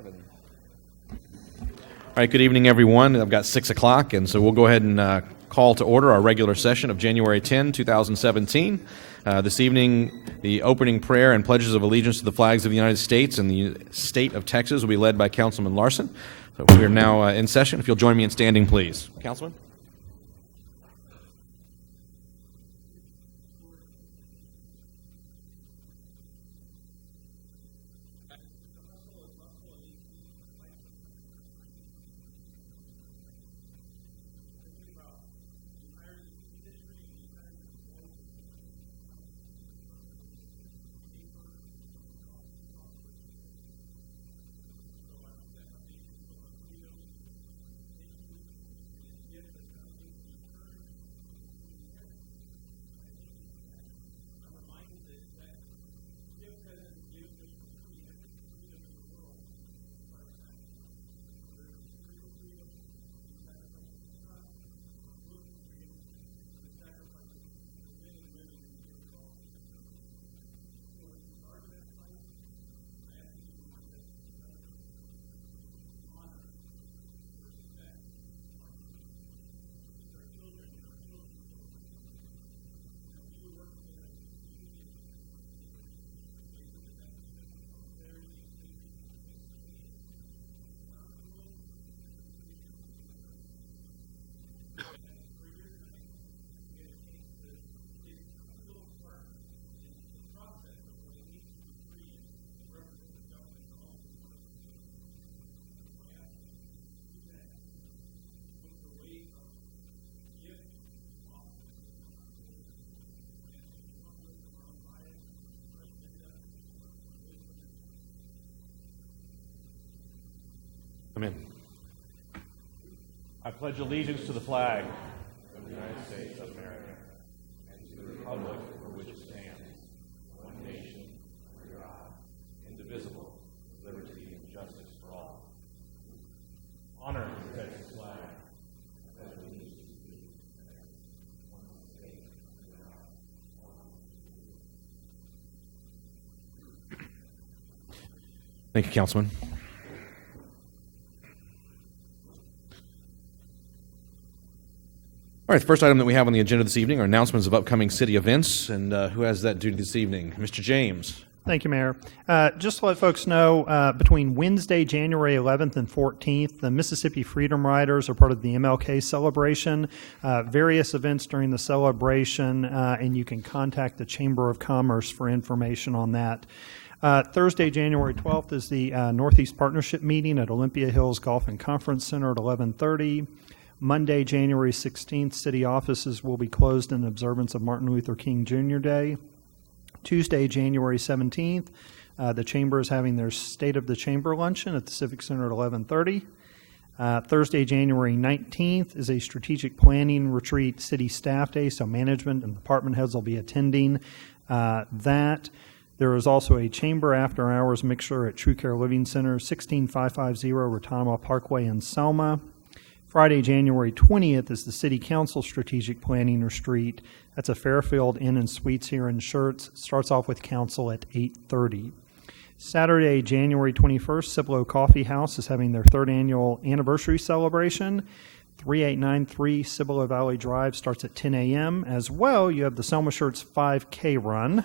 All right, good evening, everyone. I've got 6 o'clock, and so we'll go ahead and call to order our regular session of January 10, 2017. This evening, the opening prayer and pledges of allegiance to the flags of the United States and the state of Texas will be led by Councilman Larson. So we are now in session. If you'll join me in standing, please. Councilman? Amen. I pledge allegiance to the flag of the United States of America and to the republic for which it stands, one nation, under God, indivisible, with liberty and justice for all. Honor the Texas flag. I pledge allegiance to the one state, under God. Thank you, Councilman. All right, the first item that we have on the agenda this evening are announcements of upcoming city events, and who has that duty this evening? Mr. James. Thank you, Mayor. Just to let folks know, between Wednesday, January 11th and 14th, the Mississippi Freedom Riders are part of the MLK celebration. Various events during the celebration, and you can contact the Chamber of Commerce for information on that. Thursday, January 12th is the Northeast Partnership meeting at Olympia Hills Golf and Conference Center at 11:30. Monday, January 16th, city offices will be closed in observance of Martin Luther King Jr. Day. Tuesday, January 17th, the Chamber is having their State of the Chamber luncheon at the Civic Center at 11:30. Thursday, January 19th is a strategic planning retreat city staff day, so management and department heads will be attending that. There is also a Chamber after-hours mixer at True Care Living Center, 16550 Retama Parkway in Selma. Friday, January 20th is the City Council Strategic Planning Retreat. That's a Fairfield Inn and Suites here in Schertz. Starts off with council at 8:30. Saturday, January 21st, Cibolo Coffee House is having their third annual anniversary celebration. 3893 Cibolo Valley Drive starts at 10 a.m. As well, you have the Selma Schertz 5K run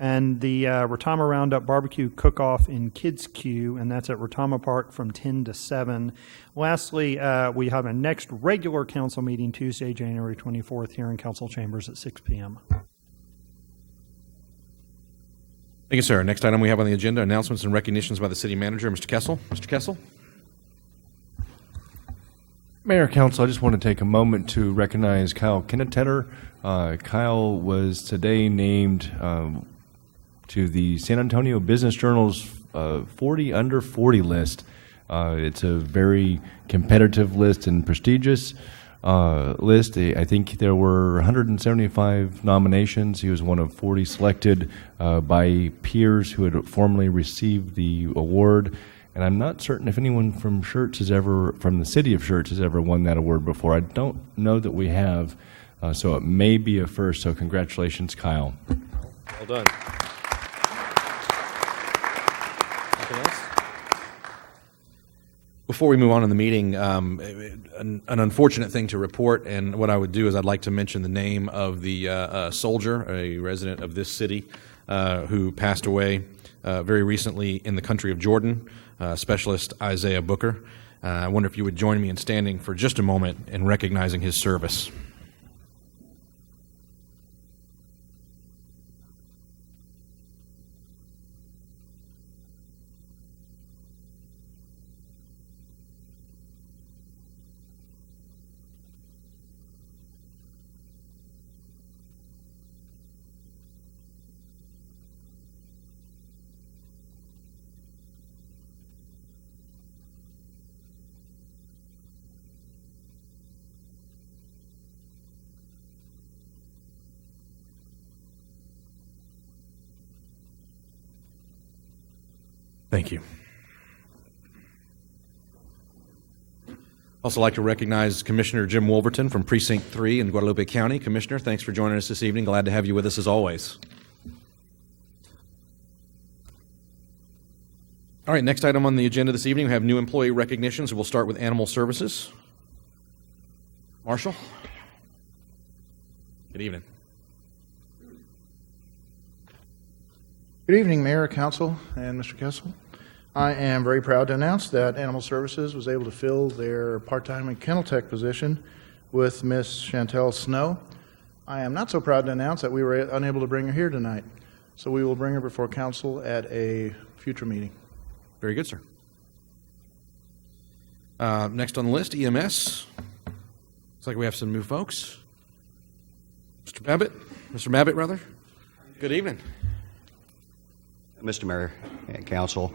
and the Retama Roundup Barbecue Cook-Off in Kids Queue, and that's at Retama Park from 10 to 7. Lastly, we have a next regular council meeting Tuesday, January 24th here in council chambers at 6 p.m. Thank you, sir. Next item we have on the agenda, announcements and recognitions by the city manager, Mr. Kessel. Mr. Kessel? Mayor, Council, I just want to take a moment to recognize Kyle Kinnetetter. Kyle was today named to the San Antonio Business Journal's 40 Under 40 list. It's a very competitive list and prestigious list. I think there were 175 nominations. He was one of 40 selected by peers who had formerly received the award. And I'm not certain if anyone from Schertz has ever, from the city of Schertz, has ever won that award before. I don't know that we have, so it may be a first. So congratulations, Kyle. Well done. Anything else? Before we move on in the meeting, an unfortunate thing to report, and what I would do is I'd like to mention the name of the soldier, a resident of this city, who passed away very recently in the country of Jordan, Specialist Isaiah Booker. I wonder if you would join me in standing for just a moment in recognizing his service. Thank you. Also like to recognize Commissioner Jim Wolverton from Precinct 3 in Guadalupe County. Commissioner, thanks for joining us this evening. Glad to have you with us as always. All right, next item on the agenda this evening, we have new employee recognitions. We'll start with Animal Services. Marshall? Good evening. Good evening, Mayor, Council, and Mr. Kessel. I am very proud to announce that Animal Services was able to fill their part-time and kennel tech position with Miss Chantel Snow. I am not so proud to announce that we were unable to bring her here tonight, so we will bring her before Council at a future meeting. Very good, sir. Next on the list, EMS. Looks like we have some new folks. Mr. Babbitt, rather. Good evening. Mr. Mayor and Council,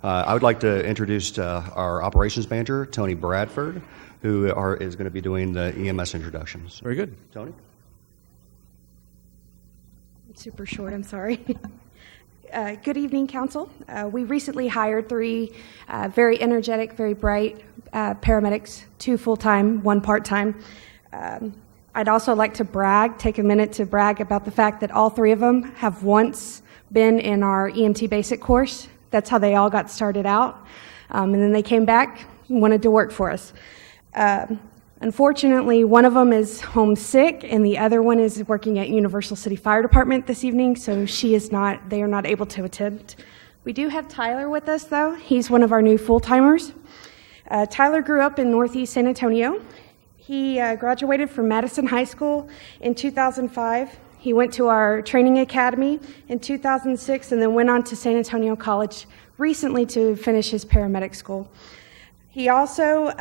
I would like to introduce our operations manager, Tony Bradford, who is going to be doing the EMS introductions. Very good. Tony? Super short, I'm sorry. Good evening, Council. We recently hired 3 very energetic, very bright paramedics, 2 full-time, 1 part-time. I'd also like to take a minute to brag about the fact that all 3 of them have once been in our EMT basic course. That's how they all got started out. And then they came back and wanted to work for us. Unfortunately, one of them is homesick, and the other one is working at Universal City Fire Department this evening, so they are not able to attend. We do have Tyler with us, though. He's one of our new full-timers. Tyler grew up in Northeast San Antonio. He graduated from Madison High School in 2005. He went to our training academy in 2006 and then went on to San Antonio College recently to finish his paramedic school. He also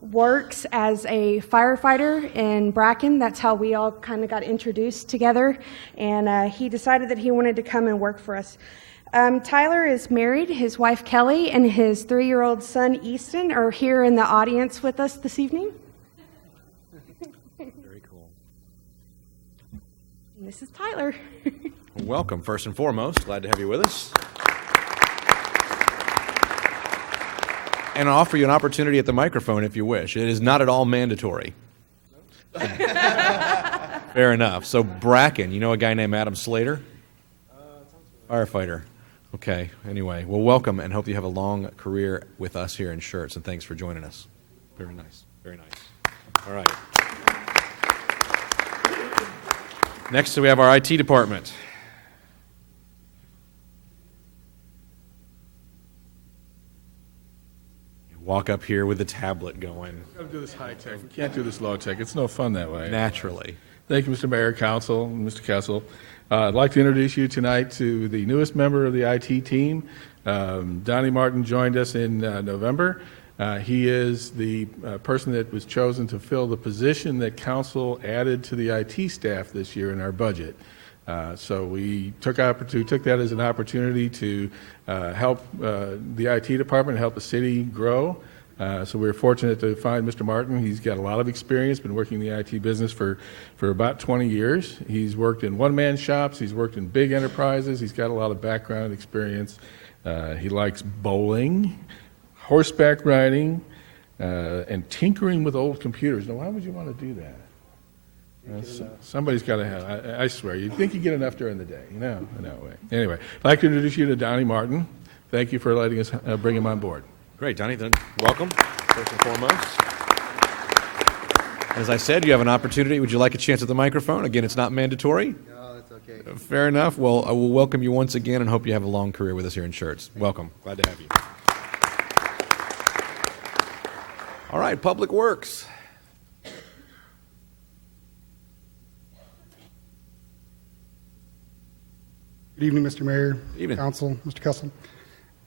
works as a firefighter in Bracken. That's how we all kind of got introduced together, and he decided that he wanted to come and work for us. Tyler is married. His wife Kelly and his 3-year-old son Easton are here in the audience with us this evening. Very cool. And this is Tyler. Welcome, first and foremost. Glad to have you with us. And I'll offer you an opportunity at the microphone if you wish. It is not at all mandatory. Fair enough. So Bracken, you know a guy named Adam Slater? Firefighter. Okay, anyway. Well, welcome, and hope you have a long career with us here in Schertz, and thanks for joining us. Very nice. Very nice. All right. Next, we have our IT department. Walk up here with the tablet going. We've got to do this high tech. We can't do this low tech. It's no fun that way. Naturally. Thank you, Mr. Mayor, Council, and Mr. Kessel. I'd like to introduce you tonight to the newest member of the IT team. Donnie Martin joined us in November. He is the person that was chosen to fill the position that Council added to the IT staff this year in our budget. So we took that as an opportunity to help the IT department, help the city grow. So we were fortunate to find Mr. Martin. He's got a lot of experience, been working in the IT business for about 20 years. He's worked in one-man shops. He's worked in big enterprises. He's got a lot of background experience. He likes bowling, horseback riding, and tinkering with old computers. Now, why would you want to do that? Somebody's got to have, I swear, you'd think you get enough during the day. No way. Anyway, I'd like to introduce you to Donnie Martin. Thank you for letting us bring him on board. Great, Donnie. Then welcome, first and foremost. As I said, you have an opportunity. Would you like a chance at the microphone? Again, it's not mandatory. No, that's okay. Fair enough. Well, I will welcome you once again and hope you have a long career with us here in Schertz. Welcome. Glad to have you. All right, Public Works. Good evening, Mr. Mayor, Evening. Council, Mr. Kessel.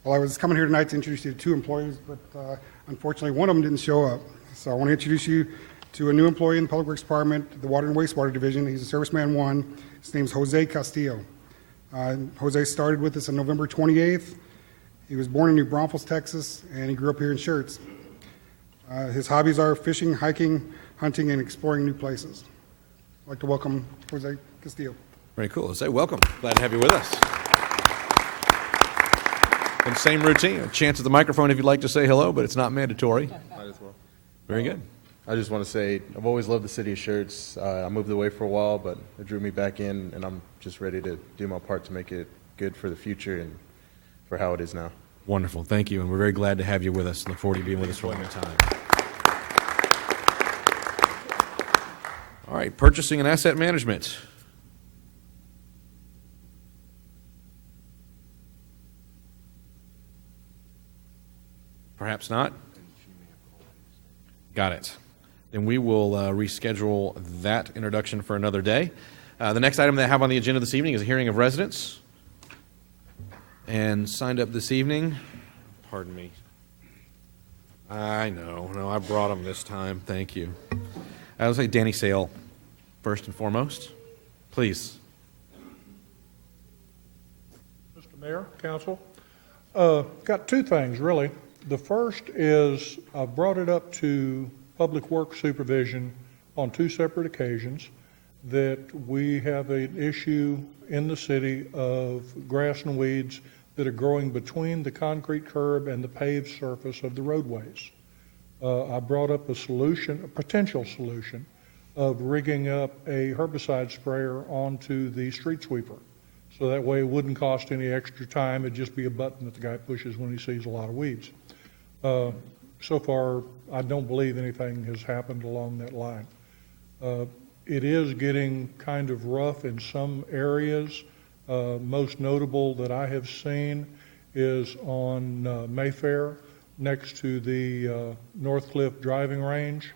Well, I was coming here tonight to introduce you to two employees, but unfortunately, one of them didn't show up. So I want to introduce you to a new employee in the Public Works Department, the Water and Wastewater Division. He's a Serviceman 1. His name's Jose Castillo. Jose started with us on November 28th. He was born in New Braunfels, Texas, and he grew up here in Schertz. His hobbies are fishing, hiking, hunting, and exploring new places. I'd like to welcome Jose Castillo. Very cool. Say welcome. Glad to have you with us. And same routine. A chance at the microphone if you'd like to say hello, but it's not mandatory. Might as well. Very good. I just want to say I've always loved the city of Schertz. I moved away for a while, but it drew me back in, and I'm just ready to do my part to make it good for the future and for how it is now. Wonderful. Thank you. And we're very glad to have you with us. Look forward to being with us for a long time. All right. Purchasing and Asset Management. Perhaps not. Got it. Then we will reschedule that introduction for another day. The next item that I have on the agenda this evening is a hearing of residents. And signed up this evening, pardon me. I know, no, I brought them this time. Thank you. I would say Danny Sale, first and foremost. Please. Mr. Mayor, Council, got two things, really. The first is I've brought it up to Public Works Supervision on two separate occasions that we have an issue in the city of grass and weeds that are growing between the concrete curb and the paved surface of the roadways. I brought up a solution, a potential solution, of rigging up a herbicide sprayer onto the street sweeper. So that way it wouldn't cost any extra time. It'd just be a button that the guy pushes when he sees a lot of weeds. So far, I don't believe anything has happened along that line. It is getting kind of rough in some areas. Most notable that I have seen is on Mayfair, next to the Northcliffe driving range,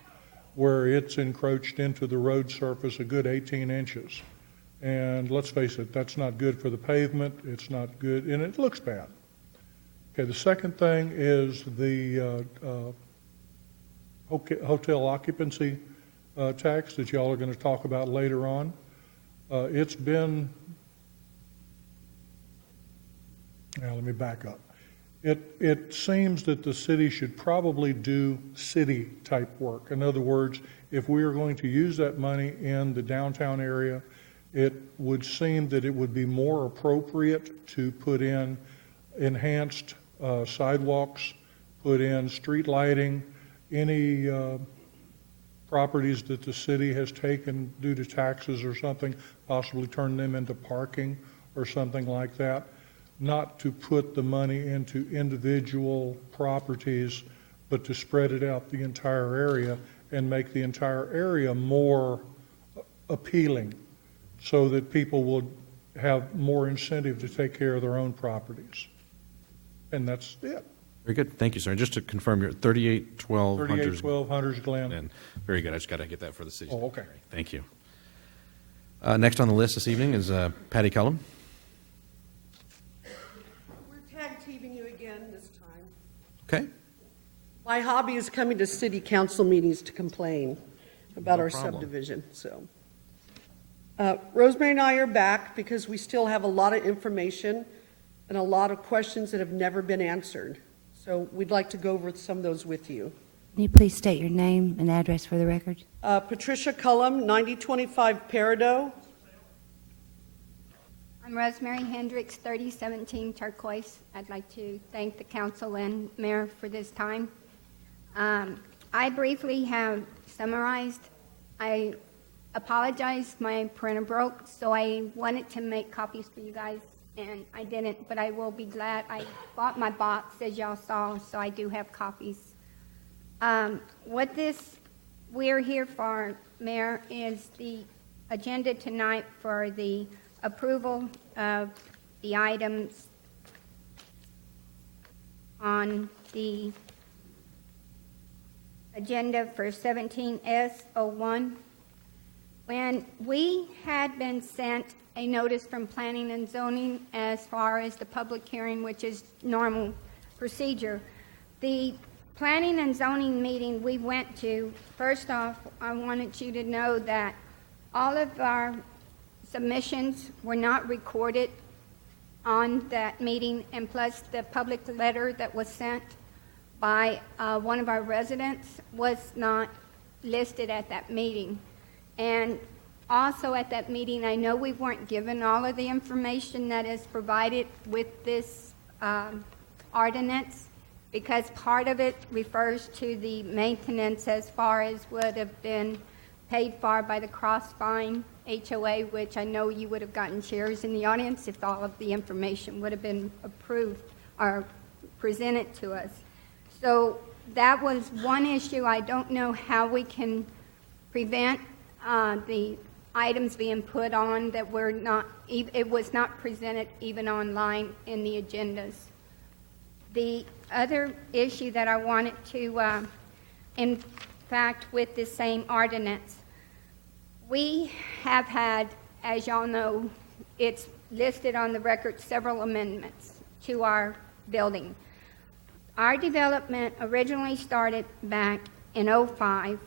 where it's encroached into the road surface a good 18 inches. And let's face it, that's not good for the pavement. It's not good, and it looks bad. Okay, the second thing is the hotel occupancy tax that y'all are going to talk about later on. It's been, now let me back up. It seems that the city should probably do city-type work. In other words, if we are going to use that money in the downtown area, it would seem that it would be more appropriate to put in enhanced sidewalks, put in street lighting, any properties that the city has taken due to taxes or something, possibly turn them into parking or something like that. Not to put the money into individual properties, but to spread it out the entire area and make the entire area more appealing so that people will have more incentive to take care of their own properties. And that's it. Very good. Thank you, sir. And just to confirm, you're at 3812 Hunters 3812 Hunters Glen. Glen. Very good. I just got to get that for the city. Oh, okay. Thank you. Next on the list this evening is Patty Cullum. We're tag teaming you again this time. Okay. My hobby is coming to city council meetings to complain about our problem. subdivision, so. Rosemary and I are back because we still have a lot of information and a lot of questions that have never been answered. So we'd like to go over some of those with you. Can you please state your name and address for the record? Patricia Cullum, 9025 Peridot. I'm Rosemary Hendricks, 3017 Turquoise. I'd like to thank the council and mayor for this time. I briefly have summarized. I apologize, my printer broke, so I wanted to make copies for you guys and I didn't, but I will be glad. I bought my box, as y'all saw, so I do have copies. We're here for, Mayor, is the agenda tonight for the approval of the items on the agenda for 17S01. When we had been sent a notice from Planning and Zoning as far as the public hearing, which is normal procedure, the Planning and Zoning meeting we went to, first off, I wanted you to know that all of our submissions were not recorded on that meeting, and plus the public letter that was sent by one of our residents was not listed at that meeting. And also at that meeting, I know we weren't given all of the information that is provided with this ordinance, because part of it refers to the maintenance as far as would have been paid for by the Crossvine HOA, which I know you would have gotten chairs in the audience if all of the information would have been approved or presented to us. So that was one issue. I don't know how we can prevent the items being put on that were not, it was not presented even online in the agendas. The other issue that I wanted to, in fact, with this same ordinance, we have had, as y'all know, it's listed on the record, several amendments to our building. Our development originally started back in '05,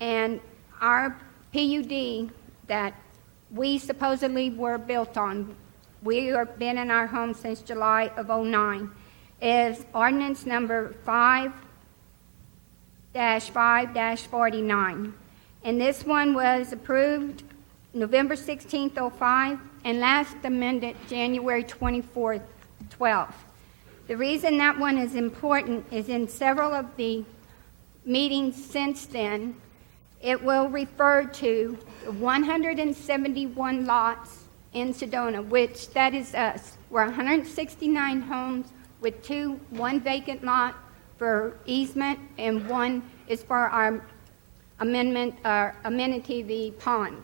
and our PUD that we supposedly were built on, we have been in our home since July of '09, is ordinance number 5-5-49. And this one was approved November 16th, '05, and last amended January 24th, 12. The reason that one is important is in several of the meetings since then, it will refer to the 171 lots in Sedona, which that is us. We're 169 homes with one vacant lot for easement, and one is for our amenity, the pond.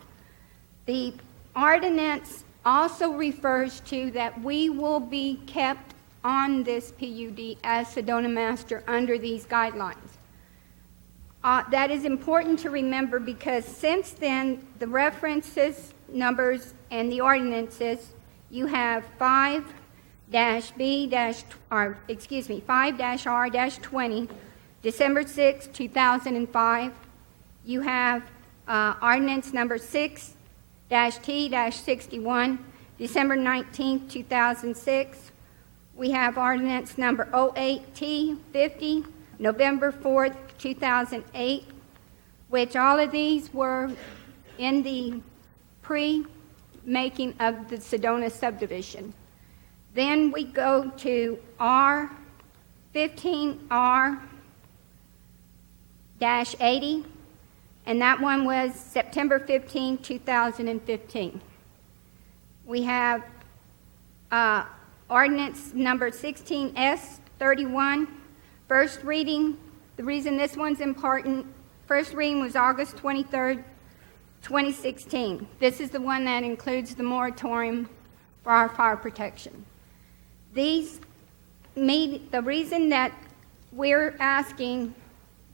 The ordinance also refers to that we will be kept on this PUD as Sedona Master under these guidelines. That is important to remember, because since then, the references, numbers, and the ordinances, you have 5-R-20, December 6, 2005. You have ordinance number 6-T-61, December 19, 2006. We have ordinance number 08-T-50, November 4th, 2008, which all of these were in the pre-making of the Sedona subdivision. Then we go to R15R-80, and that one was September 15, 2015. We have ordinance number 16S-31, first reading. The reason this one's important, first reading was August 23rd, 2016. This is the one that includes the moratorium for our fire protection. The reason that we're asking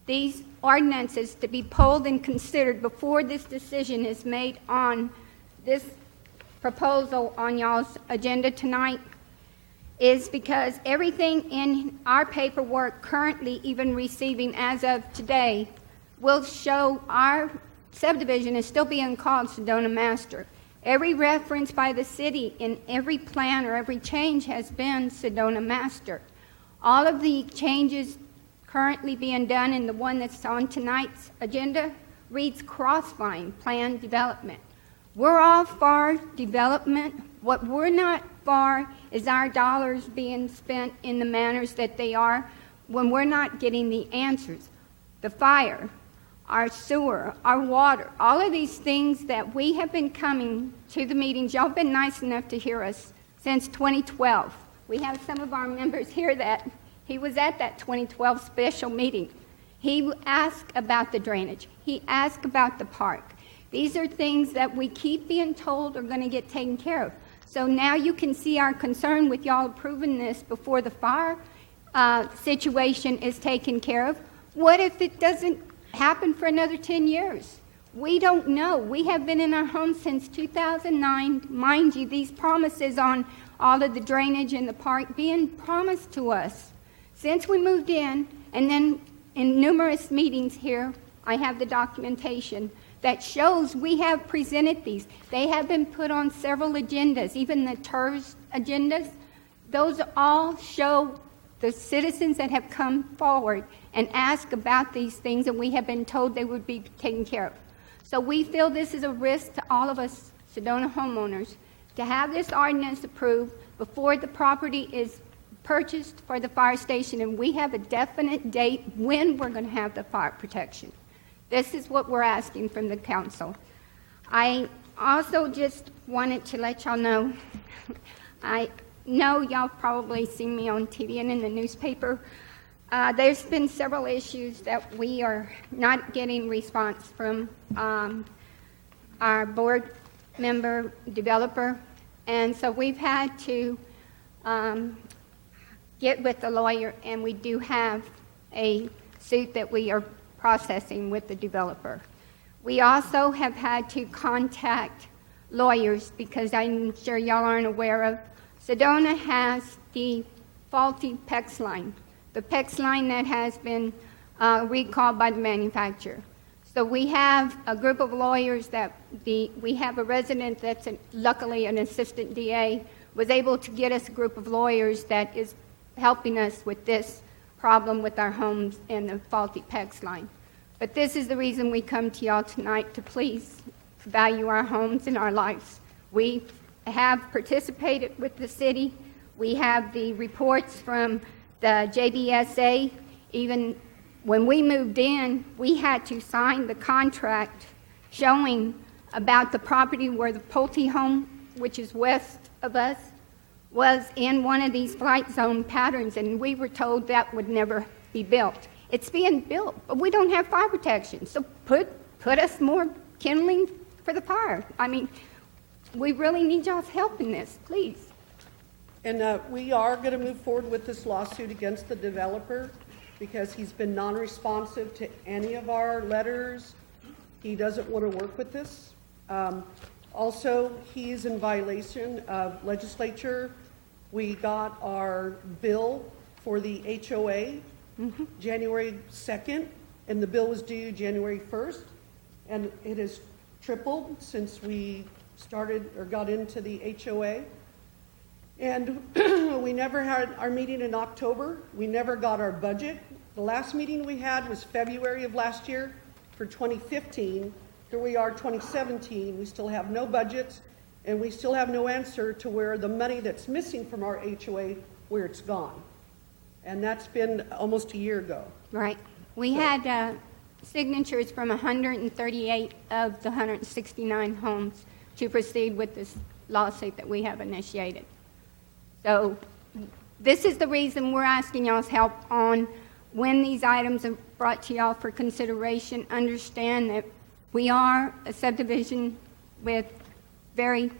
these ordinances to be pulled and considered before this decision is made on this proposal on y'all's agenda tonight is because everything in our paperwork currently even receiving as of today will show our subdivision is still being called Sedona Master. Every reference by the city in every plan or every change has been Sedona Master. All of the changes currently being done in the one that's on tonight's agenda reads Crossvine Plan Development. We're all for development. What we're not for is our dollars being spent in the manners that they are when we're not getting the answers. The fire, our sewer, our water, all of these things that we have been coming to the meetings. Y'all have been nice enough to hear us since 2012. We have some of our members here that he was at that 2012 special meeting. He asked about the drainage. He asked about the park. These are things that we keep being told are going to get taken care of. So now you can see our concern with y'all approving this before the fire situation is taken care of. What if it doesn't happen for another 10 years? We don't know. We have been in our homes since 2009. Mind you, these promises on all of the drainage in the park being promised to us since we moved in, and then in numerous meetings here, I have the documentation that shows we have presented these. They have been put on several agendas, even the TERS agendas. Those all show the citizens that have come forward and asked about these things, and we have been told they would be taken care of. So we feel this is a risk to all of us Sedona homeowners to have this ordinance approved before the property is purchased for the fire station, and we have a definite date when we're going to have the fire protection. This is what we're asking from the council. I also just wanted to let y'all know, I know y'all probably seen me on TV and in the newspaper. There's been several issues that we are not getting response from our board member developer, and so we've had to get with the lawyer, and we do have a suit that we are processing with the developer. We also have had to contact lawyers because I'm sure y'all aren't aware of. Sedona has the faulty PEX line, the PEX line that has been recalled by the manufacturer. So we have a group of lawyers that we have a resident that's luckily an assistant DA was able to get us a group of lawyers that is helping us with this problem with our homes and the faulty PEX line. But this is the reason we come to y'all tonight, to please value our homes and our lives. We have participated with the city. We have the reports from the JBSA. Even when we moved in, we had to sign the contract showing about the property where the Pulte home, which is west of us, was in one of these flight zone patterns, and we were told that would never be built. It's being built, but we don't have fire protection, so put us more kindling for the fire. I mean, we really need y'all's help in this, please. And we are going to move forward with this lawsuit against the developer because he's been non-responsive to any of our letters. He doesn't want to work with us. Also, he's in violation of legislature. We got our bill for the HOA January 2nd, and the bill was due January 1st, and it has tripled since we started or got into the HOA. And we never had our meeting in October. We never got our budget. The last meeting we had was February of last year for 2015. Here we are, 2017. We still have no budgets, and we still have no answer to where the money that's missing from our HOA, where it's gone. And that's been almost a year ago. Right. We had signatures from 138 of the 169 homes to proceed with this lawsuit that we have initiated. So this is the reason we're asking y'all's help on when these items are brought to y'all for consideration. Understand that we are a subdivision with very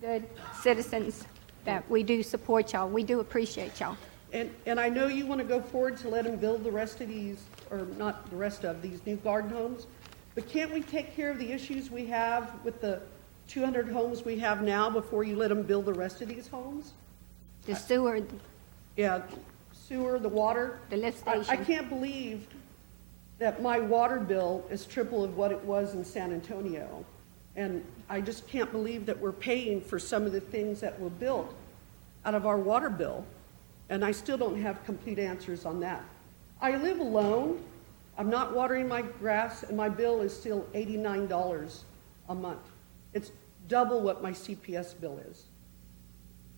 good citizens, that we do support y'all. We do appreciate y'all. And I know you want to go forward to let them build the rest of these, or not the rest of these new garden homes, but can't we take care of the issues we have with the 200 homes we have now before you let them build the rest of these homes? The sewer. Yeah, sewer, the water. The lift station. I can't believe that my water bill is triple of what it was in San Antonio. And I just can't believe that we're paying for some of the things that were built out of our water bill. And I still don't have complete answers on that. I live alone. I'm not watering my grass, and my bill is still $89 a month. It's double what my CPS bill is.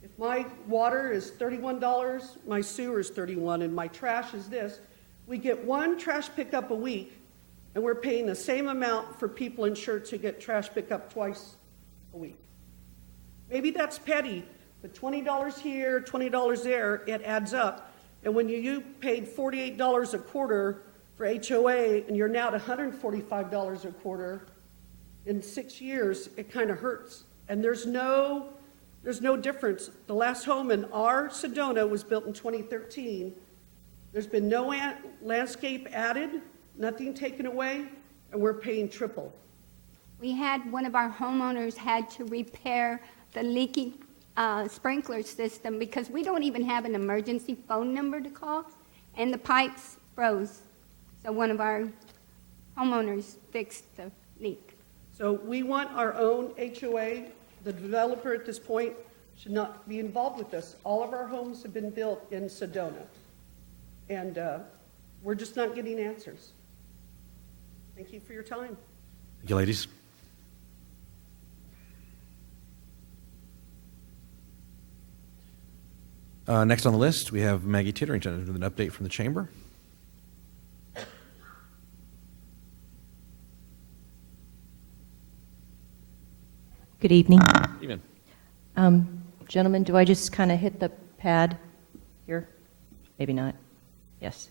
If my water is $31, my sewer is $31, and my trash is this, we get one trash pickup a week, and we're paying the same amount for people in Schertz who get trash pickup twice a week. Maybe that's petty, But $20 here, $20 there, it adds up. And when you paid $48 a quarter for HOA and you're now at $145 a quarter in 6 years, it kind of hurts. And there's no difference. The last home in our Sedona was built in 2013. There's been no landscape added, nothing taken away, and we're paying triple. We had one of our homeowners had to repair the leaky sprinkler system because we don't even have an emergency phone number to call, and the pipes froze. So one of our homeowners fixed the leak. So we want our own HOA. The developer at this point should not be involved with this. All of our homes have been built in Sedona, and we're just not getting answers. Thank you for your time. Thank you, ladies. Next on the list, we have Maggie Titterington with an update from the chamber. Good evening. Evening. Gentlemen, do I just kind of hit the pad here? Maybe not. Yes.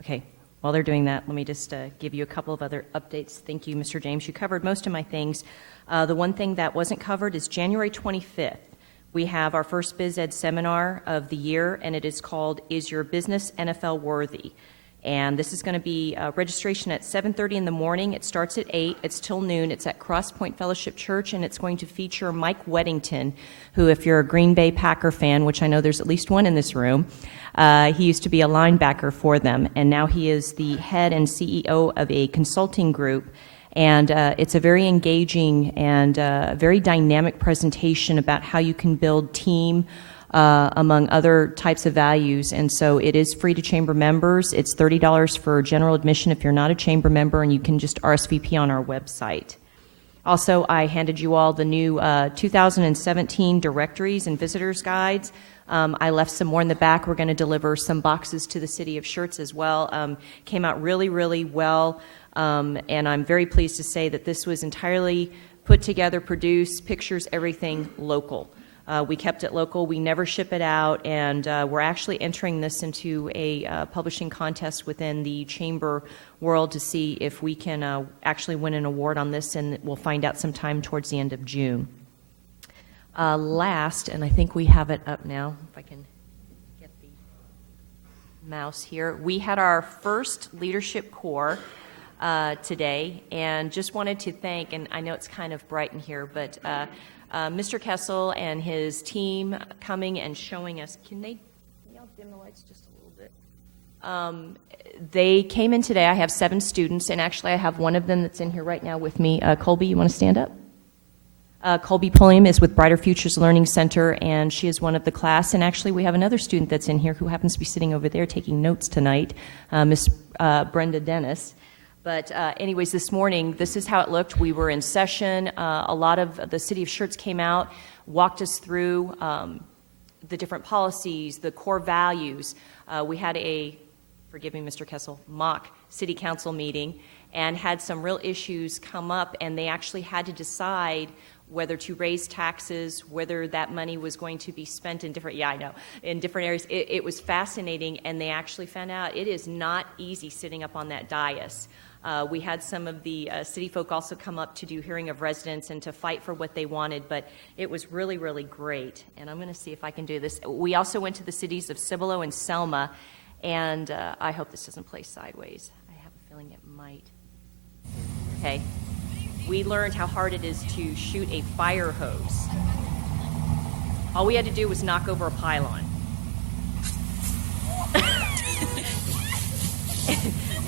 Okay. While they're doing that, let me just give you a couple of other updates. Thank you, Mr. James. You covered most of my things. The one thing that wasn't covered is January 25th. We have our first Biz Ed seminar of the year, and it is called Is Your Business NFL Worthy? And this is going to be registration at 7:30 in the morning. It starts at 8. It's till noon. It's at Cross Point Fellowship Church, and it's going to feature Mike Weddington, who, if you're a Green Bay Packer fan, which I know there's at least one in this room, he used to be a linebacker for them, and now he is the head and CEO of a consulting group. And it's a very engaging and very dynamic presentation about how you can build team among other types of values. And so it is free to chamber members. It's $30 for general admission if you're not a chamber member, and you can just RSVP on our website. Also, I handed you all the new 2017 directories and visitors guides. I left some more in the back. We're going to deliver some boxes to the city of Schertz as well. Came out really, really well. And I'm very pleased to say that this was entirely put together, produced, pictures, everything local. We kept it local. We never ship it out, and we're actually entering this into a publishing contest within the chamber world to see if we can actually win an award on this, and we'll find out sometime towards the end of June. Last, and I think we have it up now, if I can get the mouse here, we had our first leadership core today, and just wanted to thank, and I know it's kind of bright in here, but Mr. Kessel and his team coming and showing us, can y'all dim the lights just a little bit? They came in today. I have 7 students, and actually I have one of them that's in here right now with me. Colby, you want to stand up? Colby Pulliam is with Brighter Futures Learning Center, and she is one of the class. And actually, we have another student that's in here who happens to be sitting over there taking notes tonight, Miss Brenda Dennis. But anyways, this morning, this is how it looked. We were in session. A lot of the city of Schertz came out, walked us through the different policies, the core values. We had a, forgive me, Mr. Kessel, mock city council meeting, and had some real issues come up, and they actually had to decide whether to raise taxes, whether that money was going to be spent in different, in different areas. It was fascinating, and they actually found out it is not easy sitting up on that dais. We had some of the city folk also come up to do hearing of residents and to fight for what they wanted, but it was really, really great. And I'm going to see if I can do this. We also went to the cities of Cibolo and Selma, and I hope this doesn't play sideways. I have a feeling it might. Okay. We learned how hard it is to shoot a fire hose. All we had to do was knock over a pylon.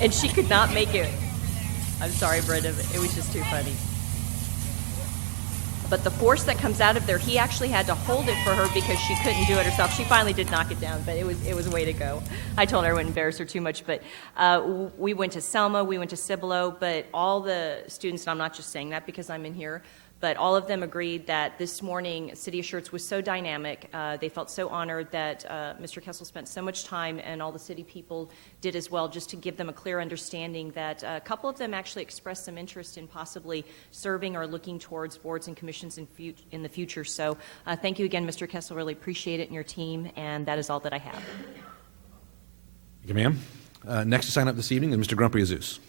And she could not make it. I'm sorry, Brenda, but it was just too funny. But the force that comes out of there, he actually had to hold it for her because she couldn't do it herself. She finally did knock it down, but it was a way to go. I told her I wouldn't embarrass her too much, but we went to Selma, we went to Cibolo, but all the students, and I'm not just saying that because I'm in here, But all of them agreed that this morning, City of Schertz was so dynamic. They felt so honored that Mr. Kessel spent so much time, and all the city people did as well, just to give them a clear understanding that a couple of them actually expressed some interest in possibly serving or looking towards boards and commissions in the future. So thank you again, Mr. Kessel. Really appreciate it and your team, and that is all that I have. Thank you, ma'am. Next to sign up this evening is Mr. Grumpy Azus.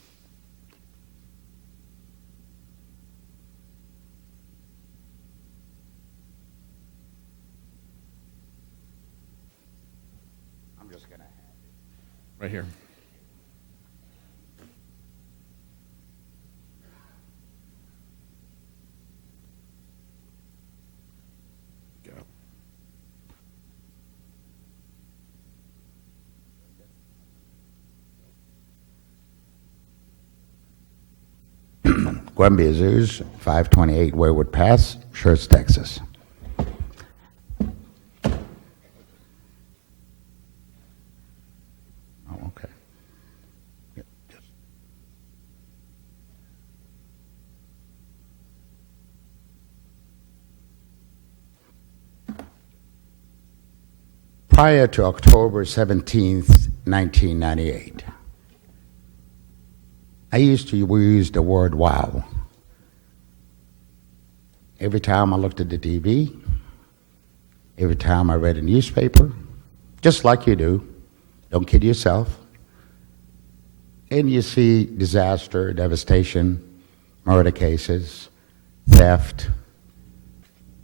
Right here. Grumpy Azus, 528 Wayward Pass, Schertz, Texas. Prior to October 17th, 1998, I used to use the word wow. Every time I looked at the TV, every time I read a newspaper, just like you do, don't kid yourself, and you see disaster, devastation, murder cases, theft,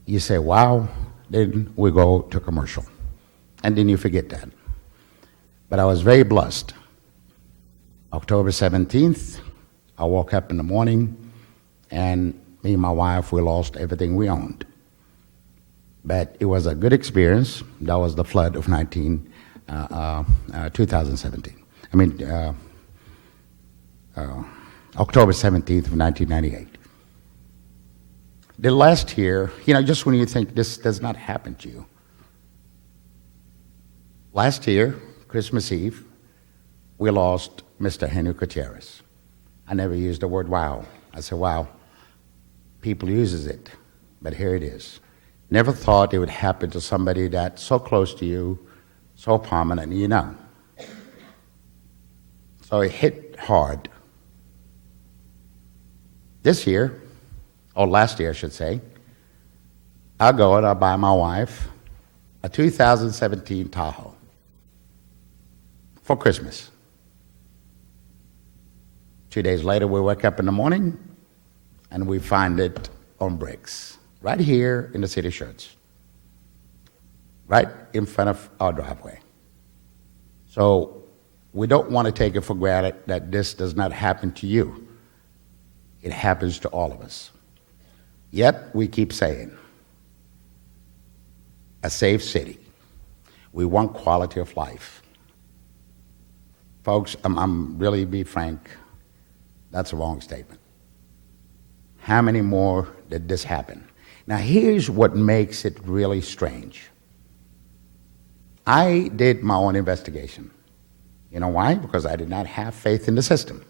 you say, wow, then we go to commercial. And then you forget that. But I was very blessed. October 17th, I woke up in the morning, and me and my wife, we lost everything we owned. But it was a good experience. That was the flood of 2017. I mean, October 17th of 1998. The last year, just when you think this does not happen to you, last year, Christmas Eve, we lost Mr. Henry Gutierrez. I never used the word wow. I said, wow, people uses it, but here it is. Never thought it would happen to somebody that's so close to you, so prominent, So it hit hard. This year, or last year I should say, I go and I buy my wife a 2017 Tahoe for Christmas. 2 days later, we wake up in the morning and we find it on bricks, right here in the city of Schertz, right in front of our driveway. So we don't want to take it for granted that this does not happen to you. It happens to all of us. Yet we keep saying, a safe city. We want quality of life. Folks, I'm really be frank, that's a wrong statement. How many more did this happen? Now here's what makes it really strange. I did my own investigation. You know why? Because I did not have faith in the system.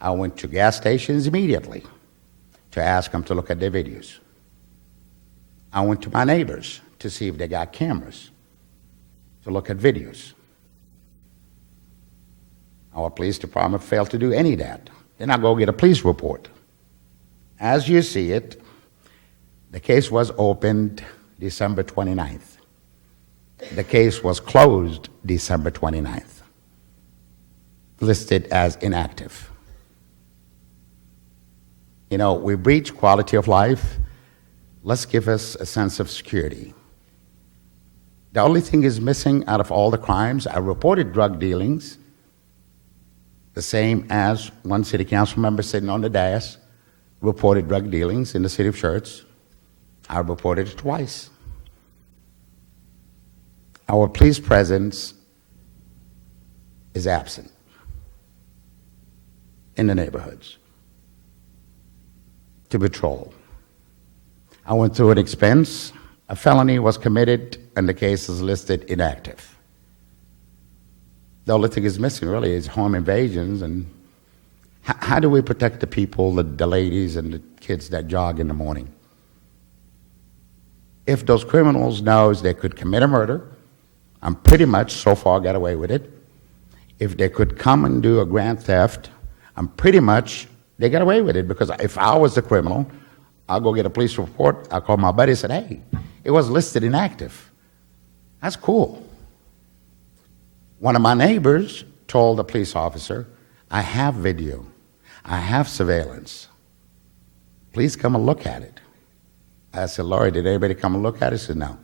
I went to gas stations immediately to ask them to look at their videos. I went to my neighbors to see if they got cameras to look at videos. Our police department failed to do any of that. Then I go get a police report. As you see it, the case was opened December 29th. The case was closed December 29th, listed as inactive. We breach quality of life. Let's give us a sense of security. The only thing is missing out of all the crimes, I reported drug dealings, the same as one city council member sitting on the dais reported drug dealings in the city of Schertz. I reported it twice. Our police presence is absent in the neighborhoods to patrol. I went through an expense. A felony was committed, and the case is listed inactive. The only thing is missing, really, is home invasions and How do we protect the people, the ladies and the kids that jog in the morning? If those criminals knows they could commit a murder, I'm pretty much so far got away with it. If they could come and do a grand theft, I'm pretty much, they got away with it, because if I was the criminal, I'll go get a police report, I'll call my buddy and say, hey, it was listed inactive. That's cool. One of my neighbors told the police officer, I have video, I have surveillance. Please come and look at it. I said, Lori, did anybody come and look at it? He said, no.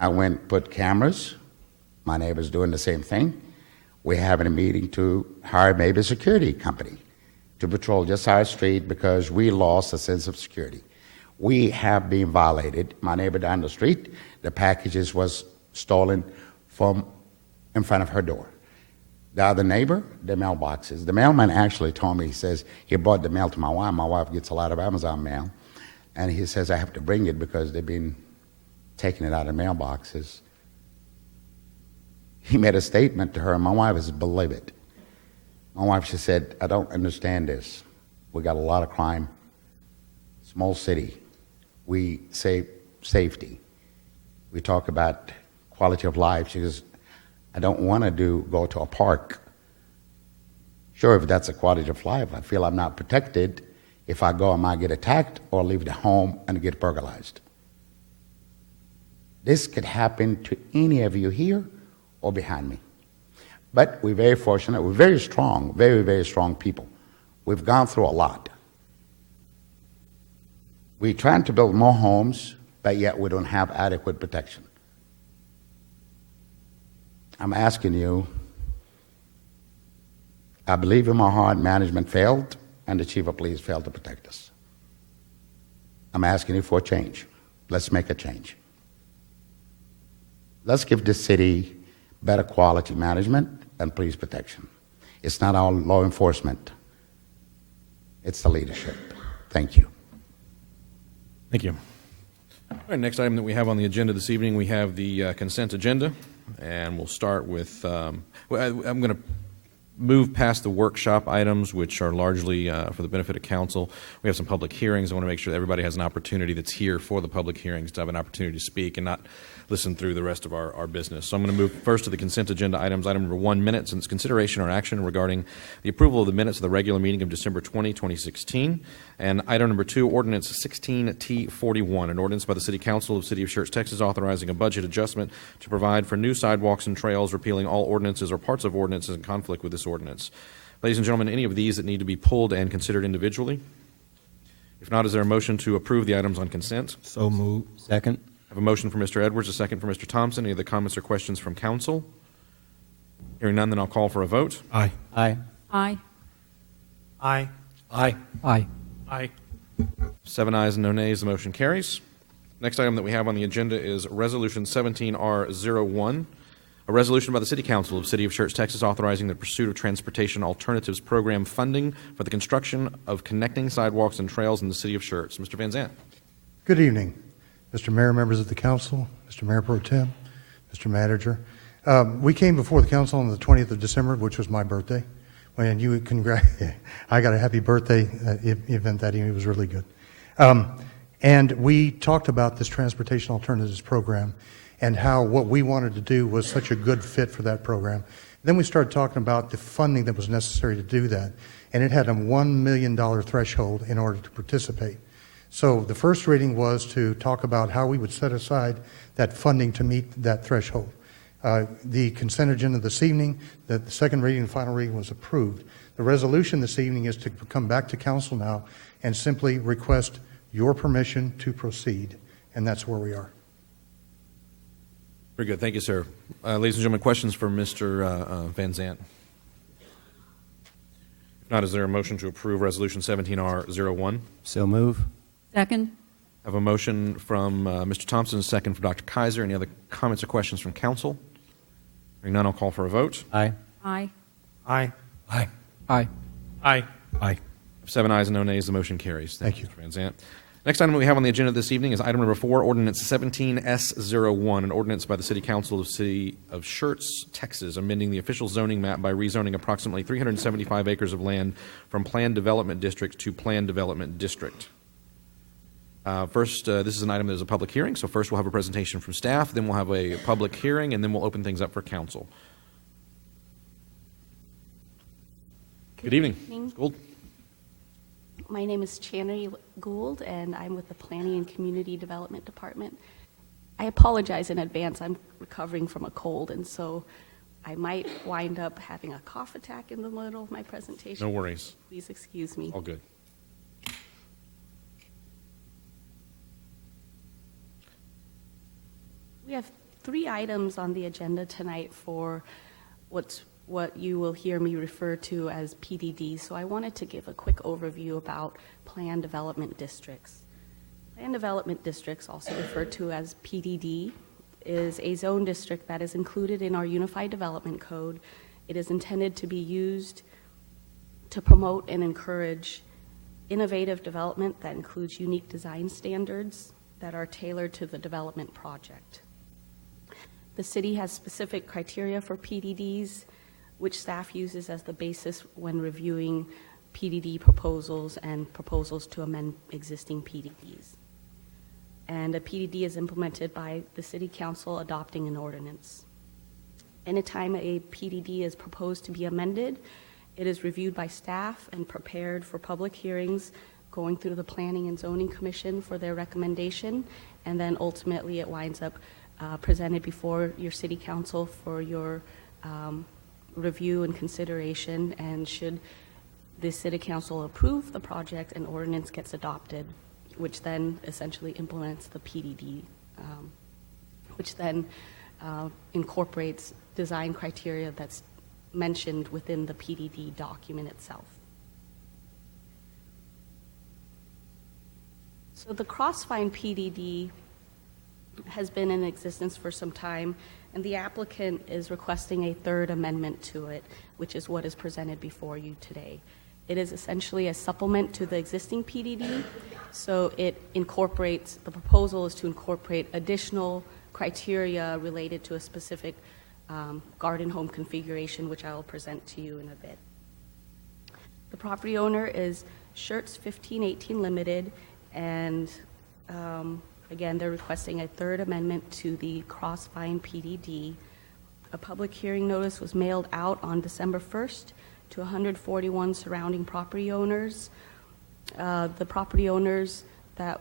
I went and put cameras. My neighbor's doing the same thing. We're having a meeting to hire maybe a security company to patrol just our street because we lost a sense of security. We have been violated. My neighbor down the street, the packages was stolen from in front of her door. The other neighbor, the mailboxes. The mailman actually told me, he says, he brought the mail to my wife. My wife gets a lot of Amazon mail. And he says, I have to bring it because they've been taking it out of mailboxes. He made a statement to her, and my wife is livid. My wife, she said, I don't understand this. We got a lot of crime. Small city. We say safety. We talk about quality of life. She goes, I don't want to go to a park. Sure, if that's a quality of life, I feel I'm not protected. If I go, I might get attacked or leave the home and get burglarized. This could happen to any of you here or behind me. But we're very fortunate. We're very strong, very, very strong people. We've gone through a lot. We're trying to build more homes, but yet we don't have adequate protection. I'm asking you, I believe in my heart management failed and the chief of police failed to protect us. I'm asking you for a change. Let's make a change. Let's give this city better quality management and police protection. It's not our law enforcement. It's the leadership. Thank you. Thank you. All right, next item that we have on the agenda this evening, we have the consent agenda. And we'll start with, I'm going to move past the workshop items, which are largely for the benefit of council. We have some public hearings. I want to make sure that everybody has an opportunity that's here for the public hearings to have an opportunity to speak and not listen through the rest of our business. So I'm going to move first to the consent agenda items. Item number 1, minutes, and its consideration or action regarding the approval of the minutes of the regular meeting of December 20, 2016. And item number 2, ordinance 16T41, an ordinance by the City Council of the City of Schertz, Texas, authorizing a budget adjustment to provide for new sidewalks and trails, repealing all ordinances or parts of ordinances in conflict with this ordinance. Ladies and gentlemen, any of these that need to be pulled and considered individually? If not, is there a motion to approve the items on consent? So moved. Second. I have a motion for Mr. Edwards, a second for Mr. Thompson. Any other comments or questions from council? Hearing none, then I'll call for a vote. Aye. Aye. Aye. Aye. Aye. Aye. Aye. 7 ayes and no nays. The motion carries. Next item that we have on the agenda is Resolution 17R01, a resolution by the City Council of the City of Schertz, Texas, authorizing the pursuit of Transportation Alternatives Program funding for the construction of connecting sidewalks and trails in the City of Schertz. Mr. Van Zandt. Good evening, Mr. Mayor, members of the council, Mr. Mayor Pro Tem, Mr. Manager. We came before the council on the 20th of December, which was my birthday. And you I got a happy birthday event that evening. It was really good. And we talked about this Transportation Alternatives Program and how what we wanted to do was such a good fit for that program. Then we started talking about the funding that was necessary to do that. And it had a $1 million threshold in order to participate. So the first reading was to talk about how we would set aside that funding to meet that threshold. The consent agenda this evening, the second reading and final reading was approved. The resolution this evening is to come back to council now and simply request your permission to proceed, and that's where we are. Very good. Thank you, sir. Ladies and gentlemen, questions for Mr. Van Zandt? If not, is there a motion to approve Resolution 17R01? So move. Second. I have a motion from Mr. Thompson, a second from Dr. Kaiser. Any other comments or questions from council? Hearing none, I'll call for a vote. Aye. Aye. Aye. Aye. Aye. Aye. Aye. 7 ayes and no nays, the motion carries. Thank you. Mr. Van Zandt. Next item we have on the agenda this evening is item number 4, Ordinance 17S01, an ordinance by the City Council of the City of Schertz, Texas, amending the official zoning map by rezoning approximately 375 acres of land from Planned Development District to Planned Development District. First, this is an item that is a public hearing, so first we'll have a presentation from staff, then we'll have a public hearing, and then we'll open things up for council. Good evening. Ms. Gould. My name is Channery Gould, and I'm with the Planning and Community Development Department. I apologize in advance. I'm recovering from a cold, and so I might wind up having a cough attack in the middle of my presentation. No worries. Please excuse me. All good. We have 3 items on the agenda tonight for what you will hear me refer to as PDD. So I wanted to give a quick overview about Planned Development Districts. Planned Development Districts, also referred to as PDD, is a zone district that is included in our Unified Development Code. It is intended to be used to promote and encourage innovative development that includes unique design standards that are tailored to the development project. The city has specific criteria for PDDs, which staff uses as the basis when reviewing PDD proposals and proposals to amend existing PDDs. And a PDD is implemented by the City Council adopting an ordinance. Anytime a PDD is proposed to be amended, it is reviewed by staff and prepared for public hearings, going through the Planning and Zoning Commission for their recommendation, and then ultimately it winds up presented before your City Council for your review and consideration, and should the City Council approve the project, an ordinance gets adopted, which then essentially implements the PDD, which then incorporates design criteria that's mentioned within the PDD document itself. So the Crossvine PDD has been in existence for some time, and the applicant is requesting a 3rd amendment to it, which is what is presented before you today. It is essentially a supplement to the existing PDD, so it incorporates, the proposal is to incorporate additional criteria related to a specific garden home configuration, which I will present to you in a bit. The property owner is Schertz 1518 Limited, and again, they're requesting a 3rd amendment to the Crossvine PDD. A public hearing notice was mailed out on December 1st to 141 surrounding property owners. The property owners that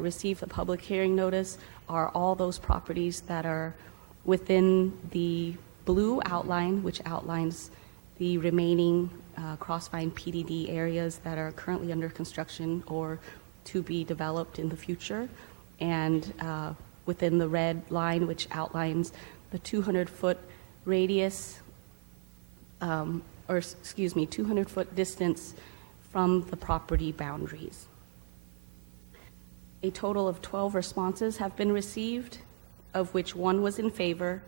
received the public hearing notice are all those properties that are within the blue outline, which outlines the remaining Crossvine PDD areas that are currently under construction or to be developed in the future, and within the red line, which outlines the 200-foot radius, 200-foot distance from the property boundaries. A total of 12 responses have been received, of which 1 was in favor,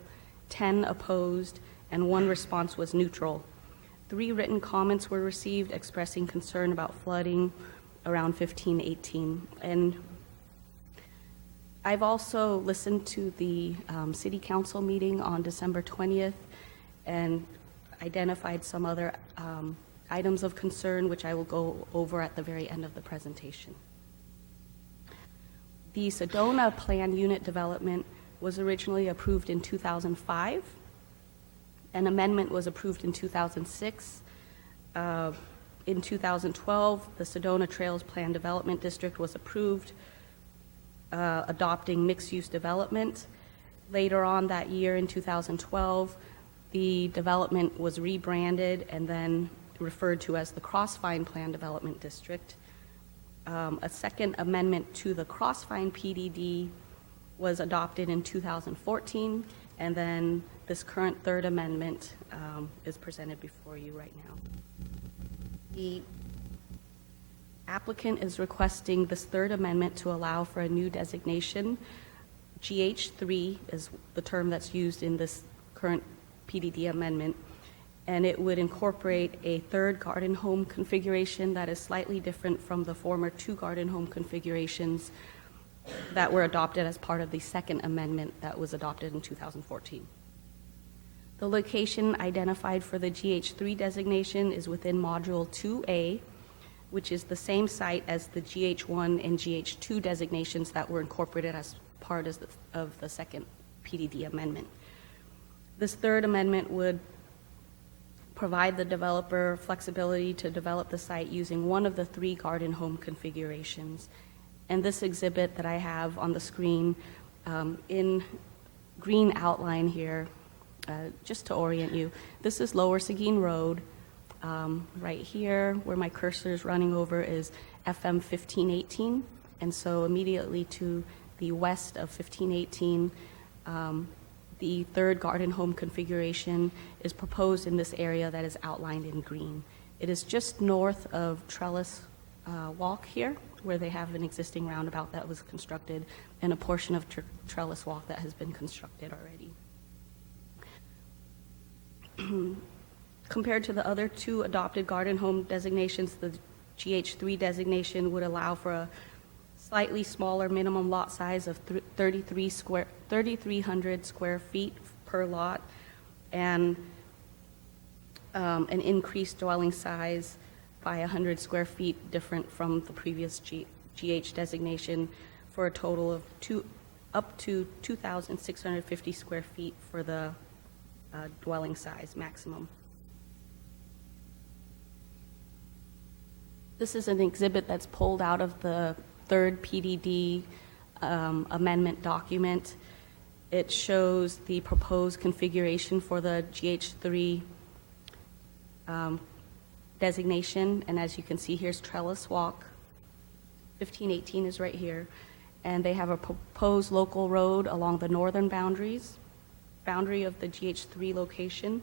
10 opposed, and 1 response was neutral. 3 written comments were received expressing concern about flooding around 1518. And I've also listened to the City Council meeting on December 20th and identified some other items of concern, which I will go over at the very end of the presentation. The Sedona Planned Unit Development was originally approved in 2005. An amendment was approved in 2006. In 2012, the Sedona Trails Planned Development District was approved, adopting mixed-use development. Later on that year, in 2012, the development was rebranded and then referred to as the Crossvine Planned Development District. A second amendment to the Crossvine PDD was adopted in 2014, and then this current 3rd amendment is presented before you right now. The applicant is requesting this 3rd amendment to allow for a new designation. GH3 is the term that's used in this current PDD amendment. and it would incorporate a third garden home configuration that is slightly different from the former 2 garden home configurations that were adopted as part of the second amendment that was adopted in 2014. The location identified for the GH3 designation is within Module 2A, which is the same site as the GH1 and GH2 designations that were incorporated as part of the second PDD amendment. This third amendment would provide the developer flexibility to develop the site using one of the 3 garden home configurations. And this exhibit that I have on the screen in green outline here, just to orient you, this is Lower Seguin Road. Right here, where my cursor is running over, is FM 1518. And so immediately to the west of 1518, the third garden home configuration is proposed in this area that is outlined in green. It is just north of Trellis Walk here, where they have an existing roundabout that was constructed and a portion of Trellis Walk that has been constructed already. Compared to the other 2 adopted garden home designations, the GH3 designation would allow for a slightly smaller minimum lot size of 3,300 square feet per lot, and an increased dwelling size by 100 square feet, different from the previous GH designation, for a total of up to 2,650 square feet for the dwelling size maximum. This is an exhibit that's pulled out of the third PDD amendment document. It shows the proposed configuration for the GH3 designation, and as you can see, here's Trellis Walk. 1518 is right here, and they have a proposed local road along the northern boundary of the GH3 location.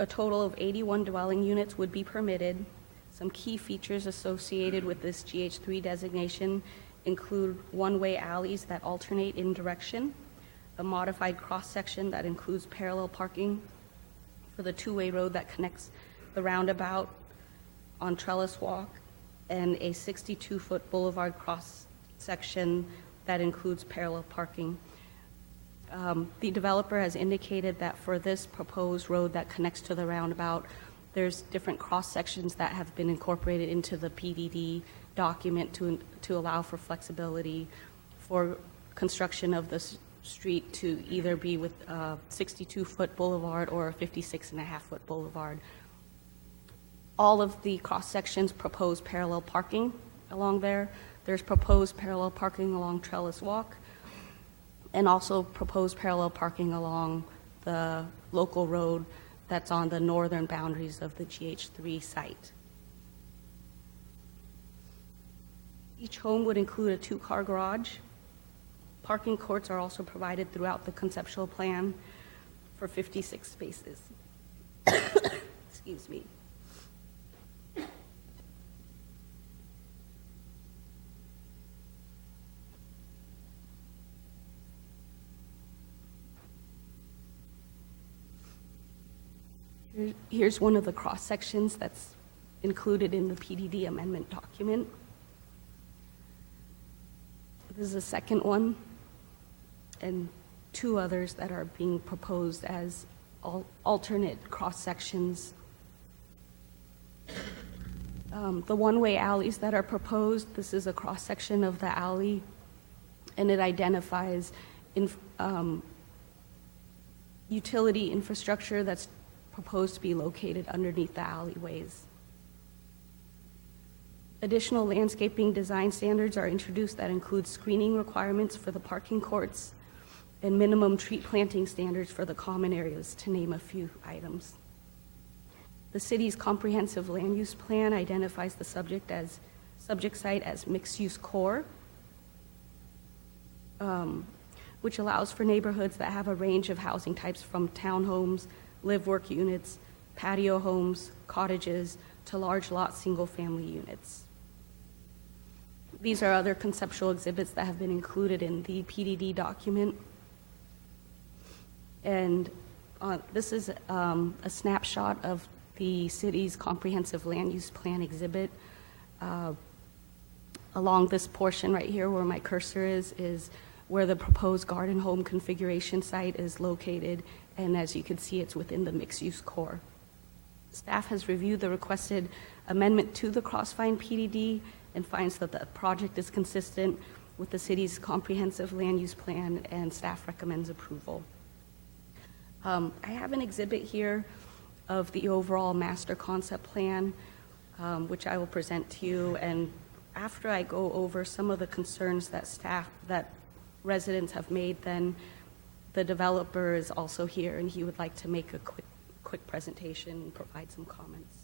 A total of 81 dwelling units would be permitted. Some key features associated with this GH3 designation include one-way alleys that alternate in direction, a modified cross-section that includes parallel parking for the 2-way road that connects the roundabout on Trellis Walk, and a 62-foot boulevard cross-section that includes parallel parking. The developer has indicated that for this proposed road that connects to the roundabout, there's different cross-sections that have been incorporated into the PDD document to allow for flexibility for construction of the street to either be with a 62-foot boulevard or a 56.5-foot boulevard. All of the cross-sections propose parallel parking along there. There's proposed parallel parking along Trellis Walk, and also proposed parallel parking along the local road that's on the northern boundaries of the GH3 site. Each home would include a 2-car garage. Parking courts are also provided throughout the conceptual plan for 56 spaces. Excuse me. Here's one of the cross-sections that's included in the PDD amendment document. This is a second one, and 2 others that are being proposed as alternate cross-sections. The one-way alleys that are proposed, this is a cross-section of the alley, and it identifies utility infrastructure that's proposed to be located underneath the alleyways. Additional landscaping design standards are introduced that include screening requirements for the parking courts and minimum tree planting standards for the common areas, to name a few items. The city's comprehensive land use plan identifies the subject site as mixed-use core, which allows for neighborhoods that have a range of housing types from townhomes, live-work units, patio homes, cottages, to large lot single-family units. These are other conceptual exhibits that have been included in the PDD document. And This is a snapshot of the city's comprehensive land use plan exhibit. Along this portion right here where my cursor is where the proposed garden home configuration site is located, and as you can see, it's within the mixed-use core. Staff has reviewed the requested amendment to the Crossvine PDD and finds that the project is consistent with the city's comprehensive land use plan, and staff recommends approval. I have an exhibit here of the overall master concept plan, which I will present to you, and after I go over some of the concerns that residents have made, then the developer is also here, and he would like to make a quick presentation and provide some comments.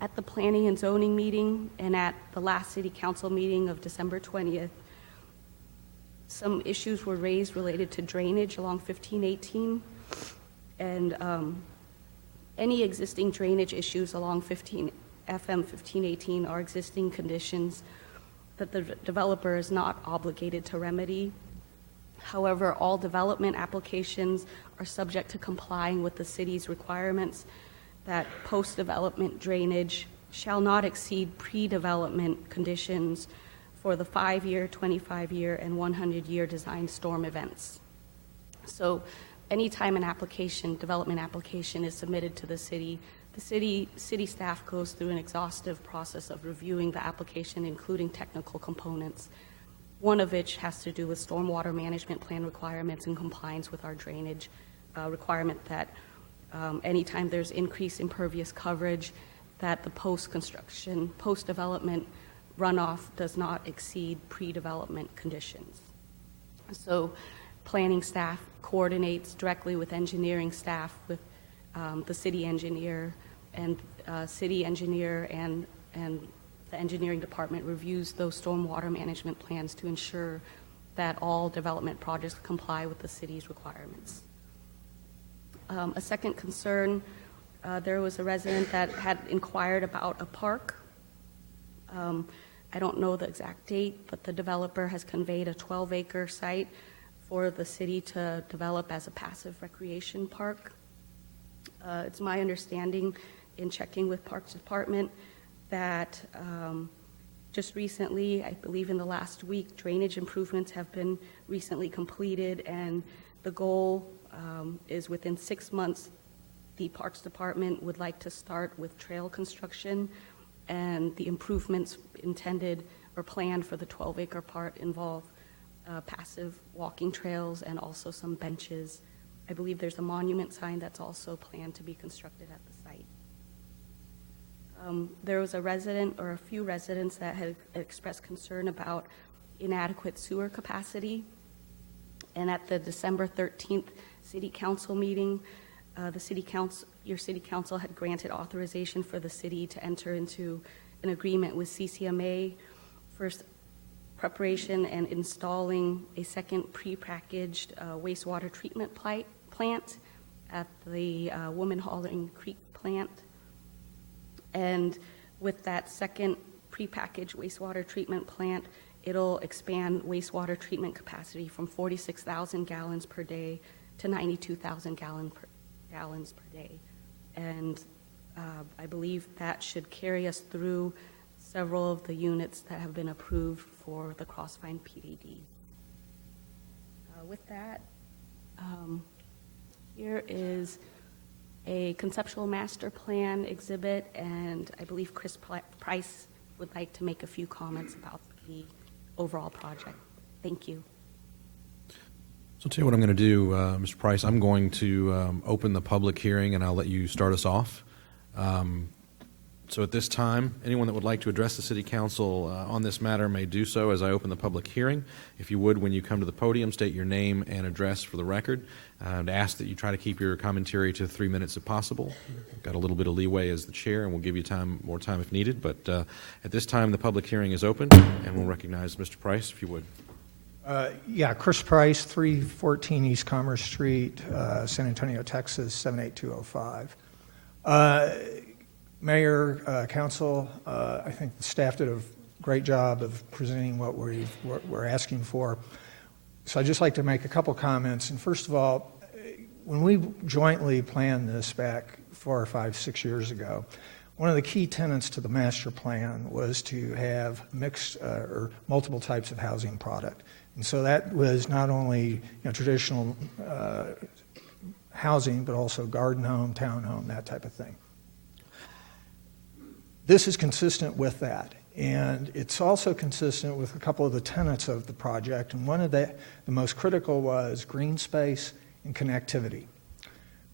At the Planning and Zoning meeting and at the last City Council meeting of December 20th, some issues were raised related to drainage along 1518, and any existing drainage issues along FM 1518 are existing conditions that the developer is not obligated to remedy. However, all development applications are subject to complying with the city's requirements that post-development drainage shall not exceed pre-development conditions for the 5-year, 25-year, and 100-year design storm events. So anytime an development application is submitted to the city staff goes through an exhaustive process of reviewing the application, including technical components, one of which has to do with stormwater management plan requirements and compliance with our drainage requirement that anytime there's increased impervious coverage, that the post-construction, post-development runoff does not exceed pre-development conditions. So planning staff coordinates directly with engineering staff, with the city engineer, and the engineering department reviews those stormwater management plans to ensure that all development projects comply with the city's requirements. A second concern, there was a resident that had inquired about a park. I don't know the exact date, but the developer has conveyed a 12-acre site for the city to develop as a passive recreation park. It's my understanding in checking with Parks Department that just recently, I believe in the last week, drainage improvements have been recently completed, and the goal is within 6 months, the Parks Department would like to start with trail construction, and the improvements intended or planned for the 12-acre part involve passive walking trails and also some benches. I believe there's a monument sign that's also planned to be constructed at the site. There was a resident or a few residents that had expressed concern about inadequate sewer capacity. And at the December 13th City Council meeting, your City Council had granted authorization for the city to enter into an agreement with CCMA for preparation and installing a second prepackaged wastewater treatment plant at the Woman Hollering Creek plant. And with that second prepackaged wastewater treatment plant, it'll expand wastewater treatment capacity from 46,000 gallons per day to 92,000 gallons per day. And I believe that should carry us through several of the units that have been approved for the Crossvine PDD. With that, here is a conceptual master plan exhibit, and I believe Chris Price would like to make a few comments about the overall project. Thank you. So I'll tell you what I'm going to do, Mr. Price. I'm going to open the public hearing, and I'll let you start us off. So at this time, anyone that would like to address the City Council on this matter may do so as I open the public hearing. If you would, when you come to the podium, state your name and address for the record. And ask that you try to keep your commentary to 3 minutes if possible. Got a little bit of leeway as the chair, and we'll give you more time if needed. But at this time, the public hearing is open, and we'll recognize Mr. Price, if you would. Yeah, Chris Price, 314 East Commerce Street, San Antonio, Texas, 78205. Mayor, Council, I think the staff did a great job of presenting what we're asking for. So I'd just like to make a couple comments. And first of all, when we jointly planned this back 4 or 5, 6 years ago, one of the key tenets to the master plan was to have mixed or multiple types of housing product. And so that was not only traditional housing, but also garden home, townhome, that type of thing. This is consistent with that. And it's also consistent with a couple of the tenets of the project. And one of the most critical was green space and connectivity.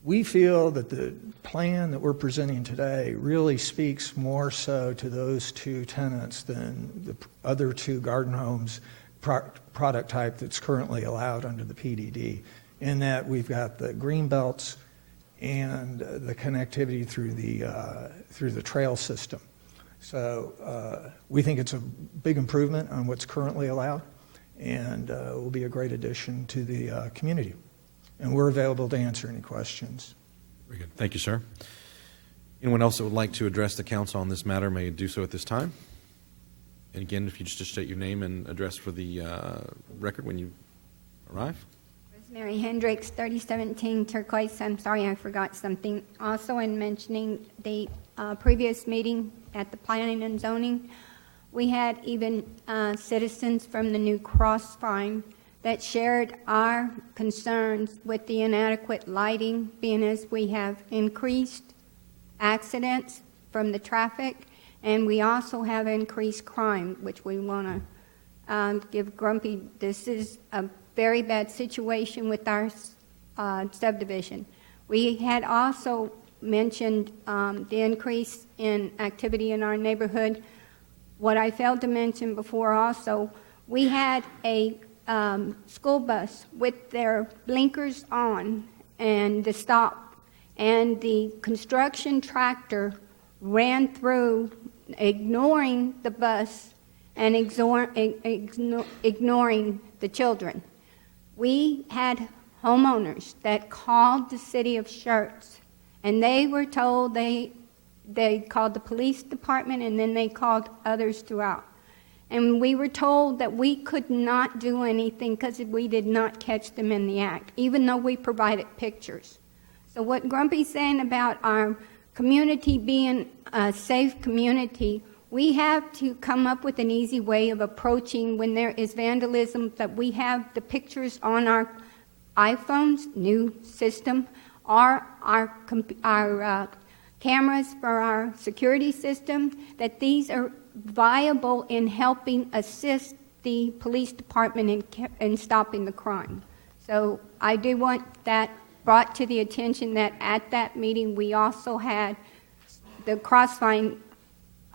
We feel that the plan that we're presenting today really speaks more so to those two tenets than the other two garden homes product type that's currently allowed under the PDD, in that we've got the green belts and the connectivity through the trail system. So we think it's a big improvement on what's currently allowed, and will be a great addition to the community. And we're available to answer any questions. Very good. Thank you, sir. Anyone else that would like to address the council on this matter may do so at this time. And again, if you just state your name and address for the record when you arrive. Rosemary Hendricks, 3017 Turquoise. I'm sorry, I forgot something. Also, in mentioning the previous meeting at the Planning and Zoning, we had even citizens from the new Crossvine that shared our concerns with the inadequate lighting, being as we have increased accidents from the traffic, and we also have increased crime, which we want to give Grumpy. This is a very bad situation with our subdivision. We had also mentioned the increase in activity in our neighborhood. What I failed to mention before also, we had a school bus with their blinkers on and the stop, and the construction tractor ran through, ignoring the bus and ignoring the children. We had homeowners that called the city of Schertz, and they were told they called the police department, and then they called others throughout. And we were told that we could not do anything because we did not catch them in the act, even though we provided pictures. So what Grumpy's saying about our community being a safe community, we have to come up with an easy way of approaching when there is vandalism, that we have the pictures on our iPhones, new system, or our cameras for our security system, that these are viable in helping assist the police department in stopping the crime. So I do want that brought to the attention that at that meeting we also had the Crossvine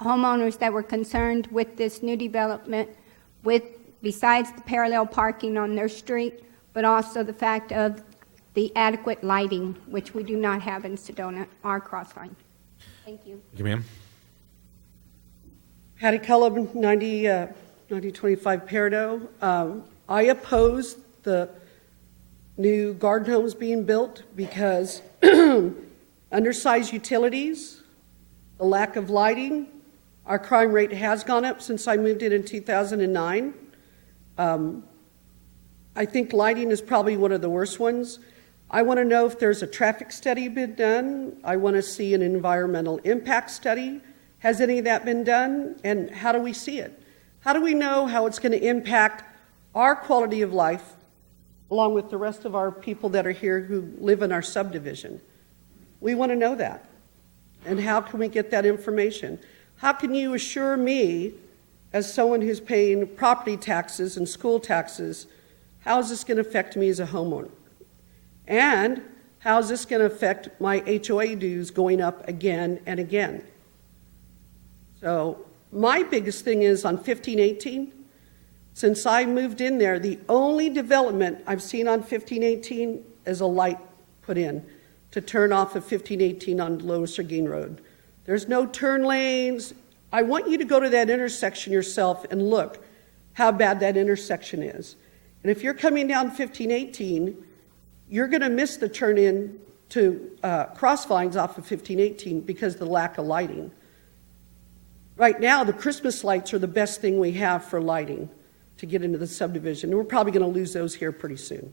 homeowners that were concerned with this new development, with besides the parallel parking on their street, but also the fact of the adequate lighting, which we do not have in Sedona or Crossvine. Thank you. Thank you, ma'am. Hattie Cullum, 9025 Peridot. I oppose the new garden homes being built because undersized utilities, the lack of lighting. Our crime rate has gone up since I moved in 2009. I think lighting is probably one of the worst ones. I want to know if there's a traffic study been done. I want to see an environmental impact study. Has any of that been done? And how do we see it? How do we know how it's going to impact our quality of life along with the rest of our people that are here who live in our subdivision? We want to know that. And how can we get that information? How can you assure me, as someone who's paying property taxes and school taxes, how is this going to affect me as a homeowner? And how is this going to affect my HOA dues going up again and again? So my biggest thing is on 1518, since I moved in there, the only development I've seen on 1518 is a light put in to turn off of 1518 on Lower Seguin Road. There's no turn lanes. I want you to go to that intersection yourself and look how bad that intersection is. And if you're coming down 1518, you're going to miss the turn in to Crossvines off of 1518 because of the lack of lighting. Right now, the Christmas lights are the best thing we have for lighting to get into the subdivision. And we're probably going to lose those here pretty soon.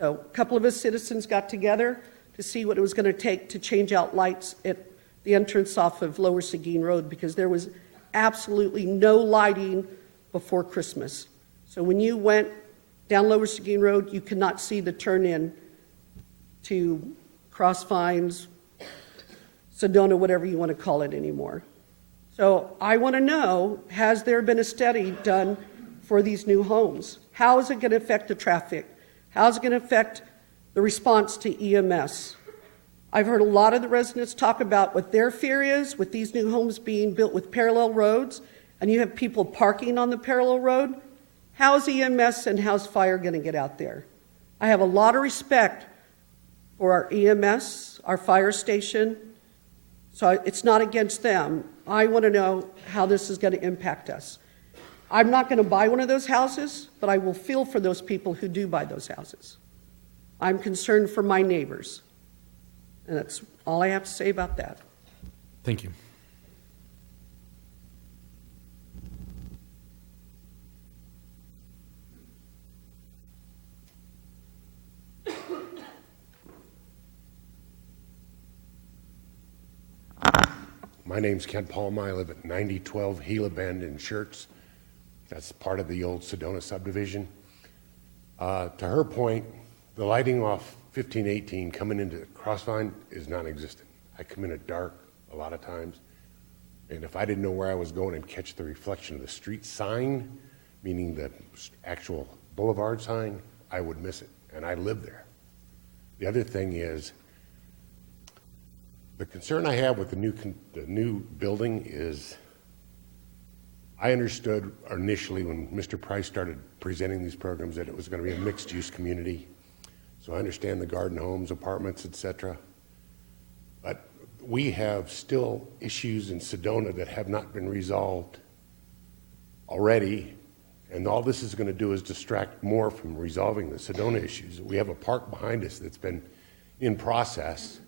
So a couple of us citizens got together to see what it was going to take to change out lights at the entrance off of Lower Seguin Road, because there was absolutely no lighting before Christmas. So when you went down Lower Seguin Road, you could not see the turn-in to Crossvines, Sedona, whatever you want to call it anymore. So I want to know, has there been a study done for these new homes? How is it going to affect the traffic? How is it going to affect the response to EMS? I've heard a lot of the residents talk about what their fear is with these new homes being built with parallel roads, and you have people parking on the parallel road. How's EMS and how's fire going to get out there? I have a lot of respect for our EMS, our fire station, so it's not against them. I want to know how this is going to impact us. I'm not going to buy one of those houses, but I will feel for those people who do buy those houses. I'm concerned for my neighbors. And that's all I have to say about that. Thank you. My name's Kent Palma. I live at 9012 Gila Bend in Schertz. That's part of the old Sedona subdivision. To her point, the lighting off 1518 coming into Crossvine is non-existent. I come in at dark a lot of times, and if I didn't know where I was going and catch the reflection of the street sign, meaning the actual boulevard sign, I would miss it, and I live there. The other thing is, the concern I have with the new building is, I understood initially when Mr. Price started presenting these programs that it was going to be a mixed-use community. So I understand the garden homes, apartments, etc. But we have still issues in Sedona that have not been resolved already, and all this is going to do is distract more from resolving the Sedona issues. We have a park behind us that's been in process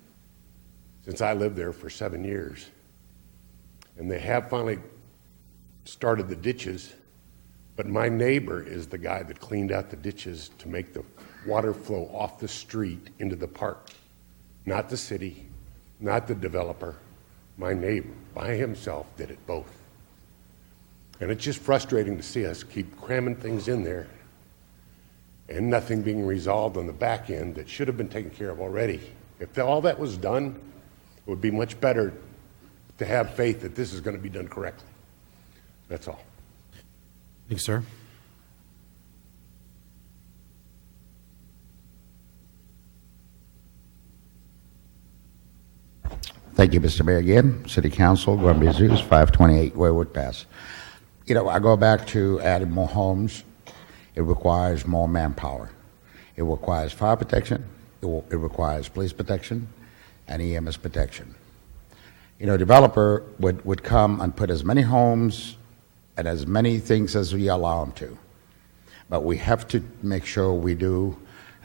since I lived there for 7 years. And they have finally started the ditches, but my neighbor is the guy that cleaned out the ditches to make the water flow off the street into the park. Not the city, not the developer. My neighbor, by himself, did it both. And it's just frustrating to see us keep cramming things in there and nothing being resolved on the back end that should have been taken care of already. If all that was done, it would be much better to have faith that this is going to be done correctly. That's all. Thanks, sir. Thank you, Mr. Mayor. Again, City Council, Granby Zoos, 528 Waywood Pass. You know, I go back to adding more homes. It requires more manpower. It requires fire protection. It requires police protection and EMS protection. You know, a developer would come and put as many homes and as many things as we allow them to. But we have to make sure we do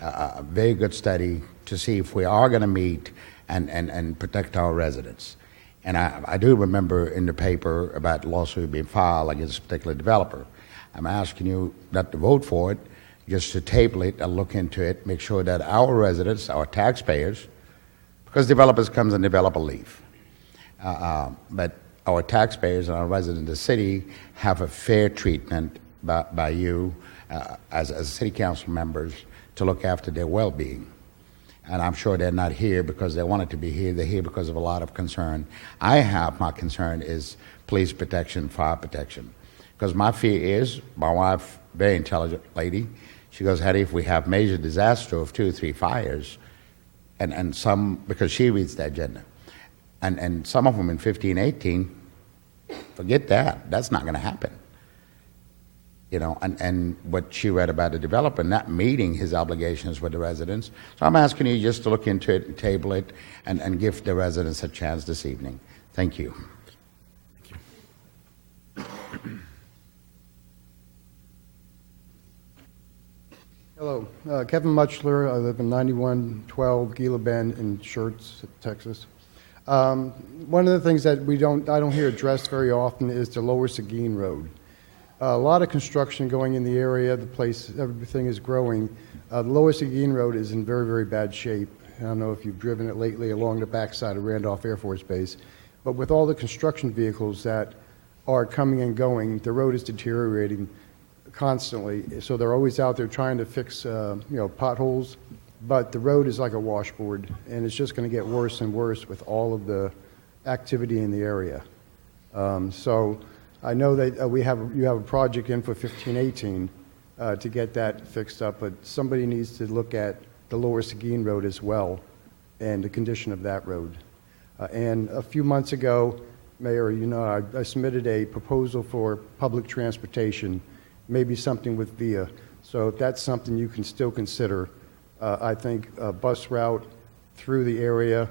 a very good study to see if we are going to meet and protect our residents. And I do remember in the paper about a lawsuit being filed against a particular developer. I'm asking you not to vote for it, just to table it and look into it, make sure that our residents, our taxpayers, because developers comes and developer leave. But our taxpayers and our residents in the city have a fair treatment by you as city council members to look after their well-being. And I'm sure they're not here because they wanted to be here. They're here because of a lot of concern. My concern is police protection, fire protection. Because my fear is, my wife, very intelligent lady, she goes, Hattie, if we have major disaster of 2 or 3 fires, and some, because she reads the agenda, and some of them in 15, 18, forget that. That's not going to happen. You know, and what she read about the developer not meeting his obligations with the residents. So I'm asking you just to look into it and table it and give the residents a chance this evening. Thank you. Hello, Kevin Muchler. I live in 9112 Gila Bend in Schertz, Texas. One of the things that I don't hear addressed very often is the Lower Seguin Road. A lot of construction going in the area. The place, everything is growing. The Lower Seguin Road is in very, very bad shape. I don't know if you've driven it lately along the backside of Randolph Air Force Base, but with all the construction vehicles that are coming and going, the road is deteriorating constantly. So they're always out there trying to fix, potholes, but the road is like a washboard, and it's just going to get worse and worse with all of the activity in the area. So I know that you have a project in for 1518 to get that fixed up, but somebody needs to look at the Lower Seguin Road as well and the condition of that road. And a few months ago, Mayor, I submitted a proposal for public transportation, maybe something with VIA. So if that's something you can still consider, I think a bus route through the area,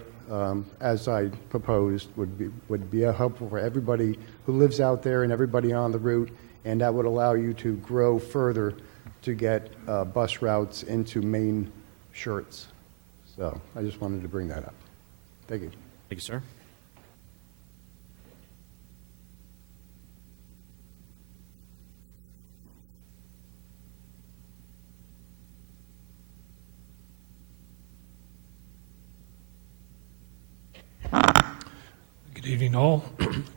as I proposed, would be helpful for everybody who lives out there and everybody on the route, and that would allow you to grow further to get bus routes into main Schertz. So I just wanted to bring that up. Thank you. Thank you, sir. Good evening, all.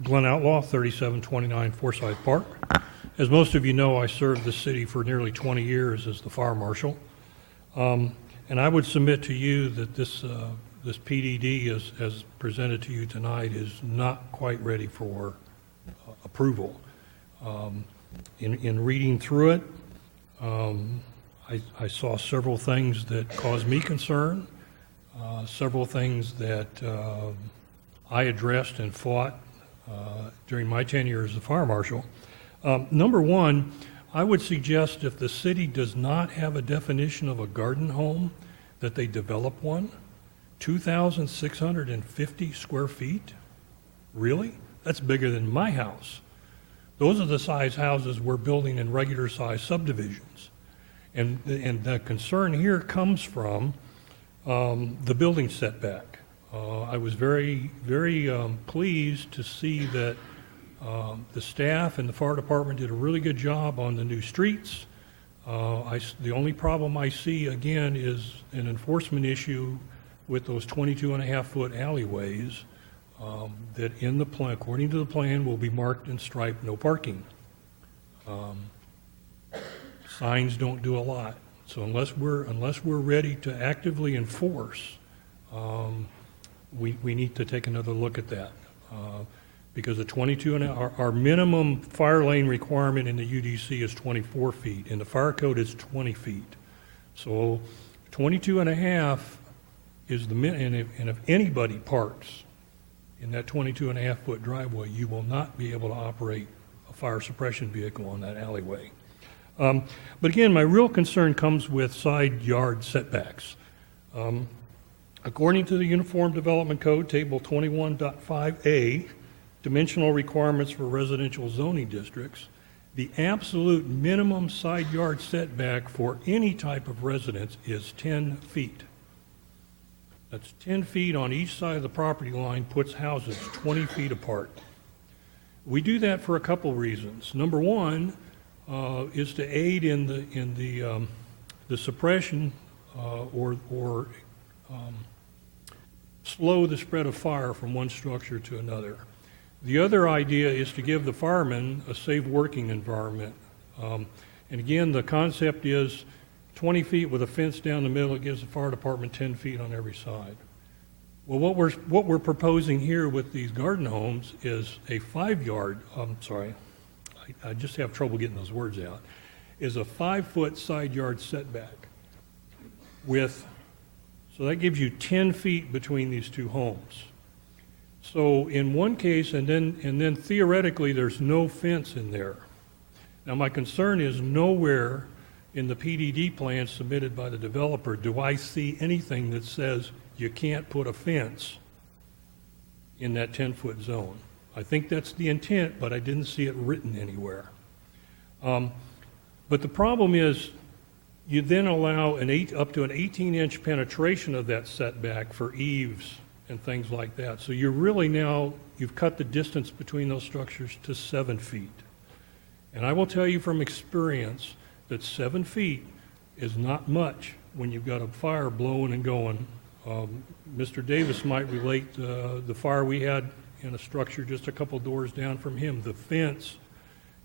Glenn Outlaw, 3729 Forsyth Park. As most of you know, I served the city for nearly 20 years as the fire marshal. And I would submit to you that this PDD, as presented to you tonight, is not quite ready for approval. In reading through it, I saw several things that caused me concern, several things that I addressed and fought during my tenure as a fire marshal. Number one, I would suggest if the city does not have a definition of a garden home, that they develop one. 2,650 square feet? Really? That's bigger than my house. Those are the size houses we're building in regular size subdivisions. And the concern here comes from the building setback. I was very, very pleased to see that the staff and the fire department did a really good job on the new streets. The only problem I see, again, is an enforcement issue with those 22.5-foot alleyways that in the plan, according to the plan, will be marked and striped no parking. Signs don't do a lot. So unless we're ready to actively enforce, we need to take another look at that. Because our minimum fire lane requirement in the UDC is 24 feet. In the fire code, it's 20 feet. So 22.5 is the minimum, and if anybody parks in that 22.5-foot driveway, you will not be able to operate a fire suppression vehicle on that alleyway. But again, my real concern comes with side yard setbacks. According to the Uniform Development Code, Table 21.5A, dimensional requirements for residential zoning districts, the absolute minimum side yard setback for any type of residence is 10 feet. That's 10 feet on each side of the property line, puts houses 20 feet apart. We do that for a couple reasons. Number one is to aid in the suppression or slow the spread of fire from one structure to another. The other idea is to give the firemen a safe working environment. And again, the concept is 20 feet with a fence down the middle. It gives the fire department 10 feet on every side. Well, what we're proposing here with these garden homes is a 5-yard, I just have trouble getting those words out, is a 5-foot side yard setback so that gives you 10 feet between these two homes. So in one case, and then theoretically, there's no fence in there. Now my concern is nowhere in the PDD plan submitted by the developer do I see anything that says you can't put a fence in that 10-foot zone. I think that's the intent, but I didn't see it written anywhere. But the problem is you then allow up to an 18-inch penetration of that setback for eaves and things like that. So you're really you've cut the distance between those structures to 7 feet. And I will tell you from experience that 7 feet is not much when you've got a fire blowing and going. Mr. Davis might relate the fire we had in a structure just a couple doors down from him. The fence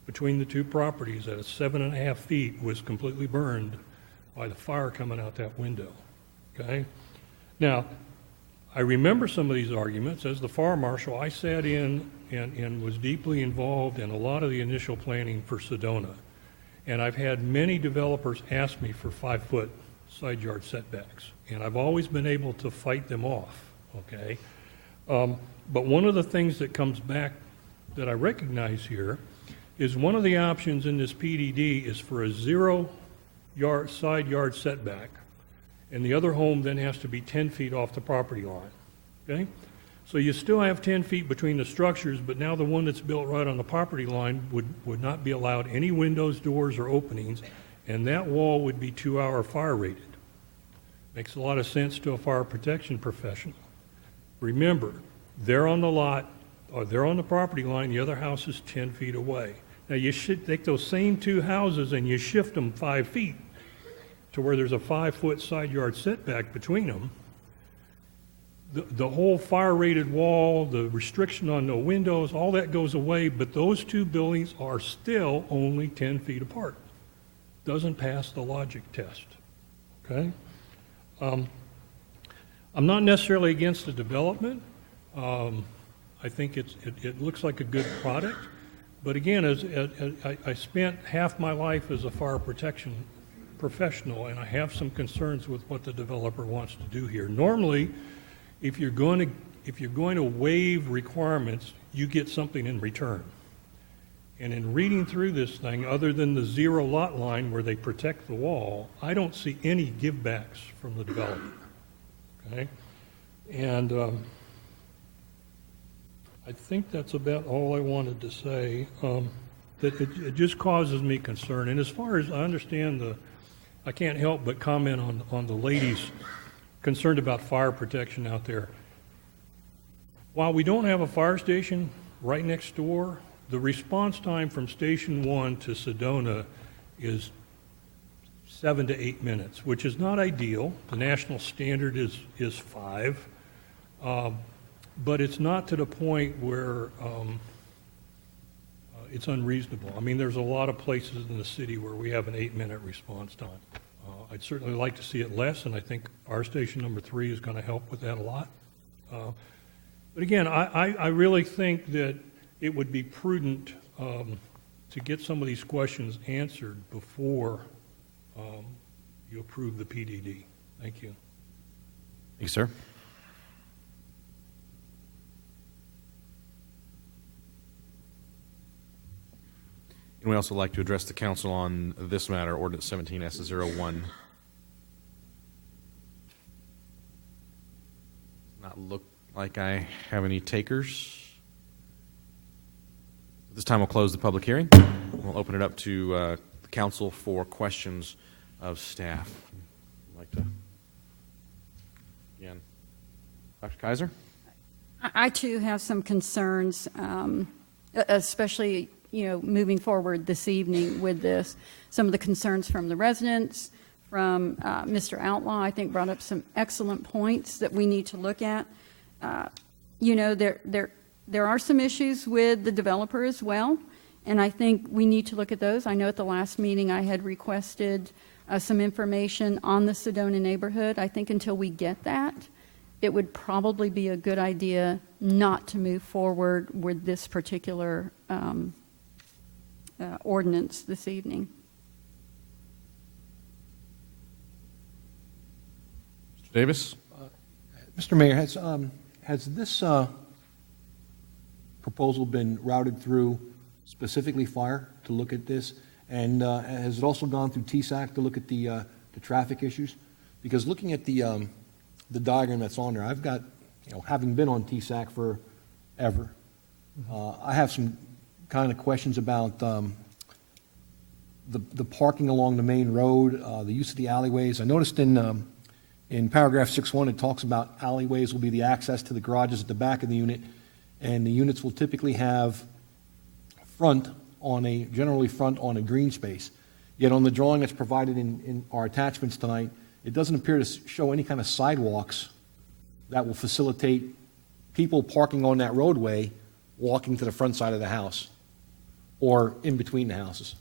between the two properties at 7.5 feet was completely burned by the fire coming out that window. Okay? Now, I remember some of these arguments. As the fire marshal, I sat in and was deeply involved in a lot of the initial planning for Sedona. And I've had many developers ask me for 5-foot side yard setbacks. And I've always been able to fight them off, okay? But one of the things that comes back that I recognize here is one of the options in this PDD is for a 0 side yard setback, and the other home then has to be 10 feet off the property line, okay? So you still have 10 feet between the structures, but now the one that's built right on the property line would not be allowed any windows, doors, or openings, and that wall would be 2-hour fire rated. Makes a lot of sense to a fire protection professional. Remember, they're on the lot, or they're on the property line, the other house is 10 feet away. Now you should take those same two houses and you shift them 5 feet to where there's a 5-foot side yard setback between them. The whole fire-rated wall, the restriction on no windows, all that goes away, but those two buildings are still only 10 feet apart. Doesn't pass the logic test, okay? I'm not necessarily against the development. I think it looks like a good product, but again, I spent half my life as a fire protection professional, and I have some concerns with what the developer wants to do here. Normally, if you're going to waive requirements, you get something in return. And in reading through this thing, other than the 0 lot line where they protect the wall, I don't see any givebacks from the developer. Okay, and I think that's about all I wanted to say. That it just causes me concern. And as far as I understand, I can't help but comment on the ladies concerned about fire protection out there. While we don't have a fire station right next door, the response time from Station 1 to Sedona is 7 to 8 minutes, which is not ideal. The national standard is 5, but it's not to the point where it's unreasonable. I mean, there's a lot of places in the city where we have an 8-minute response time. I'd certainly like to see it less, and I think our station number 3 is going to help with that a lot. But again, I really think that it would be prudent to get some of these questions answered before you approve the PDD. Thank you. Thank you, sir. And we also like to address the council on this matter, Ordinance 17S01. Not look like I have any takers. At this time, we'll close the public hearing. We'll open it up to the council for questions of staff. I'd like to, again, Dr. Kaiser? I too have some concerns, especially moving forward this evening with this. Some of the concerns from the residents, from Mr. Outlaw, I think brought up some excellent points that we need to look at. There are some issues with the developer as well, and I think we need to look at those. I know at the last meeting I had requested some information on the Sedona neighborhood. I think until we get that, it would probably be a good idea not to move forward with this particular ordinance this evening. Mr. Davis? Mr. Mayor, has this proposal been routed through specifically fire to look at this? And has it also gone through TSAC to look at the traffic issues? Because looking at the diagram that's on there, I've got, having been on TSAC forever, I have some kind of questions about the parking along the main road, the use of the alleyways. I noticed in paragraph 6.1 it talks about alleyways will be the access to the garages at the back of the unit, and the units will typically have generally front on a green space. Yet on the drawing that's provided in our attachments tonight, it doesn't appear to show any kind of sidewalks that will facilitate people parking on that roadway walking to the front side of the house or in between the houses.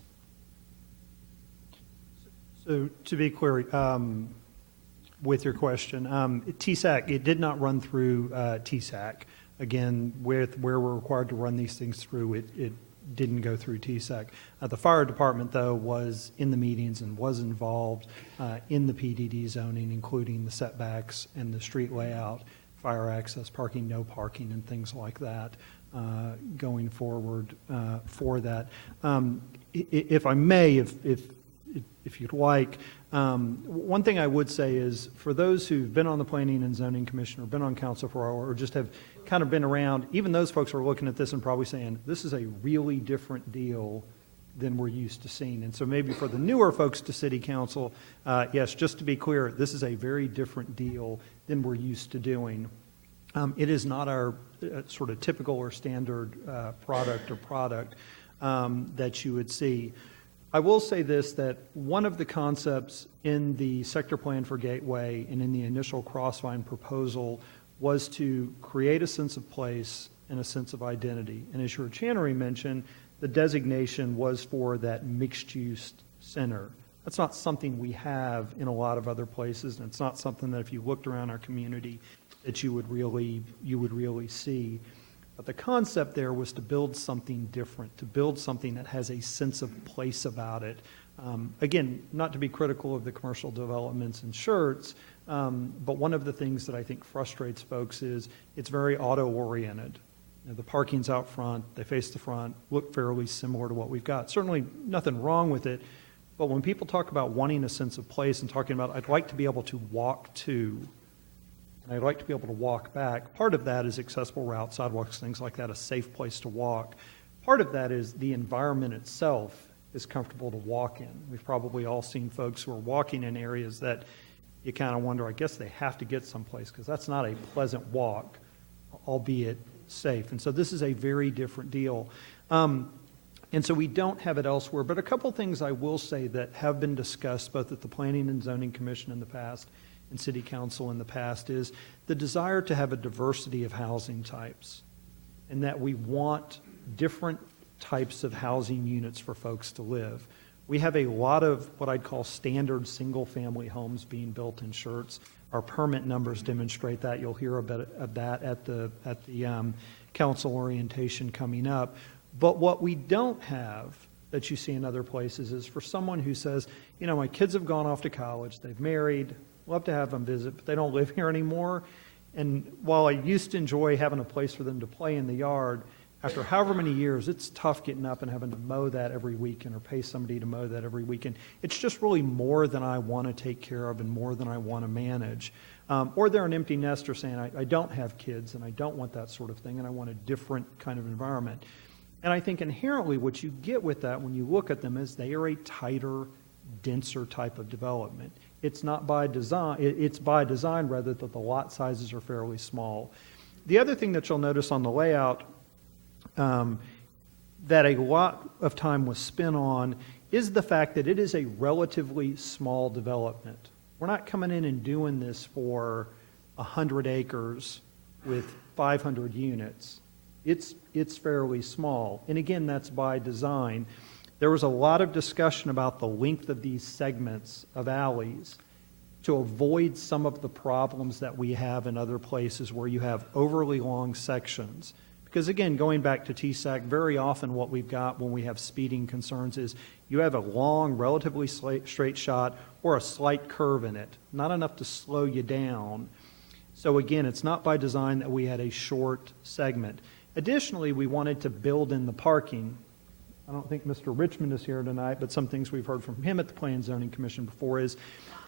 So to be clear, with your question, TSAC, it did not run through TSAC. Again, where we're required to run these things through, it didn't go through TSAC. The fire department, though, was in the meetings and was involved in the PDD zoning, including the setbacks and the street layout, fire access, parking, no parking, and things like that going forward for that. If I may, if you'd like, one thing I would say is for those who've been on the Planning and Zoning Commission or been on council for a while or just have kind of been around, even those folks are looking at this and probably saying, this is a really different deal than we're used to seeing. And so maybe for the newer folks to city council, yes, just to be clear, this is a very different deal than we're used to doing. It is not our sort of typical or standard product that you would see. I will say this, that one of the concepts in the sector plan for Gateway and in the initial Crossvine proposal was to create a sense of place and a sense of identity. And as your Channery mentioned, the designation was for that mixed-use center. That's not something we have in a lot of other places, and it's not something that if you looked around our community that you would really see. But the concept there was to build something different, to build something that has a sense of place about it. Again, not to be critical of the commercial developments in Schertz, but one of the things that I think frustrates folks is it's very auto-oriented. You know, the parking's out front, they face the front, look fairly similar to what we've got. Certainly nothing wrong with it, but when people talk about wanting a sense of place and talking about, I'd like to be able to walk to, and I'd like to be able to walk back, part of that is accessible routes, sidewalks, things like that, a safe place to walk. Part of that is the environment itself is comfortable to walk in. We've probably all seen folks who are walking in areas that you kind of wonder, I guess they have to get someplace because that's not a pleasant walk, albeit safe. And so this is a very different deal. And so we don't have it elsewhere. But a couple things I will say that have been discussed both at the Planning and Zoning Commission in the past and City Council in the past is the desire to have a diversity of housing types and that we want different types of housing units for folks to live. We have a lot of what I'd call standard single-family homes being built in Schertz. Our permit numbers demonstrate that. You'll hear a bit of that at the council orientation coming up. But what we don't have that you see in other places is for someone who says, you know, my kids have gone off to college, they've married, love to have them visit, but they don't live here anymore. And while I used to enjoy having a place for them to play in the yard, after however many years, it's tough getting up and having to mow that every weekend or pay somebody to mow that every weekend. It's just really more than I want to take care of and more than I want to manage. Or they're an empty nester saying, I don't have kids and I don't want that sort of thing and I want a different kind of environment. And I think inherently what you get with that when you look at them is they are a tighter, denser type of development. It's not by design, it's by design rather that the lot sizes are fairly small. The other thing that you'll notice on the layout that a lot of time was spent on is the fact that it is a relatively small development. We're not coming in and doing this for 100 acres with 500 units. It's fairly small. And again, that's by design. There was a lot of discussion about the length of these segments of alleys to avoid some of the problems that we have in other places where you have overly long sections. Because again, going back to TSAC, very often what we've got when we have speeding concerns is you have a long, relatively straight shot or a slight curve in it, not enough to slow you down. So again, it's not by design that we had a short segment. Additionally, we wanted to build in the parking. I don't think Mr. Richmond is here tonight, but some things we've heard from him at the Planning and Zoning Commission before is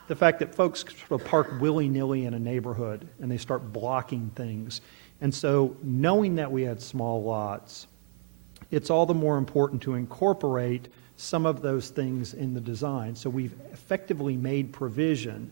the fact that folks sort of park willy-nilly in a neighborhood and they start blocking things. And so knowing that we had small lots, it's all the more important to incorporate some of those things in the design. So we've effectively made provision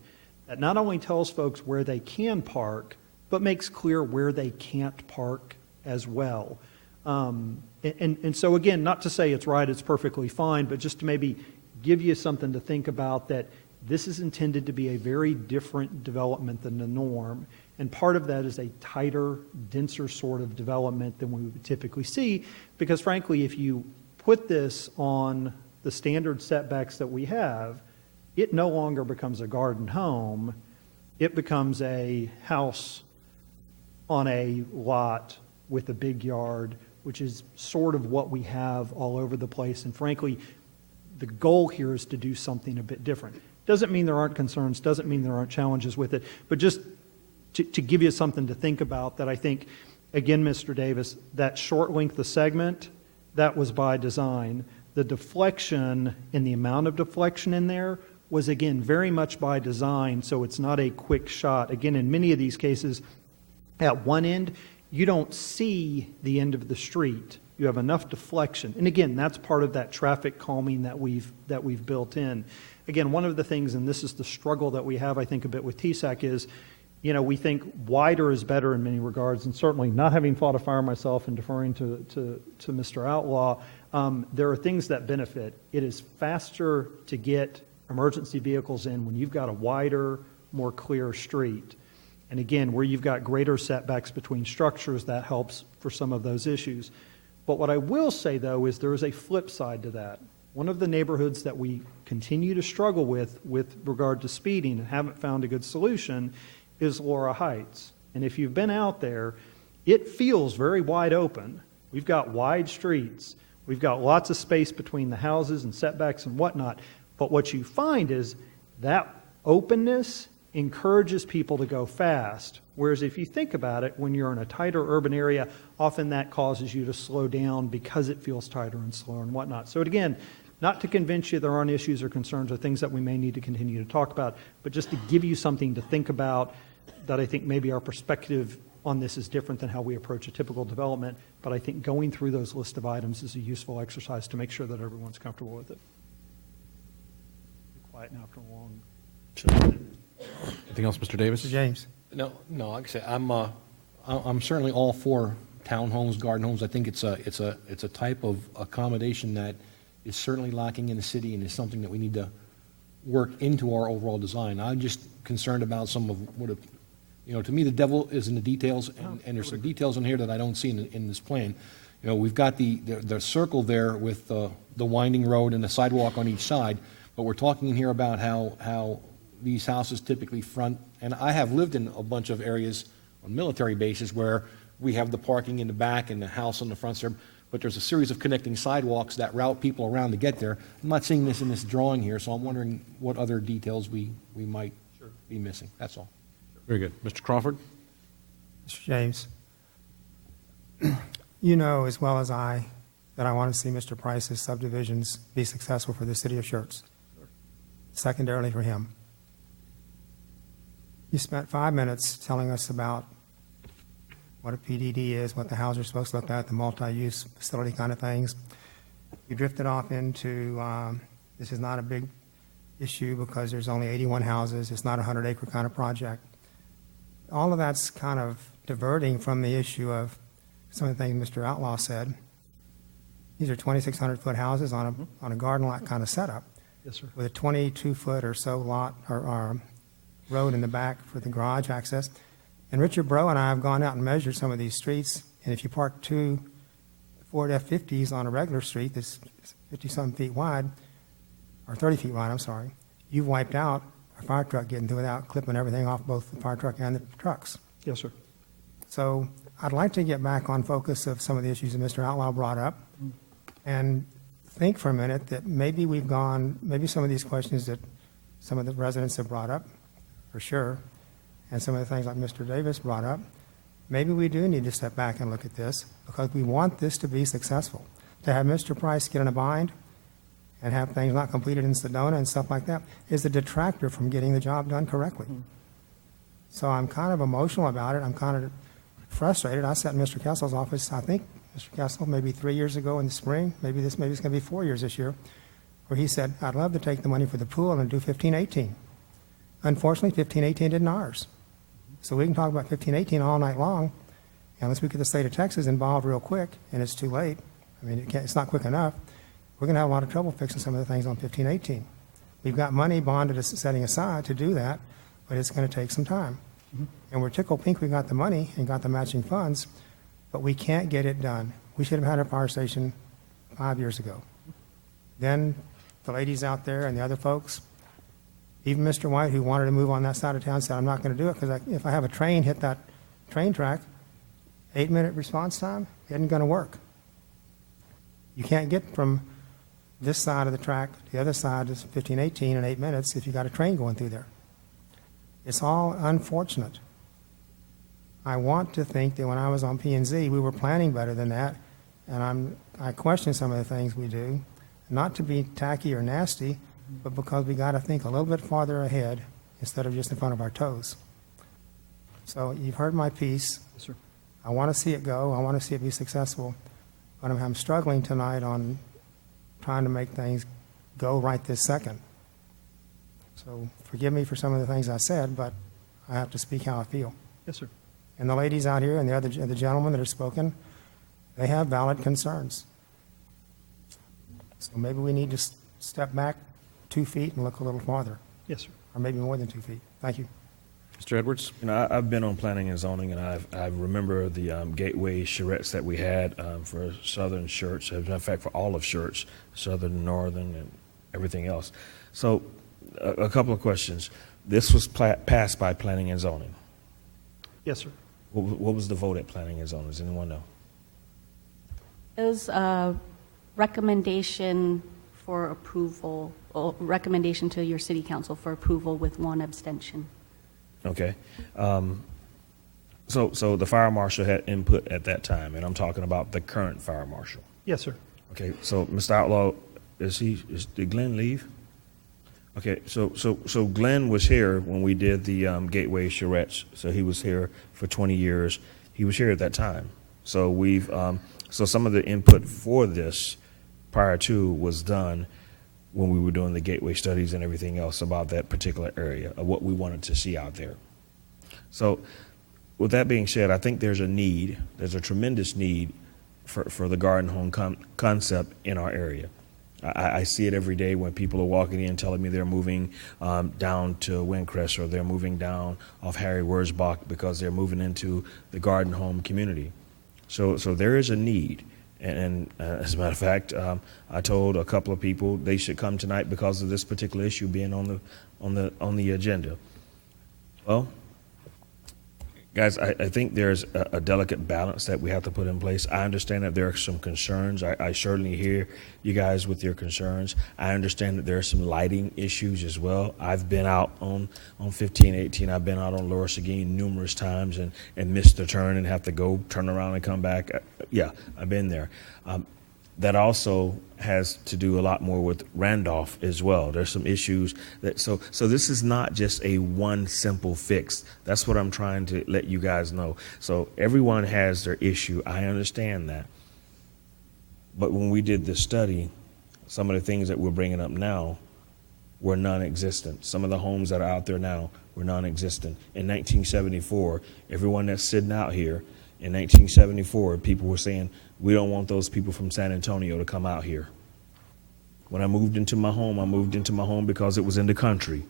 that not only tells folks where they can park, but makes clear where they can't park as well. And so again, not to say it's right, it's perfectly fine, but just to maybe give you something to think about that this is intended to be a very different development than the norm. And part of that is a tighter, denser sort of development than we would typically see, because frankly, if you put this on the standard setbacks that we have, it no longer becomes a garden home. It becomes a house on a lot with a big yard, which is sort of what we have all over the place. And frankly, the goal here is to do something a bit different. Doesn't mean there aren't concerns, doesn't mean there aren't challenges with it, but just to give you something to think about, that I think, again, Mr. Davis, that short length of segment, that was by design. The deflection and the amount of deflection in there was, again, very much by design, so it's not a quick shot. Again, in many of these cases, at one end, you don't see the end of the street. You have enough deflection. And again, that's part of that traffic calming that we've built in. Again, one of the things, and this is the struggle that we have, I think, a bit with TSAC is, we think wider is better in many regards, and certainly not having fought a fire myself and deferring to Mr. Outlaw, there are things that benefit. It is faster to get emergency vehicles in when you've got a wider, more clear street. And again, where you've got greater setbacks between structures, that helps for some of those issues. But what I will say, though, is there is a flip side to that. One of the neighborhoods that we continue to struggle with regard to speeding and haven't found a good solution is Laura Heights. And if you've been out there, it feels very wide open. We've got wide streets. We've got lots of space between the houses and setbacks and whatnot. But what you find is that openness encourages people to go fast. Whereas if you think about it, when you're in a tighter urban area, often that causes you to slow down because it feels tighter and slower and whatnot. So again, not to convince you there aren't issues or concerns or things that we may need to continue to talk about, but just to give you something to think about, that I think maybe our perspective on this is different than how we approach a typical development. But I think going through those list of items is a useful exercise to make sure that everyone's comfortable with it. Be quiet now after a long. Anything else, Mr. Davis? Mr. James. No, like I said, I'm certainly all for townhomes, garden homes. I think it's a type of accommodation that is certainly lacking in the city and is something that we need to work into our overall design. I'm just concerned about some of to me, the devil is in the details, and there's some details in here that I don't see in this plan. We've got the circle there with the winding road and the sidewalk on each side, but we're talking in here about how these houses typically front, and I have lived in a bunch of areas on military bases where we have the parking in the back and the house on the front there, but there's a series of connecting sidewalks that route people around to get there. I'm not seeing this in this drawing here, so I'm wondering what other details we might be missing. That's all. Very good. Mr. Crawford? Mr. James, you know as well as I that I want to see Mr. Price's subdivisions be successful for the city of Schertz. Secondarily for him. You spent 5 minutes telling us about what a PDD is, what the houses are supposed to look like, the multi-use facility kind of things. You drifted off into this is not a big issue because there's only 81 houses. It's not a 100-acre kind of project. All of that's kind of diverting from the issue of some of the things Mr. Outlaw said. These are 2,600-foot houses on a garden lot kind of setup. Yes, sir. With a 22-foot or so lot or road in the back for the garage access. And Richard Bro and I have gone out and measured some of these streets, and if you park two Ford F-50s on a regular street that's 50-some feet wide, or 30 feet wide, I'm sorry, you've wiped out a fire truck getting through without clipping everything off both the fire truck and the trucks. Yes, sir. So I'd like to get back on focus of some of the issues that Mr. Outlaw brought up and think for a minute that maybe maybe some of these questions that some of the residents have brought up, for sure, and some of the things like Mr. Davis brought up, maybe we do need to step back and look at this because we want this to be successful. To have Mr. Price get in a bind and have things not completed in Sedona and stuff like that is a detractor from getting the job done correctly. So I'm kind of emotional about it. I'm kind of frustrated. I sat in Mr. Kessel's office, I think, Mr. Kessel, maybe 3 years ago in the spring, maybe it's going to be 4 years this year, where he said, I'd love to take the money for the pool and do 15-18. Unfortunately, 15-18 isn't ours. So we can talk about 15-18 all night long, unless we get the state of Texas involved real quick, and it's too late. I mean, it's not quick enough. We're going to have a lot of trouble fixing some of the things on 15-18. We've got money bonded setting aside to do that, but it's going to take some time. And we're tickled pink we got the money and got the matching funds, but we can't get it done. We should have had a fire station 5 years ago. Then the ladies out there and the other folks, even Mr. White, who wanted to move on that side of town, said, I'm not going to do it because if I have a train hit that train track, 8-minute response time isn't going to work. You can't get from this side of the track to the other side is 15, 18 in 8 minutes if you got a train going through there. It's all unfortunate. I want to think that when I was on P&Z, we were planning better than that, and I question some of the things we do, not to be tacky or nasty, but because we got to think a little bit farther ahead instead of just in front of our toes. So you've heard my piece. Yes, sir. I want to see it go. I want to see it be successful, but I'm struggling tonight on trying to make things go right this second. So forgive me for some of the things I said, but I have to speak how I feel. Yes, sir. And the ladies out here and the gentlemen that are spoken, they have valid concerns. So maybe we need to step back 2 feet and look a little farther, Yes, sir. or maybe more than 2 feet. Thank you. Mr. Edwards? You know, I've been on planning and zoning, and I remember the gateway Schertz that we had for Southern Schertz, as a matter of fact, for all of Schertz, Southern, Northern, and everything else. So, a couple of questions. This was passed by planning and zoning. Yes, sir. What was the vote at planning and zoning? Does anyone know? It was a recommendation for approval, or recommendation to your city council for approval with 1 abstention. Okay. So the fire marshal had input at that time, and I'm talking about the current fire marshal. Yes, sir. Okay, so Mr. Outlaw, did Glenn leave? Okay, so Glenn was here when we did the Gateway Schertz, so he was here for 20 years. He was here at that time. So we've, so some of the input for this prior to was done when we were doing the gateway studies and everything else about that particular area of what we wanted to see out there. So with that being said, I think there's a tremendous need for the garden home concept in our area. I see it every day when people are walking in telling me they're moving down to Windcrest, or they're moving down off Harry Wurzbach because they're moving into the garden home community. So there is a need. And as a matter of fact, I told a couple of people they should come tonight because of this particular issue being on the agenda. Well, guys, I think there's a delicate balance that we have to put in place. I understand that there are some concerns. I certainly hear you guys with your concerns. I understand that there are some lighting issues as well. I've been out on 1518. I've been out on Lower Seguin numerous times and missed the turn and have to go turn around and come back. Yeah, I've been there. That also has to do a lot more with Randolph as well. There's some issues that, so this is not just a one simple fix. That's what I'm trying to let you guys know. So everyone has their issue. I understand that. But when we did this study, some of the things that we're bringing up now were non-existent. Some of the homes that are out there now were non-existent. In 1974, everyone that's sitting out here, in 1974, people were saying, we don't want those people from San Antonio to come out here. When I moved into my home because it was in the country.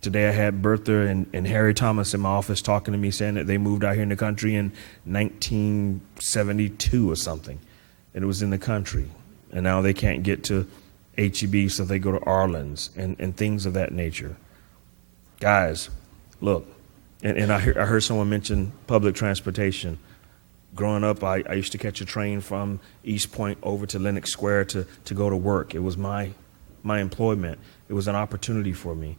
Today I had Bertha and Harry Thomas in my office talking to me saying that they moved out here in the country in 1972 or something. And it was in the country. And now they can't get to HEB, so they go to Arlen's and things of that nature. Guys, look, and I heard someone mention public transportation. Growing up, I used to catch a train from East Point over to Lenox Square to go to work. It was my employment. It was an opportunity for me.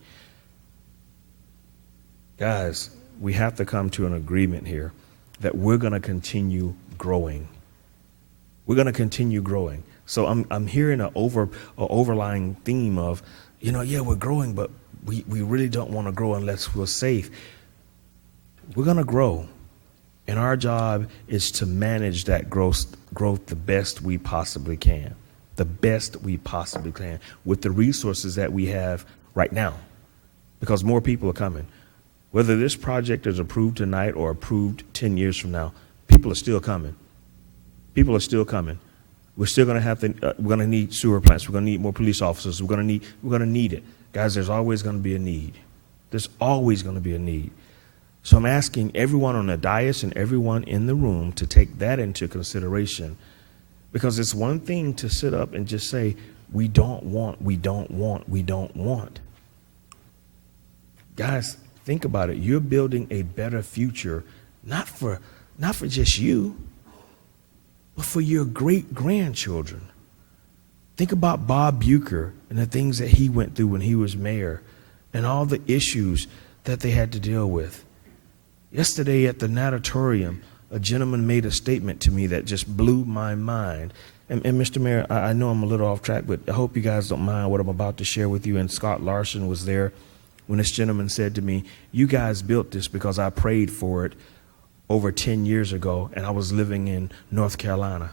Guys, we have to come to an agreement here that we're going to continue growing. We're going to continue growing. So I'm hearing an overlying theme of, yeah, we're growing, but we really don't want to grow unless we're safe. We're going to grow. And our job is to manage that growth the best we possibly can. The best we possibly can with the resources that we have right now. Because more people are coming. Whether this project is approved tonight or approved 10 years from now, people are still coming. People are still coming. We're still going to have to, we're going to need sewer plants. We're going to need more police officers. We're going to need it. Guys, there's always going to be a need. There's always going to be a need. So I'm asking everyone on the dais and everyone in the room to take that into consideration, because it's one thing to sit up and just say, we don't want, we don't want, we don't want. Guys, think about it. You're building a better future, not for just you, but for your great-grandchildren. Think about Bob Bucher and the things that he went through when he was mayor and all the issues that they had to deal with. Yesterday at the natatorium, a gentleman made a statement to me that just blew my mind. And Mr. Mayor, I know I'm a little off track, but I hope you guys don't mind what I'm about to share with you. And Scott Larson was there when this gentleman said to me, you guys built this because I prayed for it over 10 years ago, and I was living in North Carolina.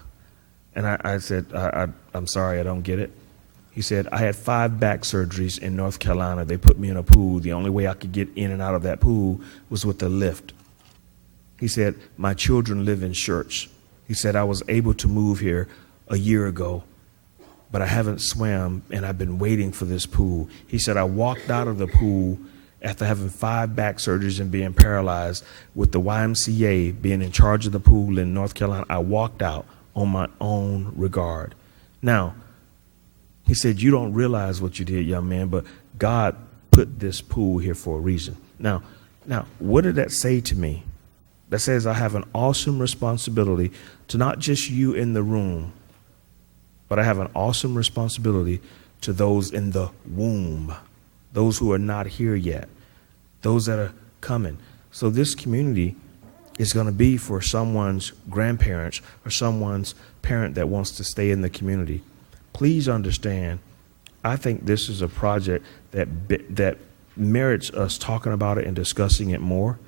And I said, I'm sorry, I don't get it. He said, I had 5 back surgeries in North Carolina. They put me in a pool. The only way I could get in and out of that pool was with a lift. He said, my children live in Schertz. He said, I was able to move here a year ago, but I haven't swam, and I've been waiting for this pool. He said, I walked out of the pool after having 5 back surgeries and being paralyzed with the YMCA being in charge of the pool in North Carolina. I walked out on my own regard. Now, he said, you don't realize what you did, young man, but God put this pool here for a reason. Now, what did that say to me? That says I have an awesome responsibility to not just you in the room, but I have an awesome responsibility to those in the womb, those who are not here yet, those that are coming. So this community is going to be for someone's grandparents or someone's parent that wants to stay in the community. Please understand, I think this is a project that merits us talking about it and discussing it more,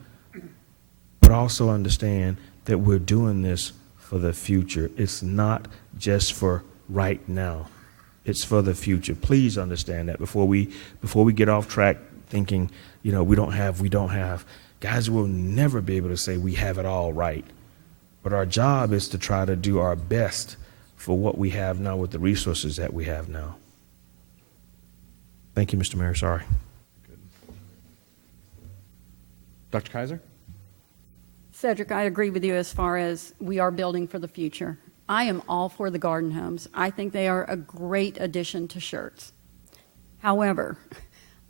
but also understand that we're doing this for the future. It's not just for right now. It's for the future. Please understand that before we get off track thinking, we don't have. Guys, we'll never be able to say we have it all right. But our job is to try to do our best for what we have now with the resources that we have now. Thank you, Mr. Mayor. Sorry. Dr. Kaiser? Cedric, I agree with you as far as we are building for the future. I am all for the garden homes. I think they are a great addition to Schertz. However,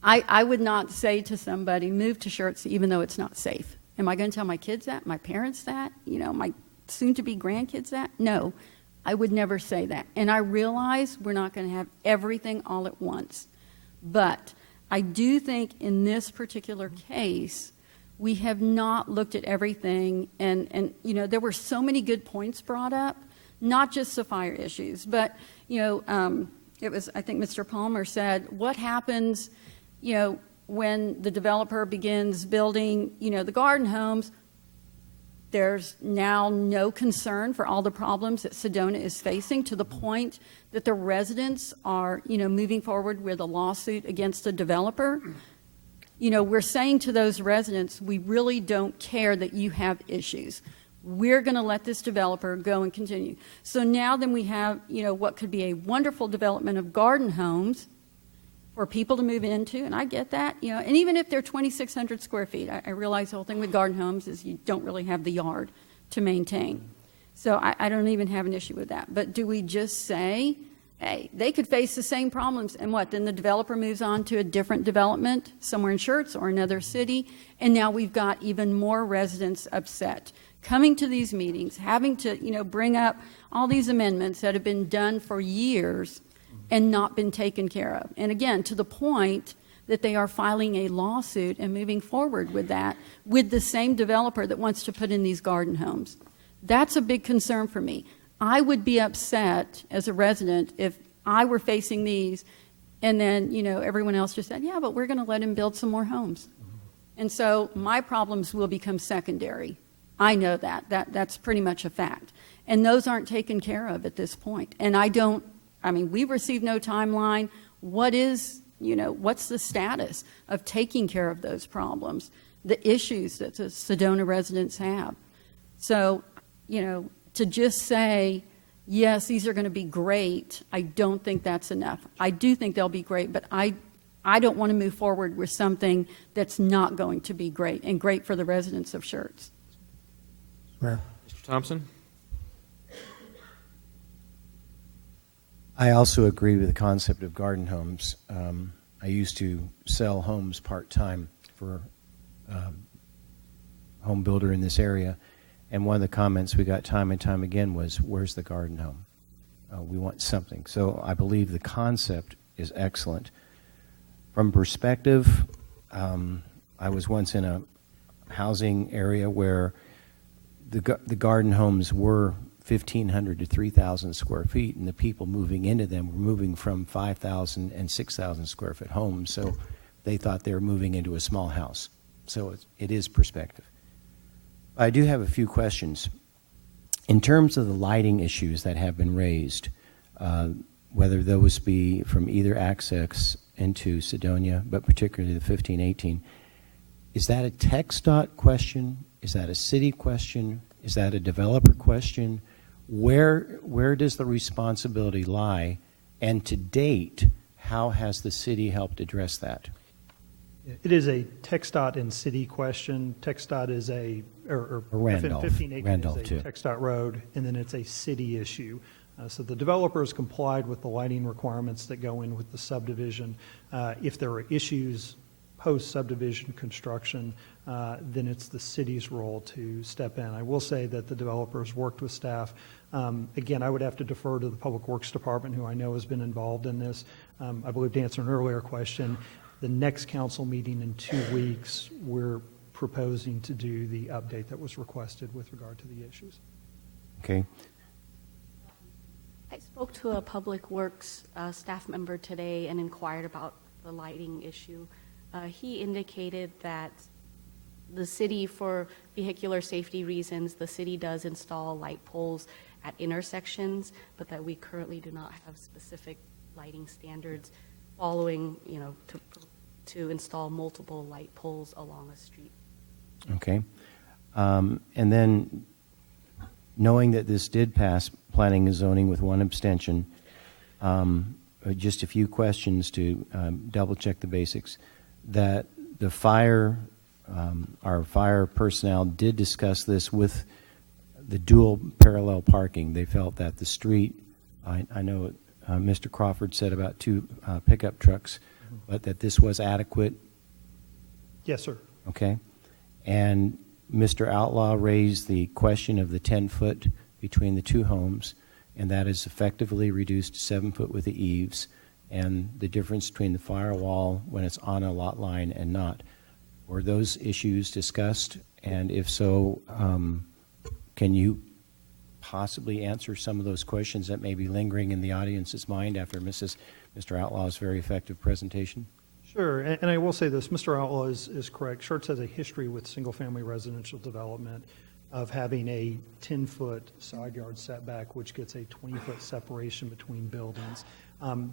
I would not say to somebody, move to Schertz even though it's not safe. Am I going to tell my kids that, my parents that, my soon-to-be grandkids that? No, I would never say that. And I realize we're not going to have everything all at once. But I do think in this particular case, we have not looked at everything. And there were so many good points brought up, not just the fire issues, but, it was, I think Mr. Palmer said, what happens, when the developer begins building, the garden homes? There's now no concern for all the problems that Sedona is facing, to the point that the residents are, moving forward with a lawsuit against the developer. We're saying to those residents, we really don't care that you have issues. We're going to let this developer go and continue. So now then we have, what could be a wonderful development of garden homes for people to move into, and I get that, and even if they're 2,600 square feet, I realize the whole thing with garden homes is you don't really have the yard to maintain. So I don't even have an issue with that. But do we just say, hey, they could face the same problems, and what, then the developer moves on to a different development somewhere in Schertz or another city, and now we've got even more residents upset, coming to these meetings, having to, bring up all these amendments that have been done for years and not been taken care of. And again, to the point that they are filing a lawsuit and moving forward with that with the same developer that wants to put in these garden homes. That's a big concern for me. I would be upset as a resident if I were facing these and then, everyone else just said, yeah, but we're going to let him build some more homes. And so my problems will become secondary. I know that. That's pretty much a fact. And those aren't taken care of at this point. And we've received no timeline. What's the status of taking care of those problems, the issues that the Sedona residents have? So, to just say, yes, these are going to be great, I don't think that's enough. I do think they'll be great, but I I don't want to move forward with something that's not going to be great and great for the residents of Schertz. Mayor. Mr. Thompson? I also agree with the concept of garden homes. I used to sell homes part-time for a home builder in this area, and one of the comments we got time and time again was, where's the garden home? We want something. So I believe the concept is excellent. From perspective, I was once in a housing area where the garden homes were 1,500 to 3,000 square feet, and the people moving into them were moving from 5,000 and 6,000 square foot homes, so they thought they were moving into a small house. So it is perspective. I do have a few questions. In terms of the lighting issues that have been raised, whether those be from either access into Sedonia, but particularly the 1518, is that a TxDOT question? Is that a city question? Is that a developer question? Where does the responsibility lie? And to date, how has the city helped address that? It is a TxDOT and city question. TxDOT is or Randolph. 1518 Randolph, is a too. TxDOT road, and then it's a city issue. So the developers complied with the lighting requirements that go in with the subdivision. If there are issues post-subdivision construction, then it's the city's role to step in. I will say that the developers worked with staff. Again, I would have to defer to the Public Works Department, who I know has been involved in this. I believe to answer an earlier question, the next council meeting in 2 weeks, we're proposing to do the update that was requested with regard to the issues. Okay. I spoke to a Public Works staff member today and inquired about the lighting issue. He indicated that the city, for vehicular safety reasons, the city does install light poles at intersections, but that we currently do not have specific lighting standards following, to install multiple light poles along a street. Okay. And then, knowing that this did pass planning and zoning with one abstention, just a few questions to double check the basics. That the our fire personnel did discuss this with the dual parallel parking. They felt that the street, I know Mr. Crawford said about 2 pickup trucks, but that this was adequate. Yes, sir. Okay. And Mr. Outlaw raised the question of the 10-foot between the 2 homes, and that is effectively reduced to 7 foot with the eaves, and the difference between the firewall when it's on a lot line and not. Were those issues discussed? And if so, can you possibly answer some of those questions that may be lingering in the audience's mind after Mr. Outlaw's very effective presentation? Sure, and I will say this, Mr. Outlaw is correct. Schertz has a history with single-family residential development of having a 10-foot side yard setback, which gets a 20-foot separation between buildings.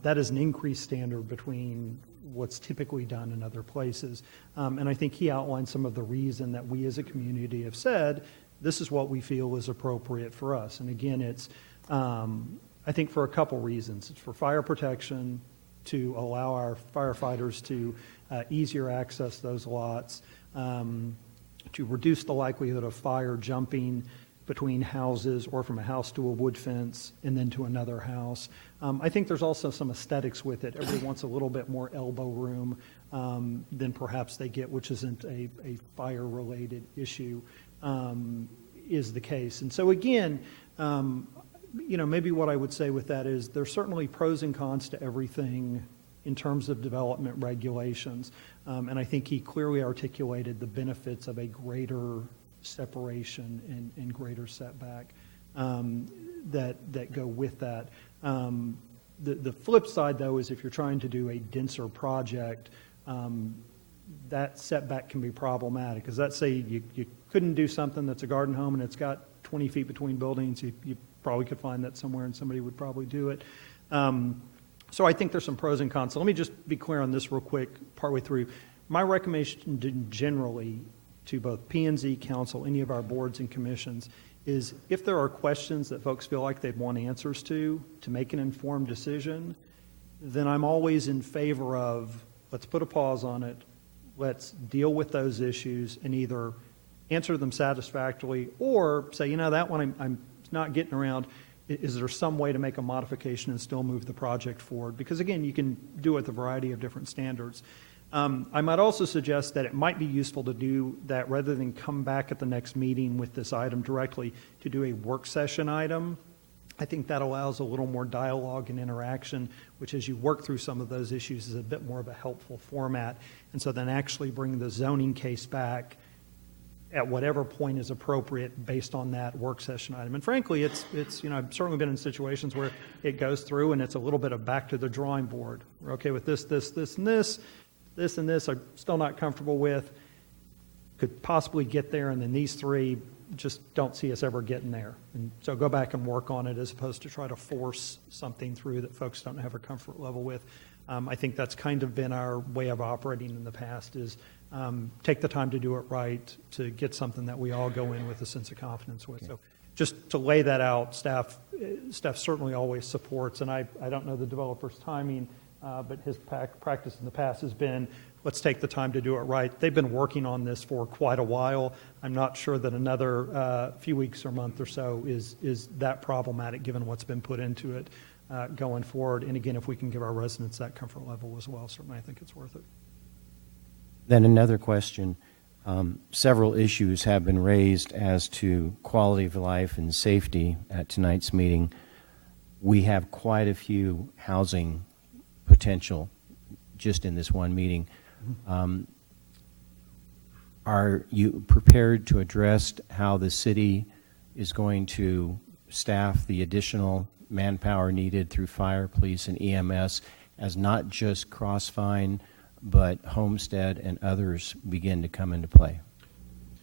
That is an increased standard between what's typically done in other places. And I think he outlined some of the reason that we as a community have said, this is what we feel is appropriate for us. And again, it's, I think for a couple reasons. It's for fire protection, to allow our firefighters to easier access those lots, to reduce the likelihood of fire jumping between houses or from a house to a wood fence and then to another house. I think there's also some aesthetics with it. Everybody wants a little bit more elbow room than perhaps they get, which isn't a fire-related issue, is the case. And so again, maybe what I would say with that is there's certainly pros and cons to everything in terms of development regulations. And I think he clearly articulated the benefits of a greater separation and greater setback that go with that. The flip side, though, is if you're trying to do a denser project, that setback can be problematic. Because let's say you couldn't do something that's a garden home and it's got 20 feet between buildings, you probably could find that somewhere and somebody would probably do it. So I think there's some pros and cons. So let me just be clear on this real quick, partway through. My recommendation generally to both P&Z Council, any of our boards and commissions, is if there are questions that folks feel like they want answers to make an informed decision, then I'm always in favor of let's put a pause on it, let's deal with those issues and either answer them satisfactorily or say, you know, that one I'm not getting around. Is there some way to make a modification and still move the project forward? Because again, you can do it with a variety of different standards. I might also suggest that it might be useful to do that rather than come back at the next meeting with this item directly, to do a work session item. I think that allows a little more dialogue and interaction, which as you work through some of those issues is a bit more of a helpful format. And so then actually bring the zoning case back at whatever point is appropriate based on that work session item. And frankly, it's you know, I've certainly been in situations where it goes through and it's a little bit of back to the drawing board. We're okay with this, and this I'm still not comfortable with, could possibly get there, and then these three just don't see us ever getting there. And so go back and work on it as opposed to try to force something through that folks don't have a comfort level with. I think that's kind of been our way of operating in the past is take the time to do it right, to get something that we all go in with a sense of confidence with. So just to lay that out, staff certainly always supports, and I don't know the developer's timing, but his practice in the past has been, let's take the time to do it right. They've been working on this for quite a while. I'm not sure that another few weeks or month or so is that problematic given what's been put into it going forward. And again, if we can give our residents that comfort level as well, certainly I think it's worth it. Then another question. Several issues have been raised as to quality of life and safety at tonight's meeting. We have quite a few housing potential just in this one meeting. Are you prepared to address how the city is going to staff the additional manpower needed through fire, police, and EMS as not just Crossvine, but Homestead and others begin to come into play?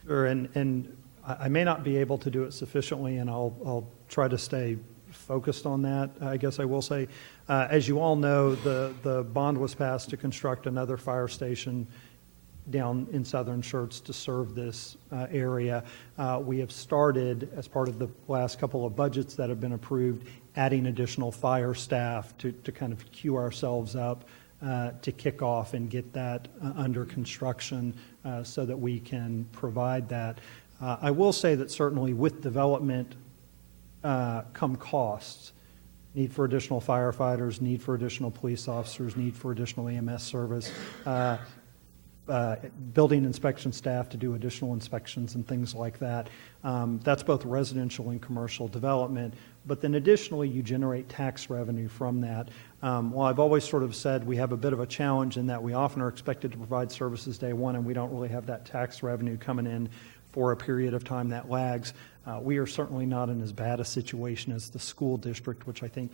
Sure, and I may not be able to do it sufficiently, and I'll try to stay focused on that, I guess I will say. As you all know, the bond was passed to construct another fire station down in southern Schertz to serve this area. We have started, as part of the last couple of budgets that have been approved, adding additional fire staff to kind of queue ourselves up to kick off and get that under construction so that we can provide that. I will say that certainly with development come costs. Need for additional firefighters, need for additional police officers, need for additional EMS service, building inspection staff to do additional inspections and things like that. That's both residential and commercial development. But then additionally, you generate tax revenue from that. Well, I've always sort of said we have a bit of a challenge in that we often are expected to provide services day one, and we don't really have that tax revenue coming in for a period of time that lags. We are certainly not in as bad a situation as the school district, which I think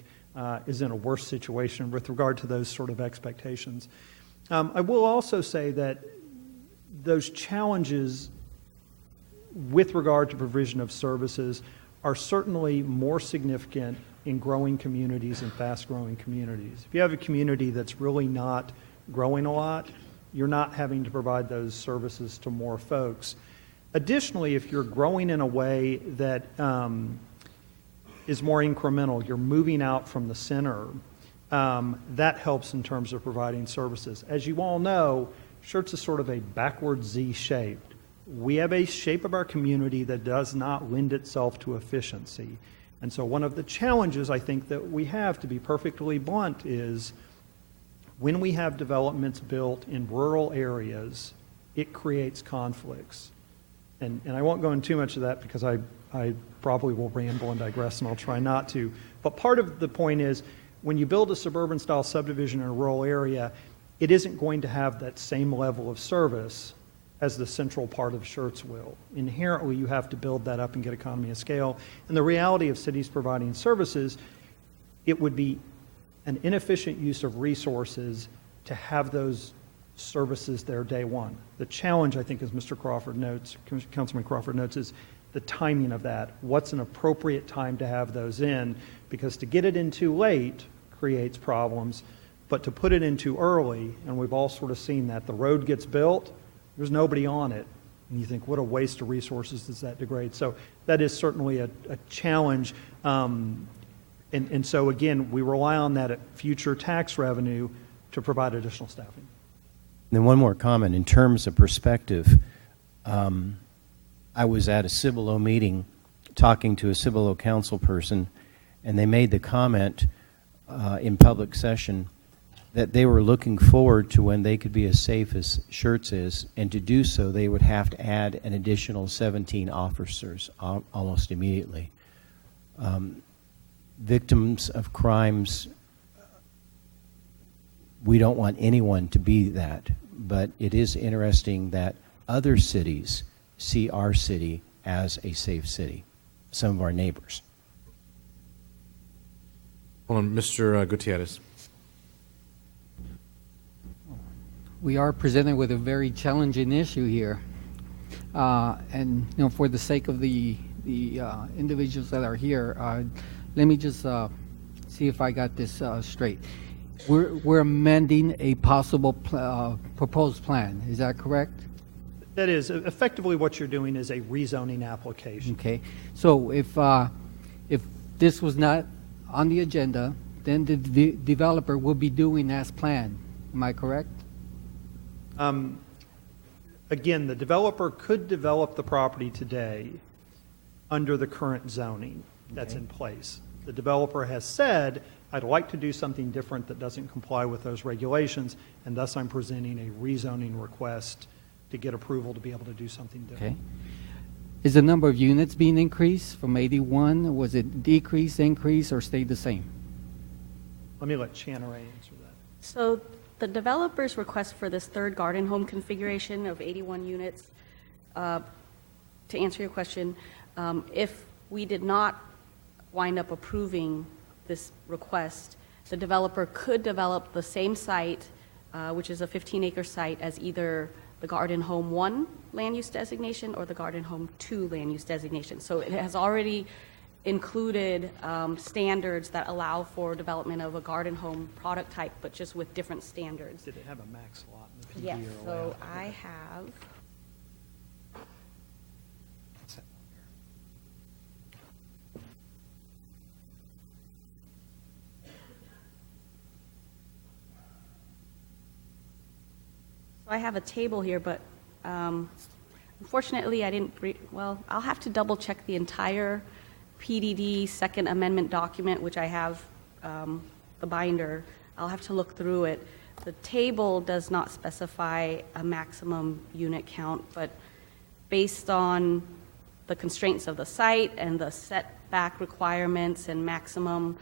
is in a worse situation with regard to those sort of expectations. I will also say that those challenges with regard to provision of services are certainly more significant in growing communities and fast-growing communities. If you have a community that's really not growing a lot, you're not having to provide those services to more folks. Additionally, if you're growing in a way that is more incremental, you're moving out from the center, that helps in terms of providing services. As you all know, Schertz is sort of a backward Z-shaped. We have a shape of our community that does not lend itself to efficiency. And so one of the challenges I think that we have, to be perfectly blunt, is when we have developments built in rural areas, it creates conflicts. And I won't go into too much of that because I probably will ramble and digress, and I'll try not to. But part of the point is, when you build a suburban-style subdivision in a rural area, it isn't going to have that same level of service as the central part of Schertz will. Inherently, you have to build that up and get economy of scale. And the reality of cities providing services, it would be an inefficient use of resources to have those services there day one. The challenge, I think, as Mr. Crawford notes, Councilman Crawford notes, is the timing of that. What's an appropriate time to have those in? Because to get it in too late creates problems, but to put it in too early, and we've all sort of seen that, the road gets built, there's nobody on it, and you think, what a waste of resources does that degrade? So that is certainly a challenge. And so again, we rely on that future tax revenue to provide additional staffing. Then one more comment. In terms of perspective, I was at a Cibolo meeting talking to a Cibolo council person, and they made the comment in public session that they were looking forward to when they could be as safe as Schertz is, and to do so they would have to add an additional 17 officers almost immediately. Victims of crimes, we don't want anyone to be that, but it is interesting that other cities see our city as a safe city, some of our neighbors. Hold on, Mr. Gutierrez. We are presented with a very challenging issue here. And you know, for the sake of the individuals that are here, let me just see if I got this straight. We're amending a possible proposed plan. Is that correct? That is, effectively what you're doing is a rezoning application. Okay. So if this was not on the agenda, then the developer will be doing as planned. Am I correct? Again, the developer could develop the property today under the current zoning that's in place. The developer has said, I'd like to do something different that doesn't comply with those regulations, and thus I'm presenting a rezoning request to get approval to be able to do something different. Okay. Is the number of units being increased from 81? Was it decrease, increase, or stayed the same? Let me let Channeray answer that. So the developer's request for this third garden home configuration of 81 units, to answer your question, if we did not wind up approving this request, the developer could develop the same site, which is a 15-acre site, as either the Garden Home 1 land use designation or the Garden Home 2 land use designation. So it has already included standards that allow for development of a garden home product type, but just with different standards. Did it have a max lot in the PD? Yes, or so allowed? I have. So I have a table here, but unfortunately I didn't, well, I'll have to double check the entire PDD Second Amendment document, which I have the binder. I'll have to look through it. The table does not specify a maximum unit count, but based on the constraints of the site and the setback requirements and maximum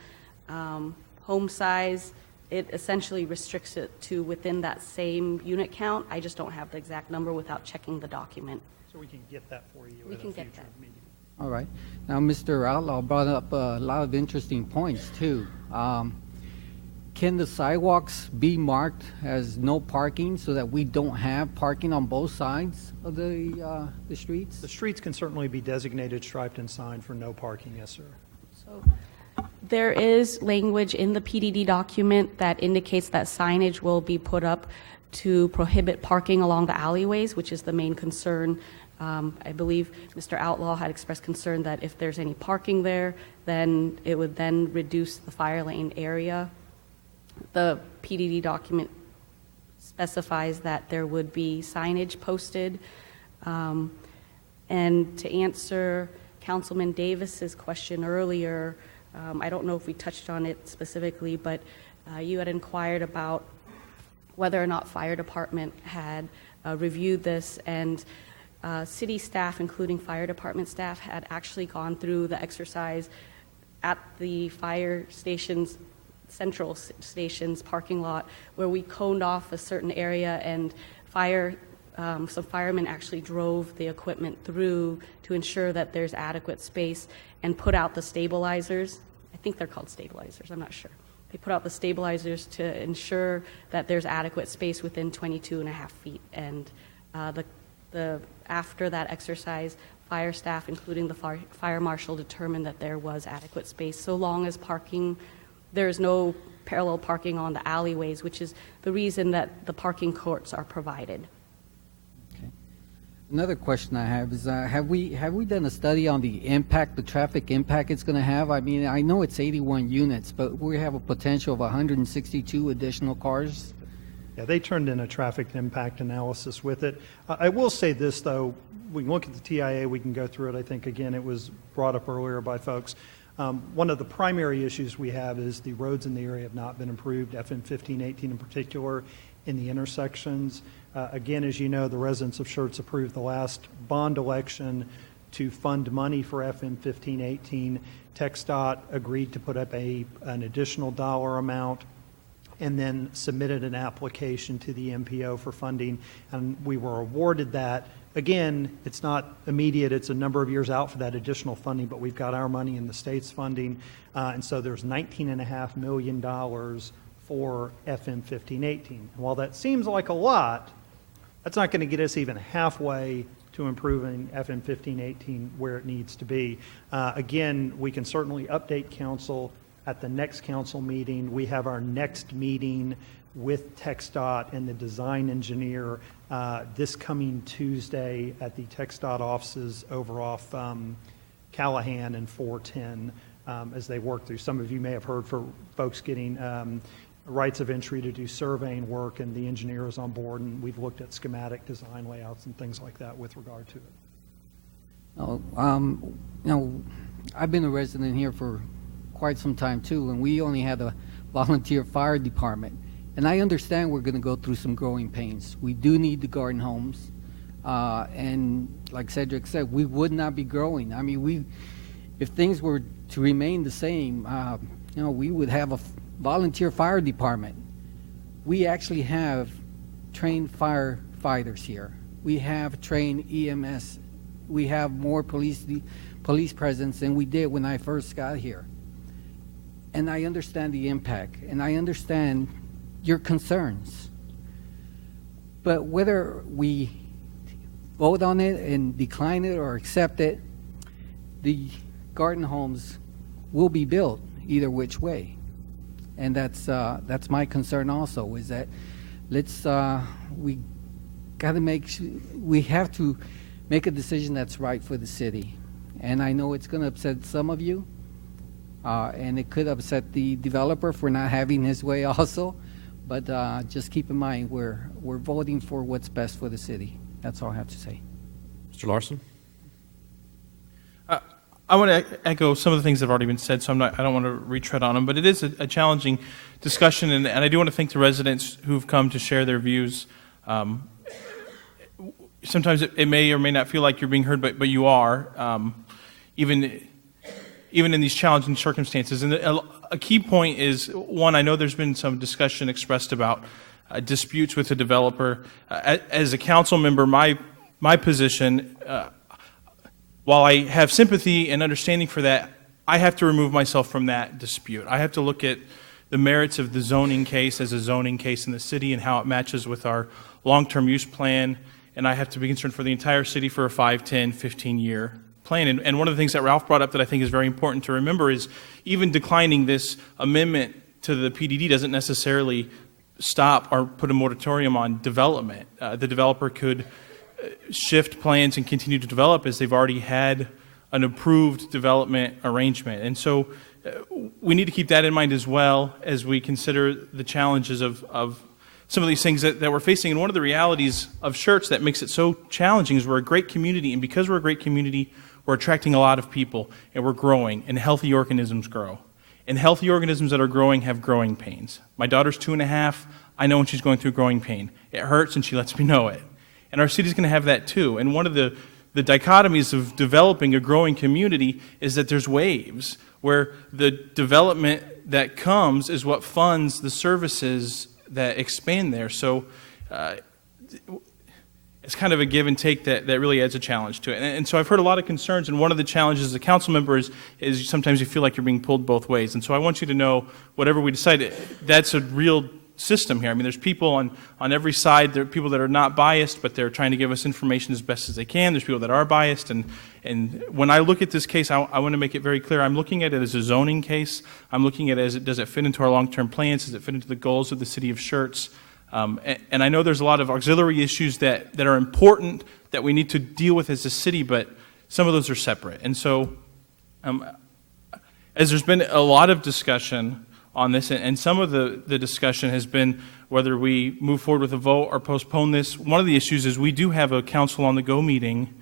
home size, it essentially restricts it to within that same unit count. I just don't have the exact number without checking the document. So we can get that for you We at can a get future that. meeting. All right. Now, Mr. Outlaw brought up a lot of interesting points, too. Can the sidewalks be marked as no parking so that we don't have parking on both sides of the streets? The streets can certainly be designated, striped, and signed for no parking, yes, sir. So there is language in the PDD document that indicates that signage will be put up to prohibit parking along the alleyways, which is the main concern. I believe Mr. Outlaw had expressed concern that if there's any parking there, then it would then reduce the fire lane area. The PDD document specifies that there would be signage posted. And to answer Councilman Davis's question earlier, I don't know if we touched on it specifically, but you had inquired about whether or not fire department had reviewed this, and city staff, including fire department staff, had actually gone through the exercise at the fire stations, central stations parking lot, where we coned off a certain area, and some firemen actually drove the equipment through to ensure that there's adequate space and put out the stabilizers. I think they're called stabilizers, I'm not sure. They put out the stabilizers to ensure that there's adequate space within 22 and a half feet. And after that exercise, fire staff, including the fire marshal, determined that there was adequate space, so long as there's no parallel parking on the alleyways, which is the reason that the parking courts are provided. Another question I have is, have we done a study on the impact, the traffic impact it's going to have? I mean, I know it's 81 units, but we have a potential of 162 additional cars. Yeah, they turned in a traffic impact analysis with it. I will say this, though, we can look at the TIA, we can go through it. I think, again, it was brought up earlier by folks. One of the primary issues we have is the roads in the area have not been improved, FM 1518 in particular, in the intersections. Again, as you know, the residents of Schertz approved the last bond election to fund money for FM 1518. TxDOT agreed to put up an additional dollar amount and then submitted an application to the MPO for funding, and we were awarded that. Again, it's not immediate, it's a number of years out for that additional funding, but we've got our money in the state's funding, and so there's $19.5 million for FM 1518. And while that seems like a lot, that's not going to get us even halfway to improving FM 1518 where it needs to be. Again, we can certainly update council at the next council meeting. We have our next meeting with TxDOT and the design engineer this coming Tuesday at the TxDOT offices over off Callahan and 410 as they work through. Some of you may have heard for folks getting rights of entry to do surveying work, and the engineer is on board, and we've looked at schematic design layouts and things like that with regard to it. I've been a resident here for quite some time too, and we only had a volunteer fire department. And I understand we're going to go through some growing pains. We do need the garden homes, and like Cedric said, we would not be growing. I mean, if things were to remain the same, we would have a volunteer fire department. We actually have trained firefighters here. We have trained EMS. We have more police presence than we did when I first got here. And I understand the impact, and I understand your concerns. But whether we vote on it and decline it or accept it, the garden homes will be built either which way. And that's my concern also, is that we have to make a decision that's right for the city. And I know it's going to upset some of you, and it could upset the developer for not having his way also. But just keep in mind, we're voting for what's best for the city. That's all I have to say. Mr. Larson? I want to echo some of the things that have already been said, so I don't want to retread on them. But it is a challenging discussion, and I do want to thank the residents who've come to share their views. Sometimes it may or may not feel like you're being heard, but you are, even in these challenging circumstances. And a key point is, one, I know there's been some discussion expressed about disputes with the developer. As a council member, my position, while I have sympathy and understanding for that, I have to remove myself from that dispute. I have to look at the merits of the zoning case as a zoning case in the city and how it matches with our long-term use plan, and I have to be concerned for the entire city for a 5, 10, 15-year plan. And one of the things that Ralph brought up that I think is very important to remember is even declining this amendment to the PDD doesn't necessarily stop or put a moratorium on development. The developer could shift plans and continue to develop as they've already had an approved development arrangement. And so we need to keep that in mind as well as we consider the challenges of some of these things that we're facing. And one of the realities of Schertz that makes it so challenging is we're a great community, and because we're a great community, we're attracting a lot of people, and we're growing, and healthy organisms grow. And healthy organisms that are growing have growing pains. My daughter's 2.5. I know when she's going through growing pain. It hurts, and she lets me know it. And our city's going to have that too. And one of the dichotomies of developing a growing community is that there's waves, where the development that comes is what funds the services that expand there. So it's kind of a give and take that really adds a challenge to it. And so I've heard a lot of concerns, and one of the challenges as a council member is sometimes you feel like you're being pulled both ways. And so I want you to know, whatever we decide, that's a real system here. I mean, there's people on every side. There are people that are not biased, but they're trying to give us information as best as they can. There's people that are biased. And when I look at this case, I want to make it very clear. I'm looking at it as a zoning case. I'm looking at it as, does it fit into our long-term plans? Does it fit into the goals of the city of Schertz? And I know there's a lot of auxiliary issues that are important that we need to deal with as a city, but some of those are separate. And so as there's been a lot of discussion on this, and some of the discussion has been whether we move forward with a vote or postpone this. One of the issues is we do have a Council on the Go meeting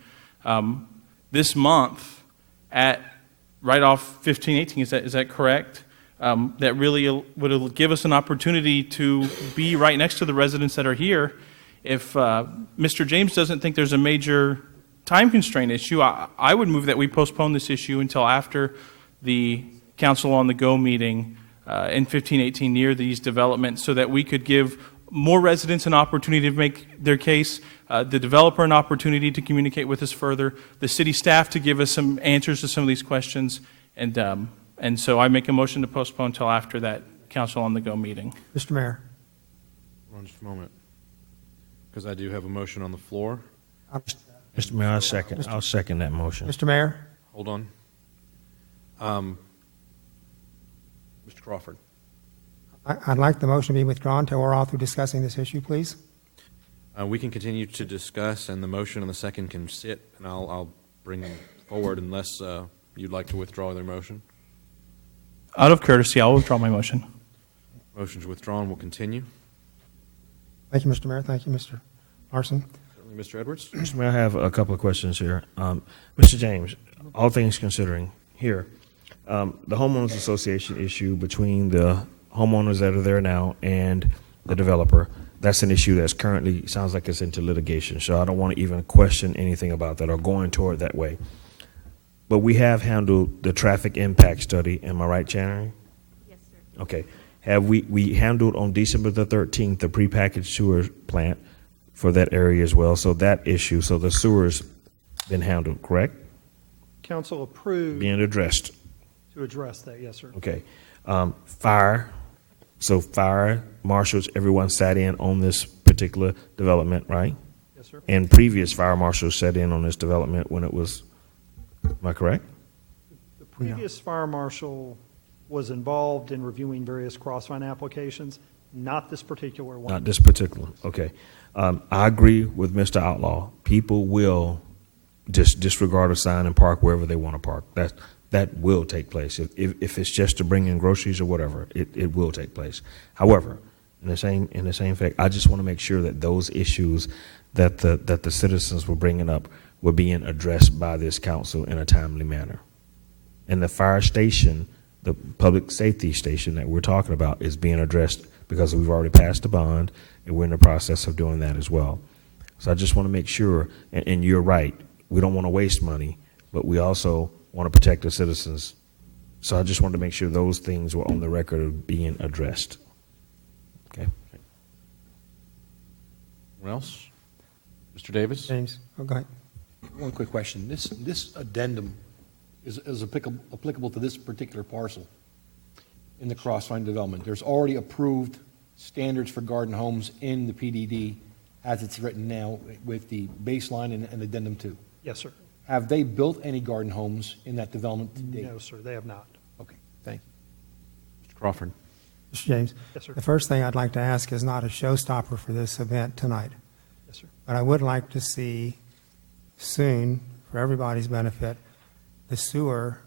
this month at right off 1518. Is that correct? That really would give us an opportunity to be right next to the residents that are here. If Mr. James doesn't think there's a major time constraint issue, I would move that we postpone this issue until after the Council on the Go meeting in 1518 near these developments, so that we could give more residents an opportunity to make their case, the developer an opportunity to communicate with us further, the city staff to give us some answers to some of these questions, and so I make a motion to postpone until after that Council on the Go meeting. Mr. Mayor. Hold on just a moment, because I do have a motion on the floor. Mr. Mayor, I'll second that motion. Mr. Mayor. Hold on. Mr. Crawford. I'd like the motion to be withdrawn until we're all through discussing this issue, please. We can continue to discuss, and the motion and the second can sit, and I'll bring them forward unless you'd like to withdraw their motion. Out of courtesy, I'll withdraw my motion. Motion's withdrawn. We'll continue. Thank you, Mr. Mayor. Thank you, Mr. Larson. Certainly, Mr. Edwards. Mr. Mayor, I have a couple of questions here. Mr. James, all things considering, here, the homeowners association issue between the homeowners that are there now and the developer, that's an issue that's currently, sounds like it's into litigation, so I don't want to even question anything about that or going toward that way. But we have handled the traffic impact study, am I right, Channing? Yes, sir. Okay. Have we handled on December the 13th the prepackaged sewer plant for that area as well? So that issue, so the sewer's been handled, correct? Council approved Being addressed. to address that, yes, sir. Okay. Fire, so fire marshals, everyone sat in on this particular development, right? Yes, sir. And previous fire marshals sat in on this development when it was, am I correct? The previous fire marshal was involved in reviewing various crossfire applications, not this particular one. Not this particular, okay. I agree with Mr. Outlaw. People will just disregard a sign and park wherever they want to park. That will take place. If it's just to bring in groceries or whatever, it will take place. However, in the same fact, I just want to make sure that those issues that the citizens were bringing up were being addressed by this council in a timely manner. And the fire station, the public safety station that we're talking about, is being addressed because we've already passed the bond, and we're in the process of doing that as well. So I just want to make sure, and you're right, we don't want to waste money, but we also want to protect the citizens. So I just wanted to make sure those things were on the record of being addressed. Okay. Anyone else? Mr. Davis? James, go ahead. One quick question. This addendum is applicable to this particular parcel in the Crossline development. There's already approved standards for garden homes in the PDD as it's written now with the baseline and addendum 2. Yes, sir. Have they built any garden homes in that development to date? No, sir, they have not. Okay, thank you. Mr. Crawford. Mr. James. Yes, sir. The first thing I'd like to ask is not a showstopper for this event tonight. Yes, sir. But I would like to see soon, for everybody's benefit, the sewer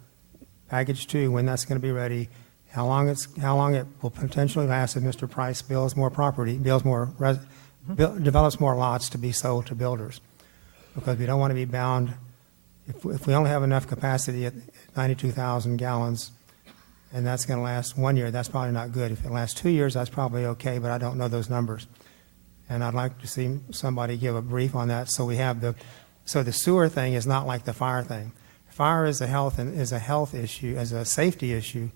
package 2, when that's going to be ready, how long it will potentially last if Mr. Price builds more property, develops more lots to be sold to builders. Because we don't want to be bound, if we only have enough capacity at 92,000 gallons, and that's going to last 1 year, that's probably not good. If it lasts 2 years, that's probably okay, but I don't know those numbers. And I'd like to see somebody give a brief on that, so we have so the sewer thing is not like the fire thing. Fire is a health issue, as a safety issue.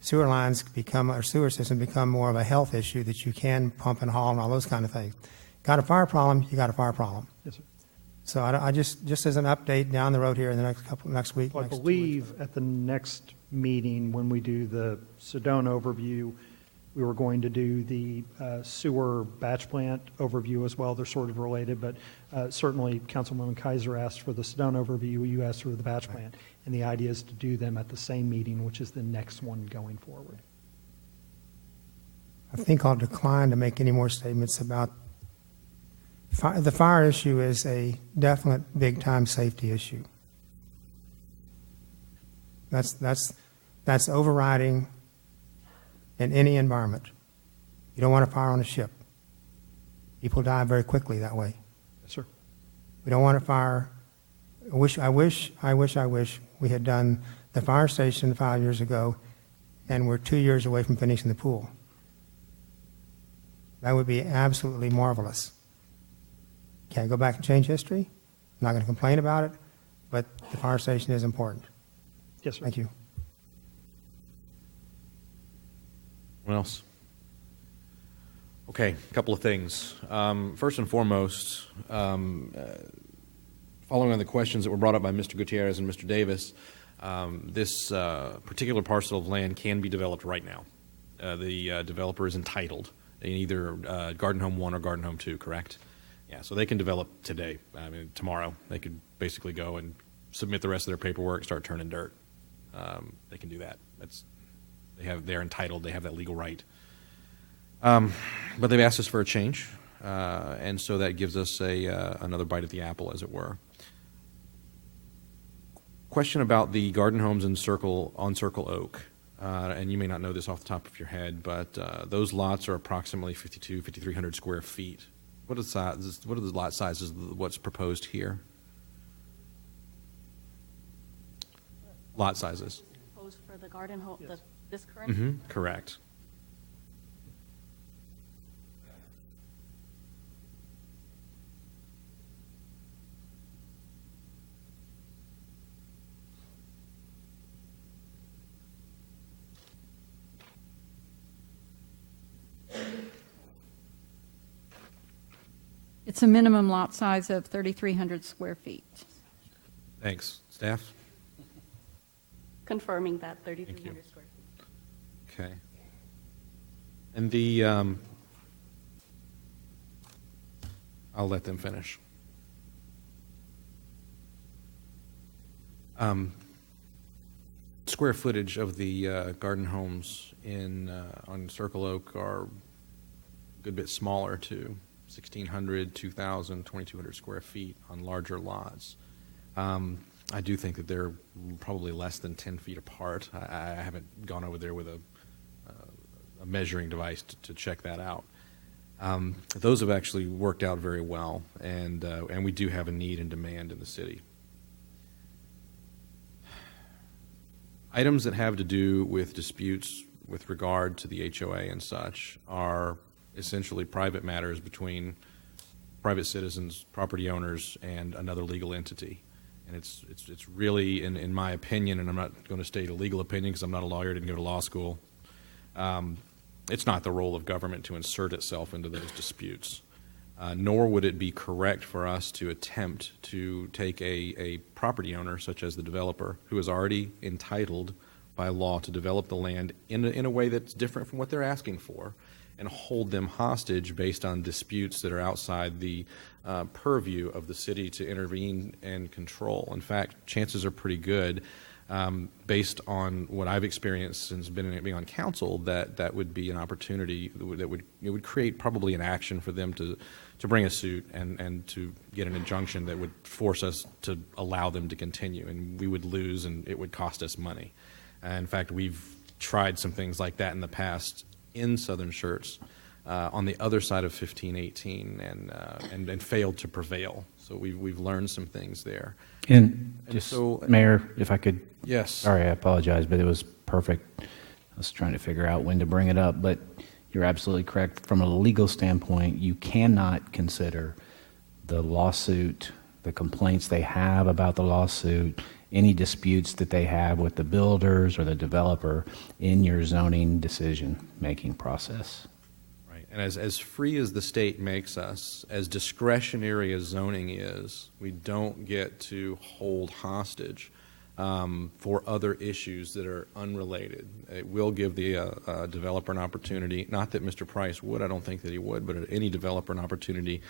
Sewer lines or sewer systems become more of a health issue that you can pump and haul and all those kind of things. Got a fire problem, you got a fire problem. Yes, sir. So I just as an update down the road here in the next week. Well, I believe at the next meeting, when we do the Sedona overview, we were going to do the sewer batch plant overview as well. They're sort of related, but certainly Councilwoman Kaiser asked for the Sedona overview, you asked for the batch plant. And the idea is to do them at the same meeting, which is the next one going forward. I think I'll decline to make any more statements about the fire issue is a definite big-time safety issue. That's overriding in any environment. You don't want a fire on a ship. People die very quickly that way. Yes, sir. We don't want a fire. I wish we had done the fire station 5 years ago, and we're 2 years away from finishing the pool. That would be absolutely marvelous. Can't go back and change history. I'm not going to complain about it, but the fire station is important. Yes, sir. Thank you. What else? Okay, a couple of things. First and foremost, following on the questions that were brought up by Mr. Gutierrez and Mr. Davis, this particular parcel of land can be developed right now. The developer is entitled in either Garden Home 1 or Garden Home 2, correct? Yeah, so they can develop today. I mean, tomorrow. They could basically go and submit the rest of their paperwork, start turning dirt. They can do that. They're entitled. They have that legal right. But they've asked us for a change, and so that gives us another bite at the apple, as it were. Question about the garden homes on Circle Oak, and you may not know this off the top of your head, but those lots are approximately 5,300 square feet. What are the lot sizes of what's proposed here? Lot sizes. Proposed for the garden home, this current? Correct. It's a minimum lot size of 3,300 square feet. Thanks. Staff? Confirming that 3,300 square feet. Okay. And the, I'll let them finish. Square footage of the garden homes on Circle Oak are a good bit smaller too. 1,600, 2,000, 2,200 square feet on larger lots. I do think that they're probably less than 10 feet apart. I haven't gone over there with a measuring device to check that out. Those have actually worked out very well, and we do have a need and demand in the city. Items that have to do with disputes with regard to the HOA and such are essentially private matters between private citizens, property owners, and another legal entity. And it's really, in my opinion, and I'm not going to state a legal opinion because I'm not a lawyer, didn't go to law school, it's not the role of government to insert itself into those disputes. Nor would it be correct for us to attempt to take a property owner, such as the developer, who is already entitled by law to develop the land in a way that's different from what they're asking for, and hold them hostage based on disputes that are outside the purview of the city to intervene and control. In fact, chances are pretty good, based on what I've experienced since being on council, that would be an opportunity that would create probably an action for them to bring a suit and to get an injunction that would force us to allow them to continue, and we would lose, and it would cost us money. In fact, we've tried some things like that in the past in Southern Schertz, on the other side of 1518, and failed to prevail. So we've learned some things there. And just, so, Mayor, if I could. Yes. Sorry, I apologize, but it was perfect. I was trying to figure out when to bring it up, but you're absolutely correct. From a legal standpoint, you cannot consider the lawsuit, the complaints they have about the lawsuit, any disputes that they have with the builders or the developer in your zoning decision-making process. Right, and as free as the state makes us, as discretionary as zoning is, we don't get to hold hostage for other issues that are unrelated. It will give the developer an opportunity, not that Mr. Price would, I don't think that he would, but any developer an opportunity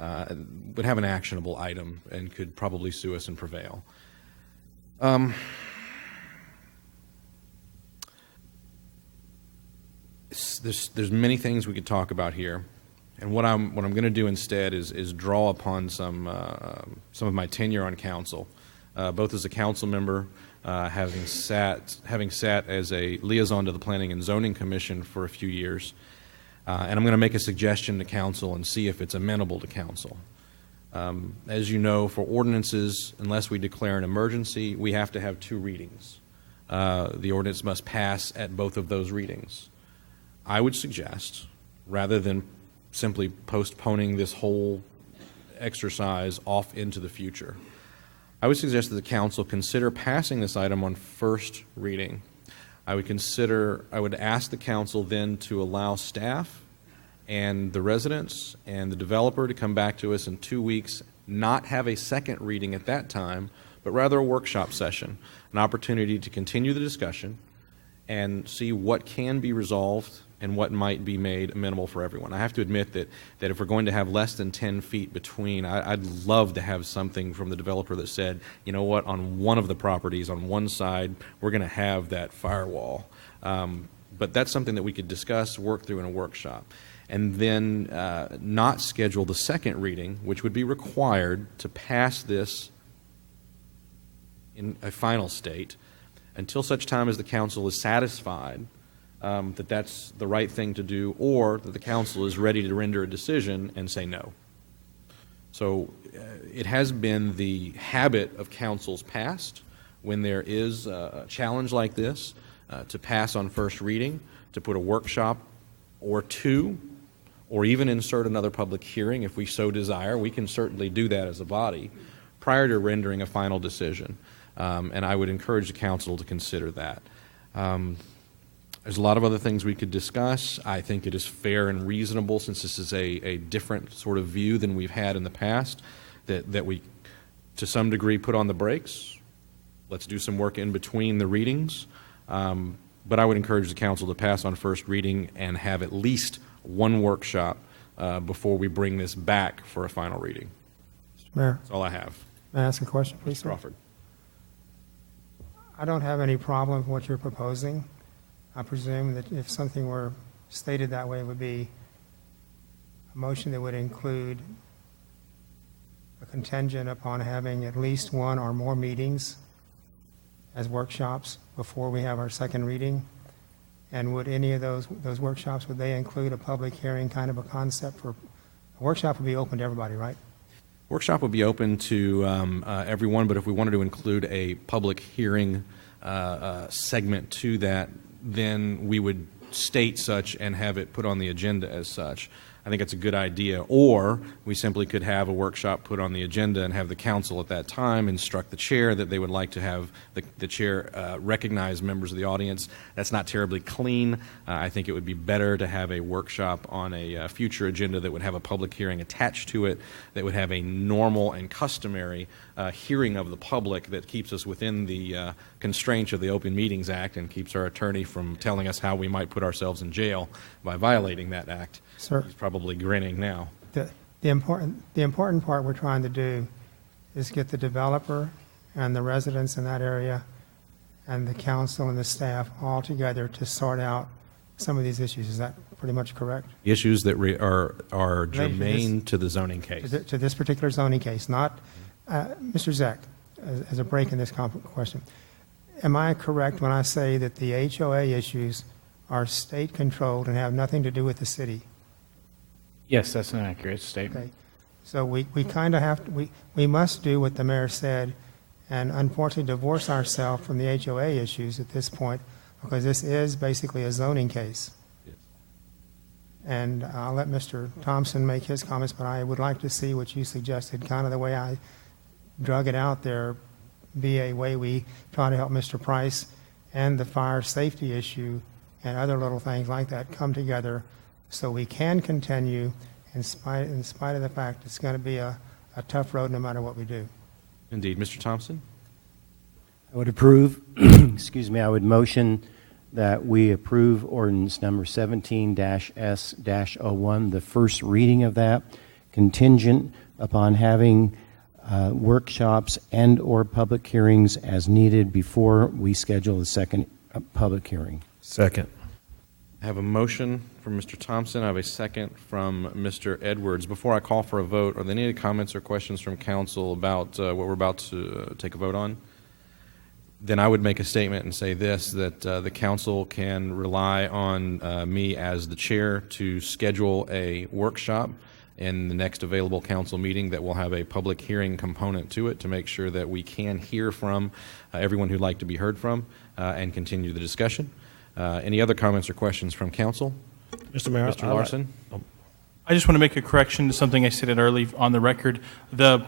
would have an actionable item and could probably sue us and prevail. There's many things we could talk about here, and what I'm going to do instead is draw upon some of my tenure on council, both as a council member, having sat as a liaison to the Planning and Zoning Commission for a few years, And I'm going to make a suggestion to council and see if it's amenable to council. As you know, for ordinances, unless we declare an emergency, we have to have 2 readings. The ordinance must pass at both of those readings. I would suggest, rather than simply postponing this whole exercise off into the future, I would suggest that the council consider passing this item on first reading. I would ask the council then to allow staff and the residents and the developer to come back to us in 2 weeks, not have a second reading at that time, but rather a workshop session, an opportunity to continue the discussion and see what can be resolved and what might be made amenable for everyone. I have to admit that if we're going to have less than 10 feet between, I'd love to have something from the developer that said, you know what, on one of the properties, on one side, we're going to have that firewall. But that's something that we could discuss, work through in a workshop. And then not schedule the second reading, which would be required to pass this in a final state until such time as the council is satisfied that that's the right thing to do, or that the council is ready to render a decision and say no. So it has been the habit of councils past, when there is a challenge like this, to pass on first reading, to put a workshop or 2, or even insert another public hearing if we so desire. We can certainly do that as a body prior to rendering a final decision. And I would encourage the council to consider that. There's a lot of other things we could discuss. I think it is fair and reasonable, since this is a different sort of view than we've had in the past, that we, to some degree, put on the brakes. Let's do some work in between the readings. But I would encourage the council to pass on first reading and have at least 1 workshop before we bring this back for a final reading. Mr. Mayor, That's all I have. may I ask a question, please? Mr. sir? Crawford. I don't have any problem with what you're proposing. I presume that if something were stated that way, it would be a motion that would include a contingent upon having at least 1 or more meetings as workshops before we have our second reading. And would any of those workshops, would they include a public hearing kind of a concept for, a workshop would be open to everybody, right? Workshop would be open to everyone, but if we wanted to include a public hearing segment to that, then we would state such and have it put on the agenda as such. I think it's a good idea. Or we simply could have a workshop put on the agenda and have the council at that time instruct the chair that they would like to have the chair recognize members of the audience. That's not terribly clean. I think it would be better to have a workshop on a future agenda that would have a public hearing attached to it, that would have a normal and customary hearing of the public that keeps us within the constraints of the Open Meetings Act and keeps our attorney from telling us how we might put ourselves in jail by violating that act. Sir, He's probably grinning now. the important part we're trying to do is get the developer and the residents in that area and the council and the staff all together to sort out some of these issues. Is that pretty much correct? Issues that are germane to the zoning case. To this particular zoning case, not, Mr. Zek, as a break in this question, am I correct when I say that the HOA issues are state-controlled and have nothing to do with the city? Yes, that's an accurate statement. Okay. So we kind of have to, we must do what the mayor said and unfortunately divorce ourselves from the HOA issues at this point, because this is basically a zoning case. Yes. And I'll let Mr. Thompson make his comments, but I would like to see what you suggested, kind of the way I drug it out there, be a way we try to help Mr. Price and the fire safety issue and other little things like that come together so we can continue in spite of the fact it's going to be a tough road no matter what we do. Indeed. Mr. Thompson? I would approve, excuse me, I would motion that we approve ordinance number 17-S-01, the first reading of that, contingent upon having workshops and or public hearings as needed before we schedule the second public hearing. Second. I have a motion from Mr. Thompson. I have a second from Mr. Edwards. Before I call for a vote, are there any comments or questions from council about what we're about to take a vote on? then I would make a statement and say this, that the council can rely on me as the chair to schedule a workshop in the next available council meeting that will have a public hearing component to it to make sure that we can hear from everyone who'd like to be heard from and continue the discussion. Any other comments or questions from council? Mr. Mayor, Mr. Larson? I just want to make a correction to something I stated early on the record. The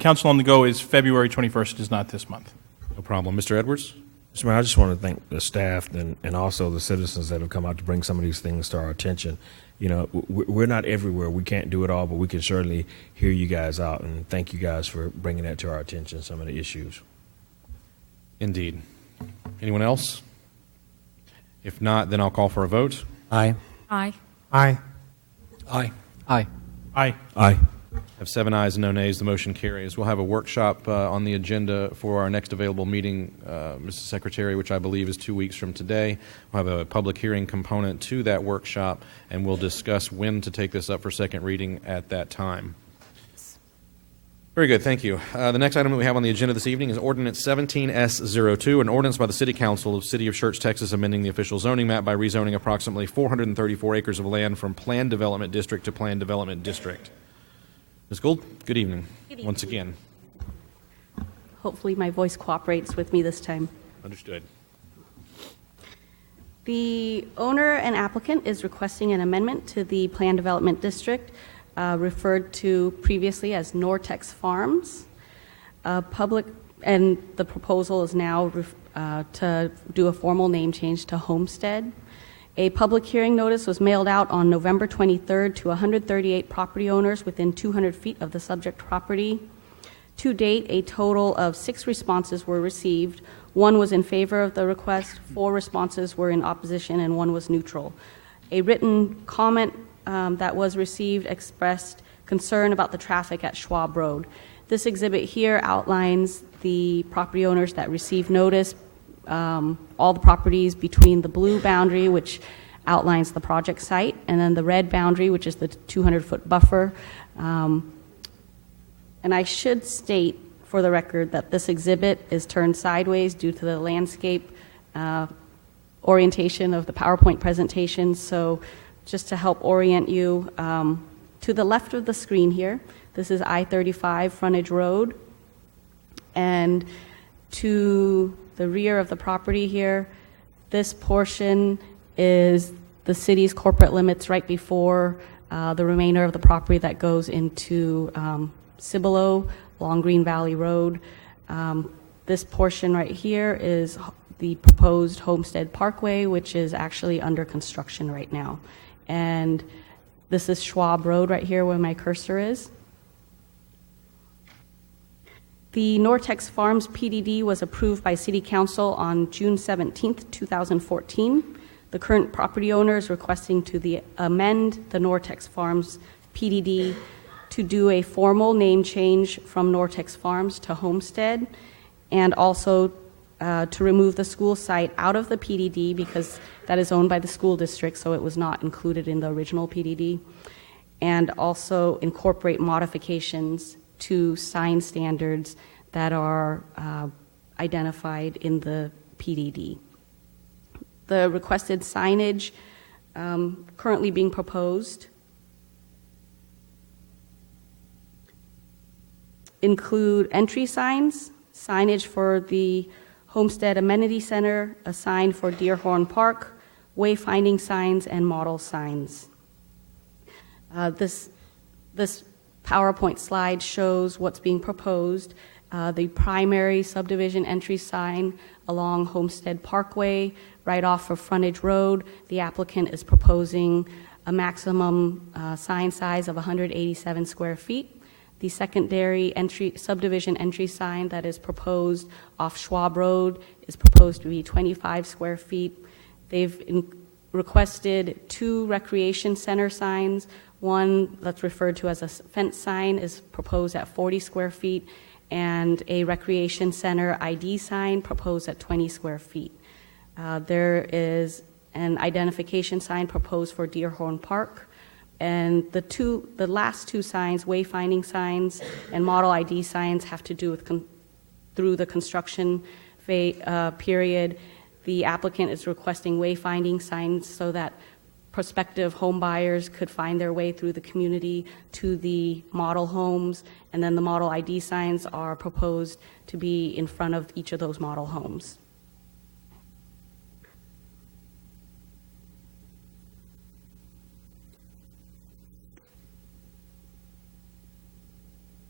council on the go is February 21st, it is not this month. No problem. Mr. Edwards? Mr. Mayor, I just want to thank the staff and also the citizens that have come out to bring some of these things to our attention. You know, we're not everywhere. We can't do it all, but we can certainly hear you guys out, and thank you guys for bringing that to our attention, some of the issues. Indeed. Anyone else? If not, then I'll call for a vote. Aye. Aye. Aye. Aye. Aye. Aye. Aye. Have 7 ayes and no nays. The motion carries. We'll have a workshop on the agenda for our next available meeting, Mrs. Secretary, which I believe is 2 weeks from today. We'll have a public hearing component to that workshop, and we'll discuss when to take this up for second reading at that time. Very good, thank you. The next item that we have on the agenda this evening is Ordinance 17S02, an ordinance by the City Council of the City of Schertz, Texas, amending the official zoning map by rezoning approximately 434 acres of land from Planned Development District to Planned Development District. Ms. Gould, good evening. Once again. Hopefully my voice cooperates with me this time. Understood. The owner and applicant is requesting an amendment to the Planned Development District, referred to previously as Nortex Farms. And the proposal is now to do a formal name change to Homestead. A public hearing notice was mailed out on November 23rd to 138 property owners within 200 feet of the subject property. To date, a total of 6 responses were received. 1 was in favor of the request, 4 responses were in opposition, and 1 was neutral. A written comment that was received expressed concern about the traffic at Schwab Road. This exhibit here outlines the property owners that received notice, all the properties between the blue boundary, which outlines the project site, and then the red boundary, which is the 200-foot buffer. And I should state for the record that this exhibit is turned sideways due to the landscape orientation of the PowerPoint presentation. So just to help orient you, to the left of the screen here, this is I-35 frontage road, and to the rear of the property here, this portion is the city's corporate limits right before the remainder of the property that goes into Cibolo, Long Green Valley Road. This portion right here is the proposed Homestead Parkway, which is actually under construction right now. And this is Schwab Road right here where my cursor is. The Nortex Farms PDD was approved by City Council on June 17th, 2014. The current property owner is requesting to amend the Nortex Farms PDD to do a formal name change from Nortex Farms to Homestead, and also to remove the school site out of the PDD because that is owned by the school district, so it was not included in the original PDD, and also incorporate modifications to sign standards that are identified in the PDD. The requested signage currently being proposed include entry signs, signage for the Homestead Amenity Center, a sign for Deerhorn Park, wayfinding signs, and model signs. This PowerPoint slide shows what's being proposed. The primary subdivision entry sign along Homestead Parkway, right off of Frontage Road. The applicant is proposing a maximum sign size of 187 square feet. The secondary subdivision entry sign that is proposed off Schwab Road is proposed to be 25 square feet. They've requested 2 recreation center signs. One that's referred to as a fence sign is proposed at 40 square feet, and a recreation center ID sign proposed at 20 square feet. There is an identification sign proposed for Deerhorn Park. And the last 2 signs, wayfinding signs and model ID signs, have to do with through the construction period. The applicant is requesting wayfinding signs so that prospective home buyers could find their way through the community to the model homes, and then the model ID signs are proposed to be in front of each of those model homes.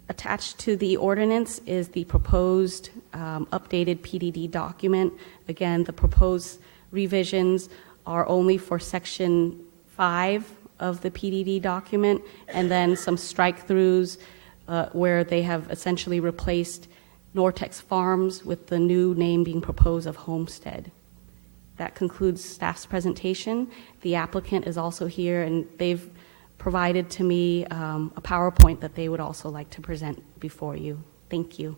Attached to the ordinance is the proposed updated PDD document. Again, the proposed revisions are only for Section 5 of the PDD document, and then some strike-throughs where they have essentially replaced Nortex Farms with the new name being proposed of Homestead. That concludes staff's presentation. The applicant is also here, and they've provided to me a PowerPoint that they would also like to present before you. Thank you.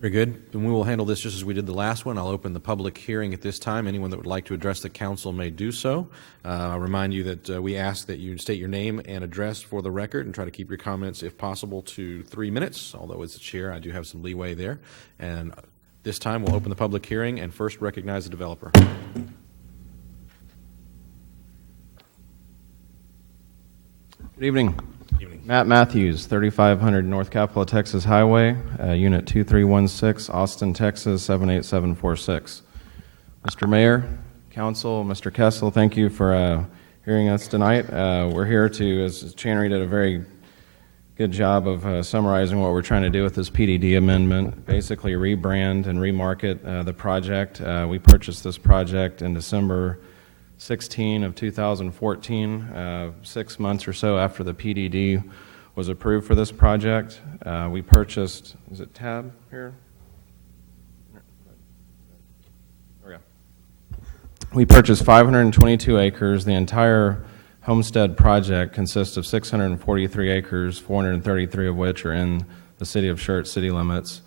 Very good. And we will handle this just as we did the last one. I'll open the public hearing at this time. Anyone that would like to address the council may do so. I'll remind you that we ask that you state your name and address for the record and try to keep your comments, if possible, to 3 minutes, although as the chair, I do have some leeway there. And this time, we'll open the public hearing and first recognize the developer. Good evening. Matt Matthews, 3500 North Capitol, Texas Highway, Unit 2316, Austin, Texas, 78746. Mr. Mayor, Council, Mr. Kessel, thank you for hearing us tonight. We're here to, as Channery did a very good job of summarizing what we're trying to do with this PDD amendment, basically rebrand and remarket the project. We purchased this project in December 16 of 2014, 6 months or so after the PDD was approved for this project. We purchased, is it tab here? There we go. We purchased 522 acres. The entire Homestead project consists of 643 acres, 433 of which are in the city of Schertz city limits.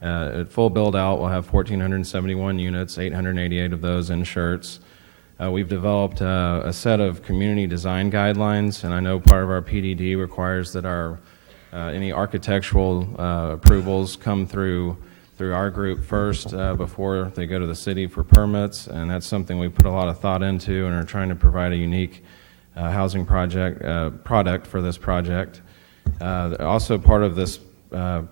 At full build out, we'll have 1,471 units, 888 of those in Schertz. We've developed a set of community design guidelines, and I know part of our PDD requires that our any architectural approvals come through our group first before they go to the city for permits, and that's something we put a lot of thought into and are trying to provide a unique housing product for this project. Also part of this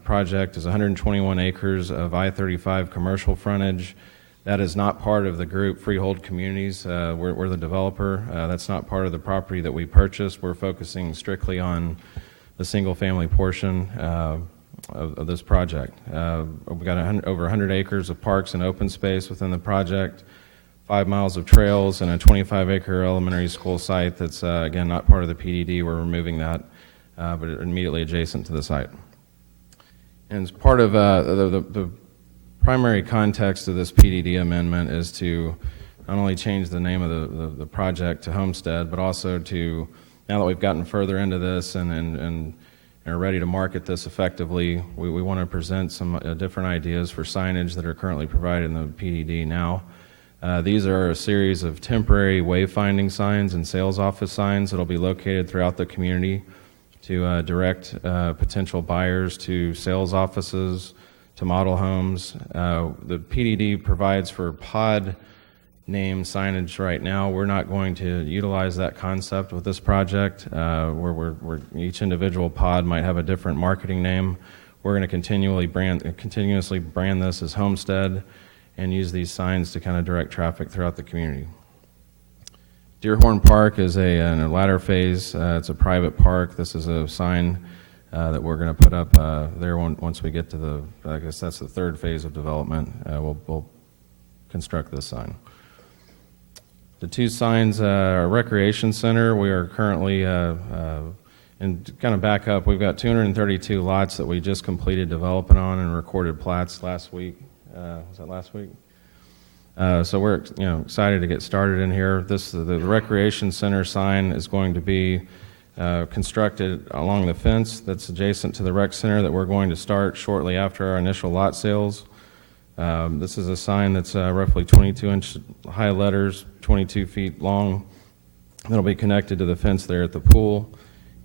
project is 121 acres of I-35 commercial frontage. That is not part of the group Freehold Communities. We're the developer. That's not part of the property that we purchased. We're focusing strictly on the single-family portion of this project. We've got over 100 acres of parks and open space within the project, 5 miles of trails, and a 25-acre elementary school site that's, again, not part of the PDD. We're removing that, but immediately adjacent to the site. And as part of the primary context of this PDD amendment is to not only change the name of the project to Homestead, but also to, now that we've gotten further into this and are ready to market this effectively, we want to present some different ideas for signage that are currently provided in the PDD now. These are a series of temporary wayfinding signs and sales office signs that will be located throughout the community to direct potential buyers to sales offices, to model homes. The PDD provides for pod name signage right now. We're not going to utilize that concept with this project, where each individual pod might have a different marketing name. We're going to continuously brand this as Homestead and use these signs to kind of direct traffic throughout the community. Deerhorn Park is in a latter phase. It's a private park. This is a sign that we're going to put up there once we get to I guess that's the third phase of development. We'll construct this sign. The two signs are Recreation Center. We are currently, and to kind of back up, we've got 232 lots that we just completed developing on and recorded plats last week. Was that last week? So we're excited to get started in here. The Recreation Center sign is going to be constructed along the fence that's adjacent to the rec center that we're going to start shortly after our initial lot sales. This is a sign that's roughly 22-inch high letters, 22 feet long. That'll be connected to the fence there at the pool.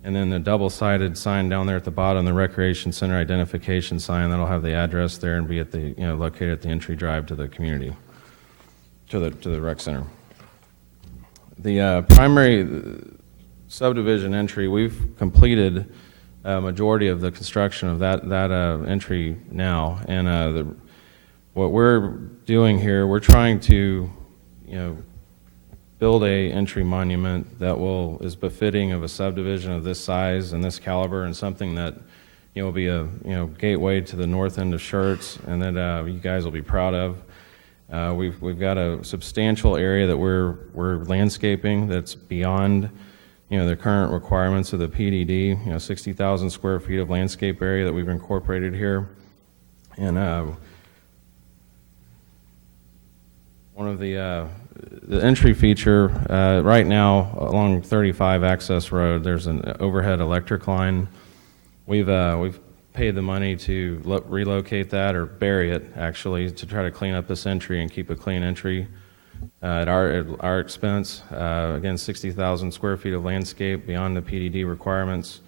And then the double-sided sign down there at the bottom, the Recreation Center identification sign, that'll have the address there and be at the, located at the entry drive to the community, to the rec center. The primary subdivision entry, we've completed a majority of the construction of that entry now. And what we're doing here, we're trying to, build a entry monument that is befitting of a subdivision of this size and this caliber, and something that will be a gateway to the north end of Schertz, and that you guys will be proud of. We've got a substantial area that we're landscaping that's beyond the current requirements of the PDD. 60,000 square feet of landscape area that we've incorporated here, and one of the entry feature, right now along 35 Access Road, there's an overhead electric line. We've paid the money to relocate that, or bury it actually, to try to clean up this entry and keep a clean entry at our expense. Again, 60,000 square feet of landscape beyond the PDD requirements.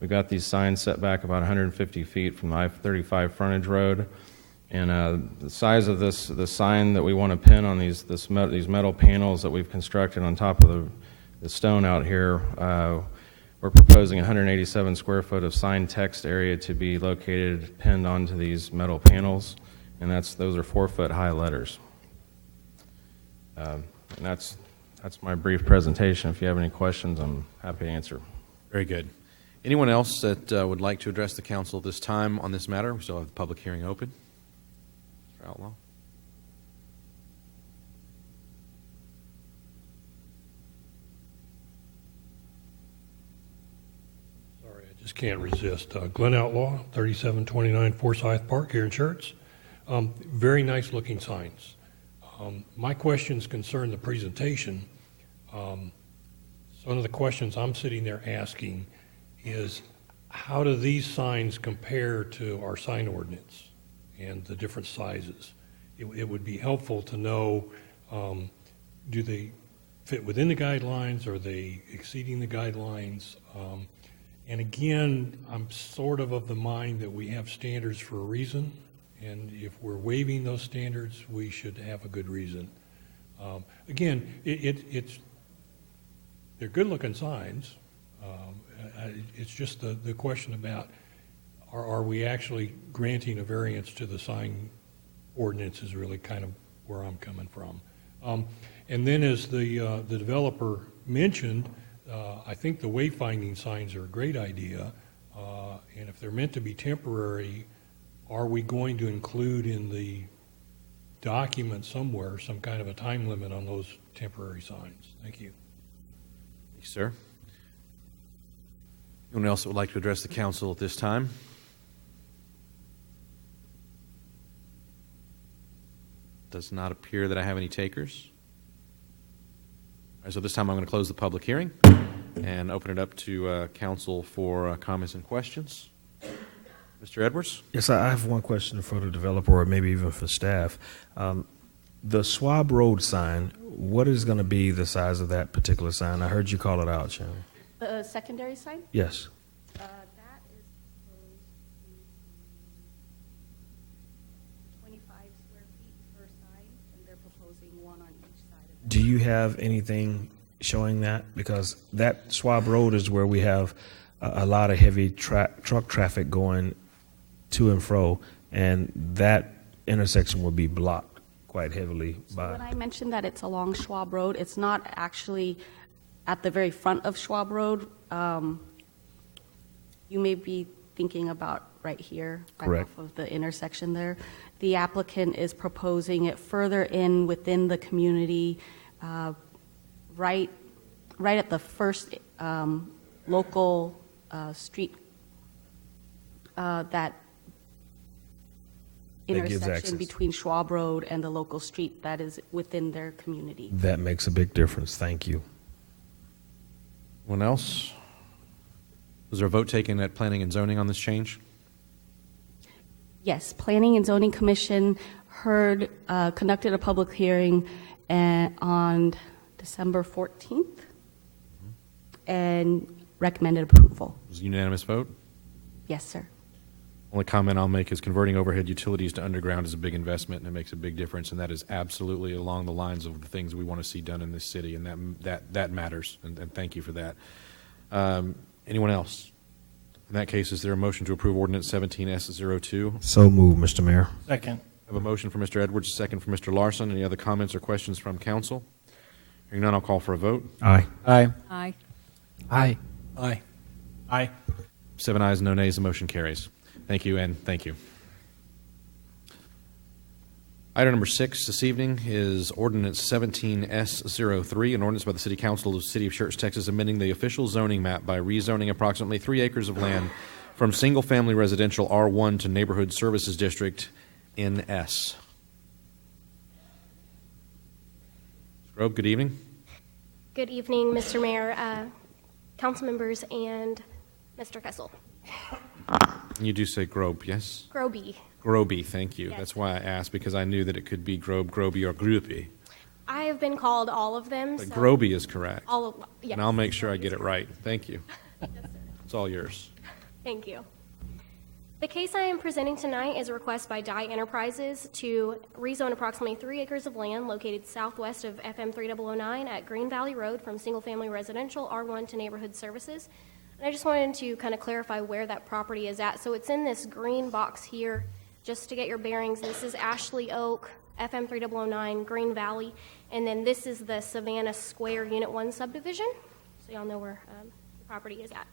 We've got these signs set back about 150 feet from the I-35 frontage road. And the size of the sign that we want to pin on these metal panels that we've constructed on top of the stone out here, we're proposing 187 square foot of sign text area to be located, pinned onto these metal panels, and those are 4-foot high letters. And that's my brief presentation. If you have any questions, I'm happy to answer. Very good. Anyone else that would like to address the council this time on this matter? We still have the public hearing open. Outlaw. Sorry, I just can't resist. Glenn Outlaw, 3729 Forsyth Park here in Schertz. Very nice looking signs. My questions concern the presentation. One of the questions I'm sitting there asking is, how do these signs compare to our sign ordinance and the different sizes? It would be helpful to know, do they fit within the guidelines? Are they exceeding the guidelines? And again, I'm sort of the mind that we have standards for a reason, and if we're waiving those standards, we should have a good reason. Again, they're good-looking signs. It's just the question about, are we actually granting a variance to the sign ordinance is really kind of where I'm coming from. And then, as the developer mentioned, I think the wayfinding signs are a great idea. And if they're meant to be temporary, are we going to include in the document somewhere some kind of a time limit on those temporary signs? Thank you. Thank you, sir. Anyone else that would like to address the council at this time? Does not appear that I have any takers. All right, so this time I'm going to close the public hearing and open it up to council for comments and questions. Mr. Edwards? Yes, I have one question for the developer, or maybe even for staff. The Schwab Road sign, what is going to be the size of that particular sign? I heard you call it out, Shannon. The secondary sign? Yes. That is proposed to be 25 square feet per side, and they're proposing one on each side of it. Do you have anything showing that? Because that Schwab Road is where we have a lot of heavy truck traffic going to and fro, and that intersection will be blocked quite heavily by... When I mentioned that it's along Schwab Road, it's not actually at the very front of Schwab Road. You may be thinking about right here, right Correct. off of the intersection there. The applicant is proposing it further in within the community, right at the first local street, that gives intersection access. between Schwab Road and the local street that is within their community. That makes a big difference. Thank you. Anyone else? Was there a vote taken at Planning and Zoning on this change? Yes, Planning and Zoning Commission conducted a public hearing on December 14th. And recommended approval. It was a unanimous vote. Yes, sir. Only comment I'll make is converting overhead utilities to underground is a big investment, and it makes a big difference, and that is absolutely along the lines of the things we want to see done in this city, and that matters, and thank you for that. Anyone else? In that case, is there a motion to approve ordinance 17S02? So moved, Mr. Mayor. Second. I have a motion for Mr. Edwards, a second for Mr. Larson. Any other comments or questions from council? Hearing none, I'll call for a vote. Aye. Aye. Aye. Aye. Aye. Aye. 7 ayes, no nays, the motion carries. Thank you, and thank you. Item number 6 this evening is ordinance 17S03, an ordinance by the City Council of the City of Schertz, Texas, amending the official zoning map by rezoning approximately 3 acres of land from single-family residential R1 to Neighborhood Services District NS. Grove, good evening. Good evening, Mr. Mayor, council members, and Mr. Kessel. You do say Grobe, yes? Groby. Groby, thank you. Yes. That's why I asked, because I knew that it could be Grobe, Groby, or Groupie. I have been called all of them. But so Groby is correct. All of, yes. And I'll make sure I get it right. Thank you. Yes, sir. It's all yours. Thank you. The case I am presenting tonight is a request by Dye Enterprises to rezone approximately 3 acres of land located southwest of FM 3009 at Green Valley Road from single-family residential R1 to neighborhood services. And I just wanted to kind of clarify where that property is at. So it's in this green box here, just to get your bearings. This is Ashley Oak, FM 3009, Green Valley, and then this is the Savannah Square Unit 1 subdivision. So y'all know where the property is at.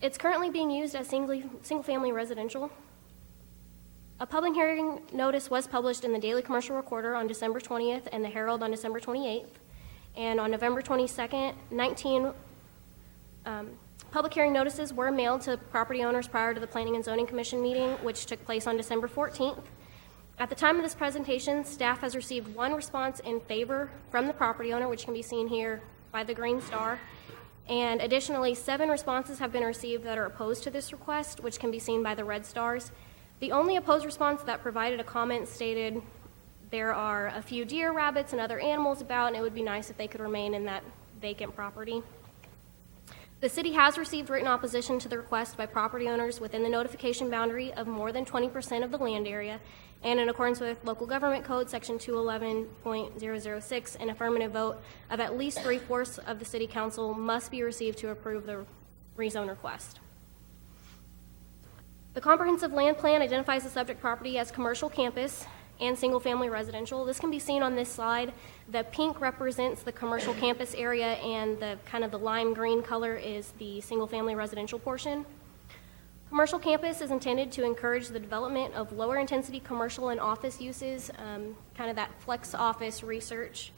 It's currently being used as single-family residential. A public hearing notice was published in the Daily Commercial Recorder on December 20th and the Herald on December 28th. And on November 22nd, 19 public hearing notices were mailed to property owners prior to the Planning and Zoning Commission meeting, which took place on December 14th. At the time of this presentation, staff has received 1 response in favor from the property owner, which can be seen here by the green star. And additionally, 7 responses have been received that are opposed to this request, which can be seen by the red stars. The only opposed response that provided a comment stated there are a few deer, rabbits, and other animals about, and it would be nice if they could remain in that vacant property. The city has received written opposition to the request by property owners within the notification boundary of more than 20% of the land area, and in accordance with Local Government Code Section 211.006, an affirmative vote of at least 3/4 of the City Council must be received to approve the rezone request. The comprehensive land plan identifies the subject property as commercial campus and single-family residential. This can be seen on this slide. The pink represents the commercial campus area, and the kind of the lime green color is the single-family residential portion. Commercial campus is intended to encourage the development of lower intensity commercial and office uses, kind of that flex office research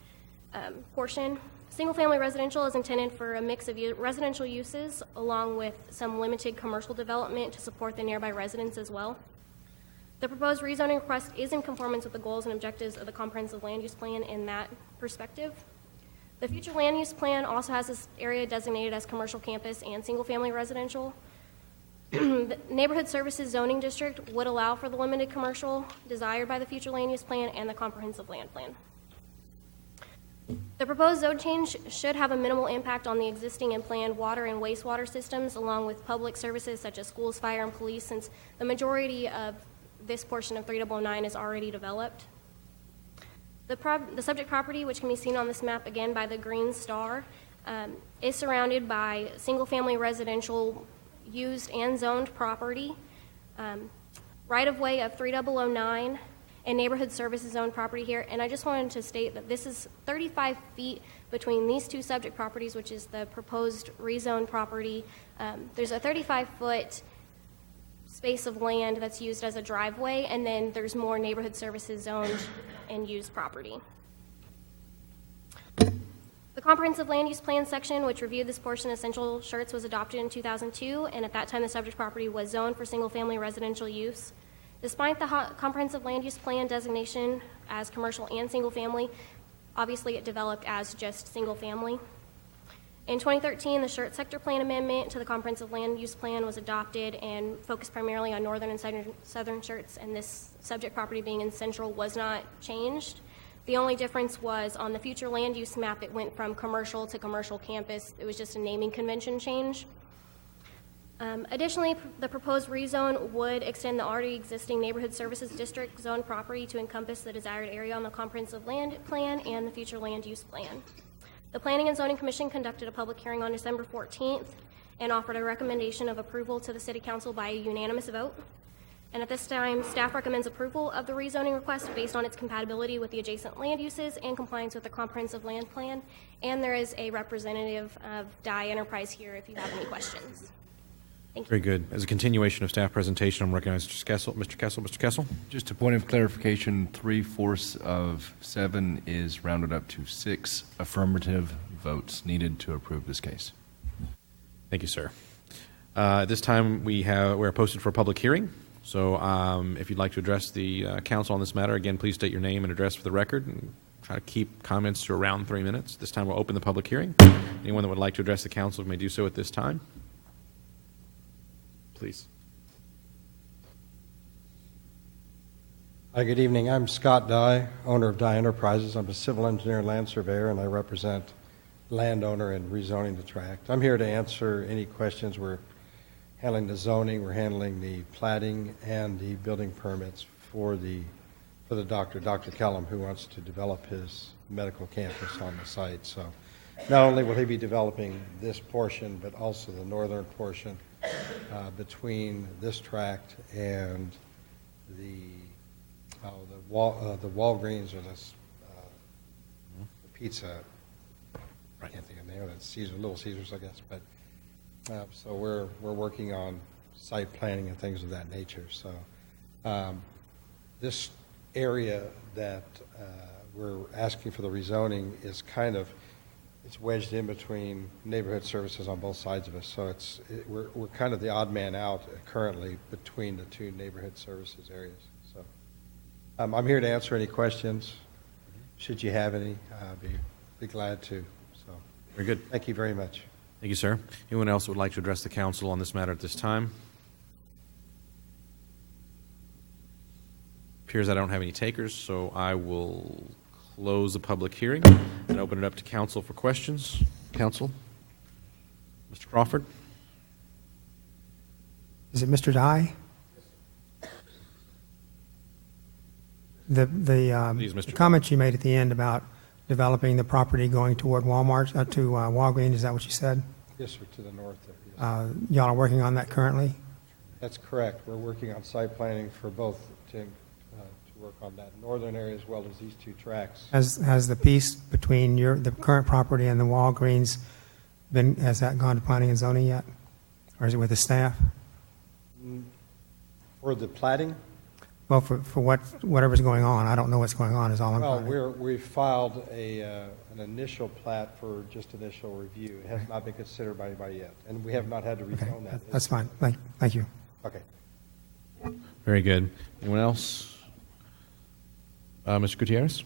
portion. Single-family residential is intended for a mix of residential uses along with some limited commercial development to support the nearby residents as well. The proposed rezoning request is in conformance with the goals and objectives of the comprehensive land use plan in that perspective. The future land use plan also has this area designated as commercial campus and single-family residential. The neighborhood services zoning district would allow for the limited commercial desired by the future land use plan and the comprehensive land plan. The proposed zone change should have a minimal impact on the existing and planned water and wastewater systems, along with public services such as schools, fire, and police, since the majority of this portion of 3009 is already developed. The subject property, which can be seen on this map again by the green star, is surrounded by single-family residential used and zoned property, right-of-way of 3009, and neighborhood services zone property here. And I just wanted to state that this is 35 feet between these 2 subject properties, which is the proposed rezoned property. There's a 35-foot space of land that's used as a driveway, and then there's more neighborhood services zoned and used property. The comprehensive land use plan section, which reviewed this portion of Central Schertz, was adopted in 2002, and at that time the subject property was zoned for single-family residential use. Despite the comprehensive land use plan designation as commercial and single-family, obviously it developed as just single-family. In 2013, the Schertz sector plan amendment to the comprehensive land use plan was adopted and focused primarily on northern and southern Schertz, and this subject property being in central was not changed. The only difference was on the future land use map, it went from commercial to commercial campus. It was just a naming convention change. Additionally, the proposed rezone would extend the already existing neighborhood services district zone property to encompass the desired area on the comprehensive land plan and the future land use plan. The Planning and Zoning Commission conducted a public hearing on December 14th and offered a recommendation of approval to the City Council by a unanimous vote. And at this time, staff recommends approval of the rezoning request based on its compatibility with the adjacent land uses and compliance with the comprehensive land plan. And there is a representative of Dye Enterprise here if you have any questions. Thank you. Very good. As a continuation of staff presentation, I'm recognizing Mr. Kessel. Mr. Kessel, Mr. Kessel. Just a point of clarification, 3/4 of 7 is rounded up to 6 affirmative votes needed to approve this case. Thank you, sir. At this time, we're posted for a public hearing. So if you'd like to address the council on this matter, again, please state your name and address for the record, and try to keep comments to around 3 minutes. This time we'll open the public hearing. Anyone that would like to address the council may do so at this time. Please. Hi, good evening. I'm Scott Dye, owner of Dye Enterprises. I'm a civil engineer and land surveyor, and I represent landowner in rezoning the tract. I'm here to answer any questions. We're handling the zoning, we're handling the plating and the building permits for the Dr. Kellum, who wants to develop his medical campus on the site. So not only will he be developing this portion, but also the northern portion between this tract and the Walgreens or this the pizza. I can't think of the name of it. Little Caesars, I guess. But so we're working on site planning and things of that nature. So this area that we're asking for the rezoning is it's wedged in between neighborhood services on both sides of us. So we're kind of the odd man out currently between the two neighborhood services areas. So I'm here to answer any questions. Should you have any, be glad to. So very good. Thank you very much. Thank you, sir. Anyone else would like to address the council on this matter at this time? Appears I don't have any takers, so I will close the public hearing and open it up to council for questions. Council? Mr. Crawford? Is it Mr. Dye? The Please, Mr. comment you made at the end about developing the property going toward Walmart, to Walgreens, is that what you said? Yes, sir, to the north there. Yes. Y'all are working on that currently? That's correct. We're working on site planning for both to work on that northern area as well as these two tracks. Has the piece between the current property and the Walgreens has that gone to planning and zoning yet? Or is it with the staff? For the plating? Well, for whatever's going on, I don't know what's going on is all I'm Well, finding. we filed an initial plat for just initial review. It has not been considered by anybody yet, and we have not had to rezone that. That's fine. Thank you. Okay. Very good. Anyone else? Mr. Gutierrez?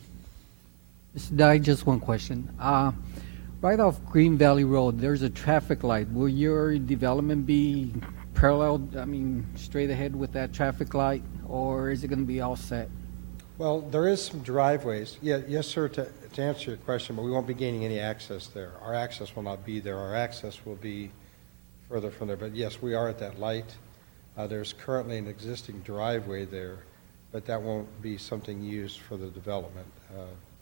Mr. Dye, just one question. Right off Green Valley Road, there's a traffic light. Will your development be parallel, straight ahead with that traffic light, or is it going to be offset? Well, there is some driveways. Yes, sir, to answer your question, but we won't be gaining any access there. Our access will not be there. Our access will be further from there. But yes, we are at that light. There's currently an existing driveway there, but that won't be something used for the development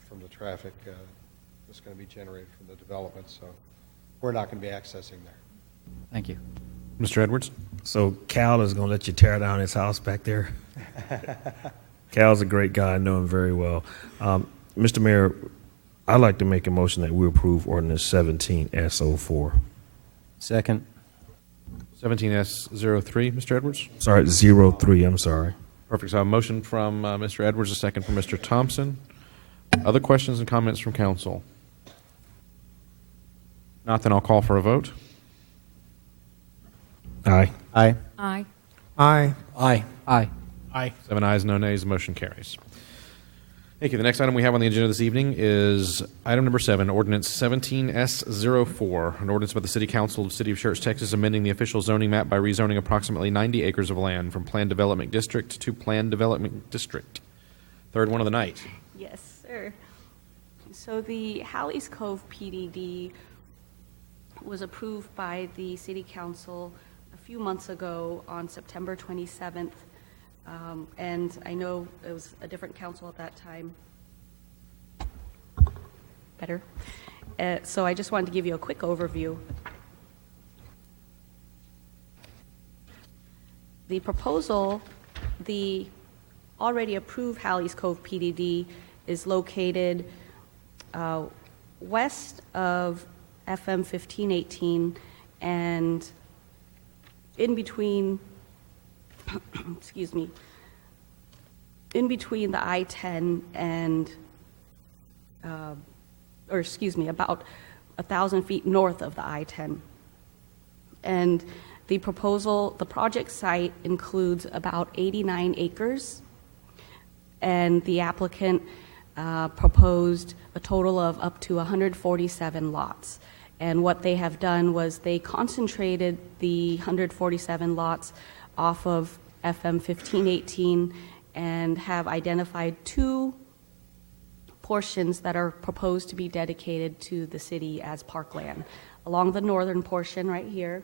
from the traffic that's going to be generated from the development. So we're not going to be accessing there. Thank you. Mr. Edwards? So Cal is going to let you tear down his house back there? Cal's a great guy. I know him very well. Mr. Mayor, I'd like to make a motion that we approve ordinance 17S04. Second. 17S03, Mr. Edwards? Sorry, 03, I'm sorry. Perfect. So I have a motion from Mr. Edwards, a second from Mr. Thompson. Other questions and comments from council? Not, then I'll call for a vote. Aye. Aye. Aye. Aye. Aye. Aye. Aye. 7 ayes, no nays, the motion carries. Thank you. The next item we have on the agenda this evening is item number 7, ordinance 17S04, an ordinance by the City Council of the City of Schertz, Texas, amending the official zoning map by rezoning approximately 90 acres of land from Planned Development District to Planned Development District. Third one of the night. Yes, Sure. So the Halley's Cove PDD was approved by the City Council a few months ago on September 27th. And I know it was a different council at that time. Better. So I just wanted to give you a quick overview. The proposal, the already approved Halley's Cove PDD, is located west of FM 1518 and in between, excuse me, in between the I-10 and, or excuse me, about 1,000 feet north of the I-10. And the proposal, the project site includes about 89 acres, and the applicant proposed a total of up to 147 lots. And what they have done was they concentrated the 147 lots off of FM 1518 and have identified 2 portions that are proposed to be dedicated to the city as parkland. Along the northern portion right here,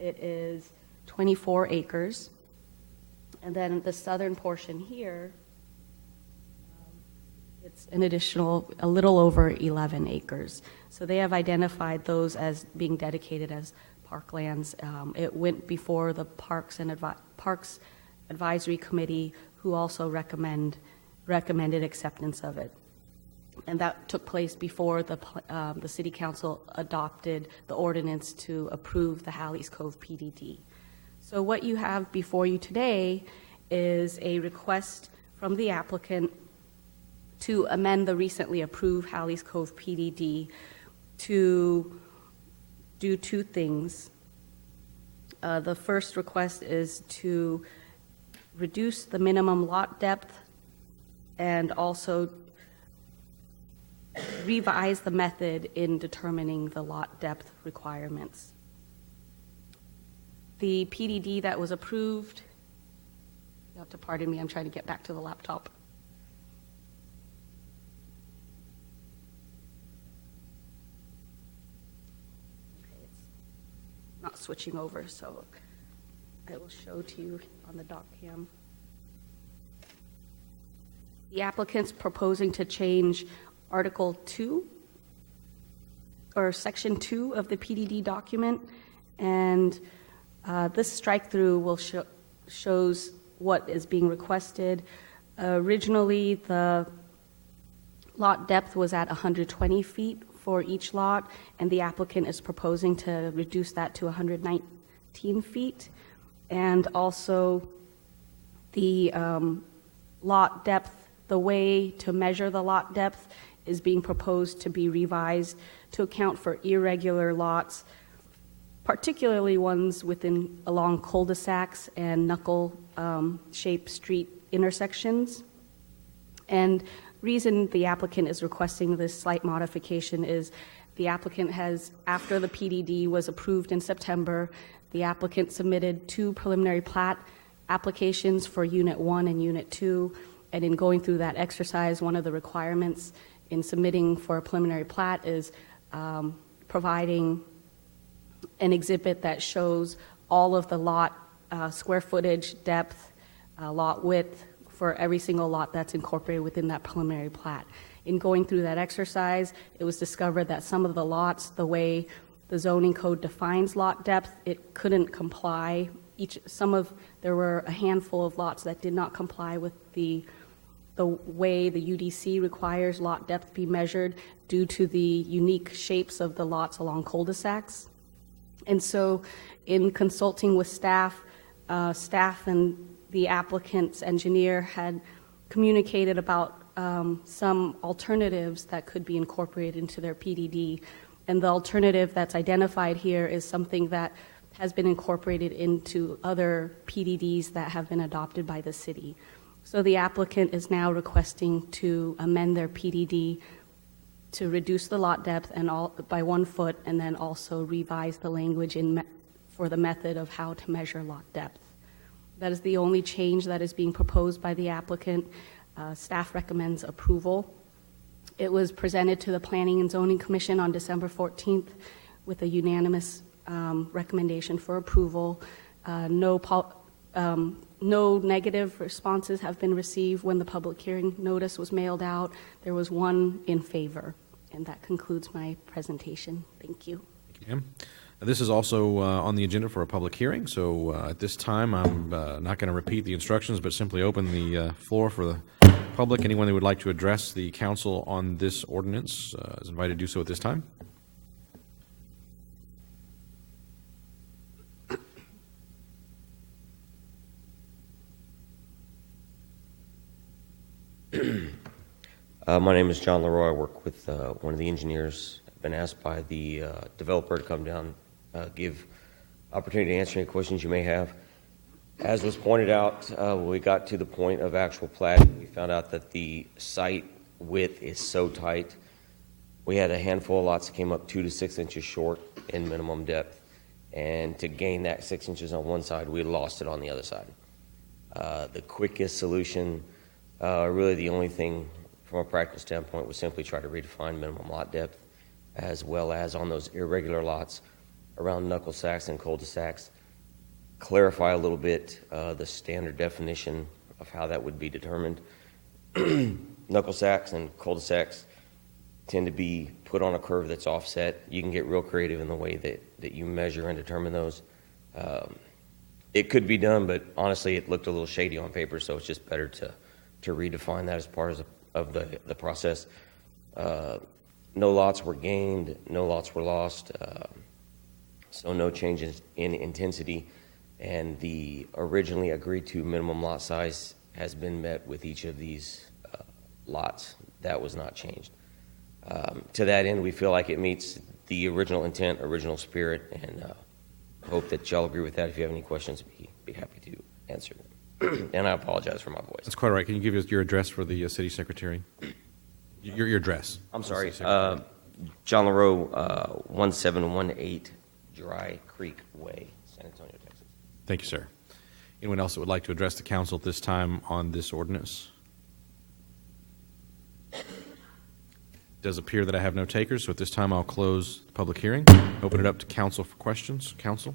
it is 24 acres. And then the southern portion here, it's an additional, a little over 11 acres. So they have identified those as being dedicated as parklands. It went before the Parks Advisory Committee, who also recommended acceptance of it. And that took place before the City Council adopted the ordinance to approve the Halley's Cove PDD. So what you have before you today is a request from the applicant to amend the recently approved Halley's Cove PDD to do 2 things. The first request is to reduce the minimum lot depth and also revise the method in determining the lot depth requirements. The PDD that was approved, you have to pardon me, I'm trying to get back to the laptop. Okay, it's not switching over, so I will show to you on the doc cam. The applicant's proposing to change Article 2, or Section 2 of the PDD document, and this strike-through will shows what is being requested. Originally, the lot depth was at 120 feet for each lot, and the applicant is proposing to reduce that to 119 feet. And also, the lot depth, the way to measure the lot depth is being proposed to be revised to account for irregular lots, particularly ones along cul-de-sacs and knuckle-shaped street intersections. And reason the applicant is requesting this slight modification is the applicant has, after the PDD was approved in September, the applicant submitted 2 preliminary plat applications for Unit 1 and Unit 2, and in going through that exercise, one of the requirements in submitting for a preliminary plat is providing an exhibit that shows all of the lot square footage, depth, lot width for every single lot that's incorporated within that preliminary plat. In going through that exercise, it was discovered that some of the lots, the way the zoning code defines lot depth, it couldn't comply. There were a handful of lots that did not comply with the way the UDC requires lot depth be measured due to the unique shapes of the lots along cul-de-sacs. And so in consulting with staff and the applicant's engineer had communicated about some alternatives that could be incorporated into their PDD. And the alternative that's identified here is something that has been incorporated into other PDDs that have been adopted by the city. So the applicant is now requesting to amend their PDD to reduce the lot depth by 1 foot, and then also revise the language for the method of how to measure lot depth. That is the only change that is being proposed by the applicant. Staff recommends approval. It was presented to the Planning and Zoning Commission on December 14th with a unanimous recommendation for approval. No negative responses have been received when the public hearing notice was mailed out. There was one in favor, and that concludes my presentation. Thank you. Thank you, ma'am. This is also on the agenda for a public hearing, so at this time I'm not going to repeat the instructions, but simply open the floor for the public. Anyone that would like to address the council on this ordinance is invited to do so at this time. My name is John Leroy. I work with one of the engineers. I've been asked by the developer to come down, give opportunity to answer any questions you may have. As was pointed out, when we got to the point of actual platting, we found out that the site width is so tight. We had a handful of lots that came up 2 to 6 inches short in minimum depth. And to gain that 6 inches on one side, we lost it on the other side. The quickest solution, really the only thing from a practical standpoint, was simply try to redefine minimum lot depth, as well as on those irregular lots around knuckle sacks and cul-de-sacs, clarify a little bit the standard definition of how that would be determined. Knuckle sacks and cul-de-sacs tend to be put on a curve that's offset. You can get real creative in the way that you measure and determine those. It could be done, but honestly, it looked a little shady on paper, so it's just better to redefine that as part of the process. No lots were gained, no lots were lost, so no changes in intensity, and the originally agreed to minimum lot size has been met with each of these lots. That was not changed. To that end, we feel like it meets the original intent, original spirit, and hope that y'all agree with that. If you have any questions, be happy to answer them. And I apologize for my voice. That's quite all right. Can you give us your address for the city secretary? Your address. I'm sorry. John LaRoe, 1718 Dry Creek Way, San Antonio, Texas. Thank you, sir. Anyone else that would like to address the council at this time on this ordinance? It does appear that I have no takers, so at this time I'll close the public hearing. Open it up to council for questions. Council?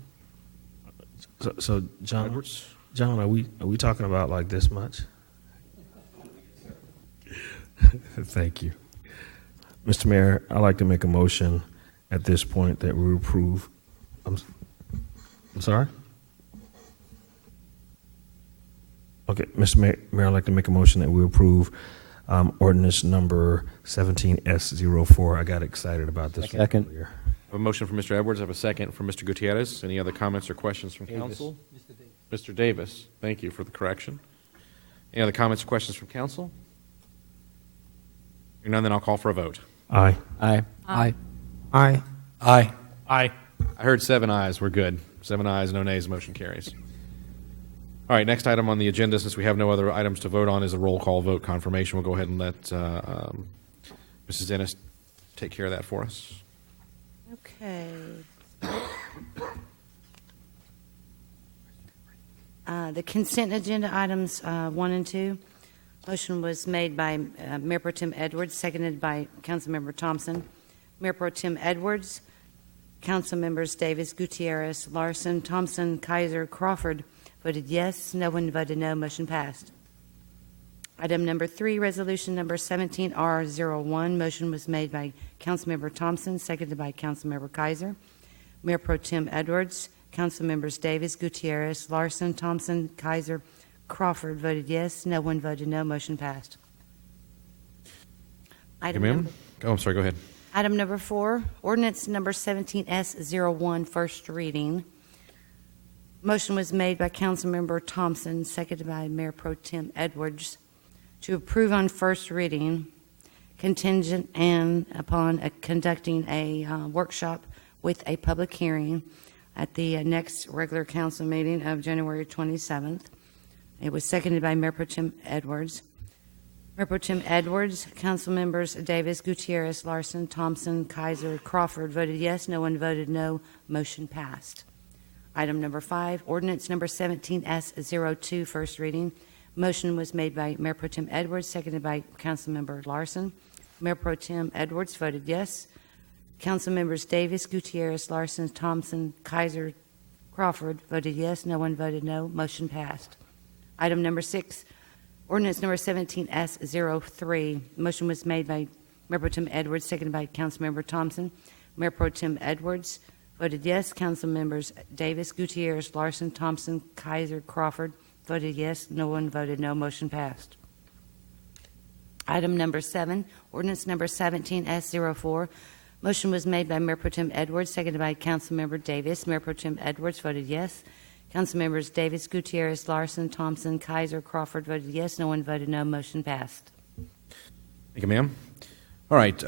So John, Edwards? John, are we talking about like this much? Thank you. Mr. Mayor, I'd like to make a motion at this point that we approve. I'm sorry? Okay, Mr. Mayor, I'd like to make a motion that we approve ordinance number 17S04. I got excited about this. Second. I have a motion from Mr. Edwards. I have a second from Mr. Gutierrez. Any other comments or questions from council? Mr. Davis, thank you for the correction. Any other comments or questions from council? Hearing none, then I'll call for a vote. Aye. Aye. Aye. Aye. Aye. Aye. I heard 7 ayes. We're good. 7 ayes, no nays. Motion carries. All right, next item on the agenda, since we have no other items to vote on, is a roll call vote confirmation. We'll go ahead and let Mrs. Dennis take care of that for us. Okay. The consent agenda items 1 and 2. Motion was made by Mayor Pro Tem Edwards, seconded by Councilmember Thompson. Mayor Pro Tem Edwards, Council members Davis, Gutierrez, Larson, Thompson, Kaiser, Crawford voted yes. No one voted no. Motion passed. Item number 3, resolution number 17R01. Motion was made by Councilmember Thompson, seconded by Councilmember Kaiser. Mayor Pro Tem Edwards, Council members Davis, Gutierrez, Larson, Thompson, Kaiser, Crawford voted yes. No one voted no. Motion passed. Thank you, ma'am. Oh, I'm sorry. Go ahead. Item number 4, ordinance number 17S01, first reading. Motion was made by Councilmember Thompson, seconded by Mayor Pro Tem Edwards, to approve on first reading, contingent and upon conducting a workshop with a public hearing at the next regular council meeting of January 27th. It was seconded by Mayor Pro Tem Edwards. Mayor Pro Tem Edwards, council members Davis, Gutierrez, Larson, Thompson, Kaiser, Crawford voted yes. No one voted no. Motion passed. Item number 5, ordinance number 17S02, first reading. Motion was made by Mayor Pro Tem Edwards, seconded by Councilmember Larson. Mayor Pro Tem Edwards voted yes. Councilmembers Davis, Gutierrez, Larson, Thompson, Kaiser, Crawford voted yes. No one voted no. Motion passed. Item number 6, ordinance number 17S03. Motion was made by Mayor Pro Tem Edwards, seconded by Councilmember Thompson. Mayor Pro Tem Edwards voted yes. Councilmembers Davis, Gutierrez, Larson, Thompson, Kaiser, Crawford voted yes. No one voted no. Motion passed. Item number 7, ordinance number 17S04. Motion was made by Mayor Pro Tem Edwards, seconded by Councilmember Davis. Mayor Pro Tem Edwards voted yes. Councilmembers Davis, Gutierrez, Larson, Thompson, Kaiser, Crawford voted yes. No one voted no. Motion passed. Thank you, ma'am. All right,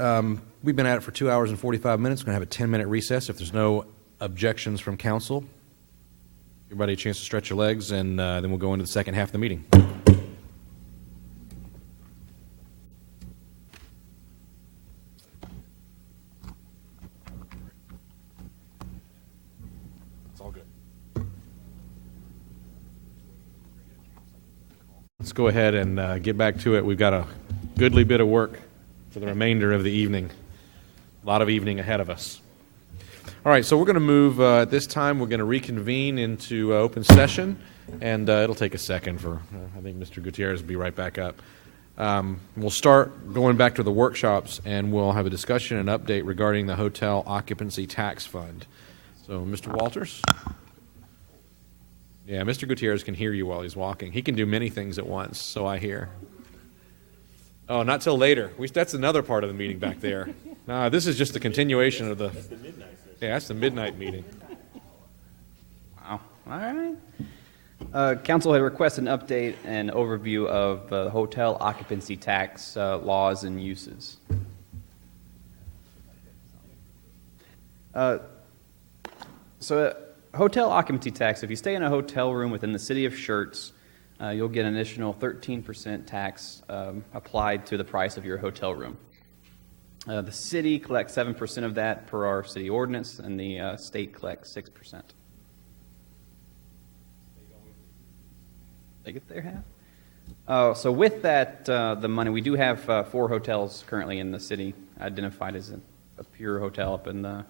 we've been at it for 2 hours and 45 minutes. We're going to have a 10-minute recess if there's no objections from council. Everybody a chance to stretch your legs, and then we'll go into the second half of the meeting. It's all good. Let's go ahead and get back to it. We've got a goodly bit of work for the remainder of the evening. A lot of evening ahead of us. All right, so we're going to move at this time. We're going to reconvene into open session, and it'll take a second for, I think Mr. Gutierrez will be right back up. We'll start going back to the workshops, and we'll have a discussion and update regarding the hotel occupancy tax fund. So, Mr. Walters? Yeah, Mr. Gutierrez can hear you while he's walking. He can do many things at once, so I hear. Oh, not till later. That's another part of the meeting back there. No, this is just the continuation of the... That's the midnight session. Yeah, that's the midnight meeting. Wow. All right. Council had requested an update and overview of hotel occupancy tax laws and uses. Hotel occupancy tax, if you stay in a hotel room within the city of Schertz, you'll get an additional 13% tax applied to the price of your hotel room. The city collects 7% of that per our city ordinance, and the state collects 6%. They get their half? So with that, the money, we do have 4 hotels currently in the city identified as a pure hotel up in the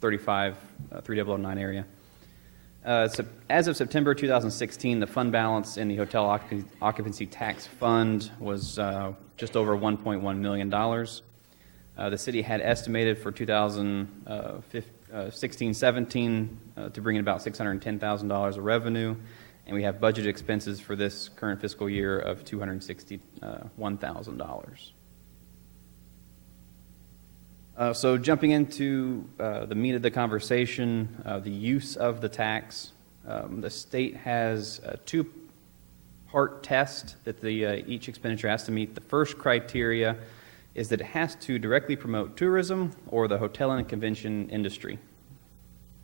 3009 area. As of September 2016, the fund balance in the hotel occupancy tax fund was just over $1.1 million. The city had estimated for 2016-17 to bring in about $610,000 of revenue, and we have budget expenses for this current fiscal year of $261,000. So jumping into the meat of the conversation, the use of the tax, the state has a 2-part test that each expenditure has to meet. The first criteria is that it has to directly promote tourism or the hotel and convention industry.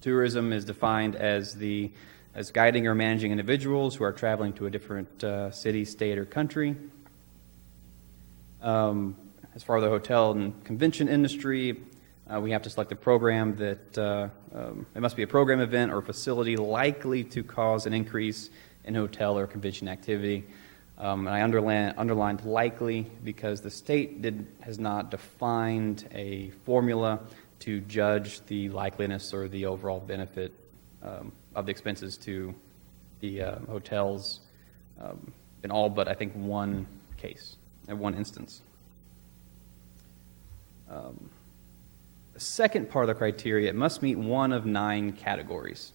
Tourism is defined as guiding or managing individuals who are traveling to a different city, state, or country. As far as the hotel and convention industry, we have to select a program that it must be a program, event, or facility likely to cause an increase in hotel or convention activity. And I underlined likely because the state has not defined a formula to judge the likeliness or the overall benefit of the expenses to the hotels in all but I think one case, in one instance. The second part of the criteria, it must meet one of 9 categories.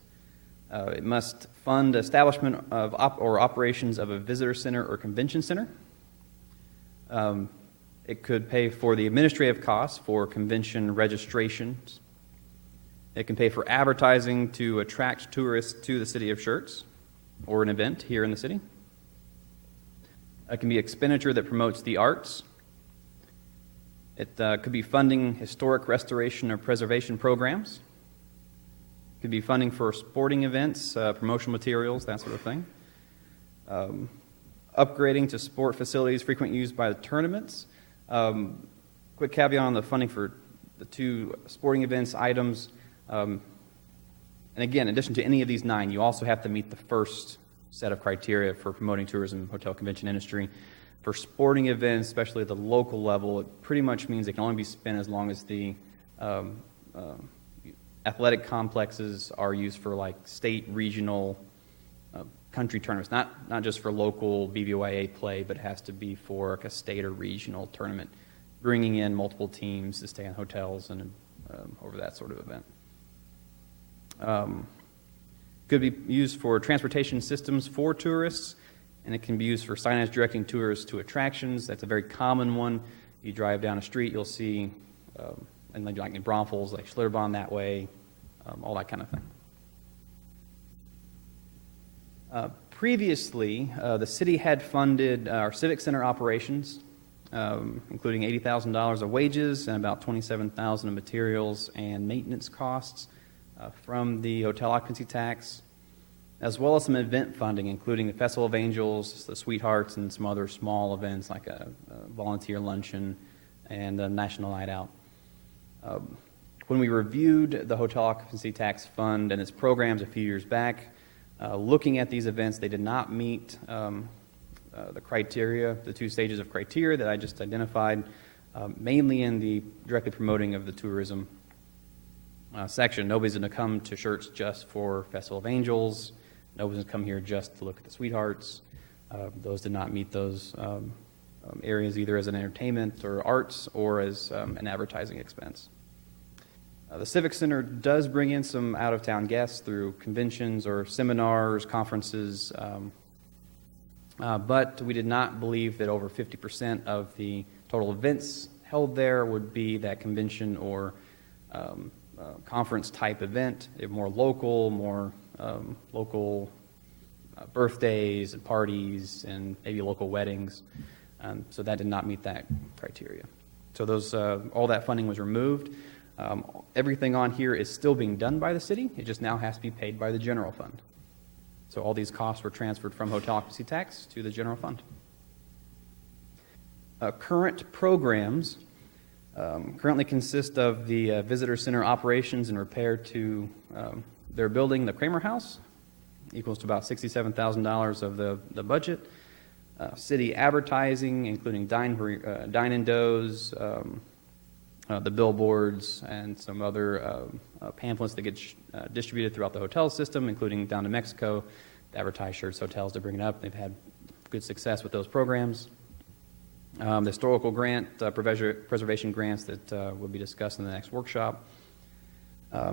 It must fund establishment of or operations of a visitor center or convention center. It could pay for the administrative costs for convention registrations. It can pay for advertising to attract tourists to the city of Schertz or an event here in the city. It can be expenditure that promotes the arts. It could be funding historic restoration or preservation programs. It could be funding for sporting events, promotional materials, that sort of thing. Upgrading to sport facilities frequently used by the tournaments. Quick caveat on the funding for the 2 sporting events items. And again, in addition to any of these 9, you also have to meet the first set of criteria for promoting tourism, hotel convention industry. For sporting events, especially at the local level, it pretty much means they can only be spent as long as the athletic complexes are used for like state, regional, country tournaments, not just for local BBYA play, but it has to be for like a state or regional tournament, bringing in multiple teams to stay in hotels and over that sort of event. Could be used for transportation systems for tourists, and it can be used for signage directing tourists to attractions. That's a very common one. You drive down a street, you'll see, and like in Braunfels, like Schlitterbahn that way, all that kind of thing. Previously, the city had funded our Civic Center operations, including $80,000 of wages and about $27,000 of materials and maintenance costs from the hotel occupancy tax, as well as some event funding, including the Festival of Angels, the Sweethearts, and some other small events like a volunteer luncheon and a national night out. When we reviewed the hotel occupancy tax fund and its programs a few years back, looking at these events, they did not meet the criteria, the 2 stages of criteria that I just identified, mainly in the directly promoting of the tourism section. Nobody's going to come to Schertz just for Festival of Angels. Nobody's going to come here just to look at the Sweethearts. Those did not meet those areas either as an entertainment or arts or as an advertising expense. The Civic Center does bring in some out-of-town guests through conventions or seminars, conferences, but we did not believe that over 50% of the total events held there would be that convention or conference-type event. They're more local birthdays and parties and maybe local weddings. So that did not meet that criteria. So those all that funding was removed. Everything on here is still being done by the city. It just now has to be paid by the general fund. So all these costs were transferred from hotel occupancy tax to the general fund. Current programs currently consist of the visitor center operations and repair to their building, the Kramer House, equals to about $67,000 of the budget. City advertising, including dine-and-dos, the billboards, and some other pamphlets that get distributed throughout the hotel system, including down to Mexico, to advertise Schertz hotels to bring it up. They've had good success with those programs. The historical grant, preservation grants that will be discussed in the next workshop.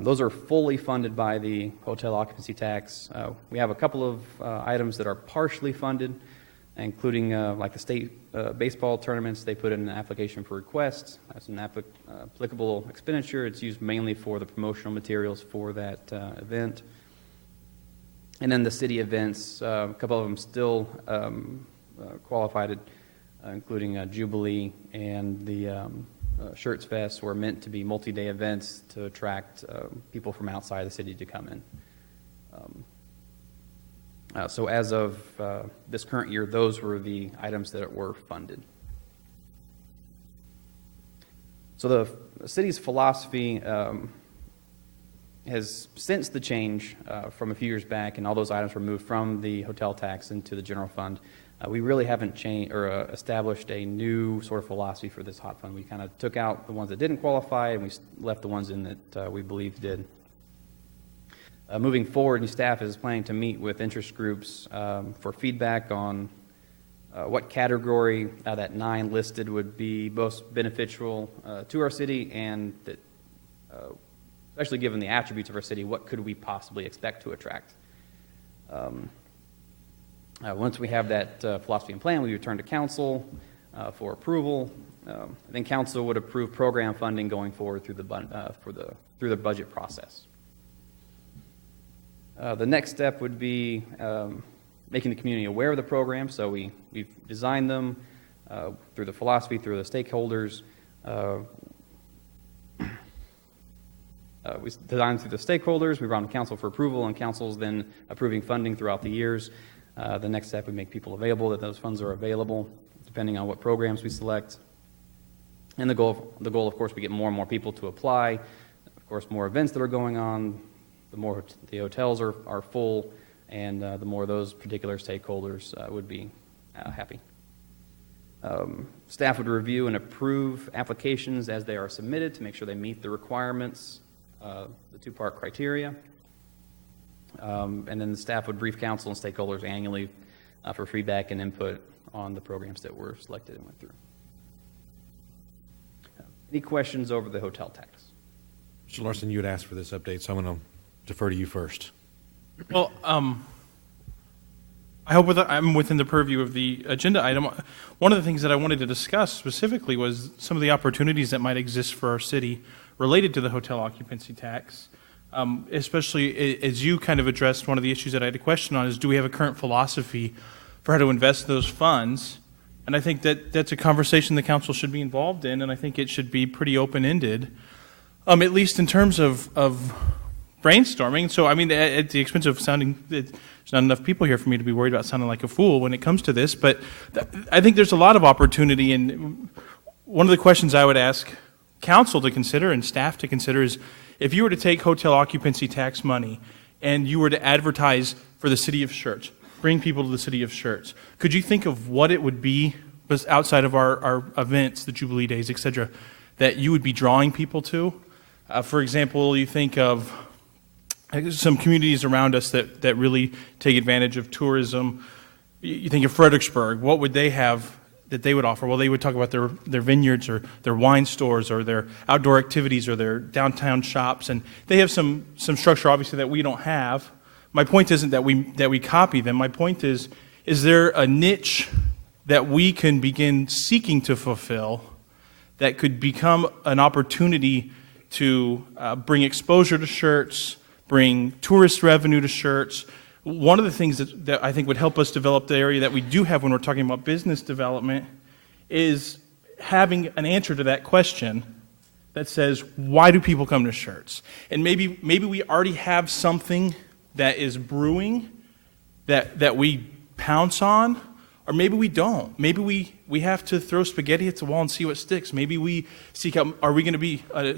Those are fully funded by the hotel occupancy tax. We have a couple of items that are partially funded, including like the state baseball tournaments. They put in an application for requests. That's an applicable expenditure. It's used mainly for the promotional materials for that event. And then the city events, a couple of them still qualified, including Jubilee and the Schertz Fest, were meant to be multi-day events to attract people from outside the city to come in. So as of this current year, those were the items that were funded. So the city's philosophy has, since the change from a few years back, and all those items were moved from the hotel tax into the general fund, we really haven't changed or established a new sort of philosophy for this hot fund. We kind of took out the ones that didn't qualify, and we left the ones in that we believe did. Moving forward, new staff is planning to meet with interest groups for feedback on what category that 9 listed would be most beneficial to our city, and that, especially given the attributes of our city, what could we possibly expect to attract. Once we have that philosophy and plan, we return to council for approval. Then council would approve program funding going forward through the budget process. The next step would be making the community aware of the program. So we've designed them through the philosophy, through the stakeholders. We designed through the stakeholders. We run to council for approval, and council's then approving funding throughout the years. The next step, we make people available, that those funds are available, depending on what programs we select. And the goal, of course, we get more and more people to apply. Of course, more events that are going on, the more the hotels are full, and the more those particular stakeholders would be happy. Staff would review and approve applications as they are submitted to make sure they meet the requirements, the two-part criteria. And then the staff would brief council and stakeholders annually for feedback and input on the programs that were selected and went through. Any questions over the hotel tax? Mr. Larson, you had asked for this update, so I'm going to defer to you first. Well, I hope I'm within the purview of the agenda item. One of the things that I wanted to discuss specifically was some of the opportunities that might exist for our city related to the hotel occupancy tax, especially as you kind of addressed one of the issues that I had a question on is, do we have a current philosophy for how to invest those funds? And I think that that's a conversation the council should be involved in, and I think it should be pretty open-ended, at least in terms of brainstorming. So, I mean, at the expense of sounding, there's not enough people here for me to be worried about sounding like a fool when it comes to this, but I think there's a lot of opportunity, and one of the questions I would ask council to consider and staff to consider is, if you were to take hotel occupancy tax money and you were to advertise for the city of Schertz, bring people to the city of Schertz, could you think of what it would be outside of our events, the Jubilee Days, et cetera, that you would be drawing people to? For example, you think of some communities around us that really take advantage of tourism. You think of Fredericksburg. What would they have that they would offer? Well, they would talk about their vineyards or their wine stores or their outdoor activities or their downtown shops, and they have some structure, obviously, that we don't have. My point isn't that we copy them. My point is there a niche that we can begin seeking to fulfill that could become an opportunity to bring exposure to Schertz, bring tourist revenue to Schertz? One of the things that I think would help us develop the area that we do have when we're talking about business development is having an answer to that question that says, why do people come to Schertz? And maybe we already have something that is brewing that we pounce on, or maybe we don't. Maybe we have to throw spaghetti at the wall and see what sticks. Maybe we seek out, are we going to be a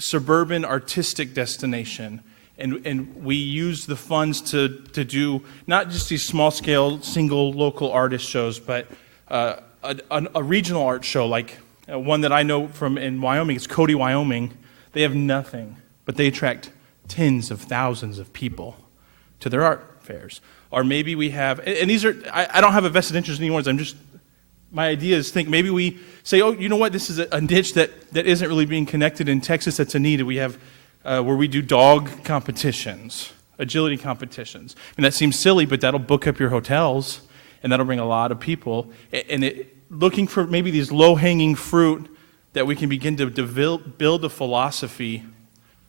suburban artistic destination? And we use the funds to do not just these small-scale, single local artist shows, but a regional art show, like one that I know from in Wyoming. It's Cody, Wyoming. They have nothing, but they attract tens of thousands of people to their art fairs. Or maybe we have, and these are, I don't have a vested interest in anyone's, my idea is maybe we say, oh, you know what, this is a niche that isn't really being connected in Texas that's a need. We have where we do dog competitions, agility competitions. And that seems silly, but that'll book up your hotels, and that'll bring a lot of people. And looking for maybe these low-hanging fruit that we can begin to build a philosophy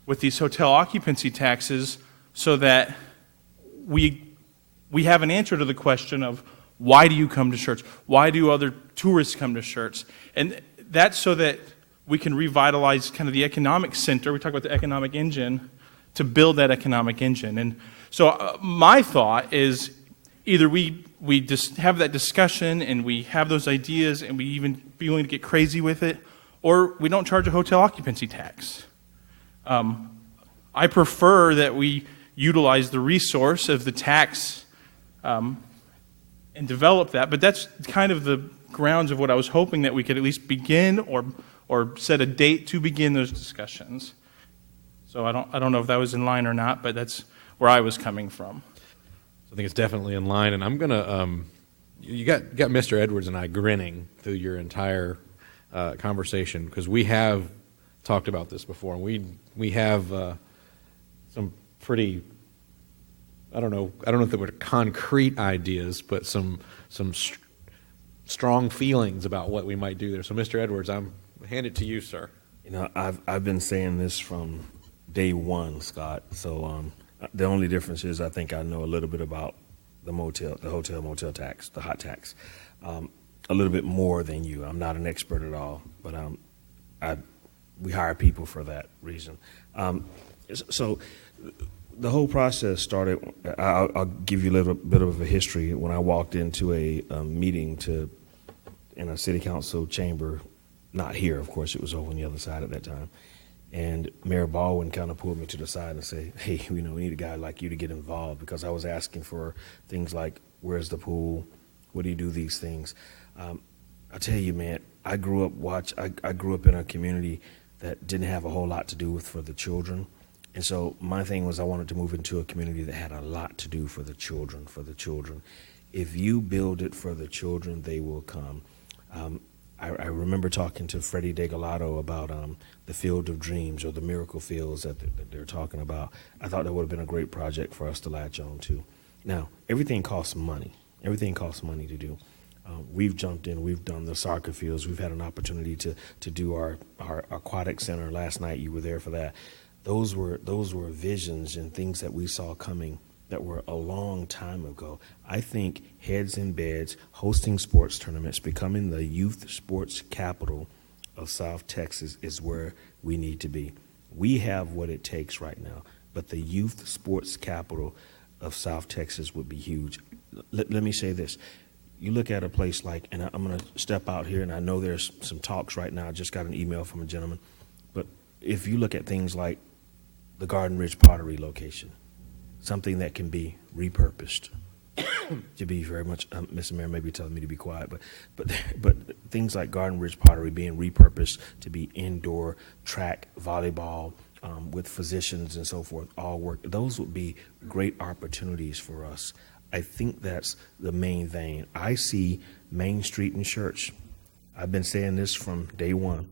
with these hotel occupancy taxes so that we have an answer to the question of, why do you come to Schertz? Why do other tourists come to Schertz? And that's so that we can revitalize kind of the economic center. We talk about the economic engine, to build that economic engine. And so my thought is either we just have that discussion and we have those ideas and we even be willing to get crazy with it, or we don't charge a hotel occupancy tax. I prefer that we utilize the resource of the tax and develop that, but that's kind of the grounds of what I was hoping that we could at least begin or set a date to begin those discussions. So I don't know if that was in line or not, but that's where I was coming from. I think it's definitely in line, and I'm gonna. You got Mr. Edwards and I grinning through your entire conversation because we have talked about this before, and we have some pretty. I don't know if they were concrete ideas, but some strong feelings about what we might do there. So, Mr. Edwards, I'm hand it to you, sir. You know, I've been saying this from day one, Scott. So the only difference is I think I know a little bit about the hotel motel tax, the hot tax, a little bit more than you. I'm not an expert at all, but we hire people for that reason. So the whole process started. I'll give you a little bit of a history. When I walked into a meeting in a city council chamber. Not here, of course, it was over on the other side at that time. And Mayor Baldwin kind of pulled me to the side and say, hey, we need a guy like you to get involved, because I was asking for things like, where's the pool? What do you do these things? I'll tell you, man, I grew up in a community that didn't have a whole lot to do for the children. And so my thing was I wanted to move into a community that had a lot to do for the children, If you build it for the children, they will come. I remember talking to Freddie DeGalato about the Field of Dreams, or the Miracle Fields that they're talking about. I thought that would have been a great project for us to latch on to. Now, everything costs money. Everything costs money to do. We've jumped in. We've done the soccer fields. We've had an opportunity to do our aquatic center last night. You were there for that. Those were visions and things that we saw coming that were a long time ago. I think heads in beds, hosting sports tournaments, becoming the youth sports capital of South Texas is where we need to be. We have what it takes right now, but the youth sports capital of South Texas would be huge. Let me say this. You look at a place like, and I'm going to step out here, and I know there's some talks right now. I just got an email from a gentleman. But if you look at things like the Garden Ridge Pottery location, something that can be repurposed to be very much, Mr. Mayor may be telling me to be quiet, but things like Garden Ridge Pottery being repurposed to be indoor track, volleyball, with physicians and so forth, all work. Those would be great opportunities for us. I think that's the main thing. I see Main Street and Schertz. I've been saying this from day one.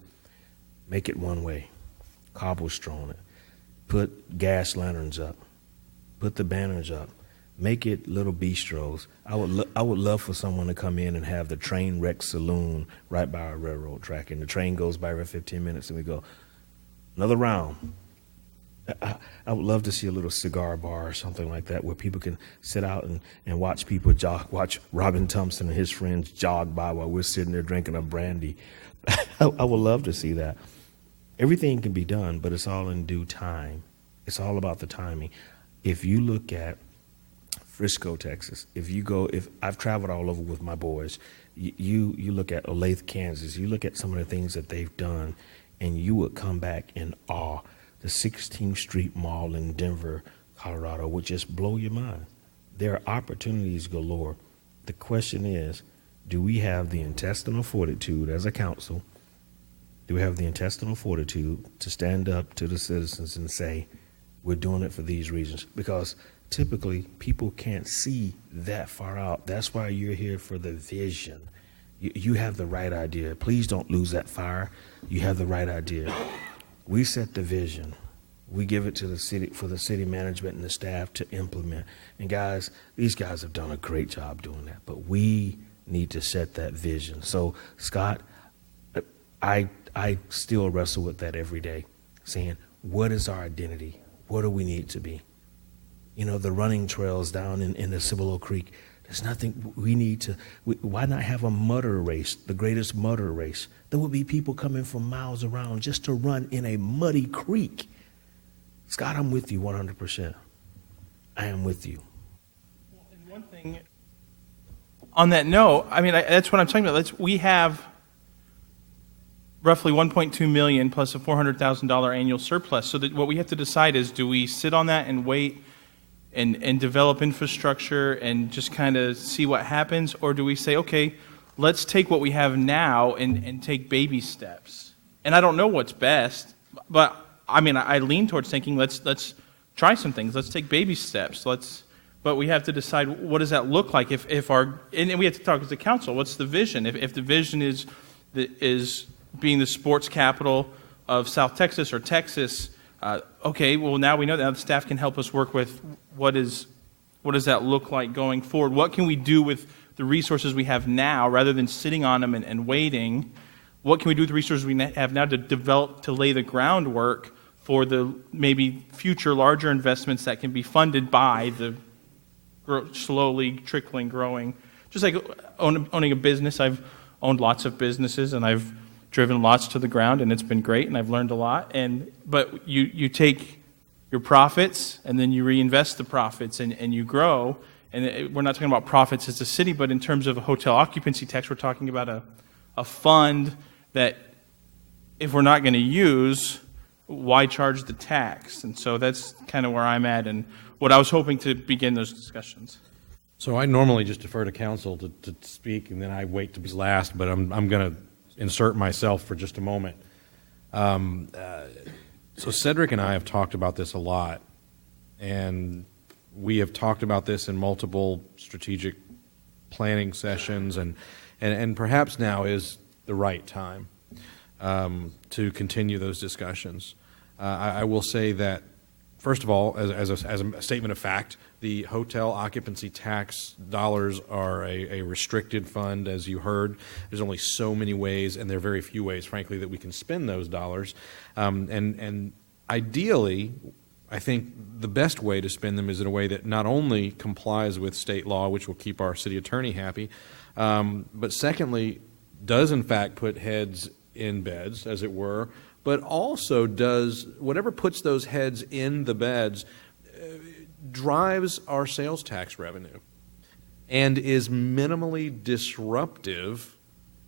Make it one way. Cobblestone it. Put gas lanterns up. Put the banners up. Make it little bistros. I would love for someone to come in and have the train wreck saloon right by our railroad track, and the train goes by every 15 minutes, and we go, another round. I would love to see a little cigar bar or something like that where people can sit out and watch people jog, watch Robin Thompson and his friends jog by while we're sitting there drinking a brandy. I would love to see that. Everything can be done, but it's all in due time. It's all about the timing. If you look at Frisco, Texas, if I've traveled all over with my boys, you look at Olathe, Kansas, you look at some of the things that they've done, and you would come back in awe. The 16th Street Mall in Denver, Colorado would just blow your mind. There are opportunities galore. The question is, do we have the intestinal fortitude as a council? Do we have the intestinal fortitude to stand up to the citizens and say, we're doing it for these reasons? Because typically people can't see that far out. That's why you're here for the vision. You have the right idea. Please don't lose that fire. You have the right idea. We set the vision. We give it to the city, for the city management and the staff to implement. And guys, these guys have done a great job doing that, but we need to set that vision. So Scott, I still wrestle with that every day, saying, what is our identity? What do we need to be? You know, the running trails down in the Cibolo Creek, there's nothing we need to, why not have a mutter race, the greatest mutter race? There would be people coming from miles around just to run in a muddy creek. Scott, I'm with you 100%. I am with you. And one thing, on that note, I mean, that's what I'm talking about. We have roughly $1.2 million plus a $400,000 annual surplus. So that what we have to decide is, do we sit on that and wait and develop infrastructure and just kind of see what happens, or do we say, okay, let's take what we have now and take baby steps? And I don't know what's best, but I mean, I lean towards thinking let's try some things. Let's take baby steps. But we have to decide, what does that look like? If our, and we have to talk as a council. What's the vision? If the vision is being the sports capital of South Texas or Texas, okay, well, now we know that. Now the staff can help us work with what does that look like going forward? What can we do with the resources we have now, rather than sitting on them and waiting? What can we do with the resources we have now to develop, to lay the groundwork for the maybe future larger investments that can be funded by the slowly trickling, growing? Just like owning a business. I've owned lots of businesses, and I've driven lots to the ground, and it's been great, and I've learned a lot. But you take your profits, and then you reinvest the profits, and you grow. And we're not talking about profits as a city, but in terms of a hotel occupancy tax, we're talking about a fund that, if we're not going to use, why charge the tax? And so that's kind of where I'm at and what I was hoping to begin those discussions. So I normally just defer to council to speak, and then I wait to be last, but I'm going to insert myself for just a moment. So Cedric and I have talked about this a lot, and we have talked about this in multiple strategic planning sessions, and perhaps now is the right time to continue those discussions. I will say that, first of all, as a statement of fact, the hotel occupancy tax dollars are a restricted fund, as you heard. There's only so many ways, and there are very few ways, frankly, that we can spend those dollars. And ideally, I think the best way to spend them is in a way that not only complies with state law, which will keep our city attorney happy, but secondly, does in fact put heads in beds, as it were, but also does whatever puts those heads in the beds drives our sales tax revenue and is minimally disruptive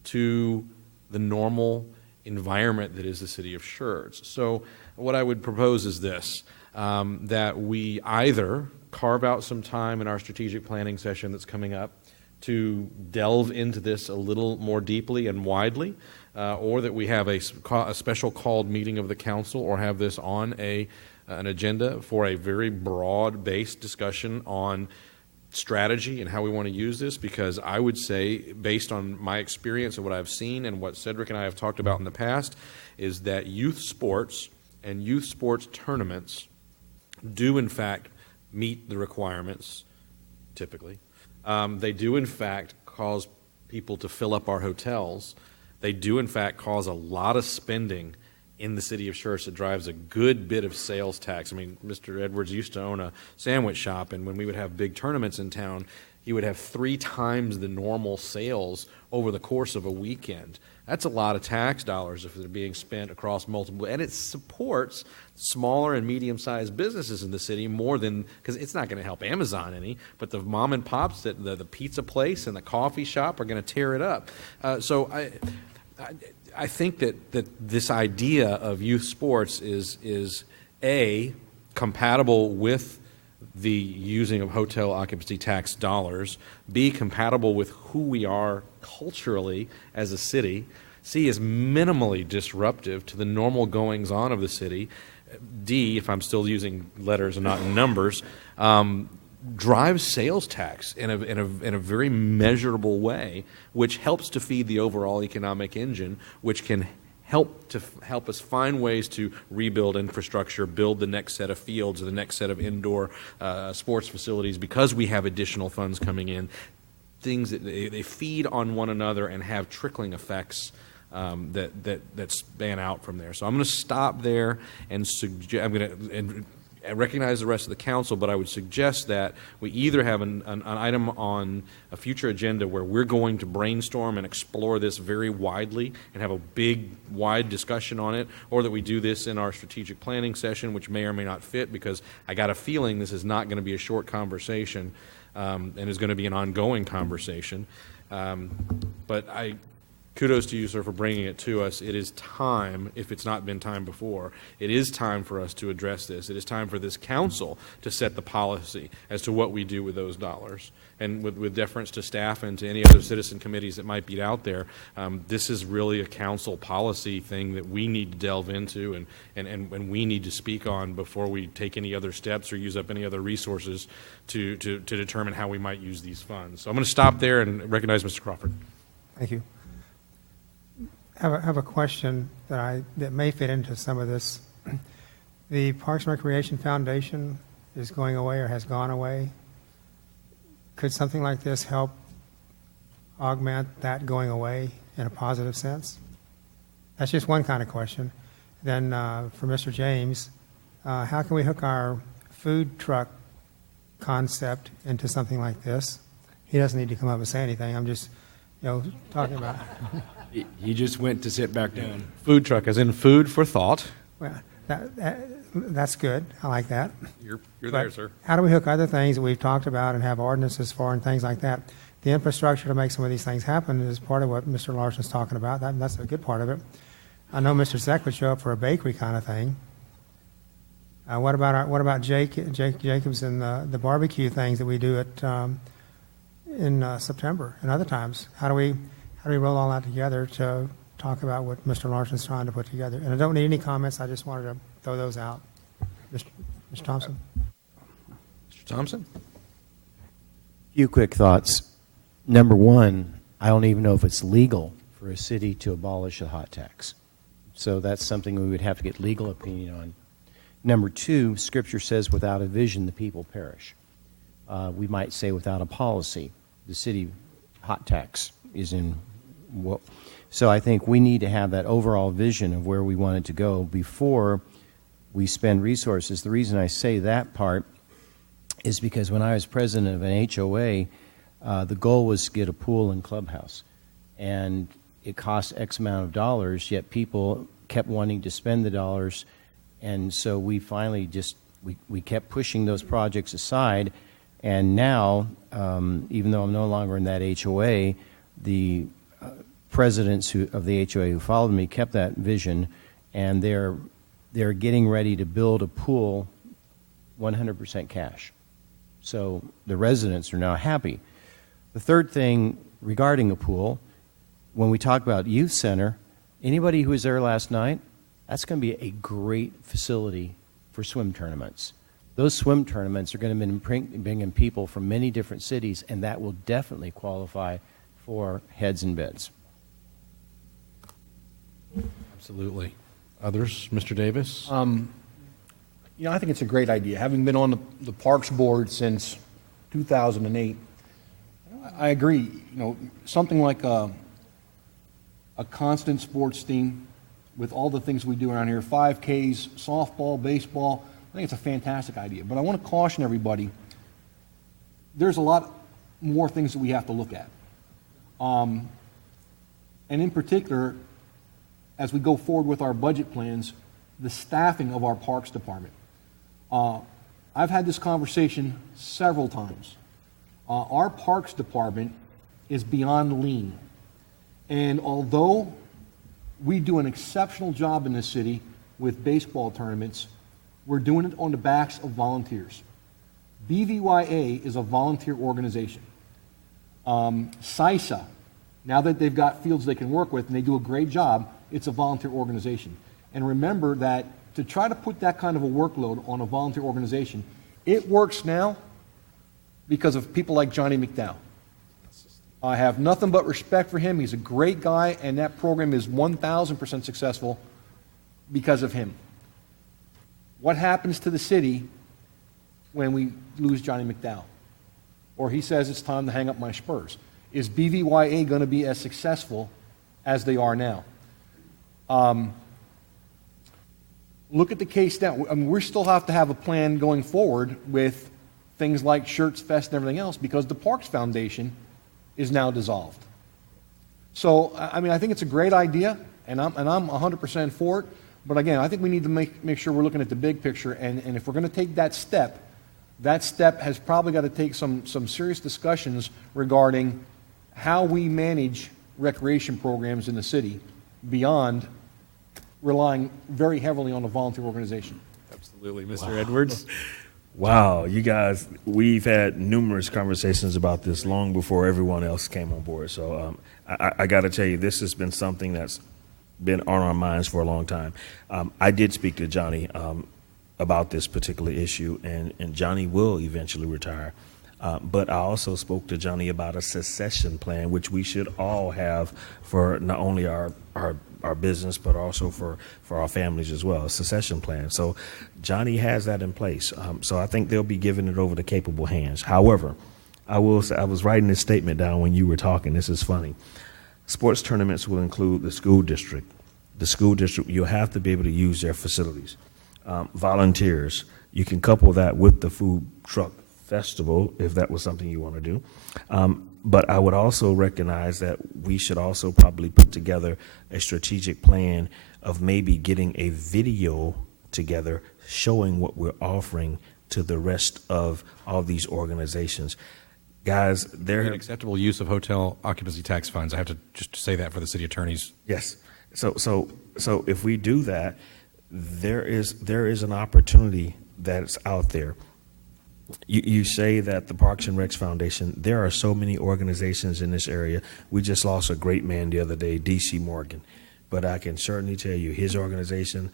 to the normal environment that is the city of Schertz. So what I would propose is this, that we either carve out some time in our strategic planning session that's coming up to delve into this a little more deeply and widely, or that we have a special called meeting of the council, or have this on an agenda for a very broad-based discussion on strategy and how we want to use this, because I would say, based on my experience and what I've seen and what Cedric and I have talked about in the past, is that youth sports and youth sports tournaments do in fact meet the requirements, typically. They do in fact cause people to fill up our hotels. They do in fact cause a lot of spending in the city of Schertz that drives a good bit of sales tax. I mean, Mr. Edwards used to own a sandwich shop, and when we would have big tournaments in town, he would have 3 times the normal sales over the course of a weekend. That's a lot of tax dollars if they're being spent across multiple, and it supports smaller and medium-sized businesses in the city more than, because it's not going to help Amazon any, but the mom and pops, the pizza place and the coffee shop are going to tear it up. So I think that this idea of youth sports is A, compatible with the using of hotel occupancy tax dollars, B, compatible with who we are culturally as a city, C, is minimally disruptive to the normal goings-on of the city, D, if I'm still using letters and not numbers, drives sales tax in a very measurable way, which helps to feed the overall economic engine, which can help us find ways to rebuild infrastructure, build the next set of fields or the next set of indoor sports facilities, because we have additional funds coming in. Things that they feed on one another and have trickling effects that span out from there. So I'm going to stop there and I recognize the rest of the council, but I would suggest that we either have an item on a future agenda where we're going to brainstorm and explore this very widely and have a big, wide discussion on it, or that we do this in our strategic planning session, which may or may not fit, because I got a feeling this is not going to be a short conversation and is going to be an ongoing conversation. But kudos to you, sir, for bringing it to us. It is time, if it's not been time before, it is time for us to address this. It is time for this council to set the policy as to what we do with those dollars. And with deference to staff and to any other citizen committees that might be out there, this is really a council policy thing that we need to delve into and we need to speak on before we take any other steps or use up any other resources to determine how we might use these funds. So I'm going to stop there and recognize Mr. Crawford. Thank you. I have a question that may fit into some of this. The Parks and Recreation Foundation is going away or has gone away. Could something like this help augment that going away in a positive sense? That's just one kind of question. Then for Mr. James, how can we hook our food truck concept into something like this? He doesn't need to come up and say anything. I'm just, talking about it. He just went to sit back down. Food truck, as in food for thought. Well, that's good. I like that. You're there, sir. How do we hook other things that we've talked about and have ordinances for and things like that? The infrastructure to make some of these things happen is part of what Mr. Larson's talking about. That's a good part of it. I know Mr. Zeck would show up for a bakery kind of thing. What about Jacobs and the barbecue things that we do in September and other times? How do we roll all that together to talk about what Mr. Larson's trying to put together? And I don't need any comments. I just wanted to throw those out. Mr. Thompson. Mr. Thompson? Few quick thoughts. Number one, I don't even know if it's legal for a city to abolish a hot tax. So that's something we would have to get legal opinion on. Number two, Scripture says without a vision the people perish. We might say without a policy, the city hot tax is in. So I think we need to have that overall vision of where we want it to go before we spend resources. The reason I say that part is because when I was president of an HOA, the goal was to get a pool and clubhouse. And it cost X amount of dollars, yet people kept wanting to spend the dollars. And so we finally we kept pushing those projects aside. And now, even though I'm no longer in that HOA, the presidents of the HOA who followed me kept that vision, and they're getting ready to build a pool 100% cash. So the residents are now happy. The third thing regarding a pool, when we talk about youth center, anybody who was there last night, that's going to be a great facility for swim tournaments. Those swim tournaments are going to be bringing people from many different cities, and that will definitely qualify for heads and beds. Absolutely. Others? Mr. Davis? I think it's a great idea. Having been on the Parks Board since 2008, I agree. Something like a constant sports theme with all the things we do around here, 5Ks, softball, baseball. I think it's a fantastic idea. But I want to caution everybody, there's a lot more things that we have to look at. And in particular, as we go forward with our budget plans, the staffing of our Parks Department. I've had this conversation several times. Our Parks Department is beyond lean. And although we do an exceptional job in this city with baseball tournaments, we're doing it on the backs of volunteers. BVYA is a volunteer organization. CISA, now that they've got fields they can work with and they do a great job, it's a volunteer organization. And remember that to try to put that kind of a workload on a volunteer organization, it works now because of people like Johnny McDowell. I have nothing but respect for him. He's a great guy, and that program is 1,000% successful because of him. What happens to the city when we lose Johnny McDowell? Or he says it's time to hang up my spurs. Is BVYA going to be as successful as they are now? Look at the case now. I mean, we still have to have a plan going forward with things like Schertz Fest and everything else because the Parks Foundation is now dissolved. So, I mean, I think it's a great idea, and I'm 100% for it. But again, I think we need to make sure we're looking at the big picture, and if we're going to take that step has probably got to take some serious discussions regarding how we manage recreation programs in the city beyond relying very heavily on a volunteer organization. Absolutely. Mr. Edwards? Wow, you guys, we've had numerous conversations about this long before everyone else came on board. So I got to tell you, this has been something that's been on our minds for a long time. I did speak to Johnny about this particular issue, and Johnny will eventually retire. But I also spoke to Johnny about a succession plan, which we should all have for not only our business, but also for our families as well, a succession plan. So Johnny has that in place. So I think they'll be giving it over to capable hands. However, I will say, I was writing this statement down when you were talking. This is funny. Sports tournaments will include the school district. The school district, you'll have to be able to use their facilities. Volunteers, you can couple that with the food truck festival if that was something you want to do. But I would also recognize that we should also probably put together a strategic plan of maybe getting a video together showing what we're offering to the rest of all these organizations. Guys, they're An acceptable use of hotel occupancy tax funds. I have to just say that for the city attorneys. Yes. So if we do that, there is an opportunity that's out there. You say that the Parks and Recs Foundation, there are so many organizations in this area. We just lost a great man the other day, D.C. Morgan. But I can certainly tell you, his organization,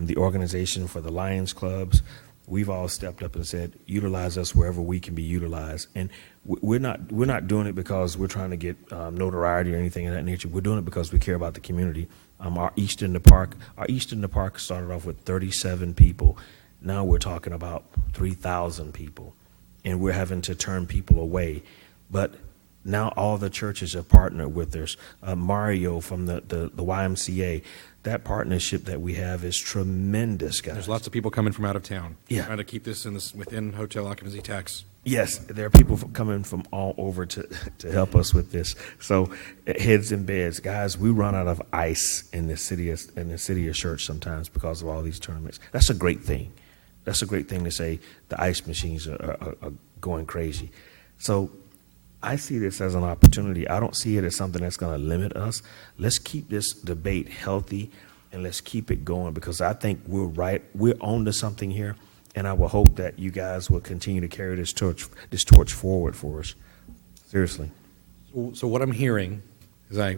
the organization for the Lions Clubs, we've all stepped up and said, utilize us wherever we can be utilized. And we're not doing it because we're trying to get notoriety or anything of that nature. We're doing it because we care about the community. Our East in the Park started off with 37 people. Now we're talking about 3,000 people, and we're having to turn people away. But now all the churches have partnered with us. Mario from the YMCA, that partnership that we have is tremendous, guys. There's lots of people coming from out of town. Yeah. Trying to keep this within hotel occupancy tax. Yes, there are people coming from all over to help us with this. So, heads in beds, guys. We run out of ice in the city of Schertz sometimes because of all these tournaments. That's a great thing. That's a great thing to say. The ice machines are going crazy. So, I see this as an opportunity. I don't see it as something that's going to limit us. Let's keep this debate healthy, and let's keep it going, because I think we're right. We're on to something here. And I will hope that you guys will continue to carry this torch forward for us. Seriously. So what I'm hearing, as I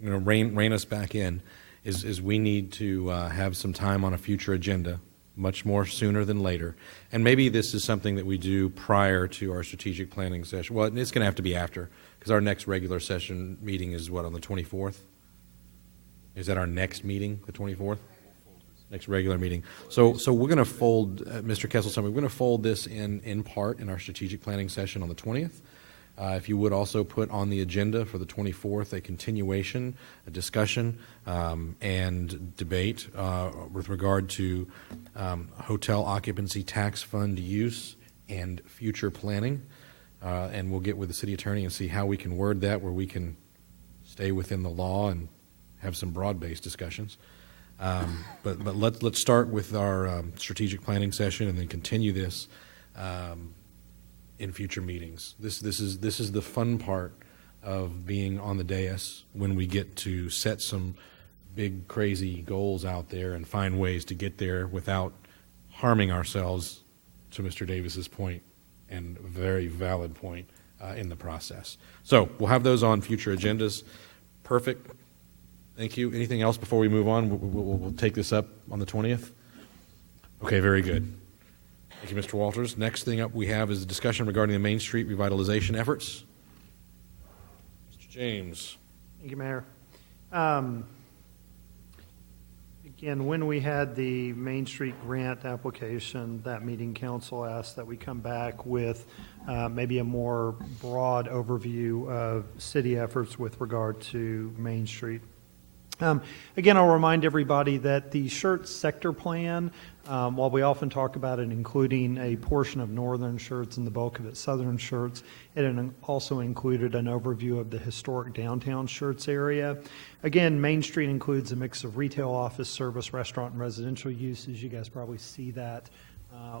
rein us back in, is we need to have some time on a future agenda, much more sooner than later. And maybe this is something that we do prior to our strategic planning session. Well, it's going to have to be after, because our next regular session meeting is what, on the 24th? Is that our next meeting, the 24th? Next regular meeting. So we're going to fold, Mr. Kesselson, we're going to fold this in part in our strategic planning session on the 20th. If you would also put on the agenda for the 24th a continuation, a discussion, and debate with regard to hotel occupancy tax fund use and future planning. And we'll get with the city attorney and see how we can word that where we can stay within the law and have some broad-based discussions. But let's start with our strategic planning session and then continue this in future meetings. This is the fun part of being on the dais, when we get to set some big crazy goals out there and find ways to get there without harming ourselves, to Mr. Davis's point, and a very valid point in the process. So we'll have those on future agendas. Perfect. Thank you. Anything else before we move on? We'll take this up on the 20th. Okay, very good. Thank you, Mr. Walters. Next thing up we have is a discussion regarding the Main Street revitalization efforts. Mr. James. Thank you, Mayor. Again, when we had the Main Street grant application, that meeting, council asked that we come back with maybe a more broad overview of city efforts with regard to Main Street. Again, I'll remind everybody that the Schertz sector plan, while we often talk about it including a portion of northern Schertz and the bulk of it southern Schertz, it also included an overview of the historic downtown Schertz area. Again, Main Street includes a mix of retail, office, service, restaurant, and residential uses. You guys probably see that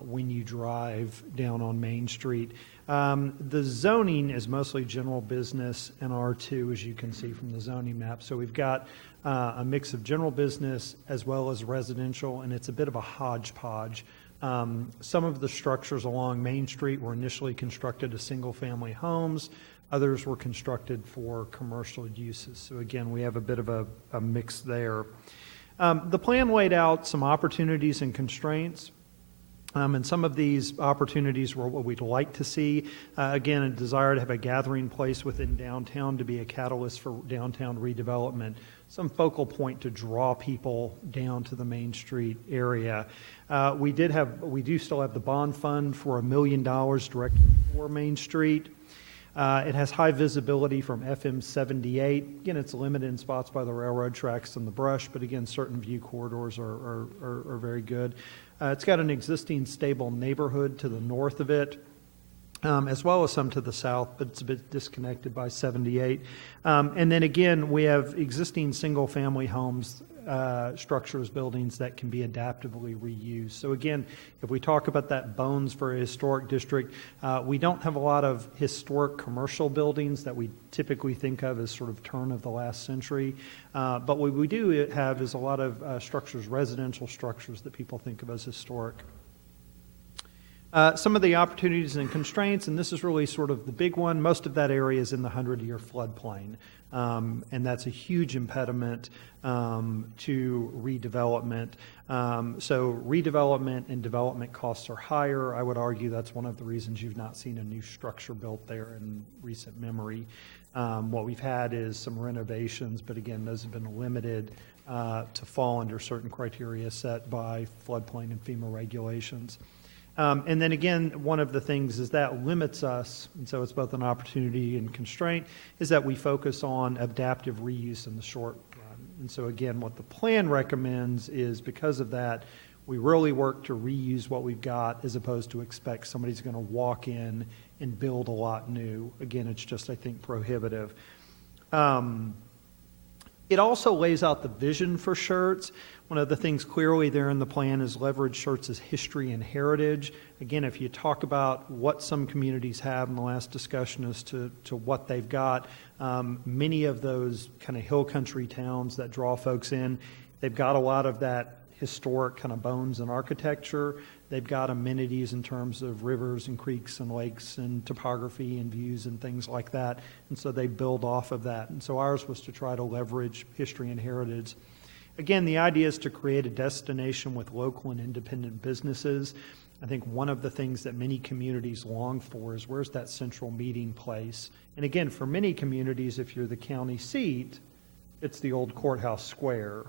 when you drive down on Main Street. The zoning is mostly general business and R2, as you can see from the zoning map. So we've got a mix of general business as well as residential, and it's a bit of a hodgepodge. Some of the structures along Main Street were initially constructed as single-family homes. Others were constructed for commercial uses. So again, we have a bit of a mix there. The plan laid out some opportunities and constraints. And some of these opportunities were what we'd like to see. Again, a desire to have a gathering place within downtown to be a catalyst for downtown redevelopment, some focal point to draw people down to the Main Street area. We do still have the bond fund for $1 million directly for Main Street. It has high visibility from FM 78. Again, it's limited in spots by the railroad tracks and the brush, but again, certain view corridors are very good. It's got an existing stable neighborhood to the north of it, as well as some to the south, but it's a bit disconnected by 78. And then again, we have existing single-family homes structures, buildings that can be adaptively reused. So again, if we talk about that bones for a historic district, we don't have a lot of historic commercial buildings that we typically think of as sort of turn of the last century. But what we do have is a lot of structures, residential structures that people think of as historic. Some of the opportunities and constraints, and this is really sort of the big one, most of that area is in the 100-year floodplain. And that's a huge impediment to redevelopment. So redevelopment and development costs are higher. I would argue that's one of the reasons you've not seen a new structure built there in recent memory. What we've had is some renovations, but again, those have been limited to fall under certain criteria set by floodplain and FEMA regulations. And then again, one of the things is that limits us, and so it's both an opportunity and constraint, is that we focus on adaptive reuse in the short run. And so again, what the plan recommends is because of that, we really work to reuse what we've got as opposed to expect somebody's going to walk in and build a lot new. Again, it's just, I think, prohibitive. It also lays out the vision for Schertz. One of the things clearly there in the plan is leverage Schertz's history and heritage. Again, if you talk about what some communities have in the last discussion as to what they've got, many of those kind of hill country towns that draw folks in, they've got a lot of that historic kind of bones and architecture. They've got amenities in terms of rivers and creeks and lakes and topography and views and things like that. And so they build off of that. And so ours was to try to leverage history and heritage. Again, the idea is to create a destination with local and independent businesses. I think one of the things that many communities long for is where's that central meeting place? And again, for many communities, if you're the county seat, it's the old courthouse square.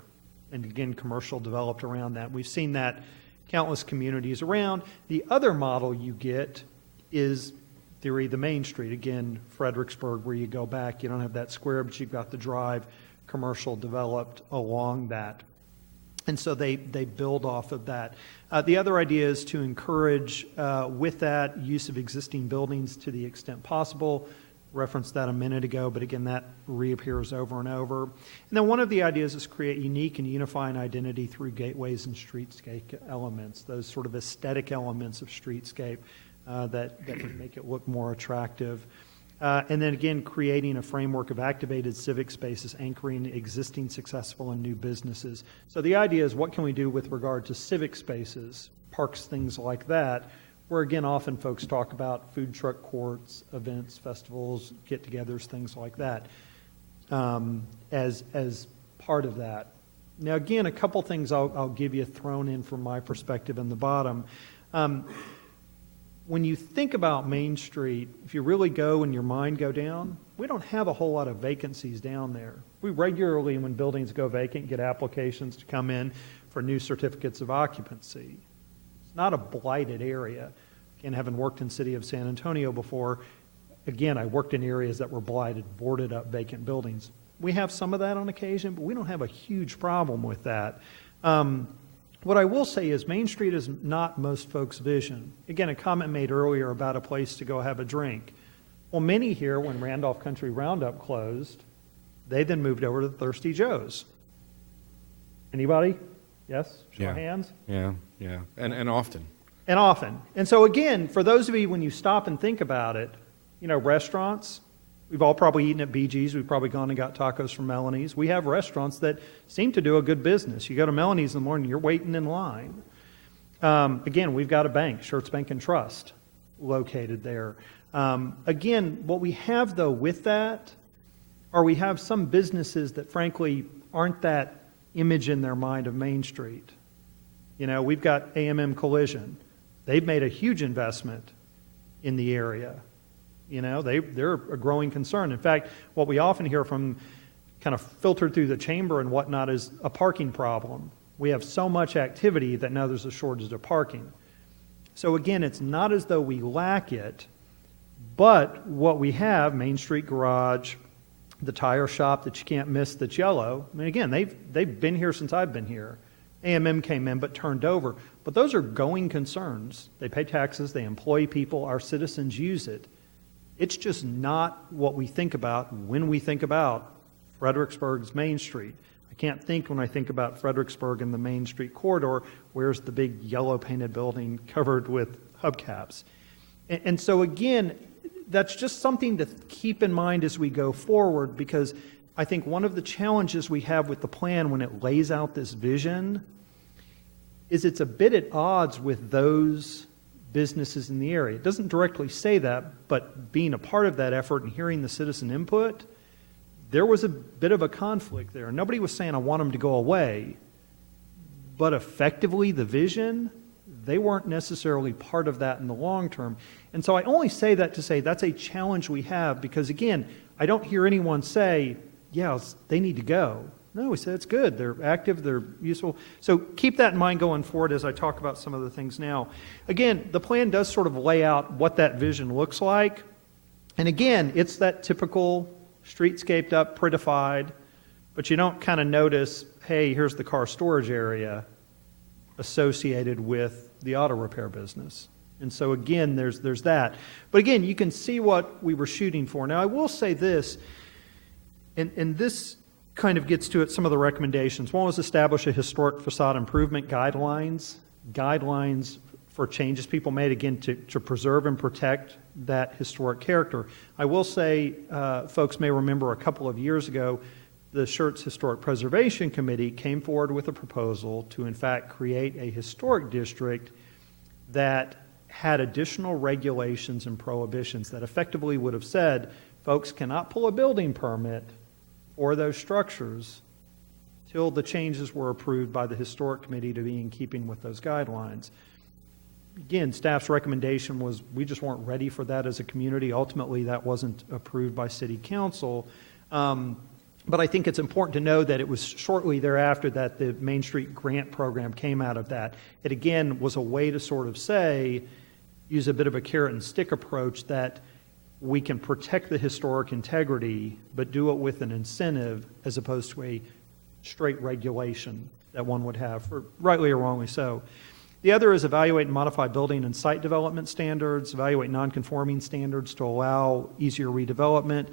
And again, commercial developed around that. We've seen that countless communities around. The other model you get is theory the Main Street. Again, Fredericksburg, where you go back, you don't have that square, but you've got the drive, commercial developed along that. And so they build off of that. The other idea is to encourage, with that, use of existing buildings to the extent possible. Referenced that a minute ago, but again, that reappears over and over. And then one of the ideas is create unique and unifying identity through gateways and streetscape elements, those sort of aesthetic elements of streetscape that can make it look more attractive. And then again, creating a framework of activated civic spaces anchoring existing successful and new businesses. So the idea is what can we do with regard to civic spaces, parks, things like that, where again, often folks talk about food truck courts, events, festivals, get-togethers, things like that, as part of that. Now again, a couple things I'll give you thrown in from my perspective in the bottom. When you think about Main Street, if you really go and your mind go down, we don't have a whole lot of vacancies down there. We regularly, when buildings go vacant, get applications to come in for new certificates of occupancy. It's not a blighted area. Again, having worked in the city of San Antonio before, again, I worked in areas that were blighted, boarded up vacant buildings. We have some of that on occasion, but we don't have a huge problem with that. What I will say is Main Street is not most folks' vision. Again, a comment made earlier about a place to go have a drink. Well, many here, when Randolph Country Roundup closed, they then moved over to the Thirsty Joe's. Anybody? Yes? Show of hands? Yeah. And often. And often. And so again, for those of you, when you stop and think about it, restaurants, we've all probably eaten at BG's. We've probably gone and got tacos from Melanie's. We have restaurants that seem to do a good business. You go to Melanie's in the morning, you're waiting in line. Again, we've got a bank, Schertz Bank and Trust, located there. Again, what we have, though, with that, are we have some businesses that, frankly, aren't that image in their mind of Main Street. We've got AMM Collision. They've made a huge investment in the area. They're a growing concern. In fact, what we often hear from kind of filtered through the chamber and whatnot is a parking problem. We have so much activity that now there's a shortage of parking. So again, it's not as though we lack it, but what we have, Main Street Garage, the tire shop that you can't miss that's yellow, I mean, again, they've been here since I've been here. AMM came in but turned over. But those are going concerns. They pay taxes, they employ people, our citizens use it. It's just not what we think about when we think about Fredericksburg's Main Street. I can't think, when I think about Fredericksburg and the Main Street corridor, where's the big yellow painted building covered with hubcaps? And so again, that's just something to keep in mind as we go forward, because I think one of the challenges we have with the plan when it lays out this vision is it's a bit at odds with those businesses in the area. It doesn't directly say that, but being a part of that effort and hearing the citizen input, there was a bit of a conflict there. Nobody was saying, I want them to go away, but effectively the vision, they weren't necessarily part of that in the long term. And so I only say that to say that's a challenge we have, because again, I don't hear anyone say, yeah, they need to go. No, we say it's good. They're active, they're useful. So keep that in mind going forward as I talk about some of the things now. Again, the plan does sort of lay out what that vision looks like. And again, it's that typical streetscaped up, prettified, but you don't kind of notice, hey, here's the car storage area associated with the auto repair business. And so again, there's that. But again, you can see what we were shooting for. Now, I will say this, and this kind of gets to it, some of the recommendations. One was establish a historic facade improvement guidelines for changes people made, again, to preserve and protect that historic character. I will say, folks may remember a couple of years ago, the Schertz Historic Preservation Committee came forward with a proposal to, in fact, create a historic district that had additional regulations and prohibitions that effectively would have said, folks cannot pull a building permit for those structures till the changes were approved by the Historic Committee to be in keeping with those guidelines. Again, staff's recommendation was we just weren't ready for that as a community. Ultimately, that wasn't approved by City Council. But I think it's important to know that it was shortly thereafter that the Main Street Grant Program came out of that. It, again, was a way to sort of say, use a bit of a carrot and stick approach, that we can protect the historic integrity, but do it with an incentive as opposed to a straight regulation that one would have, for rightly or wrongly so. The other is evaluate and modify building and site development standards, evaluate nonconforming standards to allow easier redevelopment,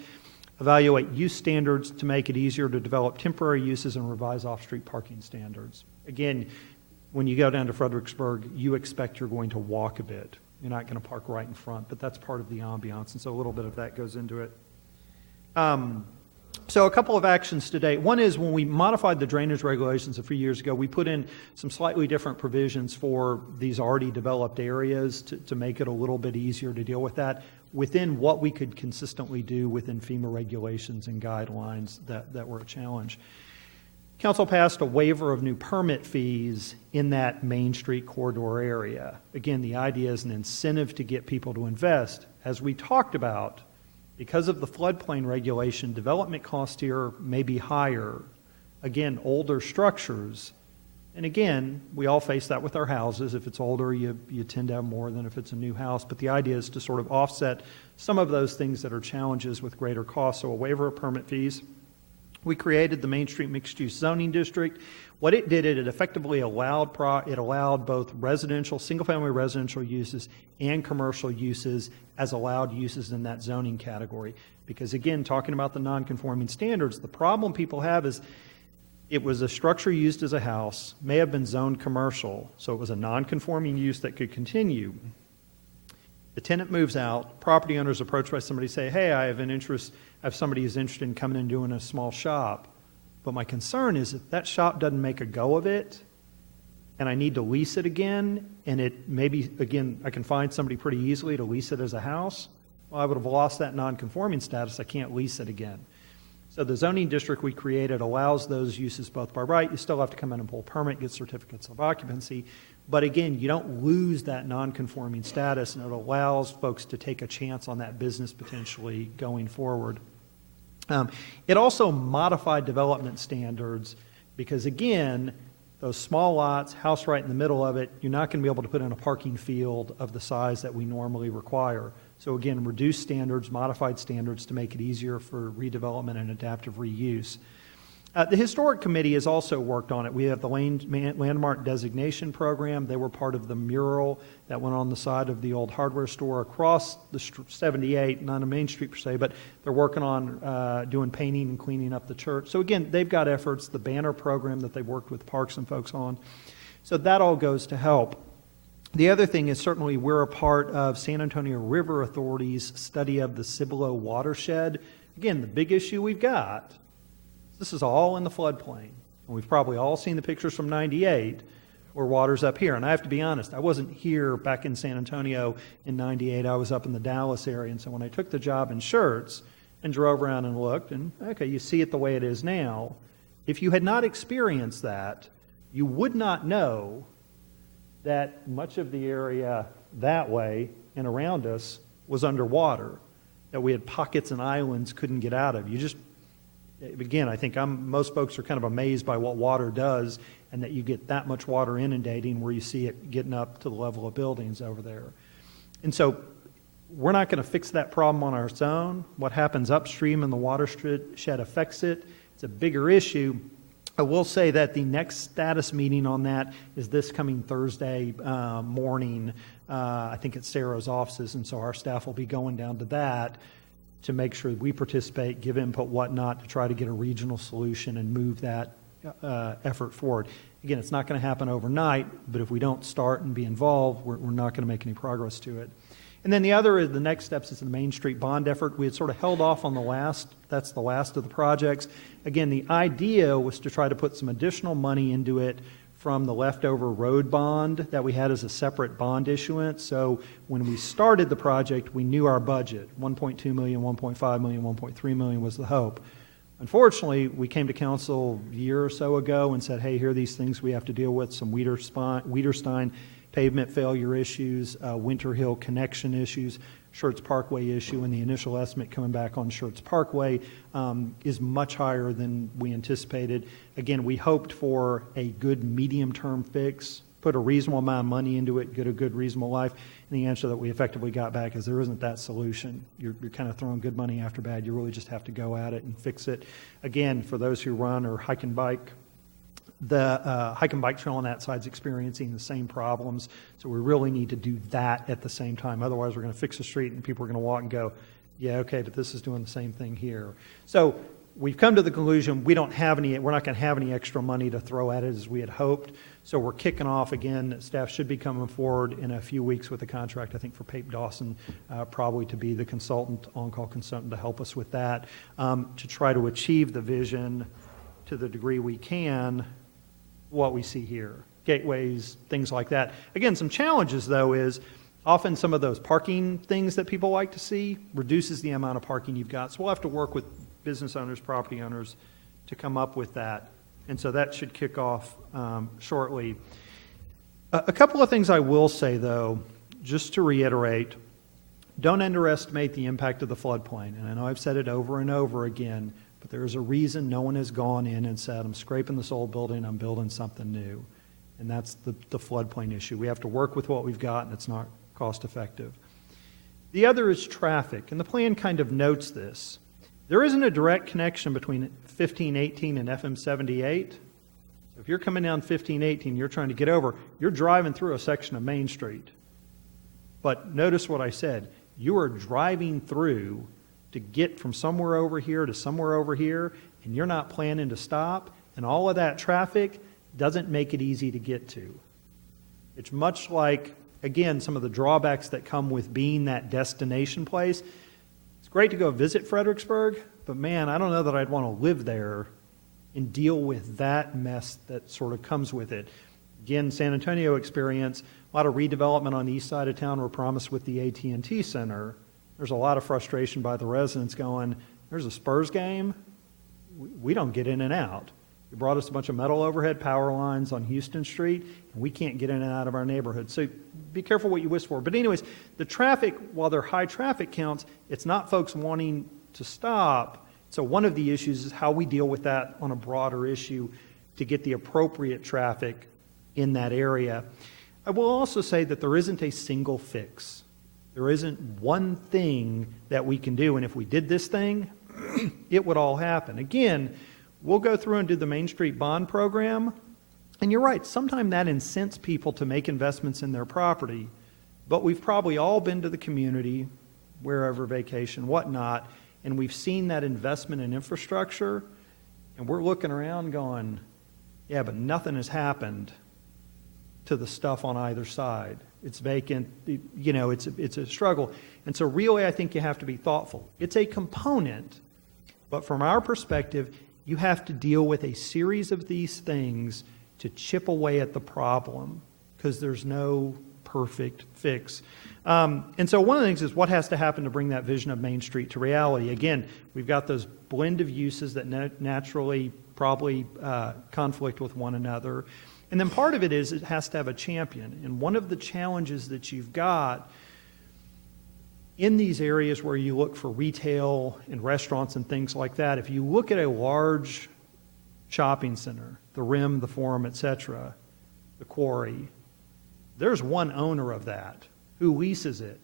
evaluate use standards to make it easier to develop temporary uses, and revise off-street parking standards. Again, when you go down to Fredericksburg, you expect you're going to walk a bit. You're not going to park right in front, but that's part of the ambiance, and so a little bit of that goes into it. So a couple of actions to date. One is when we modified the drainage regulations a few years ago, we put in some slightly different provisions for these already developed areas to make it a little bit easier to deal with that within what we could consistently do within FEMA regulations and guidelines that were a challenge. Council passed a waiver of new permit fees in that Main Street corridor area. Again, the idea is an incentive to get people to invest. As we talked about, because of the floodplain regulation, development costs here may be higher. Again, older structures. And again, we all face that with our houses. If it's older, you tend to have more than if it's a new house. But the idea is to sort of offset some of those things that are challenges with greater costs. So a waiver of permit fees. We created the Main Street Mixed-Use Zoning District. What it did, it effectively allowed both residential, single-family residential uses and commercial uses as allowed uses in that zoning category. Because again, talking about the non-conforming standards, the problem people have is it was a structure used as a house, may have been zoned commercial, so it was a non-conforming use that could continue. The tenant moves out, property owner is approached by somebody, say, hey, I have somebody who's interested in coming and doing a small shop. But my concern is if that shop doesn't make a go of it, and I need to lease it again, and it maybe, again, I can find somebody pretty easily to lease it as a house, well, I would have lost that non-conforming status. I can't lease it again. So the zoning district we created allows those uses both by right. You still have to come in and pull a permit, get certificates of occupancy. But again, you don't lose that non-conforming status, and it allows folks to take a chance on that business potentially going forward. It also modified development standards because, again, those small lots, house right in the middle of it, you're not going to be able to put in a parking field of the size that we normally require. So again, reduced standards, modified standards to make it easier for redevelopment and adaptive reuse. The Historic Committee has also worked on it. We have the Landmark Designation Program. They were part of the mural that went on the side of the old hardware store across the 78, not on Main Street per se, but they're working on doing painting and cleaning up the church. So again, they've got efforts, the banner program that they've worked with Parks and folks on. So that all goes to help. The other thing is certainly we're a part of San Antonio River Authority's study of the Cibolo watershed. Again, the big issue we've got, this is all in the floodplain. And we've probably all seen the pictures from 98 where water's up here. And I have to be honest, I wasn't here back in San Antonio in 98. I was up in the Dallas area. And so when I took the job in Schertz and drove around and looked, and okay, you see it the way it is now. If you had not experienced that, you would not know that much of the area that way and around us was underwater, that we had pockets and islands couldn't get out of. You just, again, I think most folks are kind of amazed by what water does and that you get that much water inundating where you see it getting up to the level of buildings over there. And so we're not going to fix that problem on our own. What happens upstream in the watershed affects it. It's a bigger issue. I will say that the next status meeting on that is this coming Thursday morning, I think at Sarah's offices, and so our staff will be going down to that to make sure we participate, give input, whatnot, to try to get a regional solution and move that effort forward. Again, it's not going to happen overnight, but if we don't start and be involved, we're not going to make any progress to it. And then the next steps is the Main Street bond effort. We had sort of held off on that's the last of the projects. Again, the idea was to try to put some additional money into it from the leftover road bond that we had as a separate bond issuance. So when we started the project, we knew our budget. 1.2 million, 1.5 million, 1.3 million was the hope. Unfortunately, we came to council a year or so ago and said, hey, here are these things we have to deal with, some Wiederstein pavement failure issues, Winter Hill connection issues, Schertz Parkway issue, and the initial estimate coming back on Schertz Parkway is much higher than we anticipated. Again, we hoped for a good medium-term fix, put a reasonable amount of money into it, get a good reasonable life, and the answer that we effectively got back is there isn't that solution. You're kind of throwing good money after bad. You really just have to go at it and fix it. Again, for those who run or hike and bike, the hike and bike trail on that side is experiencing the same problems, so we really need to do that at the same time. Otherwise, we're going to fix the street and people are going to walk and go, yeah, okay, but this is doing the same thing here. So we've come to the conclusion we're not going to have any extra money to throw at it as we had hoped. So we're kicking off again. Staff should be coming forward in a few weeks with a contract, I think, for Pape Dawson, probably to be the consultant, on-call consultant to help us with that, to try to achieve the vision to the degree we can, what we see here, gateways, things like that. Again, some challenges, though, is often some of those parking things that people like to see reduces the amount of parking you've got. So we'll have to work with business owners, property owners to come up with that. And so that should kick off shortly. A couple of things I will say, though, just to reiterate, don't underestimate the impact of the floodplain. And I know I've said it over and over again, but there is a reason no one has gone in and said, I'm scraping this old building, I'm building something new. And that's the floodplain issue. We have to work with what we've got, and it's not cost effective. The other is traffic, and the plan kind of notes this. There isn't a direct connection between 1518 and FM 78. So if you're coming down 1518, you're trying to get over, you're driving through a section of Main Street. But notice what I said. You are driving through to get from somewhere over here to somewhere over here, and you're not planning to stop, and all of that traffic doesn't make it easy to get to. It's much like, again, some of the drawbacks that come with being that destination place. It's great to go visit Fredericksburg, but man, I don't know that I'd want to live there and deal with that mess that sort of comes with it. Again, San Antonio experience, a lot of redevelopment on the east side of town were promised with the AT&T Center. There's a lot of frustration by the residents going, there's a Spurs game, we don't get in and out. You brought us a bunch of metal overhead power lines on Houston Street, and we can't get in and out of our neighborhood. So be careful what you wish for. But anyways, the traffic, while they're high traffic counts, it's not folks wanting to stop. So one of the issues is how we deal with that on a broader issue to get the appropriate traffic in that area. I will also say that there isn't a single fix. There isn't one thing that we can do, and if we did this thing, it would all happen. Again, we'll go through and do the Main Street bond program. And you're right, sometimes that incents people to make investments in their property. But we've probably all been to the community, wherever vacation, whatnot, and we've seen that investment in infrastructure, and we're looking around going, yeah, but nothing has happened to the stuff on either side. It's vacant, you know, it's a struggle. And so really, I think you have to be thoughtful. It's a component, but from our perspective, you have to deal with a series of these things to chip away at the problem, because there's no perfect fix. And so one of the things is what has to happen to bring that vision of Main Street to reality. Again, we've got those blend of uses that naturally probably conflict with one another. And then part of it is it has to have a champion. And one of the challenges that you've got in these areas where you look for retail and restaurants and things like that, if you look at a large shopping center, the Rim, the Forum, etc., the Quarry, there's one owner of that who leases it,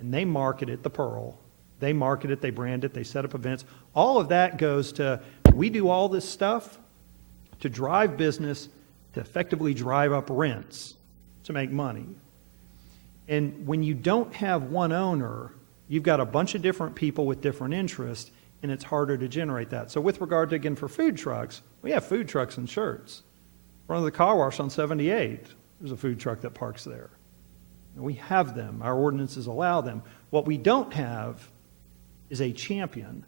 and they market it, the Pearl. They market it, they brand it, they set up events. All of that goes to, we do all this stuff to drive business, to effectively drive up rents, to make money. And when you don't have one owner, you've got a bunch of different people with different interests, and it's harder to generate that. So with regard to, again, for food trucks, we have food trucks in Schertz. In front of the car wash on 78, there's a food truck that parks there. And we have them. Our ordinances allow them. What we don't have is a champion.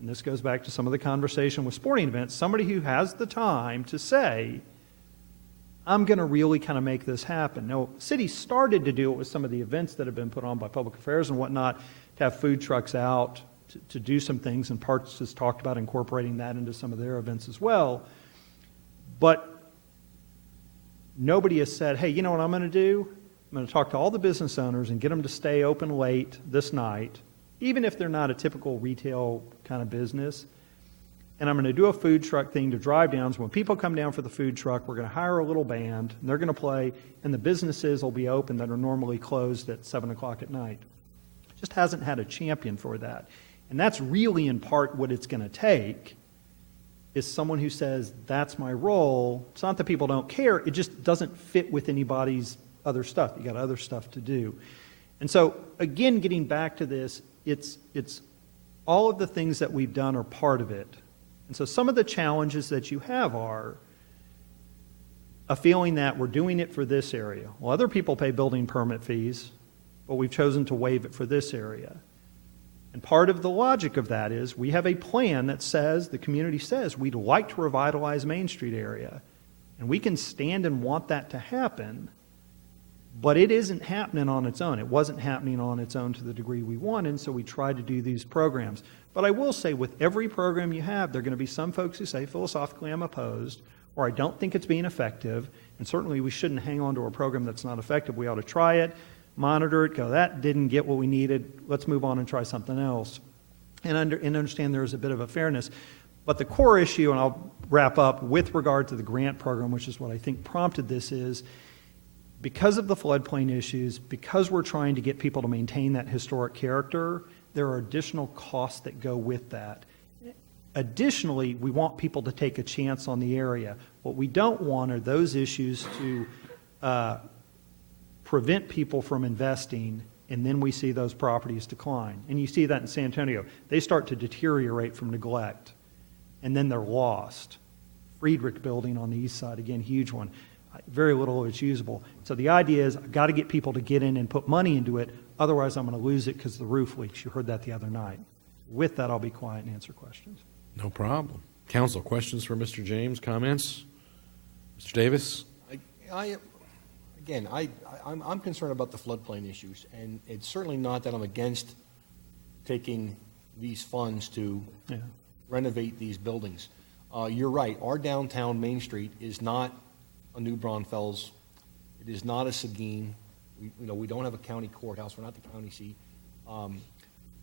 And this goes back to some of the conversation with sporting events. Somebody who has the time to say, I'm going to really kind of make this happen. Now, city started to do it with some of the events that have been put on by public affairs and whatnot, to have food trucks out, to do some things, and Parks has talked about incorporating that into some of their events as well. But nobody has said, hey, you know what I'm going to do? I'm going to talk to all the business owners and get them to stay open late this night, even if they're not a typical retail kind of business. And I'm going to do a food truck thing to drive down. So when people come down for the food truck, we're going to hire a little band, and they're going to play, and the businesses will be open that are normally closed at 7 o'clock at night. Just hasn't had a champion for that. And that's really in part what it's going to take, is someone who says, that's my role. It's not that people don't care, it just doesn't fit with anybody's other stuff. You got other stuff to do. And so, again, getting back to this, it's all of the things that we've done are part of it. And so some of the challenges that you have are a feeling that we're doing it for this area. Well, other people pay building permit fees, but we've chosen to waive it for this area. And part of the logic of that is we have a plan that says, the community says, we'd like to revitalize Main Street area. And we can stand and want that to happen, but it isn't happening on its own. It wasn't happening on its own to the degree we wanted, and so we tried to do these programs. But I will say, with every program you have, there are going to be some folks who say, philosophically, I'm opposed, or I don't think it's being effective, and certainly we shouldn't hang on to a program that's not effective. We ought to try it, monitor it, go, that didn't get what we needed, let's move on and try something else. And understand there is a bit of a fairness. But the core issue, and I'll wrap up, with regard to the grant program, which is what I think prompted this, is because of the floodplain issues, because we're trying to get people to maintain that historic character, there are additional costs that go with that. Additionally, we want people to take a chance on the area. What we don't want are those issues to prevent people from investing, and then we see those properties decline. And you see that in San Antonio. They start to deteriorate from neglect, and then they're lost. Friedrich Building on the east side, again, huge one. Very little of it's usable. So the idea is, I've got to get people to get in and put money into it, otherwise I'm going to lose it because the roof leaks. You heard that the other night. With that, I'll be quiet and answer questions. No problem. Council, questions for Mr. James, comments? Mr. Davis? I'm concerned about the floodplain issues, and it's certainly not that I'm against taking these funds to renovate these buildings. You're right, our downtown Main Street is not a New Braunfels. It is not a Seguin. We don't have a county courthouse. We're not the county seat.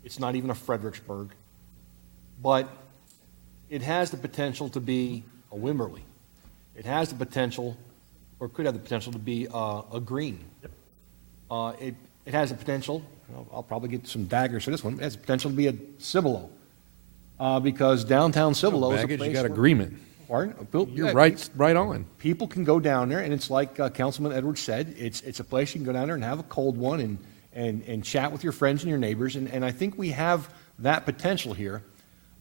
It's not even a Fredericksburg. But it has the potential to be a Wimberley. It has the potential, or could have the potential to be a Green. It has the potential, I'll probably get some daggers for this one, it has the potential to be a Cibolo. because downtown Civil is a baggage, place you got where- agreement. Pardon? You're Yeah, right on. People can go down there, and it's like Councilman Edwards said, it's a place you can go down there and have a cold one and chat with your friends and your neighbors, and I think we have that potential here.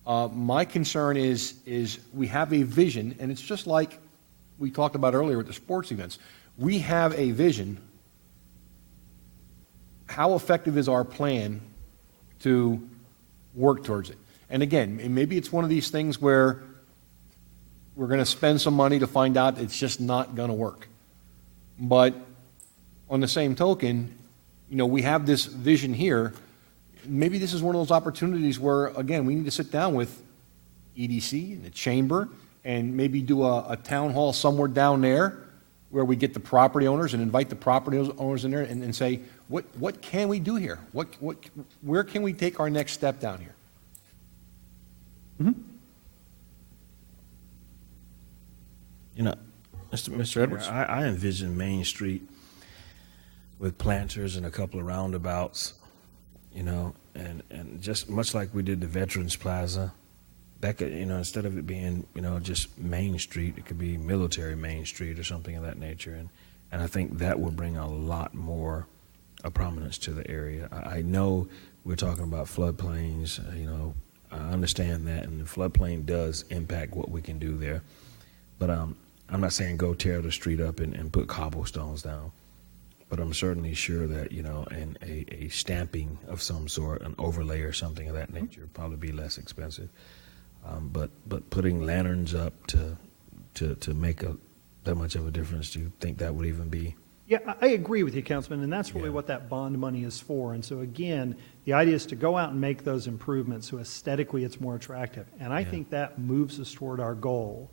My concern is we have a vision, and it's just like we talked about earlier with the sports events. We have a vision. How effective is our plan to work towards it? And again, maybe it's one of these things where we're going to spend some money to find out it's just not going to work. But on the same token, we have this vision here. Maybe this is one of those opportunities where, again, we need to sit down with EDC and the chamber and maybe do a town hall somewhere down there where we get the property owners and invite the property owners in there and say, what can we do here? Where can we take our next step down here? Mr. Edwards, I envision Main Street with planters and a couple of roundabouts, and just much like we did the Veterans Plaza. That could, instead of it being, just Main Street, it could be Military Main Street or something of that nature. And I think that will bring a lot more prominence to the area. I know we're talking about floodplains, I understand that, and the floodplain does impact what we can do there. But I'm not saying go tear the street up and put cobblestones down. But I'm certainly sure that, and a stamping of some sort, an overlay or something of that nature would probably be less expensive. But putting lanterns up to make that much of a difference, do you think that would even be? Yeah, I agree with you, Councilman, and that's really what that bond money is for. And so again, the idea is to go out and make those improvements so aesthetically it's more attractive. And I think that moves us toward our goal.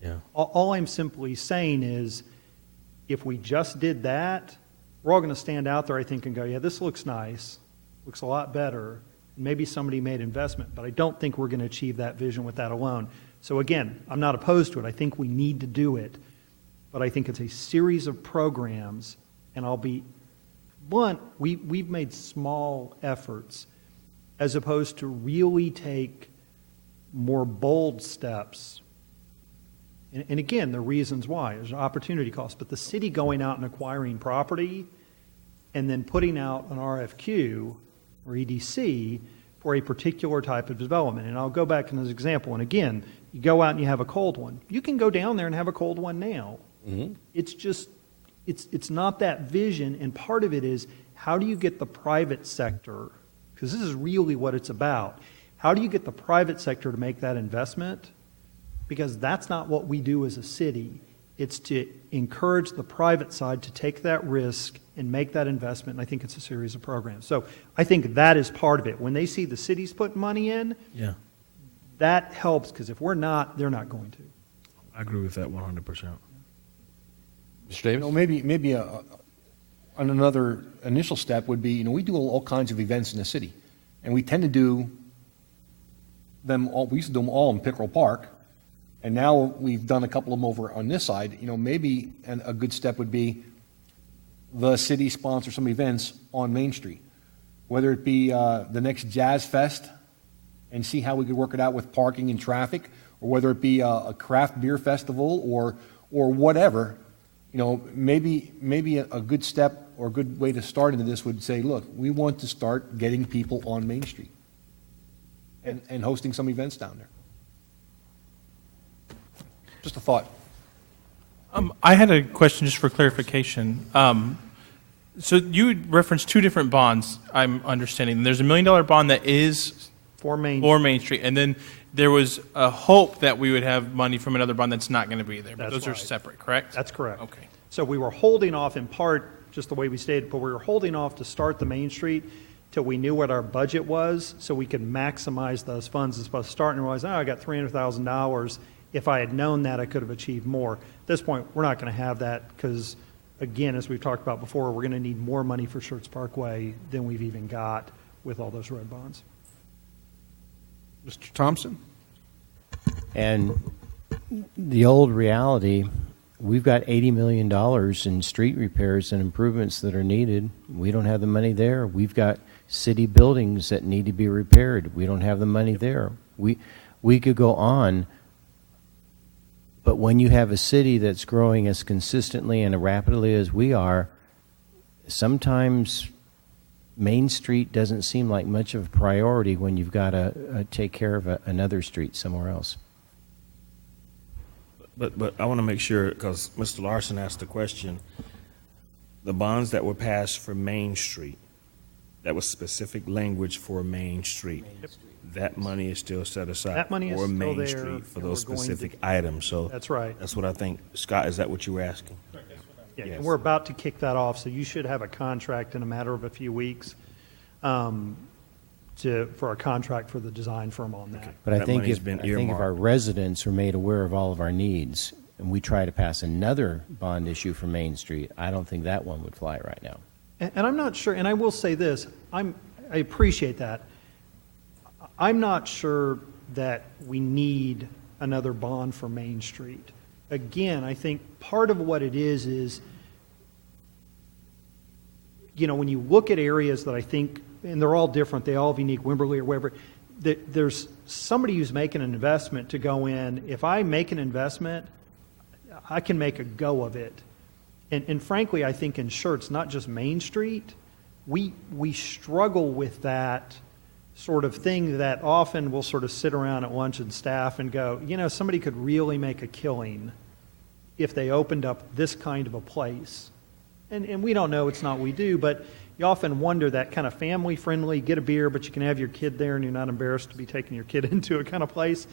Yeah. All I'm simply saying is, if we just did that, we're all going to stand out there, I think, and go, yeah, this looks nice, looks a lot better. Maybe somebody made investment, but I don't think we're going to achieve that vision with that alone. So again, I'm not opposed to it. I think we need to do it, but I think it's a series of programs, and I'll be blunt, we've made small efforts as opposed to really take more bold steps. And again, the reasons why. There's an opportunity cost, but the city going out and acquiring property and then putting out an RFQ or EDC for a particular type of development. And I'll go back in this example. And again, you go out and you have a cold one. You can go down there and have a cold one now. Mm-hmm. It's just, it's not that vision. And part of it is, how do you get the private sector, because this is really what it's about, how do you get the private sector to make that investment? Because that's not what we do as a city. It's to encourage the private side to take that risk and make that investment, and I think it's a series of programs. So I think that is part of it. When they see the cities putting money in, that helps, because if we're not, they're not going to. I agree with that 100%. Mr. Davis? Maybe another initial step would be, we do all kinds of events in the city, and we tend to do them all. We used to do them all in Pickerel Park, and now we've done a couple of them over on this side. Maybe a good step would be the city sponsor some events on Main Street, whether it be the next Jazz Fest, and see how we could work it out with parking and traffic, or whether it be a craft beer festival or whatever. Maybe a good step or a good way to start into this would say, look, we want to start getting people on Main Street and hosting some events down there. Just a thought. I had a question just for clarification. So you referenced two different bonds, I'm understanding. There's $1 million bond that is for Main Street, and then there was a hope that we would have money from another bond that's not going to be there. But those are separate, correct? That's correct. Okay. So we were holding off in part, just the way we stated, but we were holding off to start the Main Street till we knew what our budget was, so we could maximize those funds as opposed to starting and realize, I got $300,000. If I had known that, I could have achieved more. At this point, we're not going to have that because, again, as we've talked about before, we're going to need more money for Schertz Parkway than we've even got with all those road bonds. Mr. Thompson? And the old reality, we've got $80 million in street repairs and improvements that are needed. We don't have the money there. We've got city buildings that need to be repaired. We don't have the money there. We could go on, but when you have a city that's growing as consistently and rapidly as we are, sometimes Main Street doesn't seem like much of a priority when you've got to take care of another street somewhere else. But I want to make sure, because Mr. Larson asked the question, the bonds that were passed for Main Street, that was specific language for Main Street. That money is still set aside That money is for still Main there, Street for and those we're going to- specific items. So That's right. That's what I think. Scott, is that what you were asking? Yeah, Yes. and we're about to kick that off, so you should have a contract in a matter of a few weeks for a contract for the design firm on that. But I That think money's if, been I think if our earmarked. residents are made aware of all of our needs, and we try to pass another bond issue for Main Street, I don't think that one would fly right now. And I'm not sure, and I will say this, I appreciate that. I'm not sure that we need another bond for Main Street. Again, I think part of what it is, when you look at areas that I think, and they're all different, they all have unique, Wimberley or wherever, that there's somebody who's making an investment to go in. If I make an investment, I can make a go of it. And frankly, I think in Schertz, not just Main Street, we struggle with that sort of thing that often we'll sort of sit around at lunch and staff and go, somebody could really make a killing if they opened up this kind of a place. And we don't know, it's not what we do, but you often wonder that kind of family-friendly, get a beer, but you can have your kid there and you're not embarrassed to be taking your kid into a kind of place.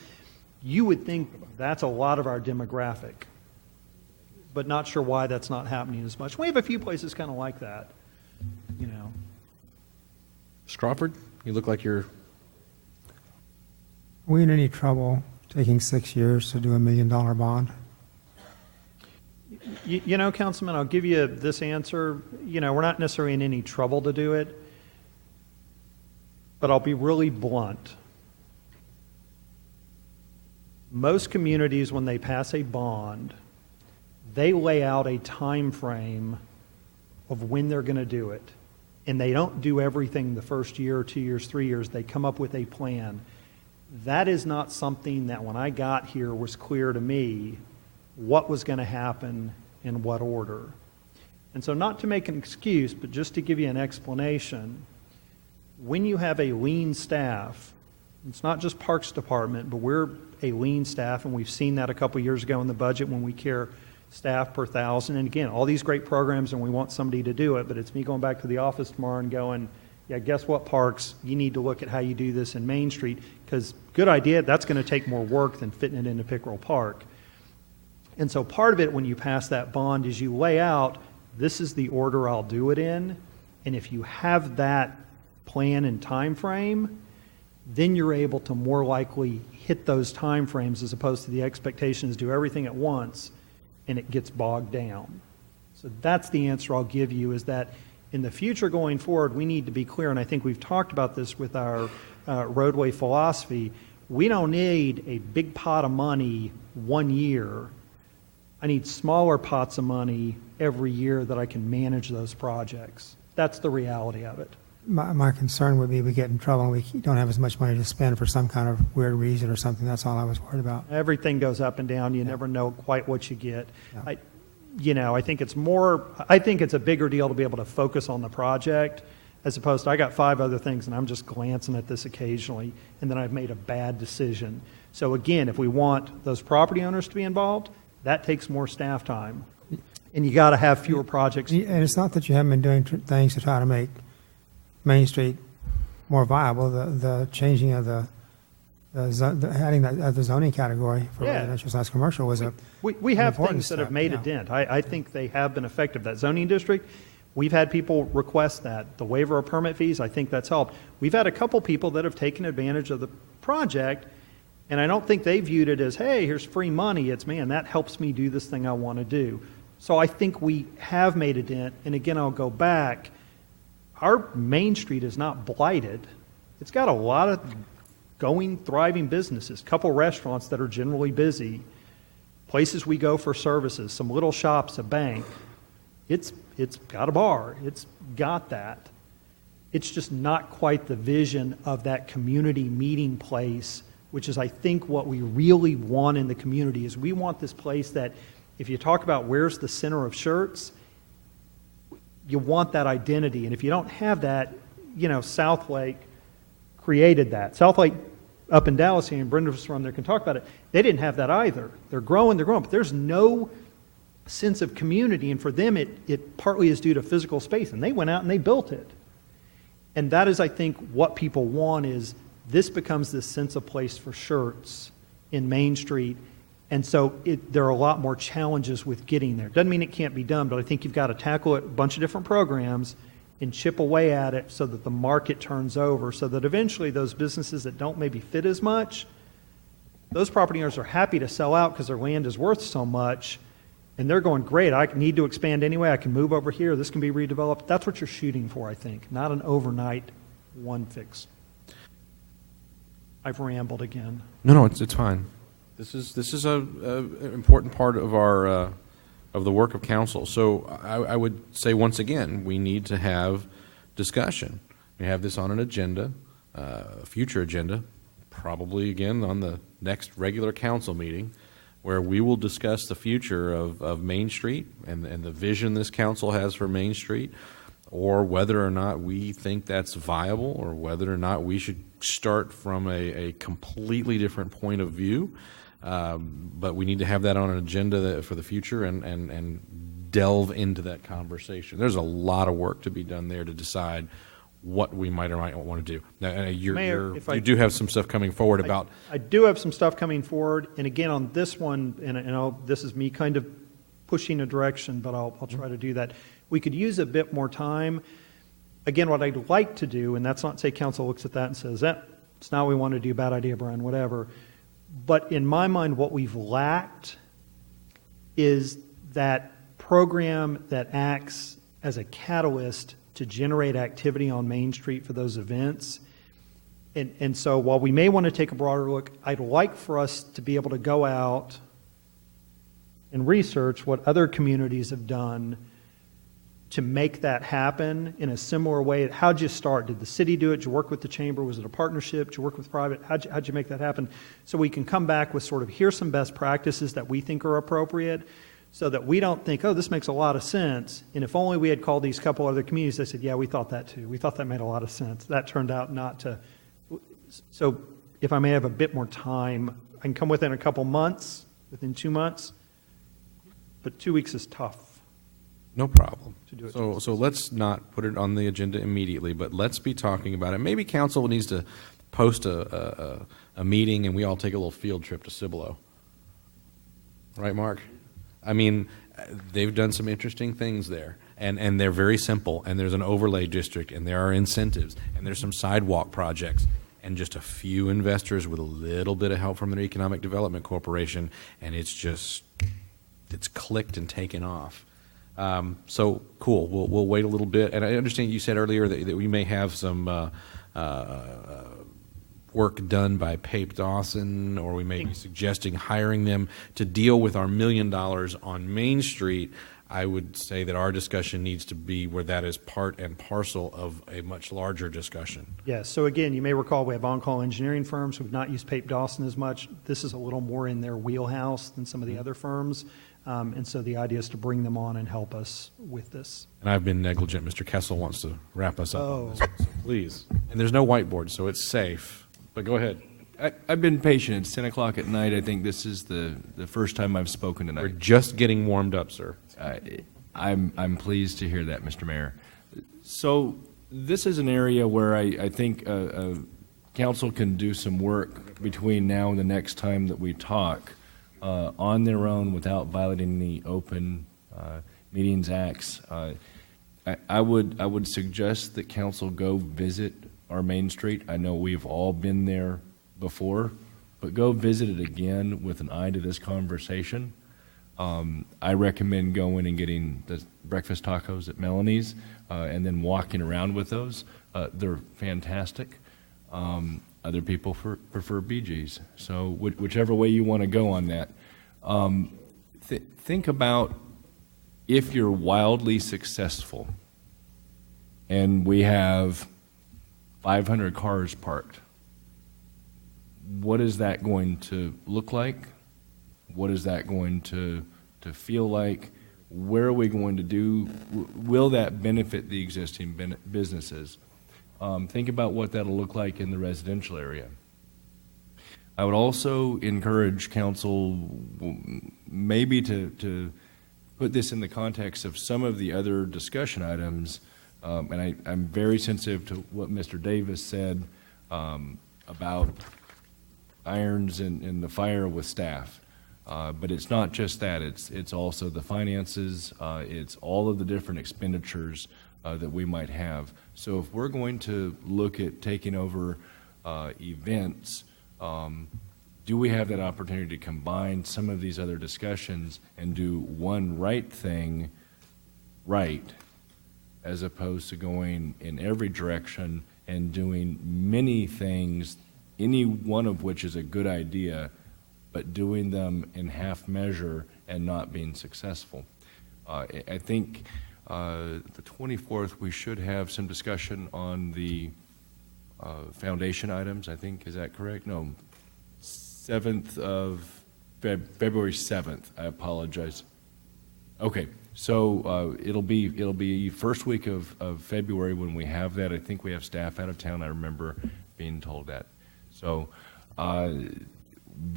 You would think that's a lot of our demographic, but not sure why that's not happening as much. We have a few places kind of like that, Mr. Crawford, you look like you're... Are we in any trouble taking 6 years to do $1 million bond? Councilman, I'll give you this answer. We're not necessarily in any trouble to do it, but I'll be really blunt. Most communities, when they pass a bond, they lay out a time frame of when they're going to do it. And they don't do everything the first year, 2 years, 3 years. They come up with a plan. That is not something that when I got here was clear to me what was going to happen in what order. And so not to make an excuse, but just to give you an explanation, when you have a lean staff, it's not just Parks Department, but we're a lean staff, and we've seen that a couple years ago in the budget when we care staff per thousand. And again, all these great programs, and we want somebody to do it, but it's me going back to the office tomorrow and going, yeah, guess what, Parks? You need to look at how you do this in Main Street, because good idea, that's going to take more work than fitting it into Pickerel Park. And so part of it when you pass that bond is you lay out, this is the order I'll do it in, and if you have that plan and time frame, then you're able to more likely hit those time frames as opposed to the expectation is do everything at once and it gets bogged down. So that's the answer I'll give you, is that in the future going forward, we need to be clear, and I think we've talked about this with our roadway philosophy. We don't need a big pot of money 1 year. I need smaller pots of money every year that I can manage those projects. That's the reality of it. My concern would be we get in trouble and we don't have as much money to spend for some kind of weird reason or something. That's all I was worried about. Everything goes up and down. You never know quite what you get. Yeah. I think it's a bigger deal to be able to focus on the project as opposed to I got 5 other things and I'm just glancing at this occasionally and then I've made a bad decision. So again, if we want those property owners to be involved, that takes more staff time. And you got to have fewer projects. And it's not that you haven't been doing things to try to make Main Street more viable. The changing of adding the zoning category for residential / commercial was We have things that have made a dent. I think they have been effective. That zoning district, we've had people request that. The waiver of permit fees, I think that's helped. We've had a couple people that have taken advantage of the project, and I don't think they viewed it as, hey, here's free money. It's, man, that helps me do this thing I want to do. So I think we have made a dent. And again, I'll go back. Our Main Street is not blighted. It's got a lot of thriving businesses, a couple restaurants that are generally busy, places we go for services, some little shops, a bank. It's got a bar. It's got that. It's just not quite the vision of that community meeting place which is, I think, what we really want in the community, is we want this place that, if you talk about where's the center of Schertz, you want that identity. And if you don't have that, Southlake created that. Southlake up in Dallas, and Brenda was from there, can talk about it. They didn't have that either. They're growing, but there's no sense of community, and for them it partly is due to physical space, and they went out and they built it. And that is, I think, what people want, is this becomes this sense of place for Schertz in Main Street, and so there are a lot more challenges with getting there. Doesn't mean it can't be done, but I think you've got to tackle it, a bunch of different programs, and chip away at it so that the market turns over, so that eventually those businesses that don't maybe fit as much, those property owners are happy to sell out because their land is worth so much, and they're going, great, I need to expand anyway, I can move over here, this can be redeveloped. That's what you're shooting for, I think, not an overnight one fix. I've rambled again. No, it's fine. This is a important part of our of the work of council. So I would say once again, we need to have discussion. We have this on an agenda, a future agenda, probably again on the next regular council meeting, where we will discuss the future of Main Street and the vision this council has for Main Street, or whether or not we think that's viable, or whether or not we should start from a completely different point of view. But we need to have that on an agenda for the future and delve into that conversation. There's a lot of work to be done there to decide what we might or might want to do. Now, Mayor, you do have some stuff coming forward about... I do have some stuff coming forward, and again, on this one, this is me kind of pushing a direction, but I'll try to do that. We could use a bit more time. Again, what I'd like to do, and that's not say council looks at that and says, it's not what we want to do, bad idea, Brian, whatever. But in my mind, what we've lacked is that program that acts as a catalyst to generate activity on Main Street for those events. And so while we may want to take a broader look, I'd like for us to be able to go out and research what other communities have done to make that happen in a similar way. How'd you start? Did the city do it? Did you work with the chamber? Was it a partnership? Did you work with private? How'd you make that happen? So we can come back with sort of, here's some best practices that we think are appropriate, so that we don't think, oh, this makes a lot of sense. And if only we had called these couple other communities, they said, yeah, we thought that too. We thought that made a lot of sense. That turned out not to. So if I may have a bit more time, I can come within a couple months, within 2 months, but 2 weeks is tough. No problem. To do it So let's not put it on the agenda immediately, but let's be talking about it. Maybe council needs to post a meeting and we all take a little field trip to Cibolo. Right, Mark? I mean, they've done some interesting things there, and they're very simple, and there's an overlay district, and there are incentives, and there's some sidewalk projects, and just a few investors with a little bit of help from their Economic Development Corporation, and it's clicked and taken off. So cool. We'll wait a little bit. And I understand you said earlier that we may have some work done by Pape Dawson, or we may be suggesting hiring them to deal with our $1 million on Main Street. I would say that our discussion needs to be where that is part and parcel of a much larger discussion. Yes. So again, you may recall we have on-call engineering firms. We've not used Pape Dawson as much. This is a little more in their wheelhouse than some of the other firms. And so the idea is to bring them on and help us with this. And I've been negligent. Mr. Kessel wants to wrap us up on this one, so please. And there's no whiteboard, so it's safe. But go ahead. I've been patient. It's 10 o'clock at night. I think this is the first time I've spoken tonight. We're just getting warmed up, sir. I'm pleased to hear that, Mr. Mayor. So this is an area where I think council can do some work between now and the next time that we talk on their own without violating the Open Meetings Acts. I would suggest that council go visit our Main Street. I know we've all been there before, but go visit it again with an eye to this conversation. I recommend going and getting the breakfast tacos at Melanie's and then walking around with those. They're fantastic. Other people prefer BG's. So whichever way you want to go on that. Think about if you're wildly successful and we have 500 cars parked, what is that going to look like? What is that going to feel like? Where are we going to do? Will that benefit the existing businesses? Think about what that'll look like in the residential area. I would also encourage council maybe to put this in the context of some of the other discussion items, and I'm very sensitive to what Mr. Davis said about irons in the fire with staff. But it's not just that, it's also the finances, it's all of the different expenditures that we might have. So if we're going to look at taking over events, do we have that opportunity to combine some of these other discussions and do one right thing right, as opposed to going in every direction and doing many things, any one of which is a good idea, but doing them in half measure and not being successful? I think the 24th, we should have some discussion on the foundation items, I think. Is that correct? No, 7th of February 7th. I apologize. Okay, so it'll be first week of February when we have that. I think we have staff out of town. I remember being told that. So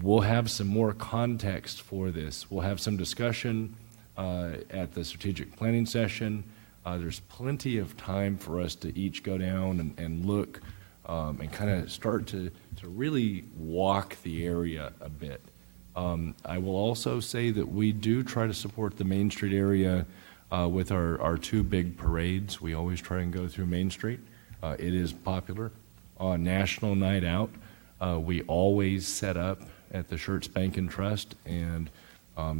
we'll have some more context for this. We'll have some discussion at the strategic planning session. There's plenty of time for us to each go down and look and kind of start to really walk the area a bit. I will also say that we do try to support the Main Street area with our two big parades. We always try and go through Main Street. It is popular. On National Night Out, we always set up at the Schertz Bank and Trust, and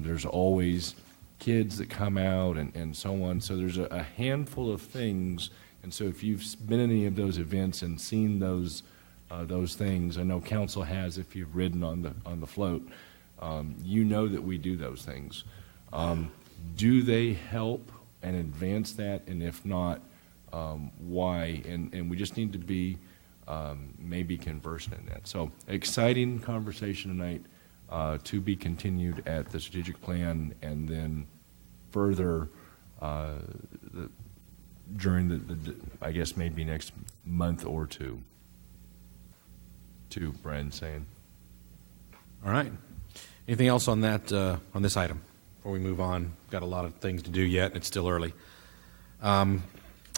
there's always kids that come out and so on. So there's a handful of things, and so if you've been in any of those events and seen those things, I know council has if you've ridden on the float, you know that we do those things. Do they help and advance that, and if not, why? And we just need to be maybe conversant in that. So exciting conversation tonight, to be continued at the strategic plan, and then further during the I guess maybe next month or two. To Brian saying. All right. Anything else on that, on this item before we move on? Got a lot of things to do yet. It's still early.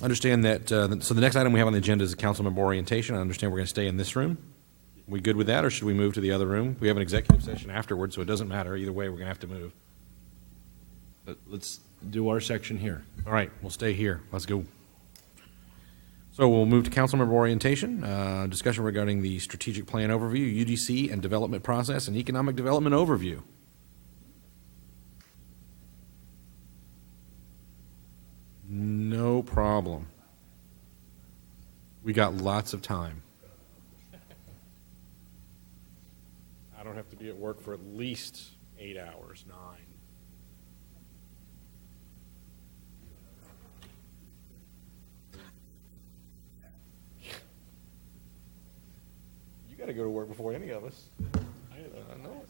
Understand that, so the next item we have on the agenda is a council member orientation. I understand we're going to stay in this room. We good with that, or should we move to the other room? We have an executive session afterwards, so it doesn't matter. Either way, we're going to have to move. But let's do our section here. All right, we'll stay here. Let's go. So we'll move to council member orientation, discussion regarding the strategic plan overview, UDC and development process, and economic development overview. No problem. We got lots of time. I don't have to be at work for at least 8 hours, 9. You got to go to work before any of us. I know it.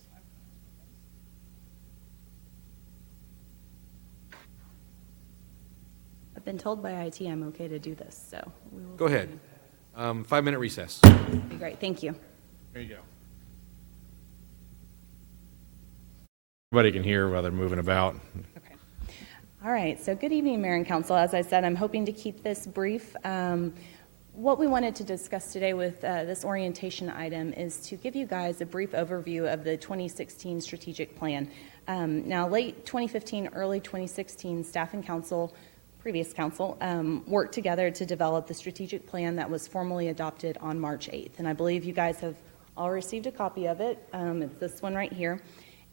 I've been told by IT I'm okay to do this, so we will. Go ahead. 5-minute recess. Be great, thank you. There you go. Everybody can hear while they're moving about. All right, so good evening, Mayor and Council. As I said, I'm hoping to keep this brief. What we wanted to discuss today with this orientation item is to give you guys a brief overview of the 2016 strategic plan. Now, late 2015, early 2016, staff and council, previous council, worked together to develop the strategic plan that was formally adopted on March 8th. And I believe you guys have all received a copy of it. It's this one right here.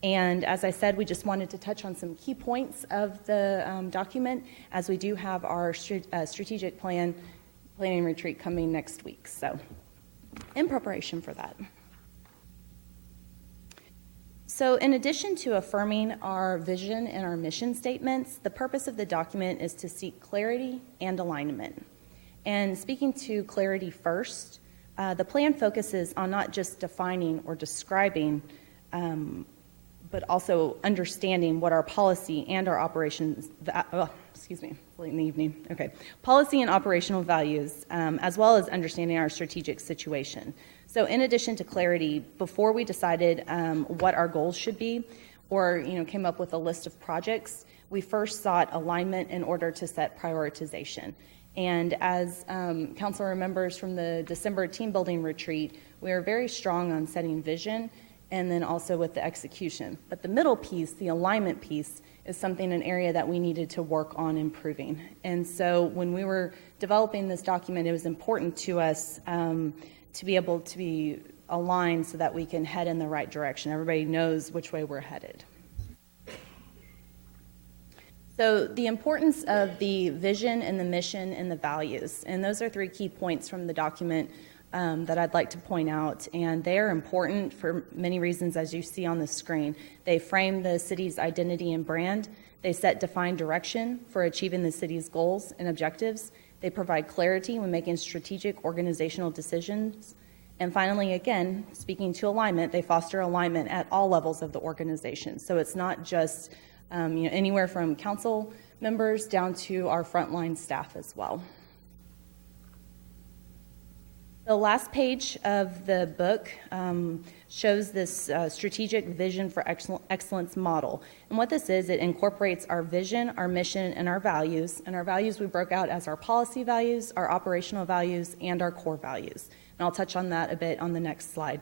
And as I said, we just wanted to touch on some key points of the document, as we do have our strategic planning retreat coming next week. So in preparation for that. So in addition to affirming our vision and our mission statements, the purpose of the document is to seek clarity and alignment. And speaking to clarity first, The plan focuses on not just defining or describing, but also understanding what our policy and our operations, late in the evening, okay, policy and operational values, as well as understanding our strategic situation. So in addition to clarity, before we decided what our goals should be, or came up with a list of projects, we first sought alignment in order to set prioritization. And as council remembers from the December team building retreat, we are very strong on setting vision and then also with the execution. But the middle piece, the alignment piece, is something, an area that we needed to work on improving. And so when we were developing this document, it was important to us to be able to be aligned so that we can head in the right direction. Everybody knows which way we're headed. So the importance of the vision and the mission and the values, and those are 3 key points from the document that I'd like to point out, and they are important for many reasons, as you see on the screen. They frame the city's identity and brand. They set defined direction for achieving the city's goals and objectives. They provide clarity when making strategic organizational decisions. And finally, again, speaking to alignment, they foster alignment at all levels of the organization. So it's not just anywhere from council members down to our frontline staff as well. The last page of the book shows this strategic vision for excellence model. And what this is, it incorporates our vision, our mission, and our values. And our values we broke out as our policy values, our operational values, and our core values. And I'll touch on that a bit on the next slide.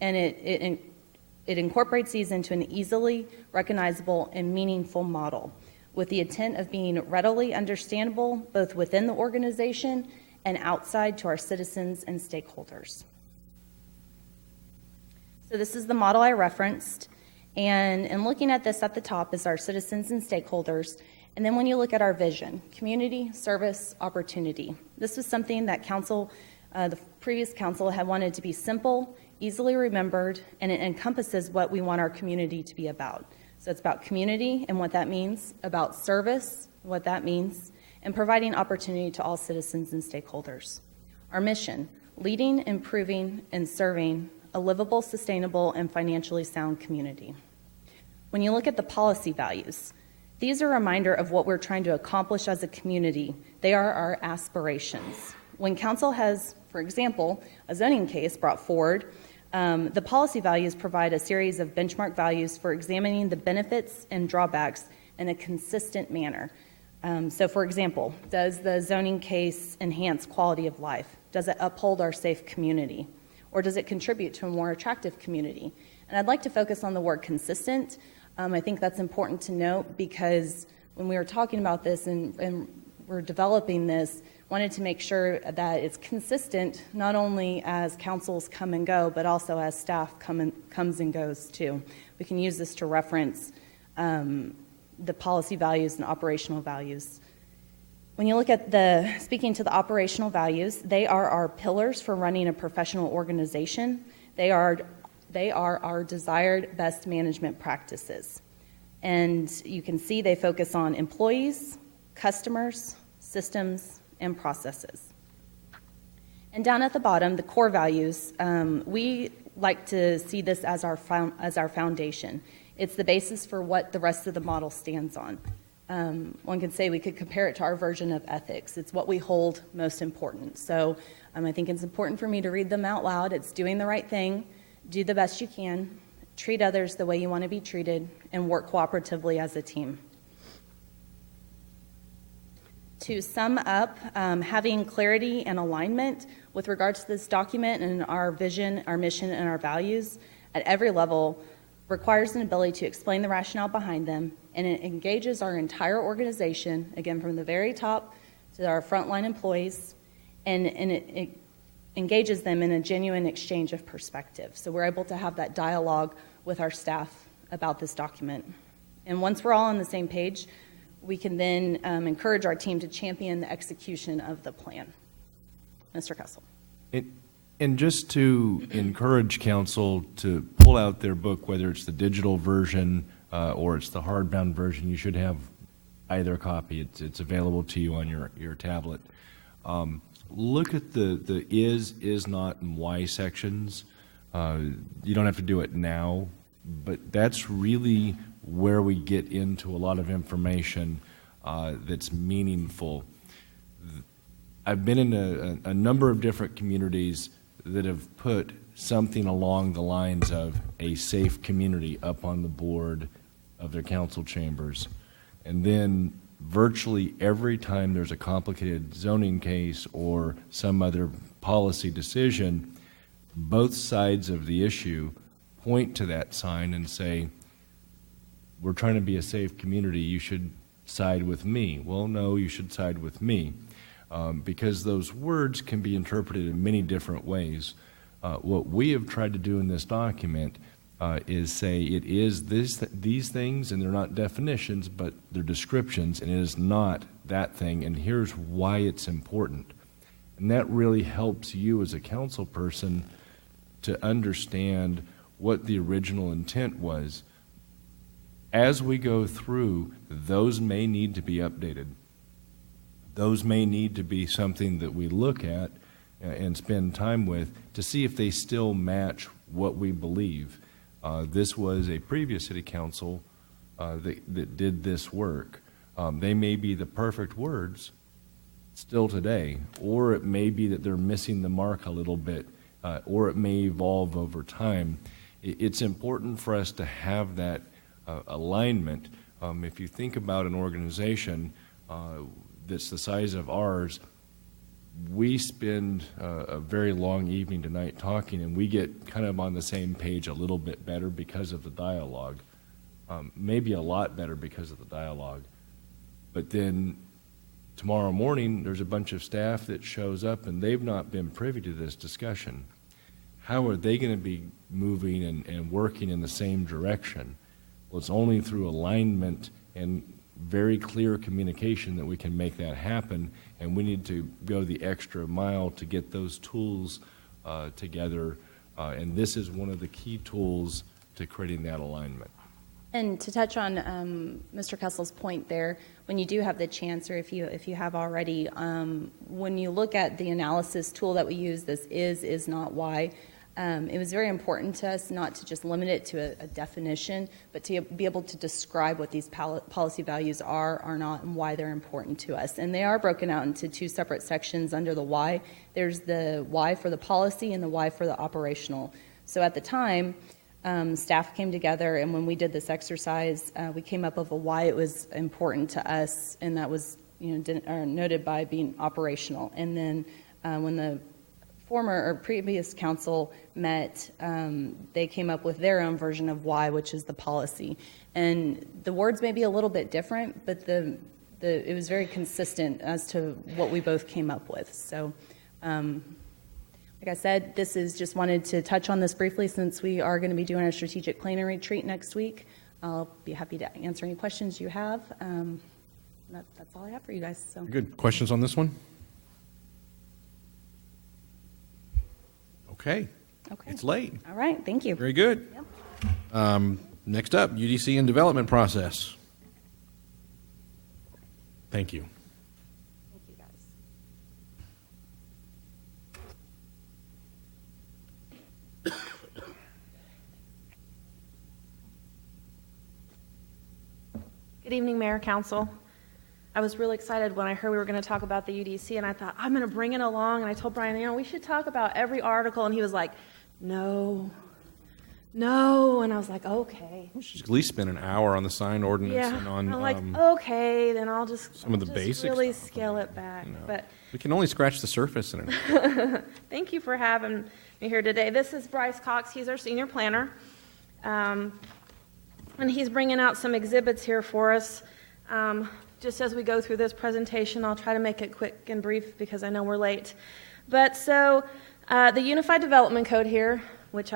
And it incorporates these into an easily recognizable and meaningful model with the intent of being readily understandable both within the organization and outside to our citizens and stakeholders. So this is the model I referenced, and looking at this at the top is our citizens and stakeholders, and then when you look at our vision, community, service, opportunity. This was something that council, the previous council had wanted to be simple, easily remembered, and it encompasses what we want our community to be about. So it's about community and what that means, about service, what that means, and providing opportunity to all citizens and stakeholders. Our mission, leading, improving, and serving a livable, sustainable, and financially sound community. When you look at the policy values, these are a reminder of what we're trying to accomplish as a community. They are our aspirations. When council has, for example, a zoning case brought forward, the policy values provide a series of benchmark values for examining the benefits and drawbacks in a consistent manner. So for example, does the zoning case enhance quality of life? Does it uphold our safe community? Or does it contribute to a more attractive community? And I'd like to focus on the word consistent. I think that's important to note because when we were talking about this and we're developing this, wanted to make sure that it's consistent not only as councils come and go, but also as staff comes and goes too. We can use this to reference the policy values and operational values. When you look at speaking to the operational values, they are our pillars for running a professional organization. They are our desired best management practices. And you can see they focus on employees, customers, systems, and processes. And down at the bottom, the core values, we like to see this as our foundation. It's the basis for what the rest of the model stands on. One could say we could compare it to our version of ethics. It's what we hold most important. So I think it's important for me to read them out loud. It's doing the right thing, do the best you can, treat others the way you want to be treated, and work cooperatively as a team. To sum up, having clarity and alignment with regards to this document and our vision, our mission, and our values at every level requires an ability to explain the rationale behind them, and it engages our entire organization, again, from the very top to our frontline employees, and it engages them in a genuine exchange of perspective. So we're able to have that dialogue with our staff about this document. And once we're all on the same page, we can then encourage our team to champion the execution of the plan. Mr. Kessel. And just to encourage council to pull out their book, whether it's the digital version or it's the hardbound version, you should have either copy. It's available to you on your tablet. look at the is not, and why sections. You don't have to do it now, but that's really where we get into a lot of information that's meaningful. I've been in a number of different communities that have put something along the lines of a safe community up on the board of their council chambers. And then virtually every time there's a complicated zoning case or some other policy decision, both sides of the issue point to that sign and say, we're trying to be a safe community, you should side with me. Well, no, you should side with me. Because those words can be interpreted in many different ways. What we have tried to do in this document is say it is these things, and they're not definitions, but they're descriptions, and it is not that thing, and here's why it's important. And that really helps you as a council person to understand what the original intent was. As we go through, those may need to be updated. Those may need to be something that we look at and spend time with to see if they still match what we believe. This was a previous city council that did this work. They may be the perfect words still today, or it may be that they're missing the mark a little bit, or it may evolve over time. It's important for us to have that alignment. If you think about an organization that's the size of ours, we spend a very long evening tonight talking, and we get kind of on the same page a little bit better because of the dialogue, maybe a lot better because of the dialogue. But then tomorrow morning, there's a bunch of staff that shows up, and they've not been privy to this discussion. How are they going to be moving and working in the same direction? Well, it's only through alignment and very clear communication that we can make that happen, and we need to go the extra mile to get those tools together, and this is one of the key tools to creating that alignment. And to touch on Mr. Kessel's point there, when you do have the chance, or if you have already, when you look at the analysis tool that we use, this is not, why, it was very important to us not to just limit it to a definition, but to be able to describe what these policy values are not, and why they're important to us. And they are broken out into two separate sections under the why. There's the why for the policy and the why for the operational. So at the time, staff came together, and when we did this exercise, we came up with a why it was important to us, and that was noted by being operational. And then when the former or previous council met, they came up with their own version of why, which is the policy. And the words may be a little bit different, but it was very consistent as to what we both came up with. So, like I said, this is just wanted to touch on this briefly since we are going to be doing our strategic planning retreat next week. I'll be happy to answer any questions you have. That's all I have for you guys. So. Good. Questions on this one? Okay. It's late. All right. Thank you. Very good. Yep. Next up, UDC and development process. Thank you. Thank you, guys. Good evening, Mayor, Council. I was really excited when I heard we were going to talk about the UDC, and I thought, I'm going to bring it along. And I told Brian, we should talk about every article. And he was like, no. And I was like, okay. We should at least spend an hour on the sign ordinance and on I'm like, okay, then I'll just some of the basics. Really scale it back. But we can only scratch the surface in it. Thank you for having me here today. This is Bryce Cox. He's our senior planner. And he's bringing out some exhibits here for us. Just as we go through this presentation, I'll try to make it quick and brief because I know we're late. But so the Unified Development Code here, which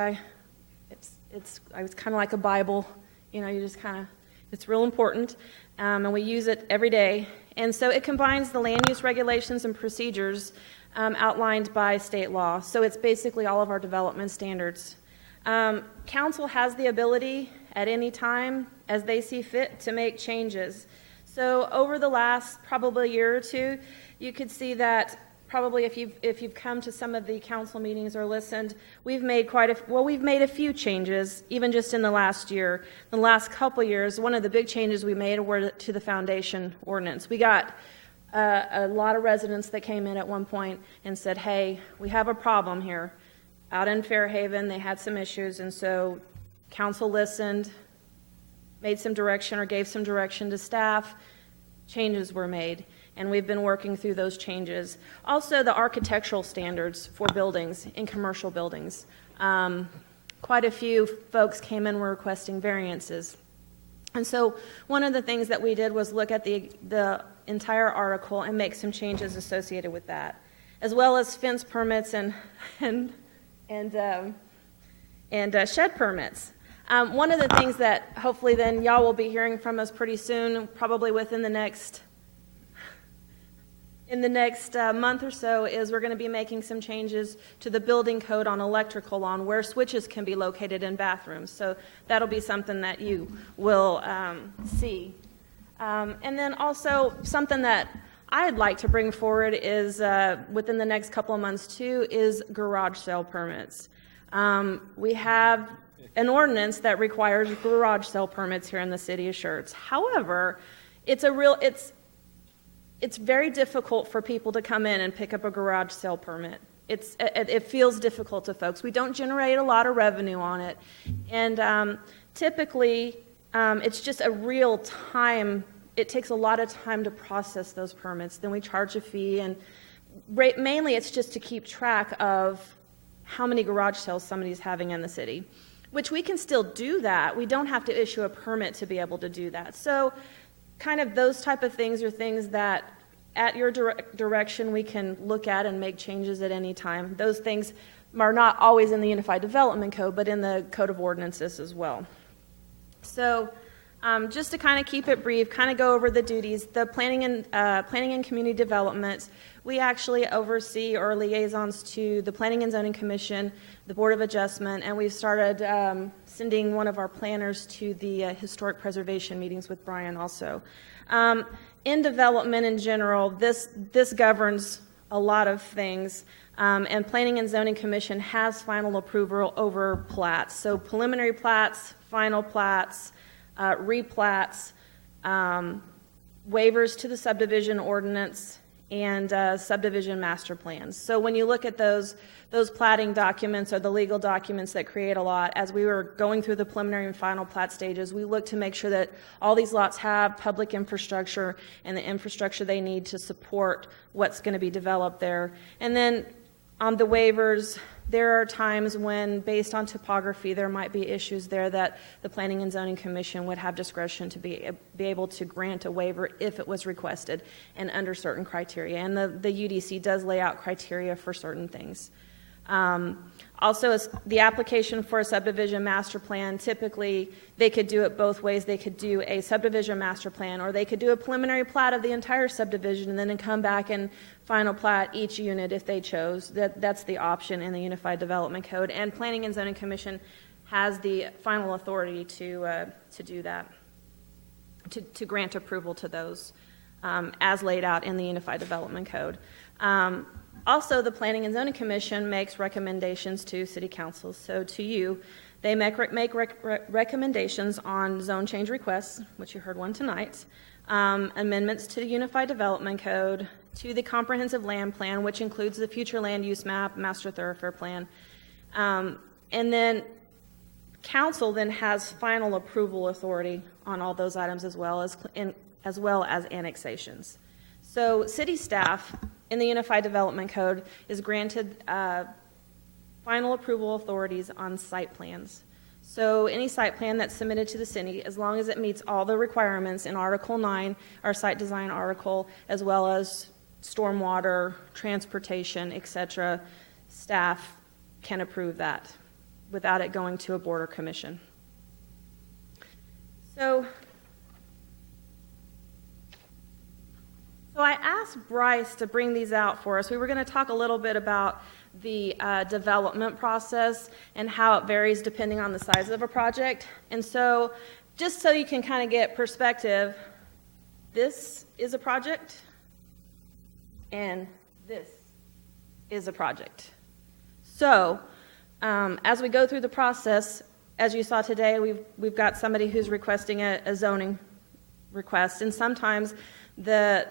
it's kind of like a Bible, you just kind of, it's real important, and we use it every day. And so it combines the land use regulations and procedures outlined by state law. So it's basically all of our development standards. Council has the ability at any time, as they see fit, to make changes. So over the last probably year or two, you could see that probably if you've come to some of the council meetings or listened, we've made we've made a few changes, even just in the last year. In the last couple years, one of the big changes we made were to the foundation ordinance. We got a lot of residents that came in at one point and said, hey, we have a problem here. Out in Fairhaven, they had some issues, and so council listened, made some direction or gave some direction to staff, changes were made, and we've been working through those changes. Also, the architectural standards for buildings in commercial buildings. Quite a few folks came in and were requesting variances. And so one of the things that we did was look at the entire article and make some changes associated with that, as well as fence permits and shed permits. One of the things that hopefully then y'all will be hearing from us pretty soon, probably within the next month or so, is we're going to be making some changes to the building code on electrical, on where switches can be located in bathrooms. So that'll be something that you will see. And then also something that I'd like to bring forward is, within the next couple of months too, is garage sale permits. We have an ordinance that requires garage sale permits here in the city of Schertz. However, it's very difficult for people to come in and pick up a garage sale permit. It feels difficult to folks. We don't generate a lot of revenue on it, and typically it's just a real time. It takes a lot of time to process those permits. Then we charge a fee, and mainly it's just to keep track of how many garage sales somebody's having in the city, which we can still do that. We don't have to issue a permit to be able to do that. So kind of those type of things are things that at your direction we can look at and make changes at any time. Those things are not always in the Unified Development Code, but in the Code of Ordinances as well. So just to kind of keep it brief, kind of go over the duties, the planning and community development, we actually oversee or liaisons to the Planning and Zoning Commission, the Board of Adjustment, and we've started sending one of our planners to the historic preservation meetings with Brian also. In development in general, this governs a lot of things, and Planning and Zoning Commission has final approval over plats. So preliminary plats, final plats, replats, waivers to the subdivision ordinance, and subdivision master plans. So when you look at those platting documents are the legal documents that create a lot. As we were going through the preliminary and final plat stages, we looked to make sure that all these lots have public infrastructure and the infrastructure they need to support what's going to be developed there. And then on the waivers, there are times when, based on topography, there might be issues there that the Planning and Zoning Commission would have discretion to be able to grant a waiver if it was requested and under certain criteria. And the UDC does lay out criteria for certain things. Also, the application for a subdivision master plan, typically they could do it both ways. They could do a subdivision master plan, or they could do a preliminary plat of the entire subdivision and then come back and final plat each unit if they chose. That's the option in the Unified Development Code, and Planning and Zoning Commission has the final authority to do that, to grant approval to those as laid out in the Unified Development Code. Also, the Planning and Zoning Commission makes recommendations to City Council. So to you, they make recommendations on zone change requests, which you heard one tonight, amendments to the Unified Development Code, to the Comprehensive Land Plan, which includes the future land use map, master thoroughfare plan. And then Council then has final approval authority on all those items as well as annexations. So city staff in the Unified Development Code is granted final approval authorities on site plans. So any site plan that's submitted to the city, as long as it meets all the requirements in Article 9, our site design article, as well as stormwater, transportation, etc., staff can approve that without it going to a board or commission. So I asked Bryce to bring these out for us. We were going to talk a little bit about the development process and how it varies depending on the size of a project. And so just so you can kind of get perspective, this is a project and this is a project. So, as we go through the process, as you saw today, we've got somebody who's requesting a zoning request, and sometimes the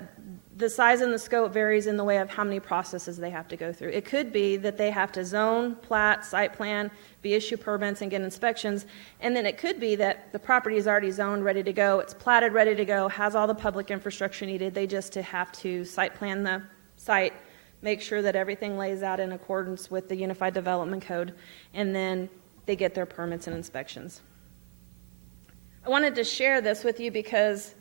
size and the scope varies in the way of how many processes they have to go through. It could be that they have to zone, plat, site plan, be issue permits, and get inspections, and then it could be that the property is already zoned, ready to go, it's platted, ready to go, has all the public infrastructure needed, they just have to site plan the site, make sure that everything lays out in accordance with the Unified Development Code, and then they get their permits and inspections. I wanted to share this with you because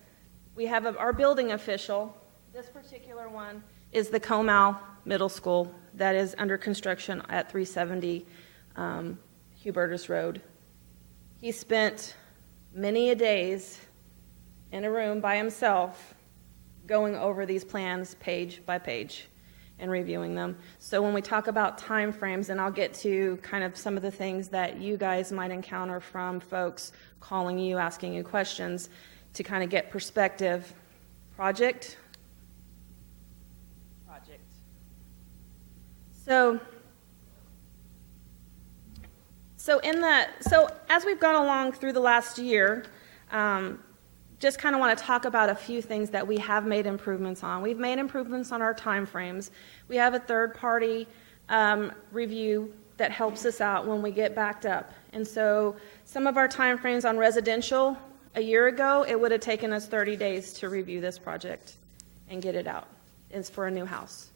we have our building official. This particular one is the Comal Middle School that is under construction at 370 Hubertus Road. He spent many a days in a room by himself going over these plans page by page and reviewing them. So when we talk about time frames, and I'll get to kind of some of the things that you guys might encounter from folks calling you, asking you questions, to kind of get perspective. Project. So as we've gone along through the last year, just kind of want to talk about a few things that we have made improvements on. We've made improvements on our time frames. We have a third-party review that helps us out when we get backed up. And so some of our time frames on residential, a year ago, it would have taken us 30 days to review this project and get it out. It's for a new house.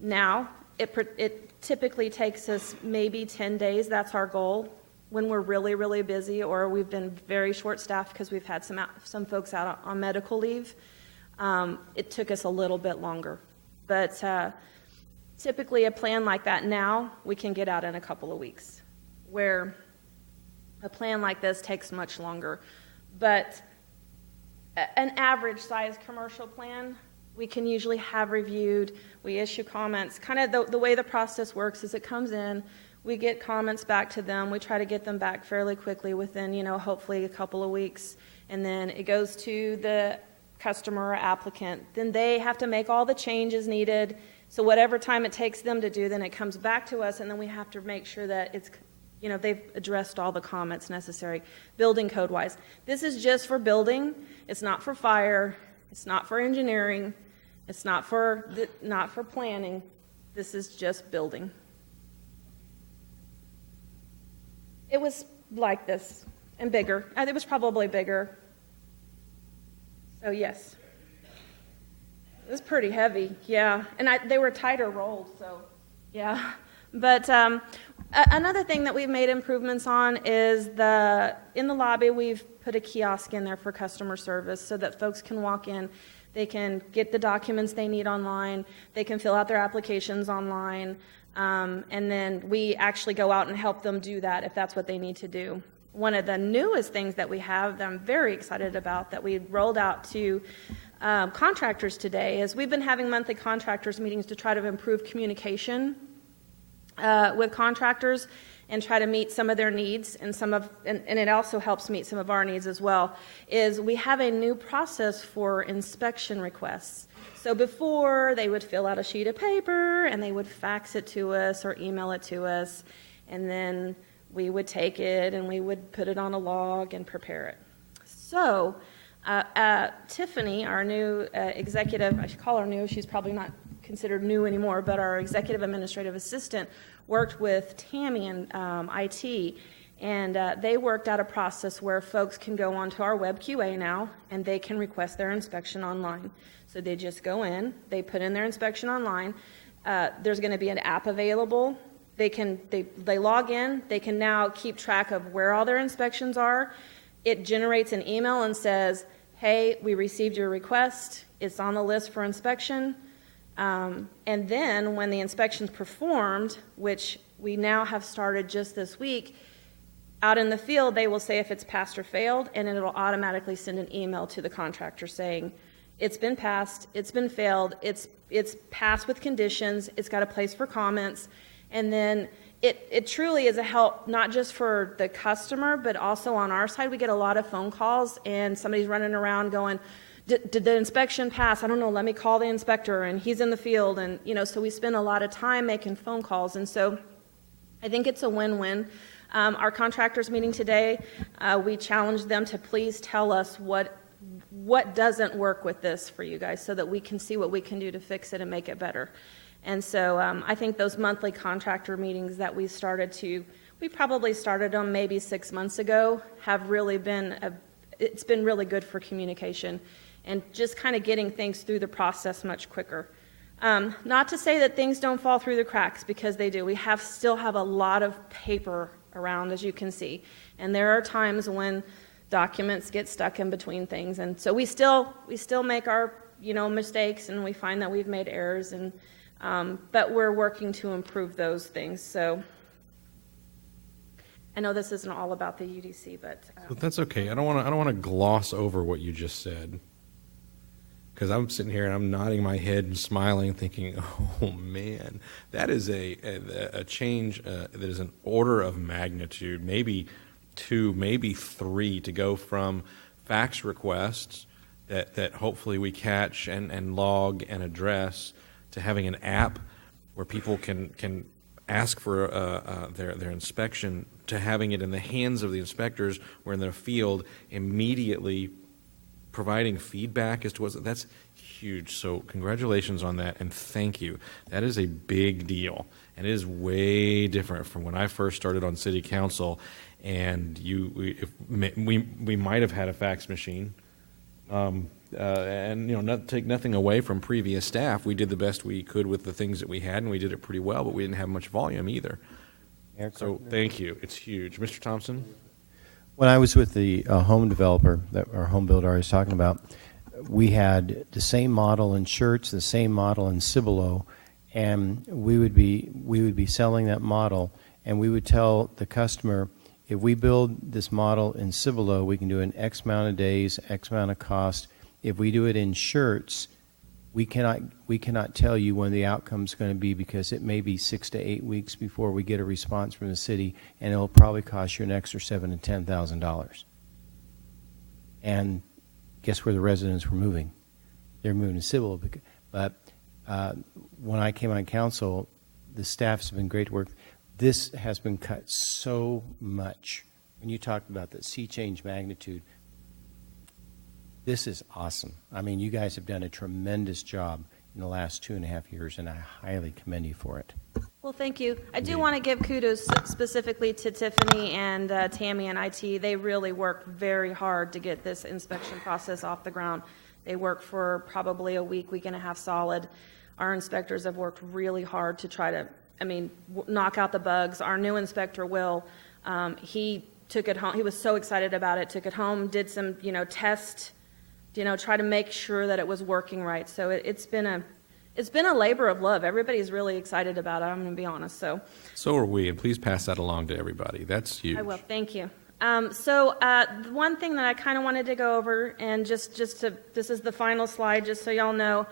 Now, it typically takes us maybe 10 days. That's our goal when we're really, really busy, or we've been very short-staffed because we've had some folks out on medical leave. It took us a little bit longer. But typically a plan like that now, we can get out in a couple of weeks, where a plan like this takes much longer. But an average size commercial plan, we can usually have reviewed. We issue comments. Kind of the way the process works is it comes in, we get comments back to them. We try to get them back fairly quickly within, hopefully a couple of weeks. And then it goes to the customer or applicant. Then they have to make all the changes needed. So whatever time it takes them to do, then it comes back to us, and then we have to make sure that it's, they've addressed all the comments necessary, building code-wise. This is just for building. It's not for fire. It's not for engineering. It's not for planning. This is just building. It was like this and bigger. It was probably bigger. So yes. It was pretty heavy, yeah. And they were tighter rolled, so yeah. But another thing that we've made improvements on is in the lobby, we've put a kiosk in there for customer service so that folks can walk in. They can get the documents they need online. They can fill out their applications online. And then we actually go out and help them do that if that's what they need to do. One of the newest things that we have that I'm very excited about that we rolled out to contractors today is we've been having monthly contractors meetings to try to improve communication with contractors and try to meet some of their needs, and it also helps meet some of our needs as well, is we have a new process for inspection requests. So before, they would fill out a sheet of paper and they would fax it to us or email it to us, and then we would take it and we would put it on a log and prepare it. So Tiffany, our new executive, I should call her new, she's probably not considered new anymore, but our executive administrative assistant worked with Tammy and IT, and they worked out a process where folks can go onto our web QA now and they can request their inspection online. So they just go in, they put in their inspection online. There's going to be an app available. They log in. They can now keep track of where all their inspections are. It generates an email and says, hey, we received your request. It's on the list for inspection. And then when the inspection's performed, which we now have started just this week, out in the field, they will say if it's passed or failed, and it'll automatically send an email to the contractor saying, it's been passed, it's been failed, it's passed with conditions, it's got a place for comments, and then it truly is a help, not just for the customer, but also on our side. We get a lot of phone calls, and somebody's running around going, did the inspection pass? I don't know, let me call the inspector, and he's in the field, and, so we spend a lot of time making phone calls, and so I think it's a win-win. Our contractors meeting today, we challenged them to please tell us what doesn't work with this for you guys so that we can see what we can do to fix it and make it better. And so I think those monthly contractor meetings that we probably started them maybe 6 months ago, have really been, it's been really good for communication and just kind of getting things through the process much quicker. Not to say that things don't fall through the cracks, because they do. We still have a lot of paper around, as you can see. And there are times when documents get stuck in between things. And so we still make our, mistakes, and we find that we've made errors, and but we're working to improve those things. So I know this isn't all about the UDC, but That's okay. I don't want to gloss over what you just said, because I'm sitting here and I'm nodding my head and smiling, thinking, "Oh man, that is a change that is an order of magnitude, maybe 2, maybe 3, to go from fax requests that hopefully we catch and log and address, to having an app where people can ask for their inspection, to having it in the hands of the inspectors, where in the field immediately providing feedback as to that's huge. So congratulations on that, and thank you. That is a big deal, and it is way different from when I first started on city council, and we might have had a fax machine. And not take nothing away from previous staff. We did the best we could with the things that we had, and we did it pretty well, but we didn't have much volume either. So thank you. It's huge. Mr. Thompson? When I was with the home developer, our home builder I was talking about, we had the same model in Schertz, the same model in Cibolo, and we would be selling that model, and we would tell the customer, if we build this model in Cibolo, we can do in X amount of days, X amount of cost. If we do it in Schertz, we cannot tell you when the outcome's going to be, because it may be 6 to 8 weeks before we get a response from the city, and it'll probably cost you an extra $7,000 to $10,000. And guess where the residents were moving? They're moving to Cibolo. But when I came on council, the staff's been great to work. This has been cut so much. When you talked about the sea change magnitude, this is awesome. I mean, you guys have done a tremendous job in the last 2.5 years, and I highly commend you for it. Well, thank you. I do want to give kudos specifically to Tiffany and Tammy and IT. They really worked very hard to get this inspection process off the ground. They worked for probably a week and a half solid. Our inspectors have worked really hard to try to, knock out the bugs. Our new inspector, Will, he took it home. He was so excited about it, took it home, did some, test, try to make sure that it was working right. So it's been a labor of love. Everybody's really excited about it, I'm going to be honest. So are we, and please pass that along to everybody. That's huge. I will. Thank you. One thing that I kind of wanted to go over, and just to, this is the final slide, just so y'all know,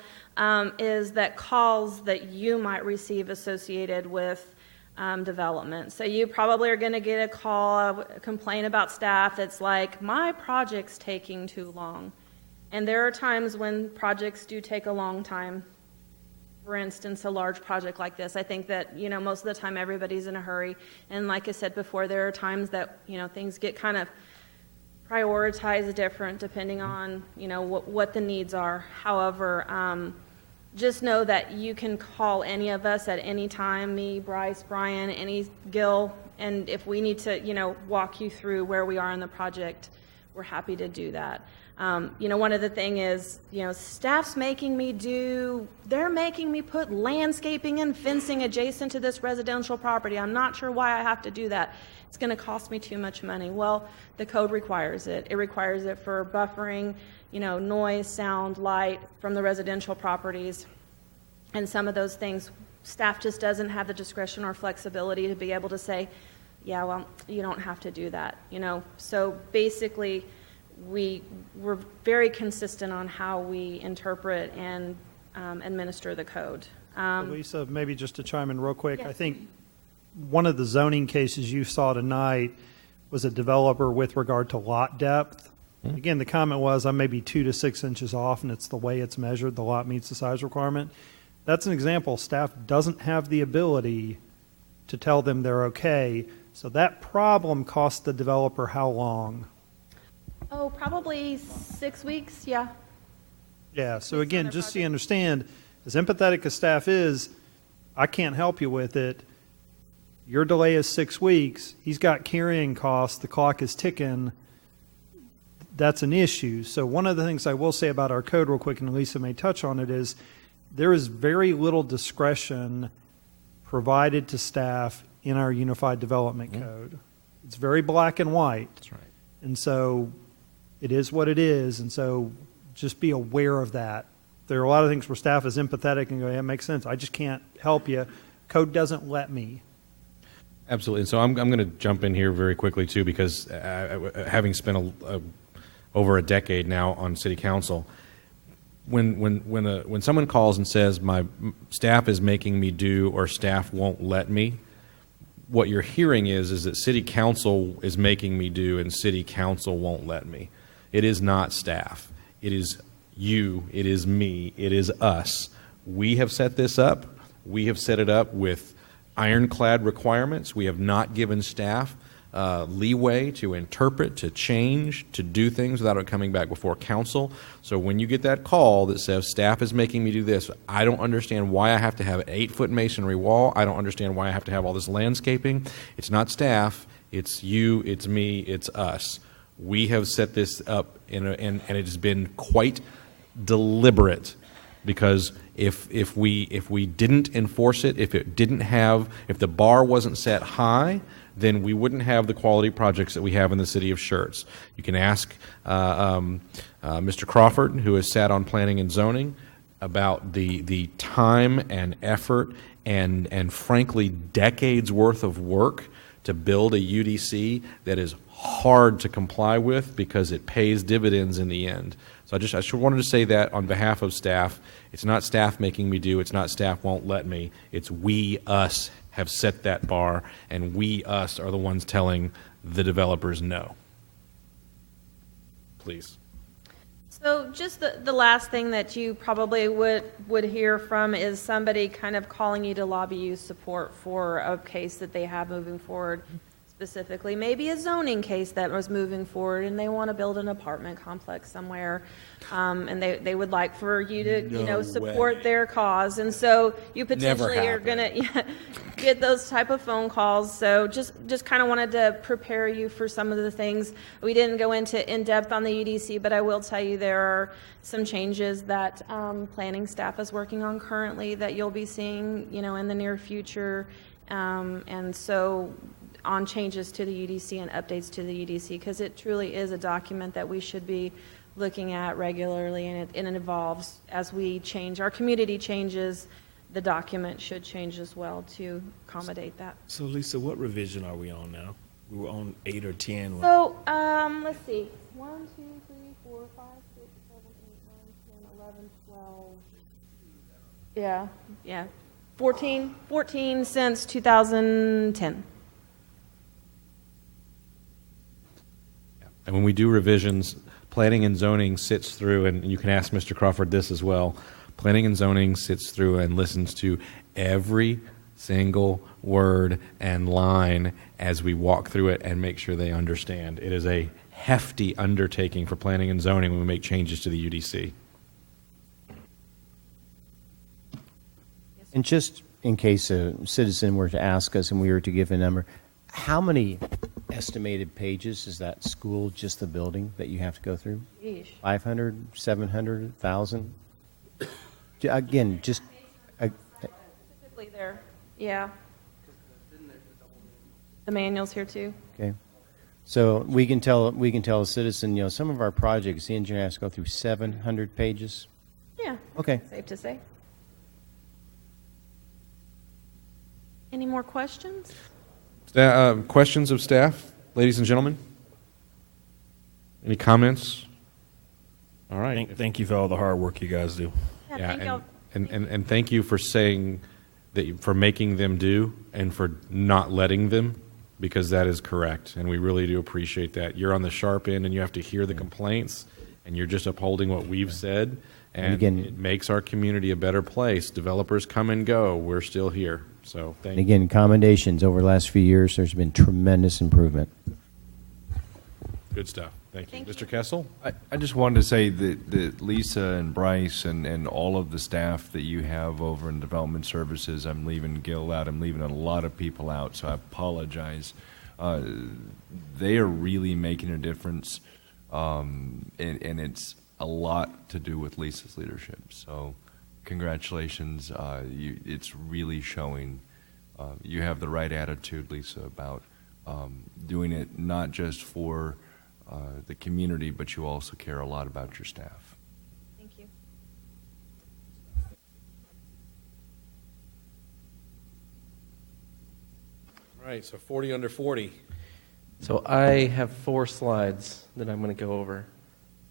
is that calls that you might receive associated with development. So you probably are going to get a call, a complaint about staff that's like, my project's taking too long. And there are times when projects do take a long time. For instance, a large project like this, I think that, most of the time everybody's in a hurry. And like I said before, there are times that, things get kind of prioritized different depending on, what the needs are. However, just know that you can call any of us at any time, me, Bryce, Brian, Gil, and if we need to, walk you through where we are in the project, we're happy to do that. One of the thing is, staff's they're making me put landscaping and fencing adjacent to this residential property. I'm not sure why I have to do that. It's going to cost me too much money. Well, the code requires it. It requires it for buffering, noise, sound, light from the residential properties. And some of those things, staff just doesn't have the discretion or flexibility to be able to say, yeah, well, you don't have to do that, So basically, we're very consistent on how we interpret and administer the code. Lisa, maybe just to chime in real quick, Yes. I think one of the zoning cases you saw tonight was a developer with regard to lot depth. Again, the comment was, I may be 2 to 6 inches off, and it's the way it's measured, the lot meets the size requirement. That's an example. Staff doesn't have the ability to tell them they're okay. So that problem cost the developer how long? Oh, probably 6 weeks, yeah. Yeah, so again, just so you understand, as empathetic as staff is, I can't help you with it. Your delay is 6 weeks. He's got carrying costs. The clock is ticking. That's an issue. So one of the things I will say about our code real quick, and Lisa may touch on it, is there is very little discretion provided to staff in our Unified Development Code. It's very black and white. That's right. And so it is what it is. And so just be aware of that. There are a lot of things where staff is empathetic and go, yeah, it makes sense. I just can't help you. Code doesn't let me. Absolutely. And so I'm going to jump in here very quickly, too, because having spent over a decade now on city council, when someone calls and says, my staff is making me do or staff won't let me, what you're hearing is that city council is making me do and city council won't let me. It is not staff. It is you. It is me. It is us. We have set this up. We have set it up with ironclad requirements. We have not given staff leeway to interpret, to change, to do things without it coming back before council. So when you get that call that says staff is making me do this, I don't understand why I have to have an 8-foot masonry wall. I don't understand why I have to have all this landscaping. It's not staff. It's you. It's me. It's us. We have set this up, and it has been quite deliberate, because if we didn't enforce it, if the bar wasn't set high, then we wouldn't have the quality projects that we have in the city of Schertz. You can ask Mr. Crawford, who has sat on planning and zoning, about the time and effort and frankly decades worth of work to build a UDC that is hard to comply with because it pays dividends in the end. So I just wanted to say that on behalf of staff. It's not staff making me do. It's not staff won't let me. It's we, us, have set that bar, and we, us, are the ones telling the developers no. Please. So just the last thing that you probably would hear from is somebody kind of calling you to lobby you support for a case that they have moving forward, specifically maybe a zoning case that was moving forward and they want to build an apartment complex somewhere, and they would like for you to support their cause, and so you potentially are going to get those type of phone calls. So just kind of wanted to prepare you for some of the things. We didn't go into in depth on the UDC, but I will tell you there are some changes that planning staff is working on currently that you'll be seeing in the near future, and so on changes to the UDC and updates to the UDC, because it truly is a document that we should be looking at regularly, and it evolves as we change. Our community changes, the document should change as well to accommodate that. So Lisa, what revision are we on now? We were on 8 or 10. So, let's see. 1, 2, 3, 4, 5, 6, 7, 8, 9, 10, 11, 12. Yeah. 14 since 2010. And when we do revisions, planning and zoning sits through, and you can ask Mr. Crawford this as well, planning and zoning sits through and listens to every single word and line as we walk through it and make sure they understand. It is a hefty undertaking for planning and zoning when we make changes to the UDC. And just in case a citizen were to ask us and we were to give a number, how many estimated pages is that school, just the building, that you have to go through? Yeesh. 500, 700, 1,000? Again, just... Specifically there. Yeah. The manual's here too. Okay. So we can tell a citizen, some of our projects, the engineer has to go through 700 pages. Yeah. Okay. Safe to say. Any more questions? Questions of staff, ladies and gentlemen? Any comments? All right. Thank you for all the hard work you guys do. Yeah, and thank you for saying that for making them do and for not letting them because that is correct, and we really do appreciate that. You're on the sharp end, and you have to hear the complaints, and you're just upholding what we've said, and again- it makes our community a better place. Developers come and go. We're still here. So thank And again, commendations. Over the last few years, there's been tremendous improvement. Good stuff. Thank you. Mr. Kessel? I just wanted to say that Lisa and Bryce and all of the staff that you have over in Development Services, I'm leaving Gil out, I'm leaving a lot of people out, so I apologize. They are really making a difference, and it's a lot to do with Lisa's leadership. So congratulations. It's really showing. You have the right attitude, Lisa, about doing it not just for the community, but you also care a lot about your staff. Thank you. All right, so 40 under 40. So I have 4 slides that I'm going to go over.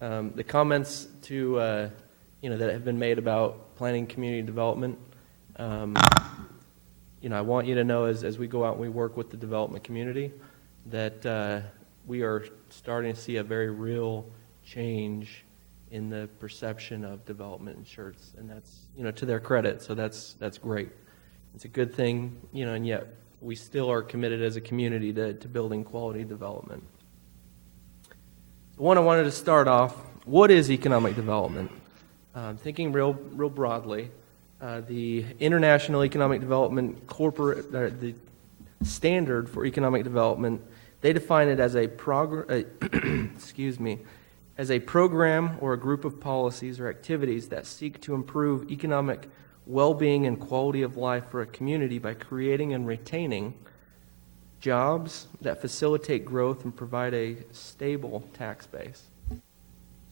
The comments to that have been made about planning community development. I want you to know as we go out and we work with the development community that we are starting to see a very real change in the perception of development in Schertz, and that's to their credit. So that's great. It's a good thing, and yet we still are committed as a community to building quality development. The one I wanted to start off, what is economic development? Thinking real broadly, the International Economic Development the standard for economic development, they define it as a as a program or a group of policies or activities that seek to improve economic well-being and quality of life for a community by creating and retaining jobs that facilitate growth and provide a stable tax base. So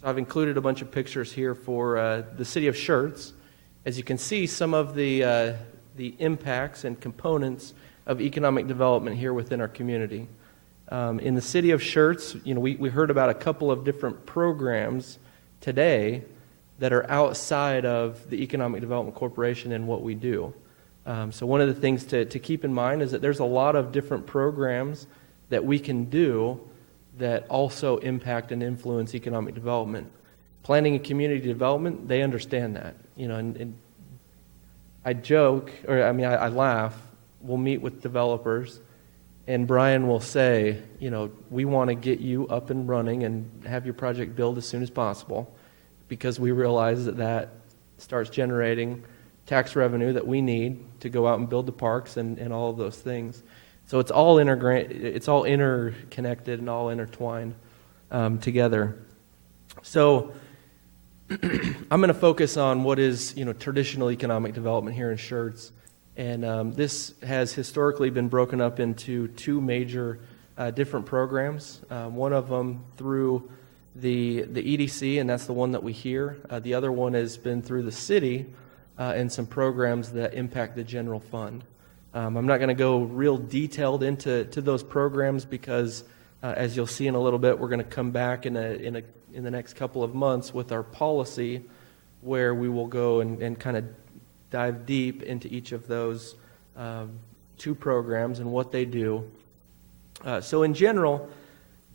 I've included a bunch of pictures here for the city of Schertz. As you can see, some of the impacts and components of economic development here within our community. In the city of Schertz, we heard about a couple of different programs today that are outside of the Economic Development Corporation and what we do. So one of the things to keep in mind is that there's a lot of different programs that we can do that also impact and influence economic development. Planning and community development, they understand that. And I joke, I laugh, we'll meet with developers, and Brian will say, we want to get you up and running and have your project built as soon as possible, because we realize that starts generating tax revenue that we need to go out and build the parks and all of those things. So it's all interconnected and all intertwined together. So I'm going to focus on what is traditional economic development here in Schertz. And this has historically been broken up into 2 major different programs. One of them through the EDC, and that's the one that we hear. The other one has been through the city and some programs that impact the general fund. I'm not going to go real detailed into those programs because, as you'll see in a little bit, we're going to come back in the next couple of months with our policy, where we will go and kind of dive deep into each of those 2 programs and what they do. So in general,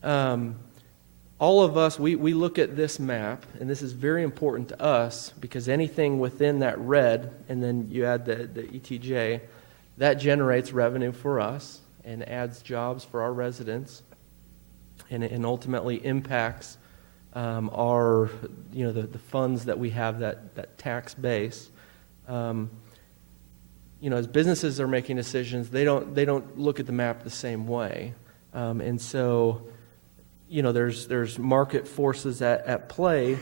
all of us, we look at this map, and this is very important to us because anything within that red, and then you add the ETJ, that generates revenue for us and adds jobs for our residents, and ultimately impacts our, the funds that we have, that tax base. As businesses are making decisions, they don't look at the map the same way, and so there's market forces at play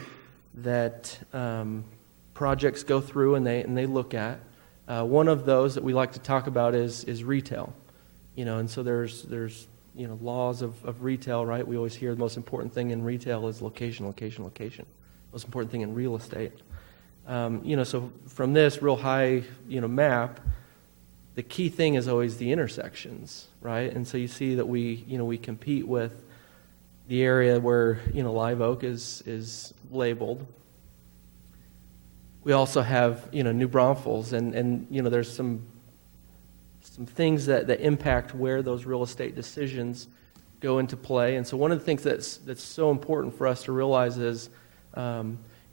that projects go through and they look at. One of those that we like to talk about is retail, and so there's laws of retail, right? We always hear the most important thing in retail is location. Most important thing in real estate. So from this real high, map, the key thing is always the intersections, right? And so you see that we compete with the area where, Live Oak is labeled. We also have, New Braunfels, and there's some some things that impact where those real estate decisions go into play. And so one of the things that's so important for us to realize is,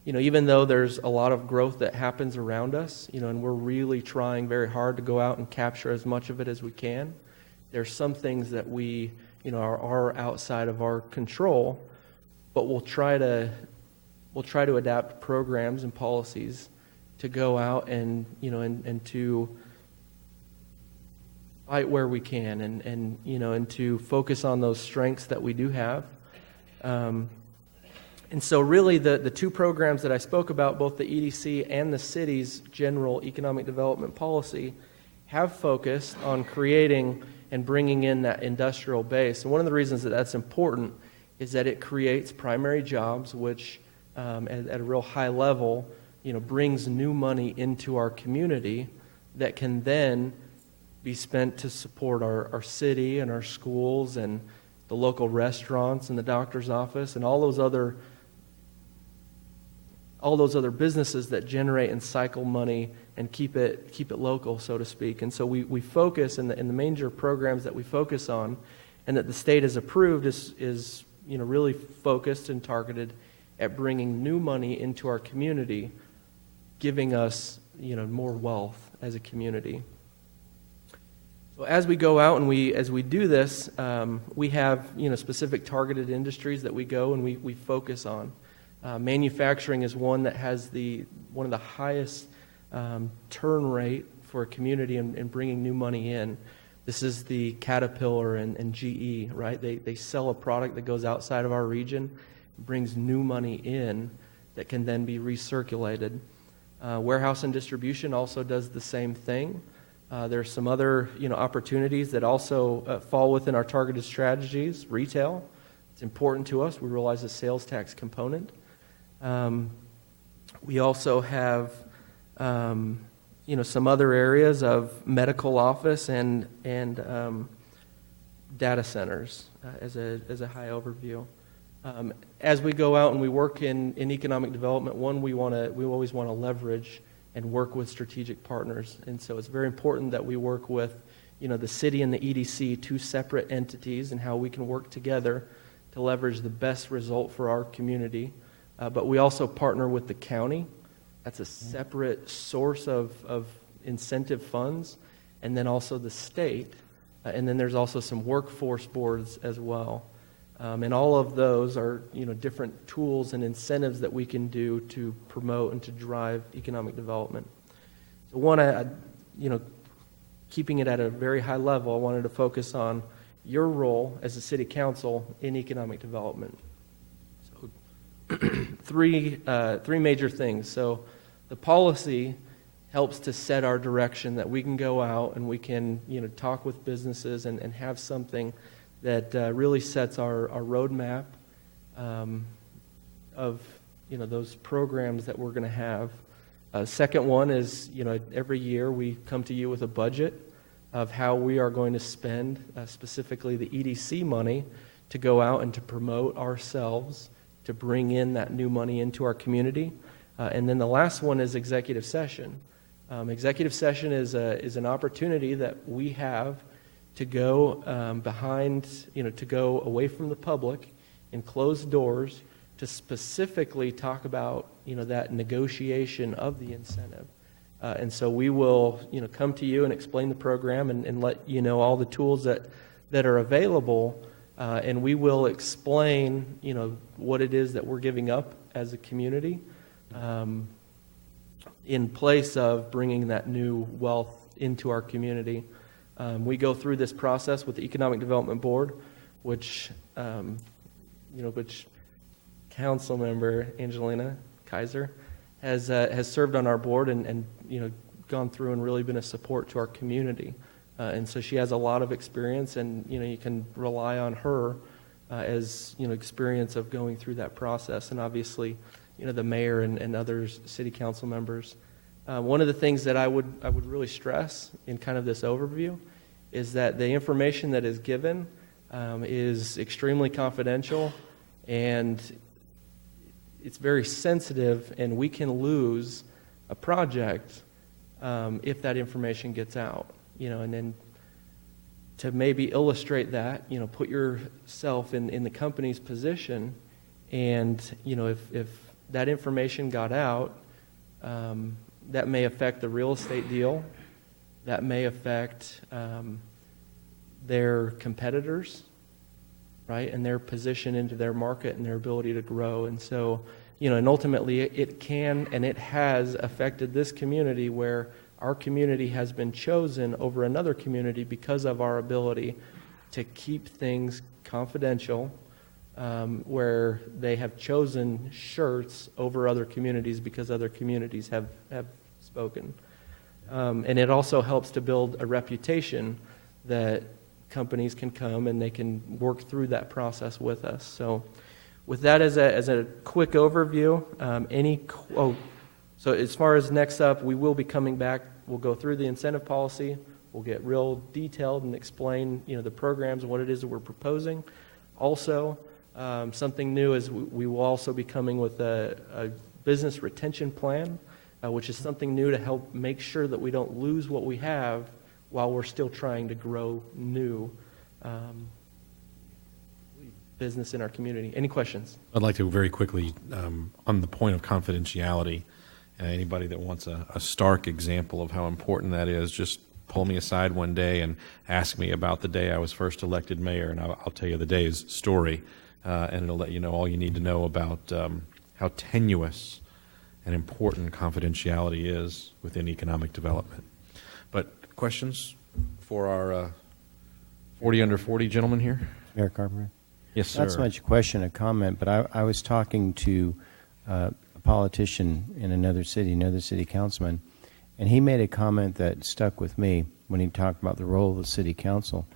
even though there's a lot of growth that happens around us, and we're really trying very hard to go out and capture as much of it as we can, there's some things that we, are outside of our control, but we'll try to adapt programs and policies to go out and to fight where we can and to focus on those strengths that we do have. And so really the two programs that I spoke about, both the EDC and the city's general economic development policy, have focused on creating and bringing in that industrial base. And one of the reasons that that's important is that it creates primary jobs, which at a real high level, brings new money into our community that can then be spent to support our city and our schools and the local restaurants and the doctor's office and all those other businesses that generate and cycle money and keep it local, so to speak. And so we focus in the major programs that we focus on and that the state has approved is really focused and targeted at bringing new money into our community, giving us more wealth as a community. So as we go out and as we do this, we have specific targeted industries that we go and we focus on. Manufacturing is one that has one of the highest turn rate for a community in bringing new money in. This is the Caterpillar and GE, right? They sell a product that goes outside of our region, brings new money in that can then be recirculated. Warehouse and distribution also does the same thing. There's some other opportunities that also fall within our targeted strategies. Retail, it's important to us. We realize the sales tax component. We also have some other areas of medical office and data centers as a high overview. As we go out and we work in economic development, we always want to leverage and work with strategic partners. And so it's very important that we work with the city and the EDC, two separate entities, and how we can work together to leverage the best result for our community. But we also partner with the county. That's a separate source of incentive funds, and then also the state. And then there's also some workforce boards as well. And all of those are different tools and incentives that we can do to promote and to drive economic development. So one, keeping it at a very high level, I wanted to focus on your role as a city council in economic development. So three major things. So the policy helps to set our direction, that we can go out and we can talk with businesses and have something that really sets our roadmap of those programs that we're going to have. Second one is every year we come to you with a budget of how we are going to spend specifically the EDC money to go out and to promote ourselves, to bring in that new money into our community. And then the last one is executive session. Executive session is an opportunity that we have to go to go away from the public in closed doors to specifically talk about, that negotiation of the incentive. And so we will, come to you and explain the program and let you know all the tools that are available. And we will explain, what it is that we're giving up as a community in place of bringing that new wealth into our community. We go through this process with the Economic Development Board, which Council Member Angelina Kaiser has served on our board and gone through and really been a support to our community. And so she has a lot of experience, and you can rely on her as experience of going through that process, and obviously the mayor and other city council members. One of the things that I would really stress in kind of this overview is that the information that is given is extremely confidential, and it's very sensitive, and we can lose a project if that information gets out. and then to maybe illustrate that, put yourself in the company's position, and, if that information got out, that may affect the real estate deal, that may affect their competitors, right, and their position into their market and their ability to grow. And so, and ultimately it can and it has affected this community, where our community has been chosen over another community because of our ability to keep things confidential, where they have chosen Schertz over other communities because other communities have spoken. And it also helps to build a reputation that companies can come and they can work through that process with us. So with that as a quick overview, so as far as next up, we will be coming back. We'll go through the incentive policy. We'll get real detailed and explain, the programs and what it is that we're proposing. Also, something new is we will also be coming with a business retention plan, which is something new to help make sure that we don't lose what we have while we're still trying to grow new business in our community. Any questions? I'd like to very quickly, on the point of confidentiality, anybody that wants a stark example of how important that is, just pull me aside one day and ask me about the day I was first elected mayor, and I'll tell you the day's story, and it'll let you know all you need to know about how tenuous and important confidentiality is within economic development. But questions for our 40 under 40 gentleman here? Mayor Carpenter? Yes, sir. Not so much a question, a comment, but I was talking to a politician in another city councilman, and he made a comment that stuck with me when he talked about the role of the city council.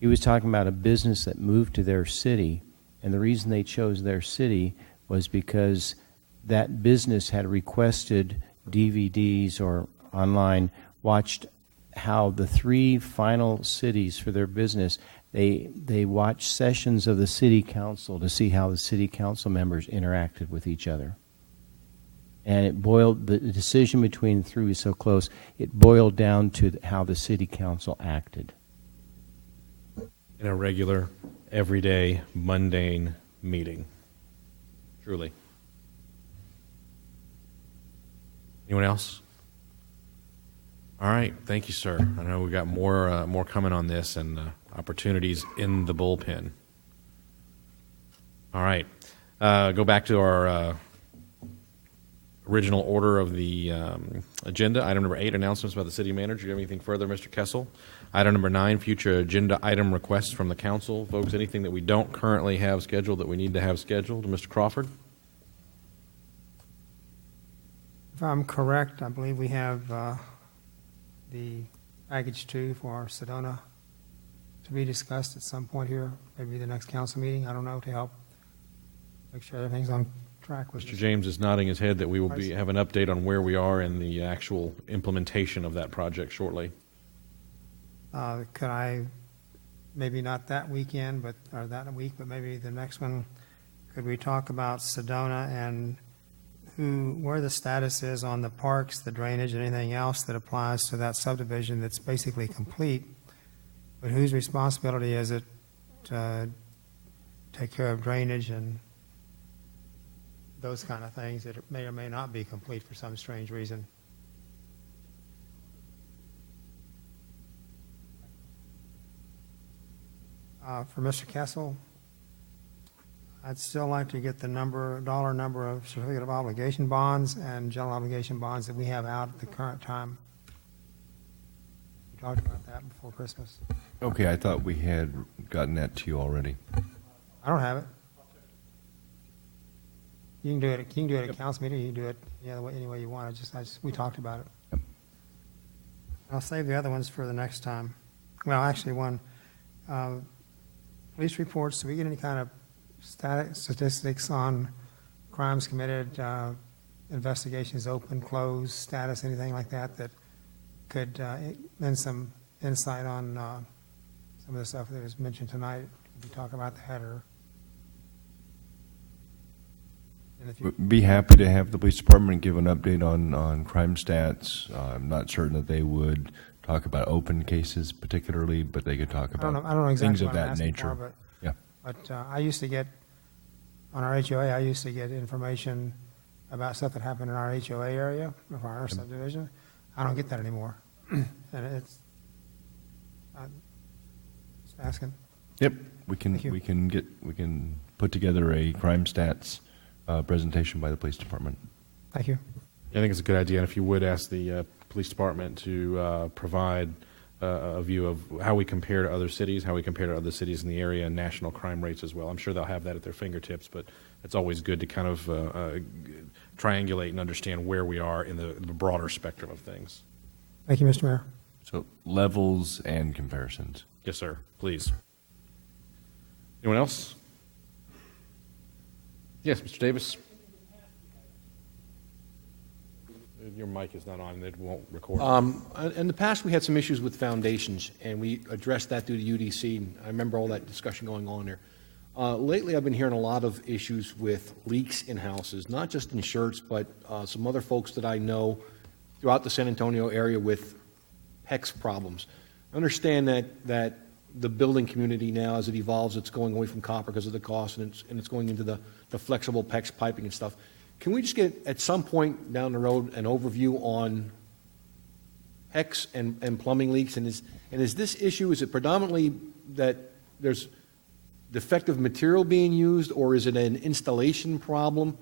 He was talking about a business that moved to their city, and the reason they chose their city was because that business had requested DVDs or online, watched how the 3 final cities for their business, they watched sessions of the city council to see how the city council members interacted with each other. And it boiled, the decision between the 3 was so close, it boiled down to how the city council acted. In a regular, everyday, mundane meeting. Truly. Anyone else? All right, thank you, sir. I know we've got more coming on this, and opportunities in the bullpen. All right, go back to our original order of the agenda. Item number 8, announcements by the city manager. Do you have anything further, Mr. Kessel? Item number 9, future agenda item requests from the council. Folks, anything that we don't currently have scheduled that we need to have scheduled? Mr. Crawford? If I'm correct, I believe we have the package 2 for Sedona to be discussed at some point here, maybe the next council meeting, I don't know, to help make sure everything's on track with Mr. this. James is nodding his head that we will have an update on where we are in the actual implementation of that project shortly. Could I, maybe not that weekend, or that week, but maybe the next one, could we talk about Sedona and where the status is on the parks, the drainage, and anything else that applies to that subdivision that's basically complete, but whose responsibility is it to take care of drainage and those kind of things that may or may not be complete for some strange reason? For Mr. Kessel, I'd still like to get the dollar number of certificate of obligation bonds and general obligation bonds that we have out at the current time. We talked about that before Christmas. Okay, I thought we had gotten that to you already. I don't have it. You can do it at council meeting. You can do it any way you want. We talked about it. Yep. I'll save the other ones for the next time. Well, actually, one police reports. Do we get any kind of statistics on crimes committed, investigations open, closed, status, anything like that that could lend some insight on some of the stuff that was mentioned tonight? Did we talk about that, or? Be happy to have the police department give an update on crime stats. I'm not certain that they would talk about open cases particularly, but they could talk I don't about know things exactly of what I'm that asking nature. for, Yeah. but I used to get, on our HOA, I used to get information about stuff that happened in our HOA area of our subdivision. I don't get that anymore. And it's, I'm just asking. Yep, we can, Thank you. we can put together a crime stats presentation by the police department. Thank you. I think it's a good idea, and if you would ask the police department to provide a view of how we compare to other cities, how we compare to other cities in the area, and national crime rates as well. I'm sure they'll have that at their fingertips, but it's always good to kind of triangulate and understand where we are in the broader spectrum of things. Thank you, Mr. Mayor. So levels and comparisons. Yes, sir. Please. Anyone else? Yes, Mr. Davis. Your mic is not on, and it won't record. In the past, we had some issues with foundations, and we addressed that through the UDC, and I remember all that discussion going on there. Lately, I've been hearing a lot of issues with leaks in houses, not just in Schertz, but some other folks that I know throughout the San Antonio area with PEX problems. I understand that the building community now, as it evolves, it's going away from copper because of the cost, and it's going into the flexible PEX piping and stuff. Can we just get, at some point down the road, an overview on PEX and plumbing leaks? And is this issue, is it predominantly that there's defective material being used, or is it an installation problem?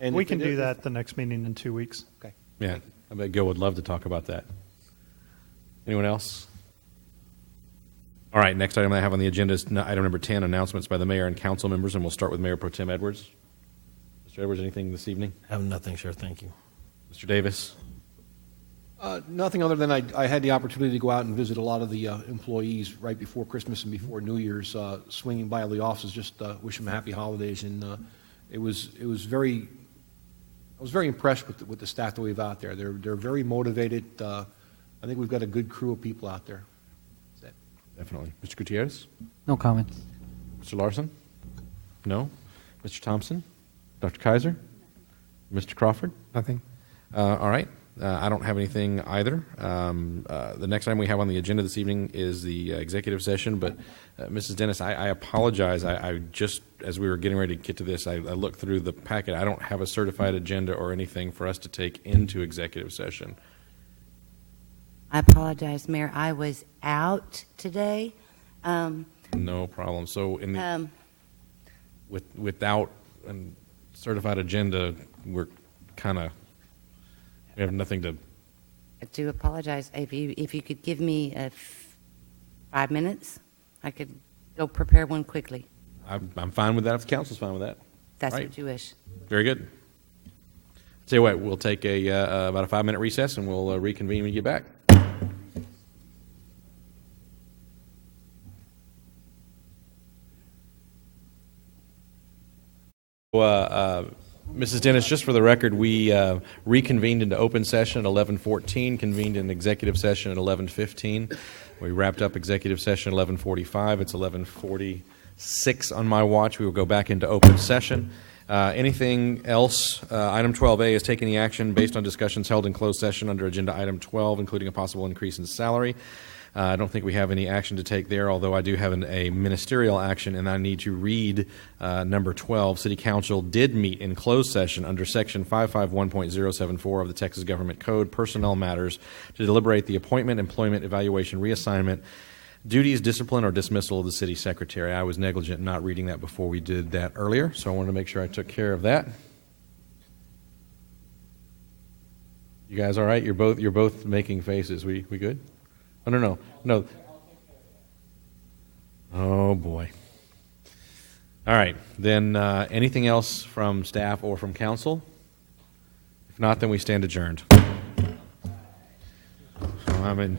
And We can do that the next meeting in 2 weeks. Okay. Yeah, I bet Gil would love to talk about that. Anyone else? All right, next item I have on the agenda is item number 10, announcements by the mayor and council members, and we'll start with Mayor Pro Tem Edwards. Mr. Edwards, anything this evening? I have nothing, sure, thank you. Mr. Davis? Nothing other than I had the opportunity to go out and visit a lot of the employees right before Christmas and before New Year's, swinging by the offices, just wish them happy holidays, and I was very impressed with the staff that we have out there. They're very motivated. I think we've got a good crew of people out there. That's it. Definitely. Mr. Gutierrez? No comments. Mr. Larson? No? Mr. Thompson? Dr. Kaiser? Mr. Crawford? Nothing. All right. I don't have anything either. The next item we have on the agenda this evening is the executive session, but Mrs. Dennis, I apologize. I just, as we were getting ready to get to this, I looked through the packet. I don't have a certified agenda or anything for us to take into executive session. I apologize, Mayor. I was out today. No problem. So in the, without a certified agenda, we're kind of, we have nothing to. I do apologize. If you could give me 5 minutes, I could go prepare one quickly. I'm fine with that if the council's fine with that. That's Right. what you wish. Very good. Tell you what, we'll take about a 5-minute recess, and we'll reconvene when you get back. Mrs. Dennis, just for the record, we reconvened into open session at 11:14, convened in executive session at 11:15. We wrapped up executive session at 11:45. It's 11:46 on my watch. We will go back into open session. Anything else? Item 12A is take any action based on discussions held in closed session under agenda item 12, including a possible increase in salary. I don't think we have any action to take there, although I do have a ministerial action, and I need to read number 12. City Council did meet in closed session under Section 551.074 of the Texas Government Code, Personnel Matters, to deliberate the appointment, employment, evaluation, reassignment, duties, discipline, or dismissal of the city secretary. I was negligent in not reading that before we did that earlier, so I wanted to make sure I took care of that. You guys all right? You're both making faces. We good? Oh, no. Oh, boy. All right. Then anything else from staff or from council? If not, then we stand adjourned. So I'm in